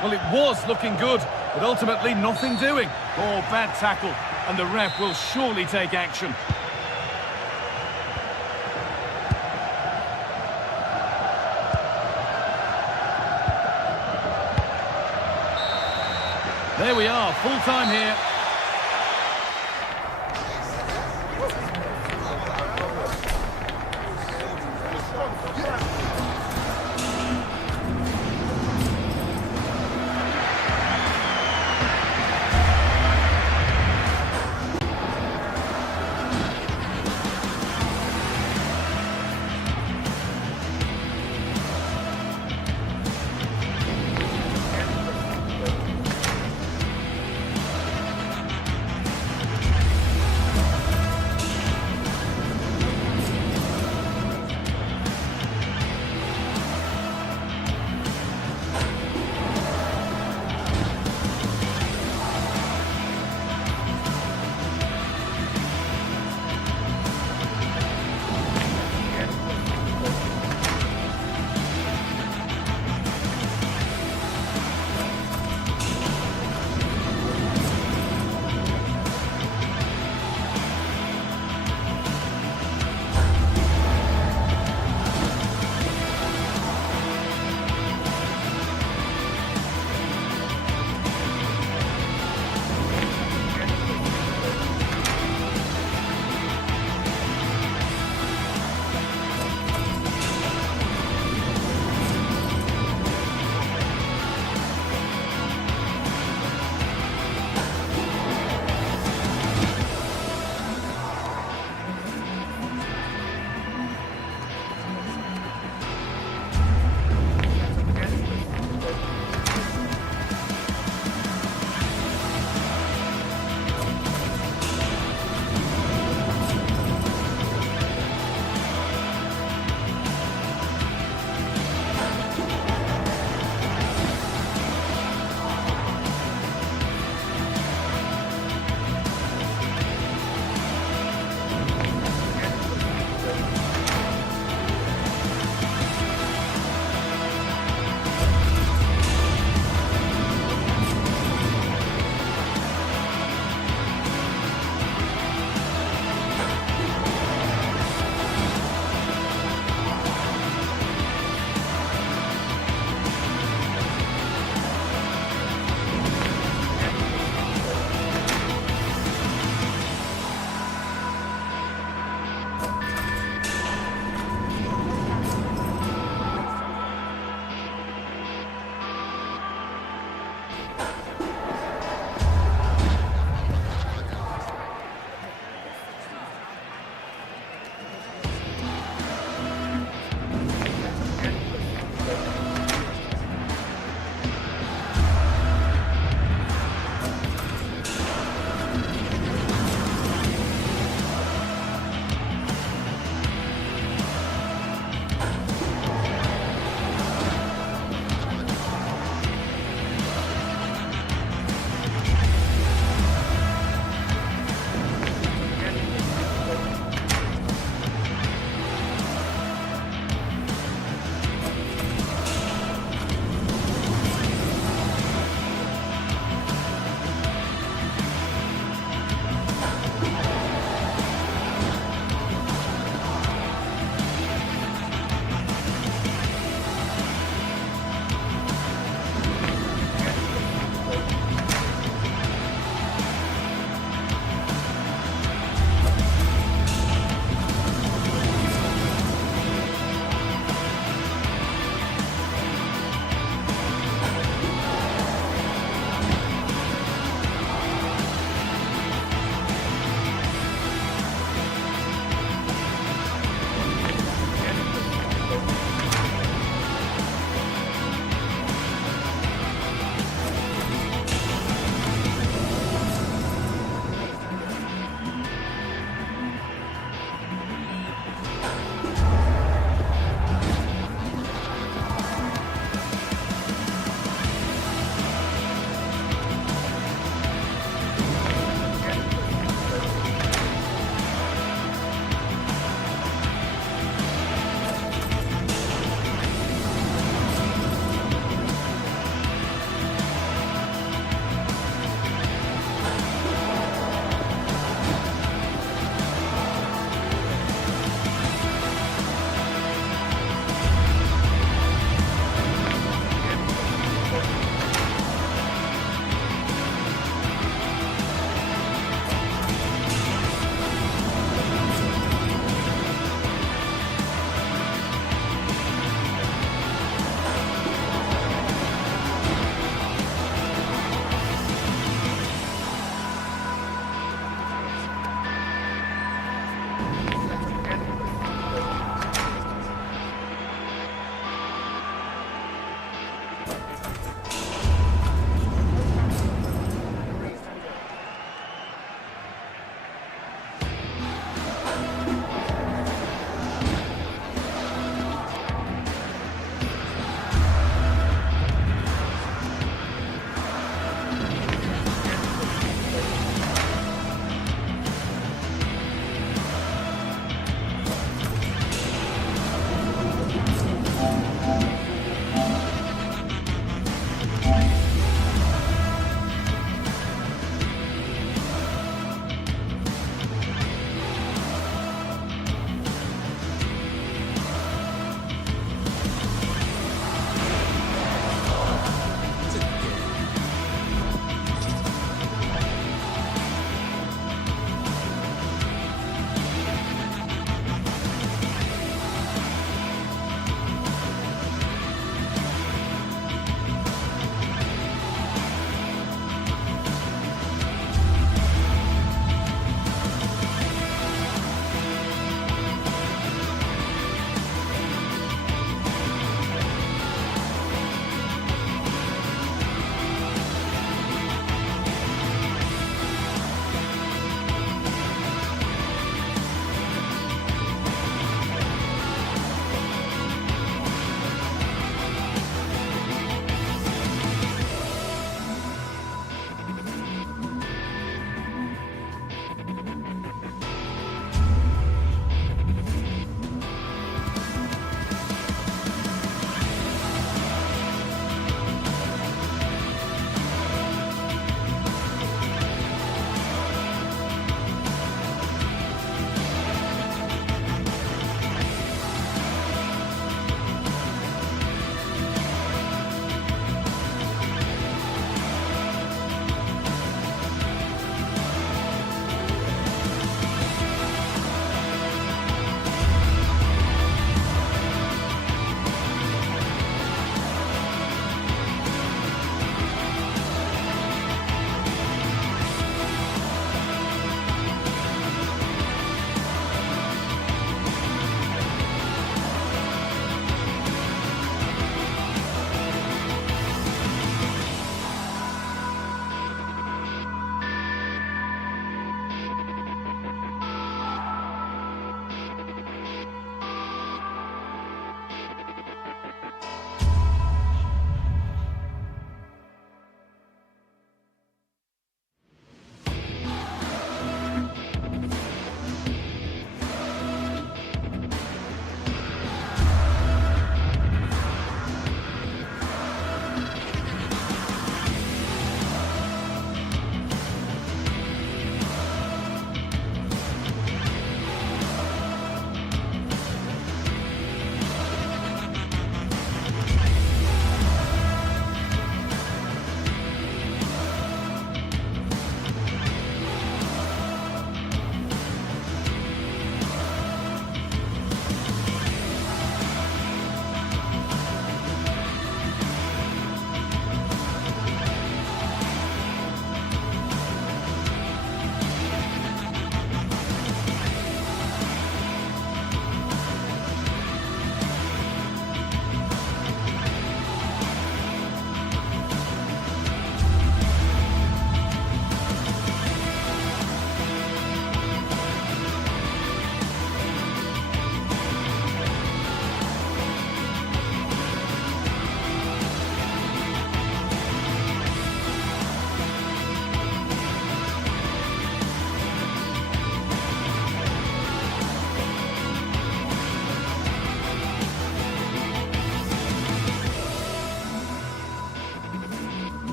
Well, it was looking good, but ultimately nothing doing. Oh, bad tackle, and the ref will surely take action. There we are, full time here.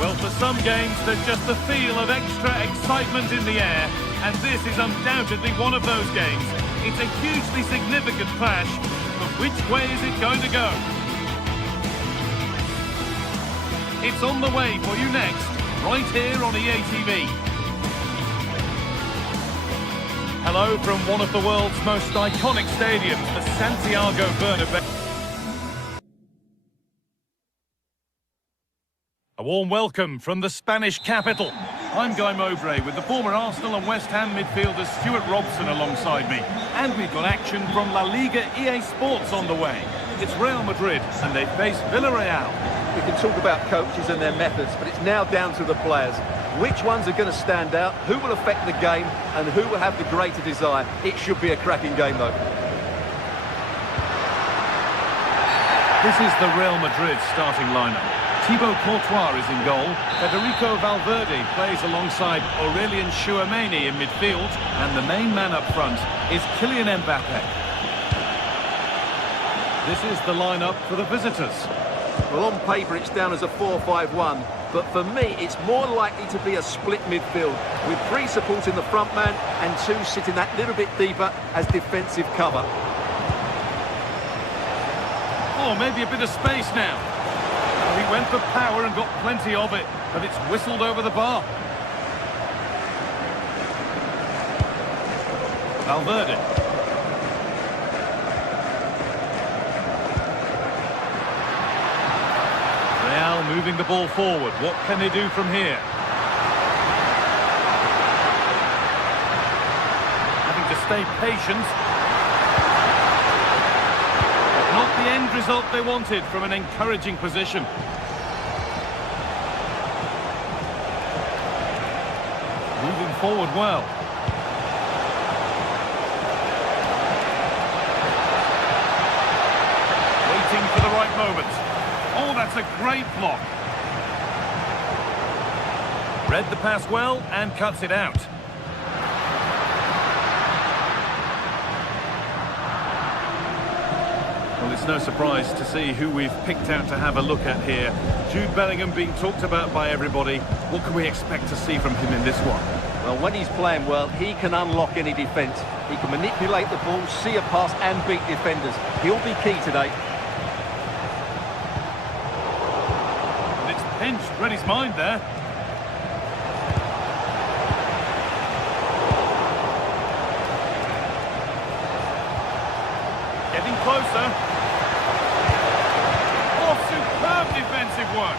Well, for some games, there's just the feel of extra excitement in the air, and this is undoubtedly one of those games. It's a hugely significant clash, but which way is it going to go? It's on the way for you next, right here on EA TV. Hello from one of the world's most iconic stadiums, the Santiago Bernabeu. A warm welcome from the Spanish capital. I'm Guy Mowbray with the former Arsenal and West Ham midfielder Stuart Robson alongside me. And we've got action from La Liga EA Sports on the way. It's Real Madrid and they face Villarreal. We can talk about coaches and their methods, but it's now down to the players. Which ones are going to stand out, who will affect the game, and who will have the greater desire? It should be a cracking game, though. This is the Real Madrid starting lineup. Thibaut Courtois is in goal. Federico Valverde plays alongside Aurelien Tchouameni in midfield. And the main man up front is Kylian Mbappe. This is the lineup for the visitors. Well, on paper, it's down as a 4-5-1. But for me, it's more likely to be a split midfield, with 3 supporting the front man and 2 sitting that little bit deeper as defensive cover. Oh, maybe a bit of space now. He went for power and got plenty of it, but it's whistled over the bar. Valverde. Real moving the ball forward. What can they do from here? Having to stay patient. Not the end result they wanted from an encouraging position. Moving forward well. Waiting for the right moment. Oh, that's a great block. Read the pass well and cuts it out. Well, it's no surprise to see who we've picked out to have a look at here. Jude Bellingham being talked about by everybody. What can we expect to see from him in this one? Well, when he's playing well, he can unlock any defence. He can manipulate the ball, see a pass and beat defenders. He'll be key today. And it's pinched, read his mind there. Getting closer. Oh, superb defensive work.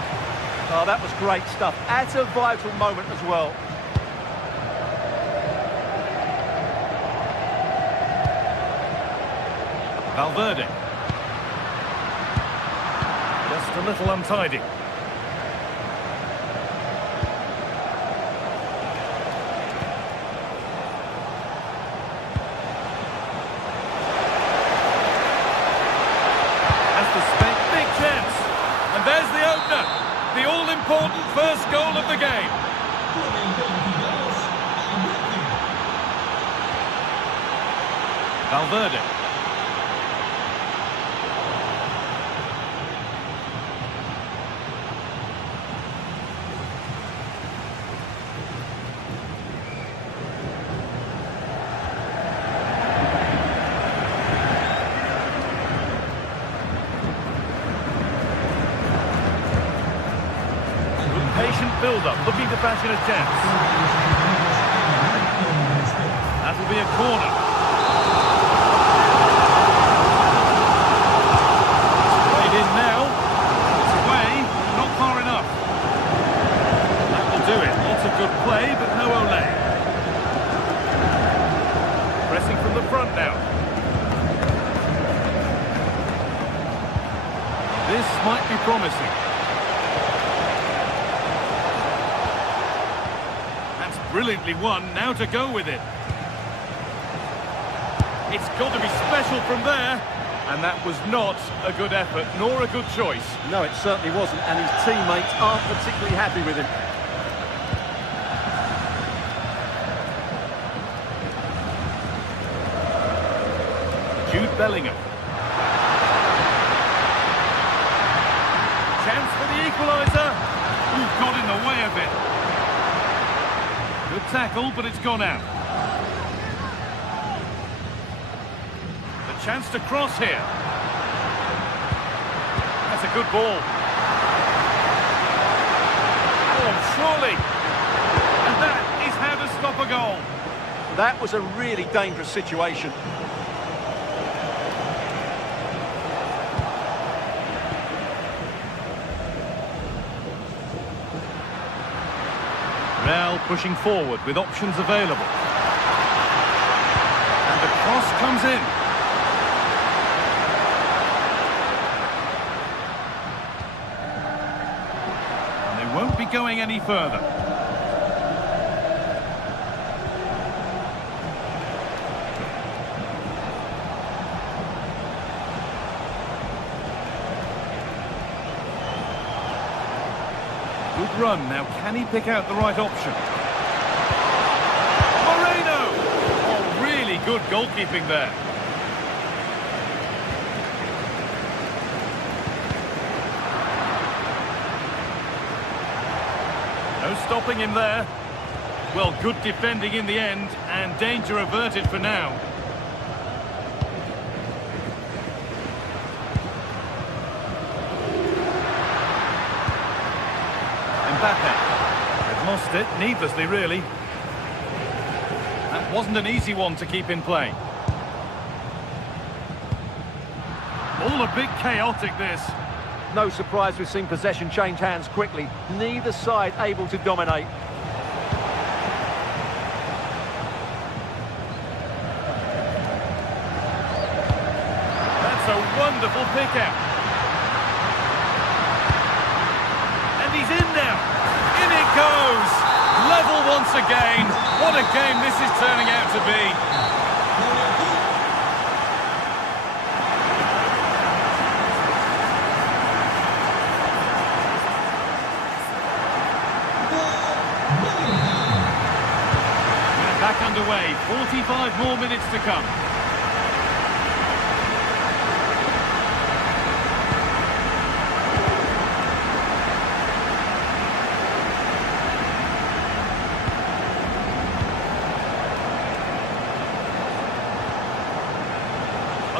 Oh, that was great stuff. At a vital moment as well. Valverde. Just a little untidy. Big chance. And there's the opener. The all-important first goal of the game. Valverde. Patient build-up, looking to fashion a chance. That'll be a corner. Played in now. It's away, not far enough. That will do it. Lots of good play, but no Ole. Pressing from the front now. This might be promising. Brilliantly won, now to go with it. It's got to be special from there. And that was not a good effort, nor a good choice. No, it certainly wasn't, and his teammates aren't particularly happy with him. Jude Bellingham. Chance for the equaliser. Ooh, got in the way of it. Good tackle, but it's gone out. The chance to cross here. That's a good ball. Oh, surely. And that is how to stop a goal. That was a really dangerous situation. Real pushing forward with options available. And the cross comes in. And they won't be going any further. Good run. Now, can he pick out the right option? Moreno! Oh, really good goalkeeping there. No stopping him there. Well, good defending in the end, and danger averted for now. They've lost it, needlessly really. That wasn't an easy one to keep in play. All a bit chaotic, this. No surprise we've seen possession change hands quickly. Neither side able to dominate. That's a wonderful pick-out. He's in now. In it goes. Level once again. What a game this is turning out to be. We're back underway. 45 more minutes to come.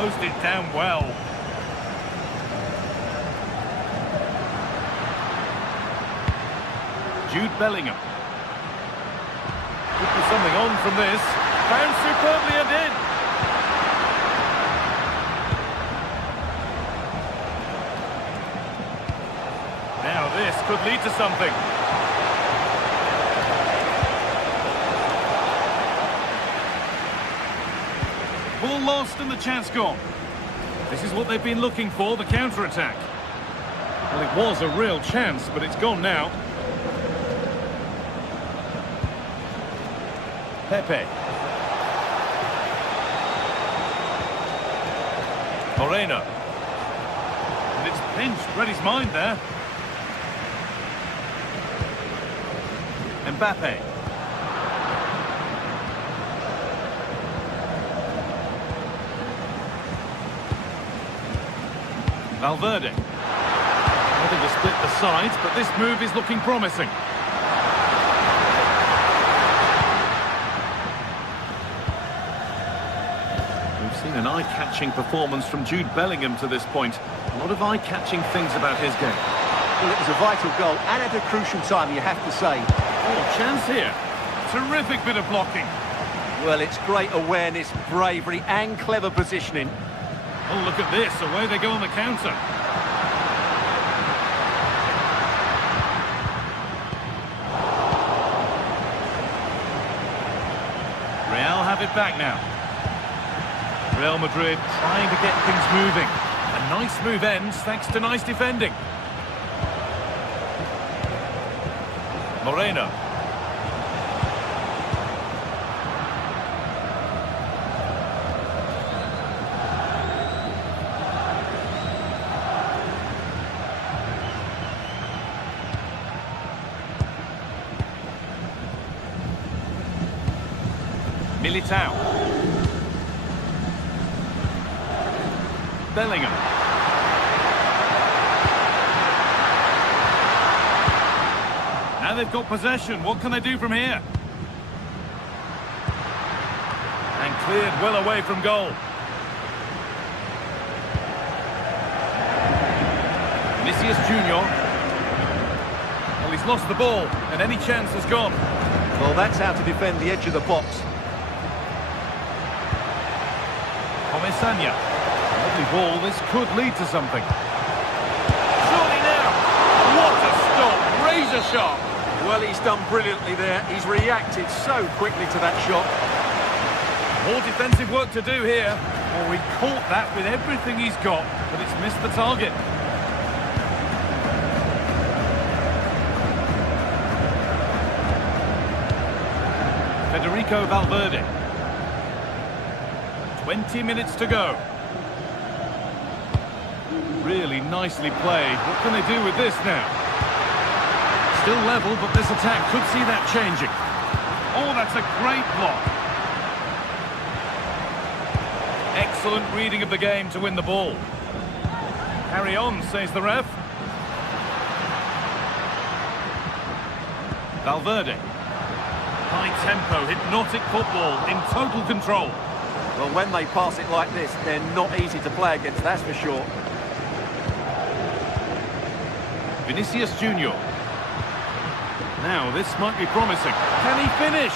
Closed it down well. Jude Bellingham. Could be something on from this. Found superbly and in. Now this could lead to something. Ball lost and the chance gone. This is what they've been looking for, the counter-attack. Well, it was a real chance, but it's gone now. Pepe. Moreno. And it's pinched, read his mind there. Mbappe. Valverde. Wanting to split the sides, but this move is looking promising. We've seen an eye-catching performance from Jude Bellingham to this point. A lot of eye-catching things about his game. Well, it was a vital goal, and at a crucial time, you have to say. Oh, chance here. Terrific bit of blocking. Well, it's great awareness, bravery, and clever positioning. Oh, look at this. Away they go on the counter. Real have it back now. Real Madrid trying to get things moving. A nice move ends thanks to nice defending. Moreno. Militao. Bellingham. Now they've got possession. What can they do from here? And cleared well away from goal. Vinicius Junior. Well, he's lost the ball, and any chance has gone. Well, that's how to defend the edge of the box. Comesaña. Lovely ball. This could lead to something. Surely now. What a stop. Razor sharp. Well, he's done brilliantly there. He's reacted so quickly to that shot. More defensive work to do here. Well, he caught that with everything he's got, but it's missed the target. Federico Valverde. 20 minutes to go. Really nicely played. What can they do with this now? Still level, but this attack could see that changing. Oh, that's a great block. Excellent reading of the game to win the ball. Carry on, says the ref. Valverde. High tempo, hypnotic football, in total control. Well, when they pass it like this, they're not easy to play against, that's for sure. Vinicius Junior. Now, this might be promising. Can he finish?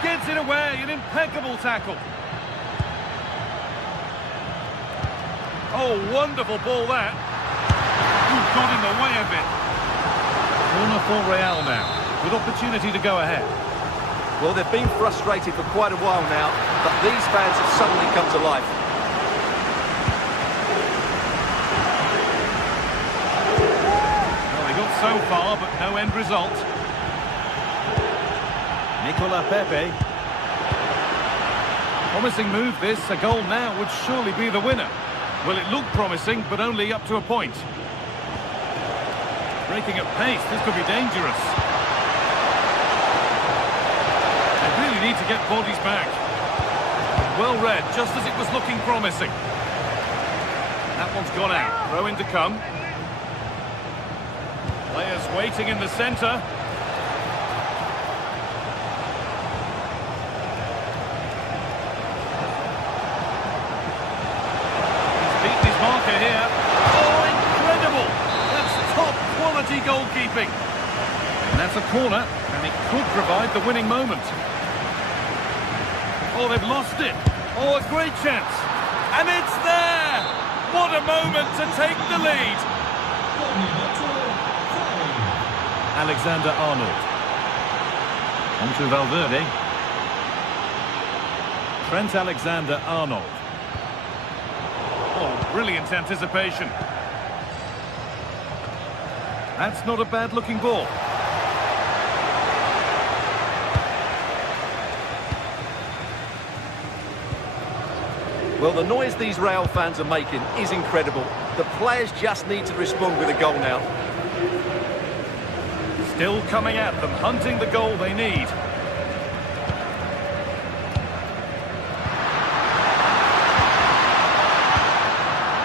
Gets it away, an impeccable tackle. Oh, wonderful ball that. Ooh, got in the way a bit. Corner for Real now. Good opportunity to go ahead. Well, they've been frustrated for quite a while now, but these fans have suddenly come to life. Well, they got so far, but no end result. Nicola Pepe. Promising move this. A goal now would surely be the winner. Well, it looked promising, but only up to a point. Breaking at pace, this could be dangerous. They really need to get bodies back. Well read, just as it was looking promising. That one's gone out. Throw in to come. Players waiting in the centre. Marker here. Oh, incredible! That's top quality goalkeeping. And that's a corner, and it could provide the winning moment. Oh, they've lost it. Oh, a great chance. And it's there! What a moment to take the lead. Alexander-Arnold. On to Valverde. Trent Alexander-Arnold. Oh, brilliant anticipation. That's not a bad-looking ball. Well, the noise these Real fans are making is incredible. The players just need to respond with a goal now. Still coming at them, hunting the goal they need.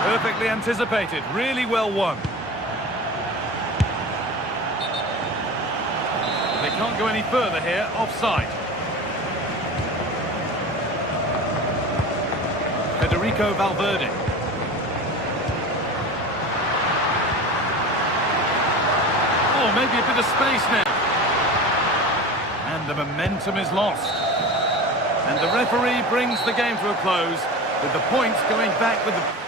Perfectly anticipated, really well won. They can't go any further here, offside. Federico Valverde. Oh, maybe a bit of space now. And the momentum is lost. And the referee brings the game to a close, with the points going back with the...